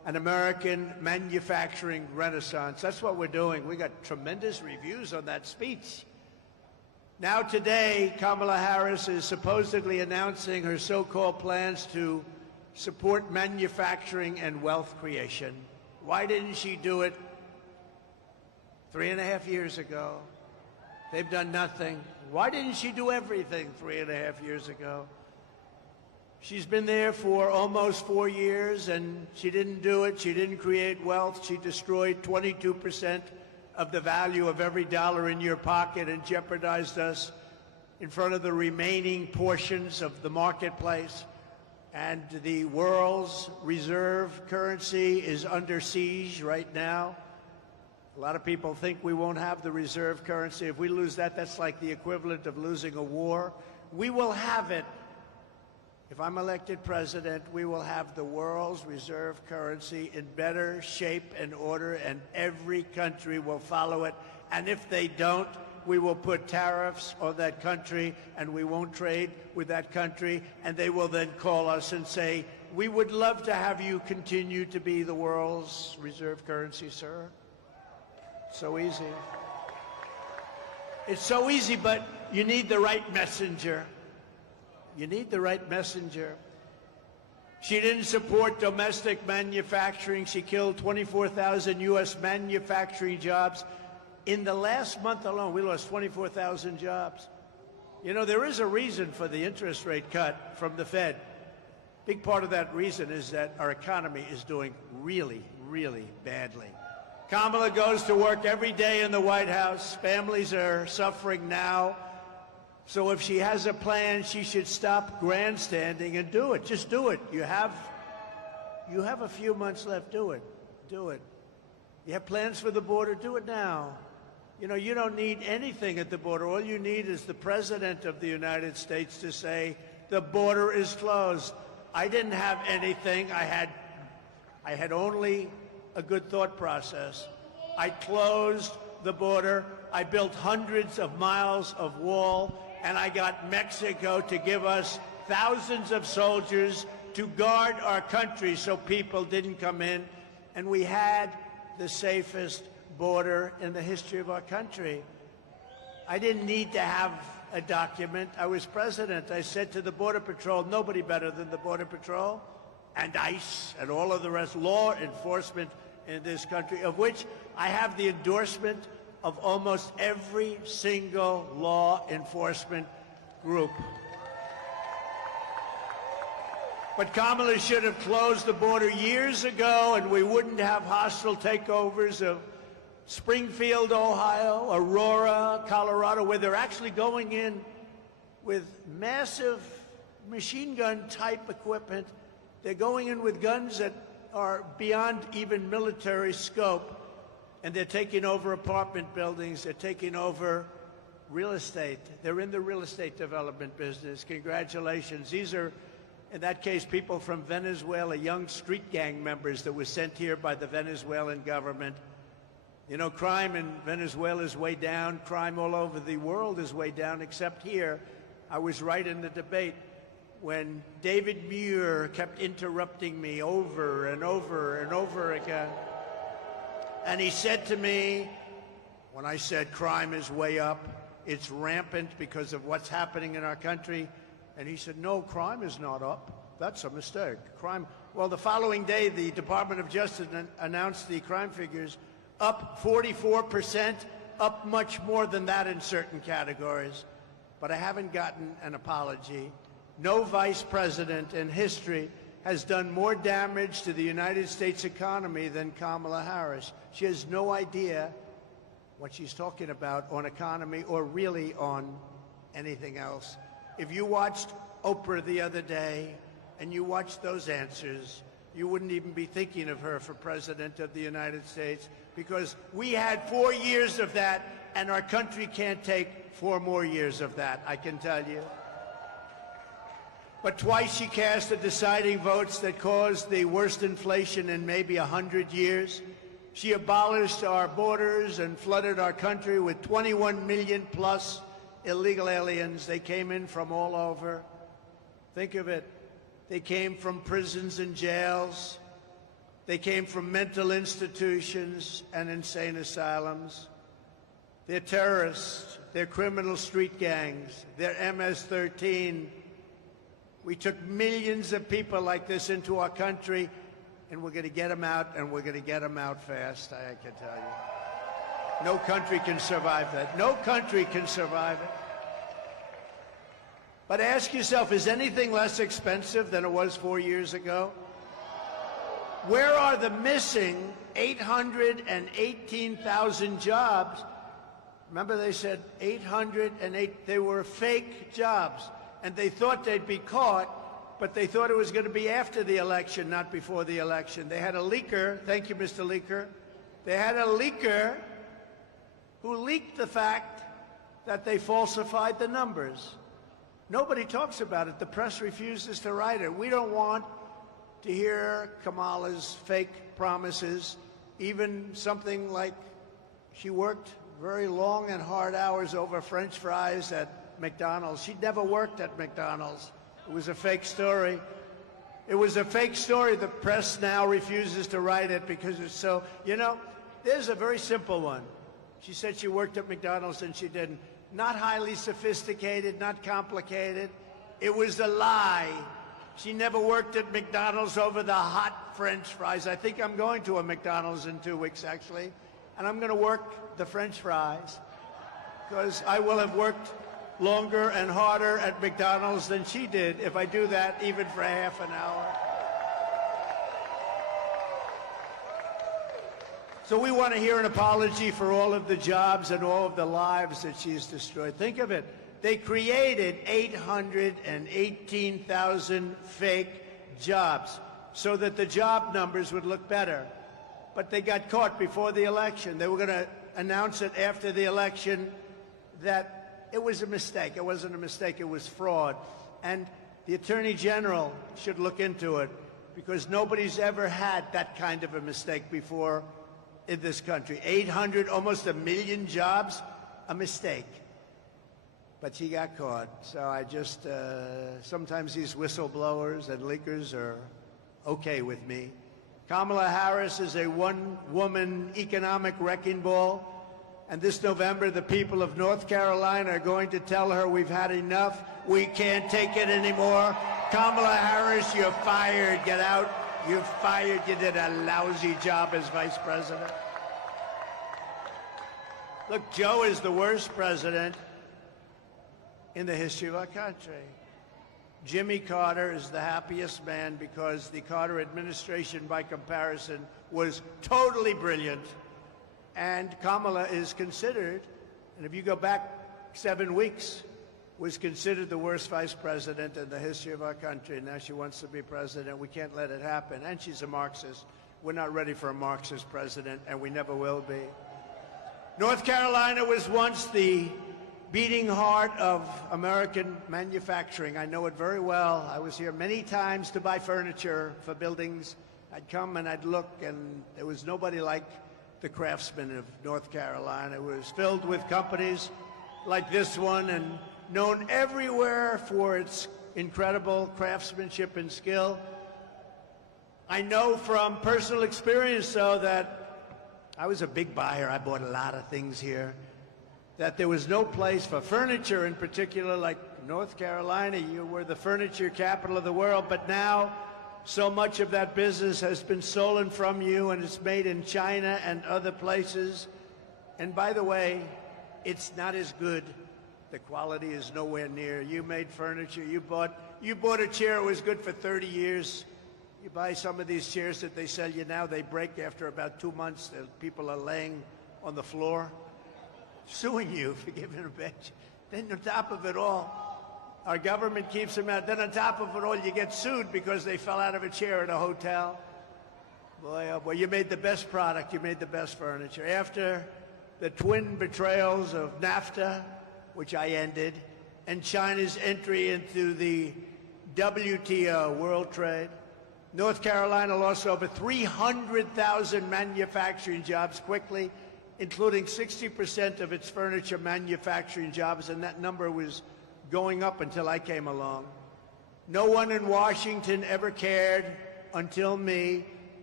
an American manufacturing renaissance. That's what we're doing. We got tremendous reviews on that speech. Now today, Kamala Harris is supposedly announcing her so-called plans to support manufacturing and wealth creation. Why didn't she do it 3.5 years ago? They've done nothing. Why didn't she do everything 3.5 years ago? She's been there for almost 4 years, and she didn't do it. She didn't create wealth. She destroyed 22% of the value of every dollar in your pocket and jeopardized us in front of the remaining portions of the marketplace. And the world's reserve currency is under siege right now. A lot of people think we won't have the reserve currency. If we lose that, that's like the equivalent of losing a war. We will have it. If I'm elected president, we will have the world's reserve currency in better shape and order, and every country will follow it. And if they don't, we will put tariffs on that country, and we won't trade with that country, and they will then call us and say, we would love to have you continue to be the world's reserve currency, sir. So easy. It's so easy, but you need the right messenger. You need the right messenger. She didn't support domestic manufacturing. She killed 24,000 U.S. manufacturing jobs. In the last month alone, we lost 24,000 jobs. You know, there is a reason for the interest rate cut from the Fed. Big part of that reason is that our economy is doing really, really badly. Kamala goes to work every day in the White House. Families are suffering now. So if she has a plan, she should stop grandstanding and do it. Just do it. You have a few months left. Do it. Do it. You have plans for the border? Do it now. You know, you don't need anything at the border. All you need is the President of the United States to say, the border is closed. I didn't have anything. I had only a good thought process. I closed the border. I built hundreds of miles of wall, and I got Mexico to give us thousands of soldiers to guard our country so people didn't come in. And we had the safest border in the history of our country. I didn't need to have a document. I was president. I said to the Border Patrol, nobody better than the Border Patrol and ICE and all of the rest, law enforcement in this country, of which I have the endorsement of almost every single law enforcement group. But Kamala should have closed the border years ago, and we wouldn't have hostile takeovers of Springfield, Ohio, Aurora, Colorado, where they're actually going in with massive machine gun type equipment. They're going in with guns that are beyond even military scope. And they're taking over apartment buildings. They're taking over real estate. They're in the real estate development business. Congratulations. These are, in that case, people from Venezuela, young street gang members that were sent here by the Venezuelan government. You know, crime in Venezuela is way down. Crime all over the world is way down, except here. I was right in the debate when David Muir kept interrupting me over and over and over again. And he said to me, when I said crime is way up, it's rampant because of what's happening in our country, and he said, no, crime is not up. That's a mistake. Crime. Well, the following day, the Department of Justice announced the crime figures up 44%, up much more than that in certain categories. But I haven't gotten an apology. No vice president in history has done more damage to the United States economy than Kamala Harris. She has no idea what she's talking about on economy or really on anything else. If you watched Oprah the other day and you watched those answers, you wouldn't even be thinking of her for President of the United States, because we had 4 years of that, and our country can't take 4 more years of that, I can tell you. But twice she cast the deciding votes that caused the worst inflation in maybe 100 years. She abolished our borders and flooded our country with 21 million plus illegal aliens. They came in from all over. Think of it. They came from prisons and jails. They came from mental institutions and insane asylums. They're terrorists. They're criminal street gangs. They're MS-13. We took millions of people like this into our country, and we're going to get them out, and we're going to get them out fast, I can tell you. No country can survive that. No country can survive it. But ask yourself, is anything less expensive than it was 4 years ago? Where are the missing 818,000 jobs? Remember, they said 808, they were fake jobs, and they thought they'd be caught, but they thought it was going to be after the election, not before the election. They had a leaker, thank you, Mr. Leaker. They had a leaker who leaked the fact that they falsified the numbers. Nobody talks about it. The press refuses to write it. We don't want to hear Kamala's fake promises, even something like she worked very long and hard hours over French fries at McDonald's. She never worked at McDonald's. It was a fake story. It was a fake story. The press now refuses to write it because it's so, you know, there's a very simple one. She said she worked at McDonald's and she didn't. Not highly sophisticated, not complicated. It was a lie. She never worked at McDonald's over the hot French fries. I think I'm going to a McDonald's in 2 weeks, actually, and I'm going to work the French fries because I will have worked longer and harder at McDonald's than she did if I do that even for a half an hour. So we want to hear an apology for all of the jobs and all of the lives that she's destroyed. Think of it. They created 818,000 fake jobs so that the job numbers would look better. But they got caught before the election. They were going to announce it after the election that it was a mistake. It wasn't a mistake. It was fraud. And the Attorney General should look into it because nobody's ever had that kind of a mistake before in this country. 800, almost 1 million jobs, a mistake. But she got caught. So I just, sometimes these whistleblowers and leakers are okay with me. Kamala Harris is a one-woman economic wrecking ball. And this November, the people of North Carolina are going to tell her we've had enough. We can't take it anymore. Kamala Harris, you're fired. Get out. You're fired. You did a lousy job as vice president. Look, Joe is the worst president in the history of our country. Jimmy Carter is the happiest man because the Carter administration, by comparison, was totally brilliant. And Kamala is considered, and if you go back 7 weeks, was considered the worst vice president in the history of our country. Now she wants to be president. We can't let it happen. And she's a Marxist. We're not ready for a Marxist president, and we never will be. North Carolina was once the beating heart of American manufacturing. I know it very well. I was here many times to buy furniture for buildings. I'd come and I'd look, and there was nobody like the craftsmen of North Carolina. It was filled with companies like this one and known everywhere for its incredible craftsmanship and skill. I know from personal experience, though, that I was a big buyer. I bought a lot of things here. That there was no place for furniture in particular like North Carolina. You were the furniture capital of the world, but now so much of that business has been stolen from you, and it's made in China and other places. And by the way, it's not as good. The quality is nowhere near. You made furniture. You bought a chair. It was good for 30 years. You buy some of these chairs that they sell you now, they break after about 2 months. People are laying on the floor, suing you for giving a bench. Then on top of it all, our government keeps them out. Then on top of it all, you get sued because they fell out of a chair at a hotel. Boy, oh boy, you made the best product. You made the best furniture. After the twin betrayals of NAFTA, which I ended, and China's entry into the WTO, World Trade, North Carolina lost over 300,000 manufacturing jobs quickly, including 60% of its furniture manufacturing jobs, and that number was going up until I came along. No one in Washington ever cared until me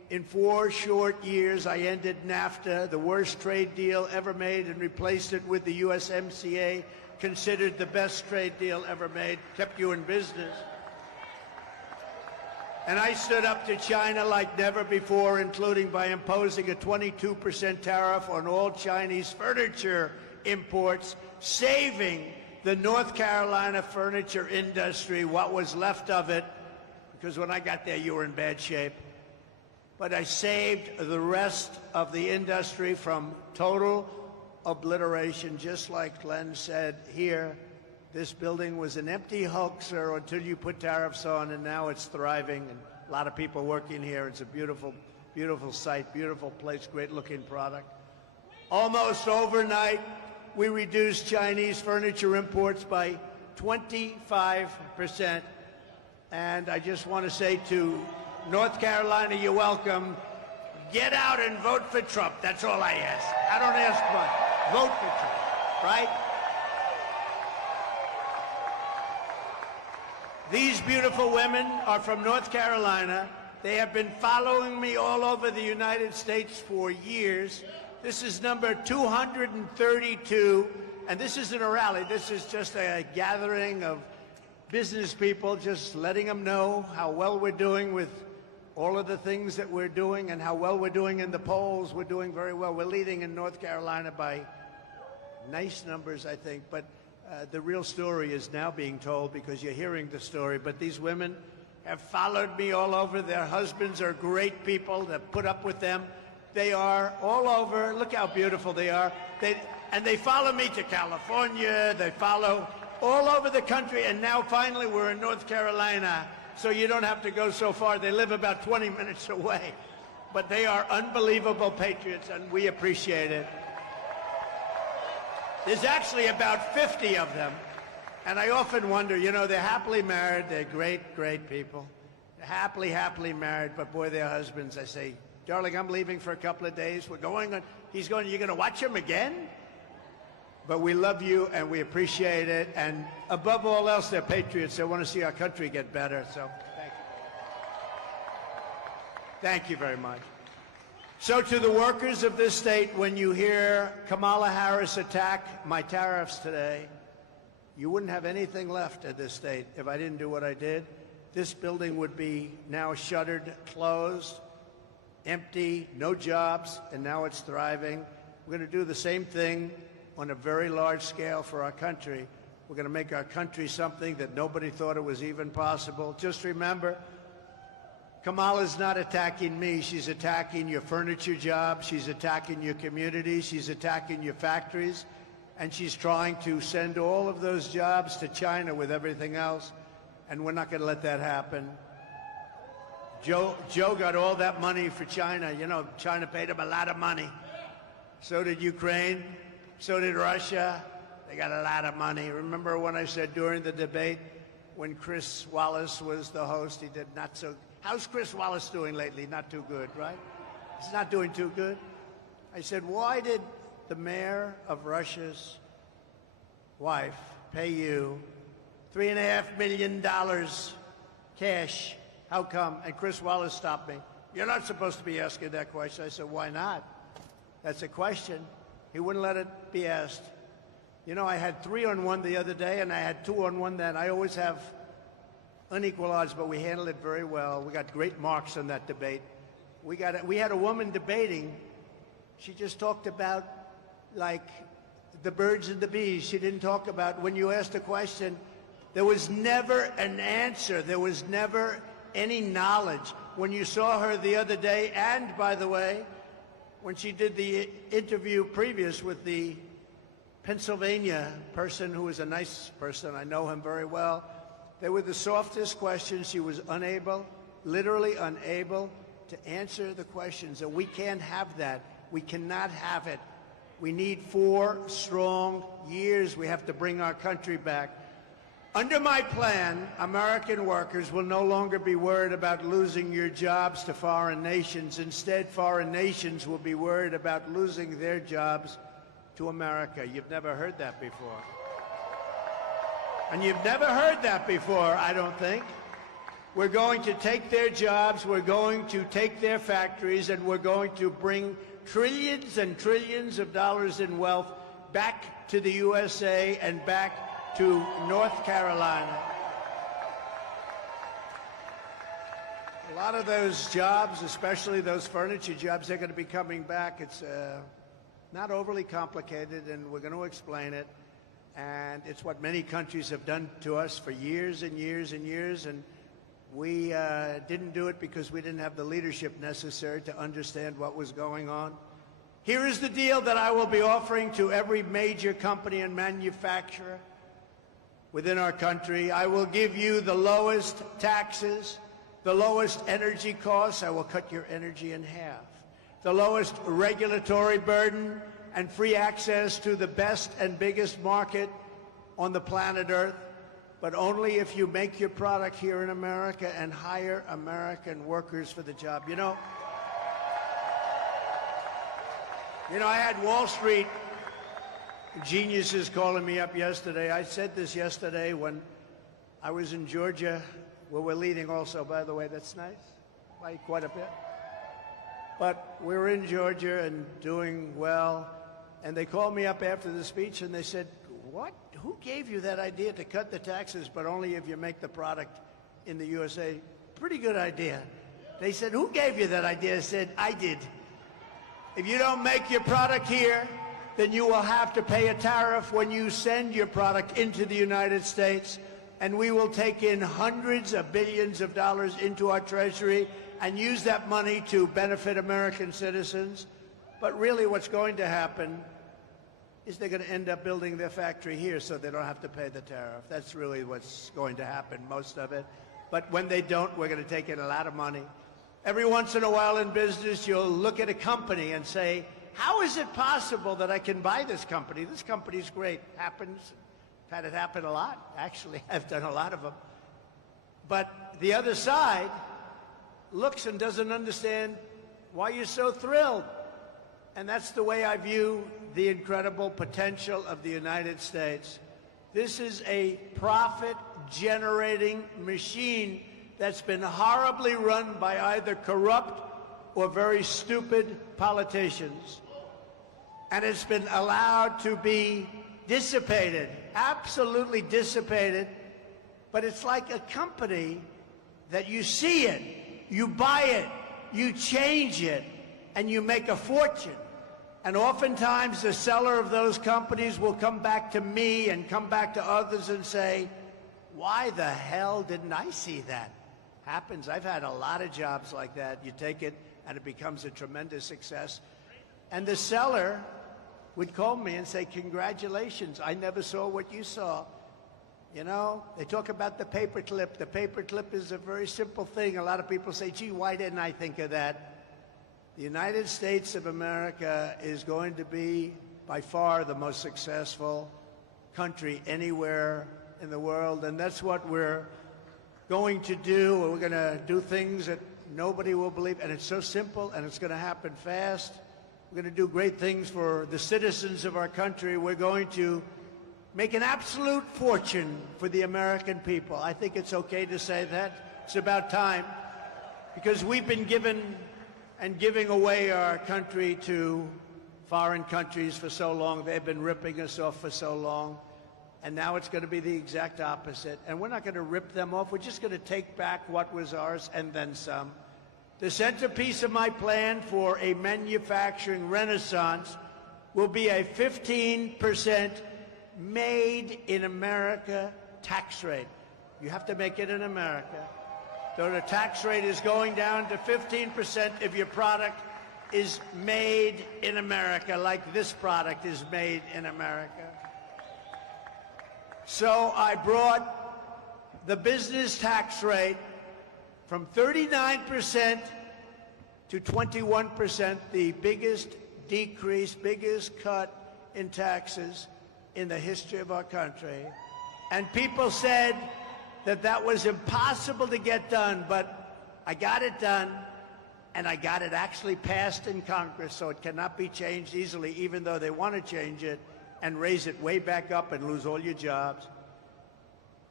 In 4 short years, I ended NAFTA, the worst trade deal ever made, and replaced it with the USMCA, considered the best trade deal ever made, kept you in business. And I stood up to China like never before, including by imposing a 22% tariff on all Chinese furniture imports, saving the North Carolina furniture industry, what was left of it, because when I got there, you were in bad shape. But I saved the rest of the industry from total obliteration, just like Glenn said here. This building was an empty hoaxer until you put tariffs on, and now it's thriving, and a lot of people working here. It's a beautiful, beautiful site, beautiful place, great-looking product. Almost overnight, we reduced Chinese furniture imports by 25%. And I just want to say to North Carolina, you're welcome. Get out and vote for Trump. That's all I ask. I don't ask much. Vote for Trump, right? These beautiful women are from North Carolina. They have been following me all over the United States for years. This is number 232, and this isn't a rally. This is just a gathering of business people, just letting them know how well we're doing with all of the things that we're doing and how well we're doing in the polls. We're doing very well. We're leading in North Carolina by nice numbers, I think, but the real story is now being told because you're hearing the story. But these women have followed me all over. Their husbands are great people that put up with them. They are all over. Look how beautiful they are. And they follow me to California. They follow all over the country. And now finally we're in North Carolina, so you don't have to go so far. They live about 20 minutes away. But they are unbelievable patriots, and we appreciate it. There's actually about 50 of them. And I often wonder, you know, they're happily married. They're great, great people. They're happily married, but boy, their husbands, I say, darling, I'm leaving for a couple of days. We're going on. He's going, you're going to watch him again? But we love you, and we appreciate it. And above all else, they're patriots. They want to see our country get better. So thank you. Thank you very much. So to the workers of this state, when you hear Kamala Harris attack my tariffs today, you wouldn't have anything left at this state if I didn't do what I did. This building would be now shuttered, closed, empty, no jobs, and now it's thriving. We're going to do the same thing on a very large scale for our country. We're going to make our country something that nobody thought it was even possible. Just remember, Kamala's not attacking me. She's attacking your furniture jobs. She's attacking your communities. She's attacking your factories. And she's trying to send all of those jobs to China with everything else. And we're not going to let that happen. Joe got all that money for China. You know, China paid him a lot of money. So did Ukraine. So did Russia. They got a lot of money. Remember when I said during the debate, when Chris Wallace was the host, he did not so. How's Chris Wallace doing lately? Not too good, right? He's not doing too good. I said, why did the mayor of Russia's wife pay you $3.5 million cash? How come? And Chris Wallace stopped me. You're not supposed to be asking that question. I said, why not? That's a question. He wouldn't let it be asked. You know, I had 3-on-1 the other day, and I had 2-on-1 then. I always have unequal odds, but we handled it very well. We got great marks on that debate. We had a woman debating. She just talked about, like, the birds and the bees. She didn't talk about, when you asked a question, there was never an answer. There was never any knowledge. When you saw her the other day, and by the way, when she did the interview previous with the Pennsylvania person who was a nice person, I know him very well, they were the softest questions. She was unable, literally unable, to answer the questions. And we can't have that. We cannot have it. We need 4 strong years. We have to bring our country back. Under my plan, American workers will no longer be worried about losing your jobs to foreign nations. Instead, foreign nations will be worried about losing their jobs to America. You've never heard that before. And you've never heard that before, I don't think. We're going to take their jobs, we're going to take their factories, and we're going to bring trillions and trillions of dollars in wealth back to the USA and back to North Carolina. A lot of those jobs, especially those furniture jobs, they're going to be coming back. It's not overly complicated, and we're going to explain it. And it's what many countries have done to us for years and years and years. And we didn't do it because we didn't have the leadership necessary to understand what was going on. Here is the deal that I will be offering to every major company and manufacturer within our country. I will give you the lowest taxes, the lowest energy costs. I will cut your energy in half. The lowest regulatory burden and free access to the best and biggest market on the planet Earth, but only if you make your product here in America and hire American workers for the job. You know, I had Wall Street geniuses calling me up yesterday. I said this yesterday when I was in Georgia, where we're leading also, by the way. That's nice, by quite a bit. But we were in Georgia and doing well, and they called me up after the speech and they said, "What? Who gave you that idea to cut the taxes, but only if you make the product in the USA?" Pretty good idea. They said, "Who gave you that idea?" I said, "I did. If you don't make your product here, then you will have to pay a tariff when you send your product into the United States, and we will take in hundreds of billions of dollars into our treasury and use that money to benefit American citizens." But really what's going to happen is they're going to end up building their factory here so they don't have to pay the tariff. That's really what's going to happen, most of it. But when they don't, we're going to take in a lot of money. Every once in a while in business, you'll look at a company and say, how is it possible that I can buy this company? This company's great. Happens. I've had it happen a lot. Actually, I've done a lot of them. But the other side looks and doesn't understand why you're so thrilled. And that's the way I view the incredible potential of the United States. This is a profit-generating machine that's been horribly run by either corrupt or very stupid politicians. And it's been allowed to be dissipated, absolutely dissipated. But it's like a company that you see it, you buy it, you change it, and you make a fortune. And oftentimes the seller of those companies will come back to me and come back to others and say, why the hell didn't I see that? Happens. I've had a lot of jobs like that. You take it and it becomes a tremendous success. And the seller would call me and say, congratulations, I never saw what you saw. You know, they talk about the paperclip. The paperclip is a very simple thing. A lot of people say, gee, why didn't I think of that? The United States of America is going to be, by far, the most successful country anywhere in the world, and that's what we're going to do. We're going to do things that nobody will believe, and it's so simple, and it's going to happen fast. We're going to do great things for the citizens of our country. We're going to make an absolute fortune for the American people. I think it's okay to say that. It's about time, because we've been given and giving away our country to foreign countries for so long. They've been ripping us off for so long. And now it's going to be the exact opposite. And we're not going to rip them off. We're just going to take back what was ours and then some. The centerpiece of my plan for a manufacturing renaissance will be a 15% made in America tax rate. You have to make it in America. So the tax rate is going down to 15% if your product is made in America, like this product is made in America. So I brought the business tax rate from 39% to 21%, the biggest decrease, biggest cut in taxes in the history of our country. And people said that that was impossible to get done, but I got it done, and I got it actually passed in Congress, so it cannot be changed easily, even though they want to change it and raise it way back up and lose all your jobs.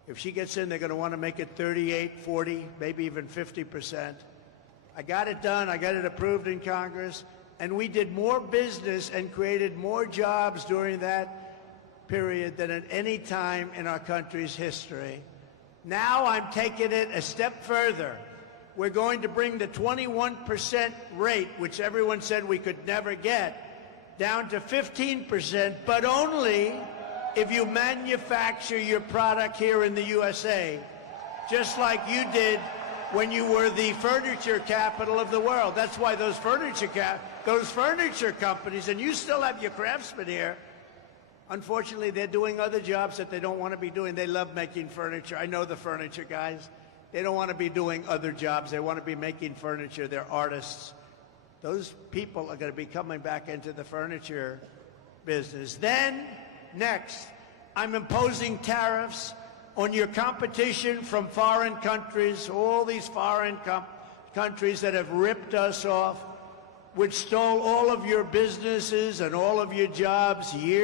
If she gets in, they're going to want to make it 38, 40, maybe even 50%. I got it done. I got it approved in Congress. And we did more business and created more jobs during that period than at any time in our country's history. Now I'm taking it a step further. We're going to bring the 21% rate, which everyone said we could never get, down to 15%, but only if you manufacture your product here in the USA, just like you did when you were the furniture capital of the world. That's why those furniture companies, and you still have your craftsmen here, unfortunately, they're doing other jobs that they don't want to be doing. They love making furniture. I know the furniture guys. They don't want to be doing other jobs. They want to be making furniture. They're artists. Those people are going to be coming back into the furniture business. Then, next, I'm imposing tariffs on your competition from foreign countries, all these foreign countries that have ripped us off, which stole all of your businesses and all of your jobs years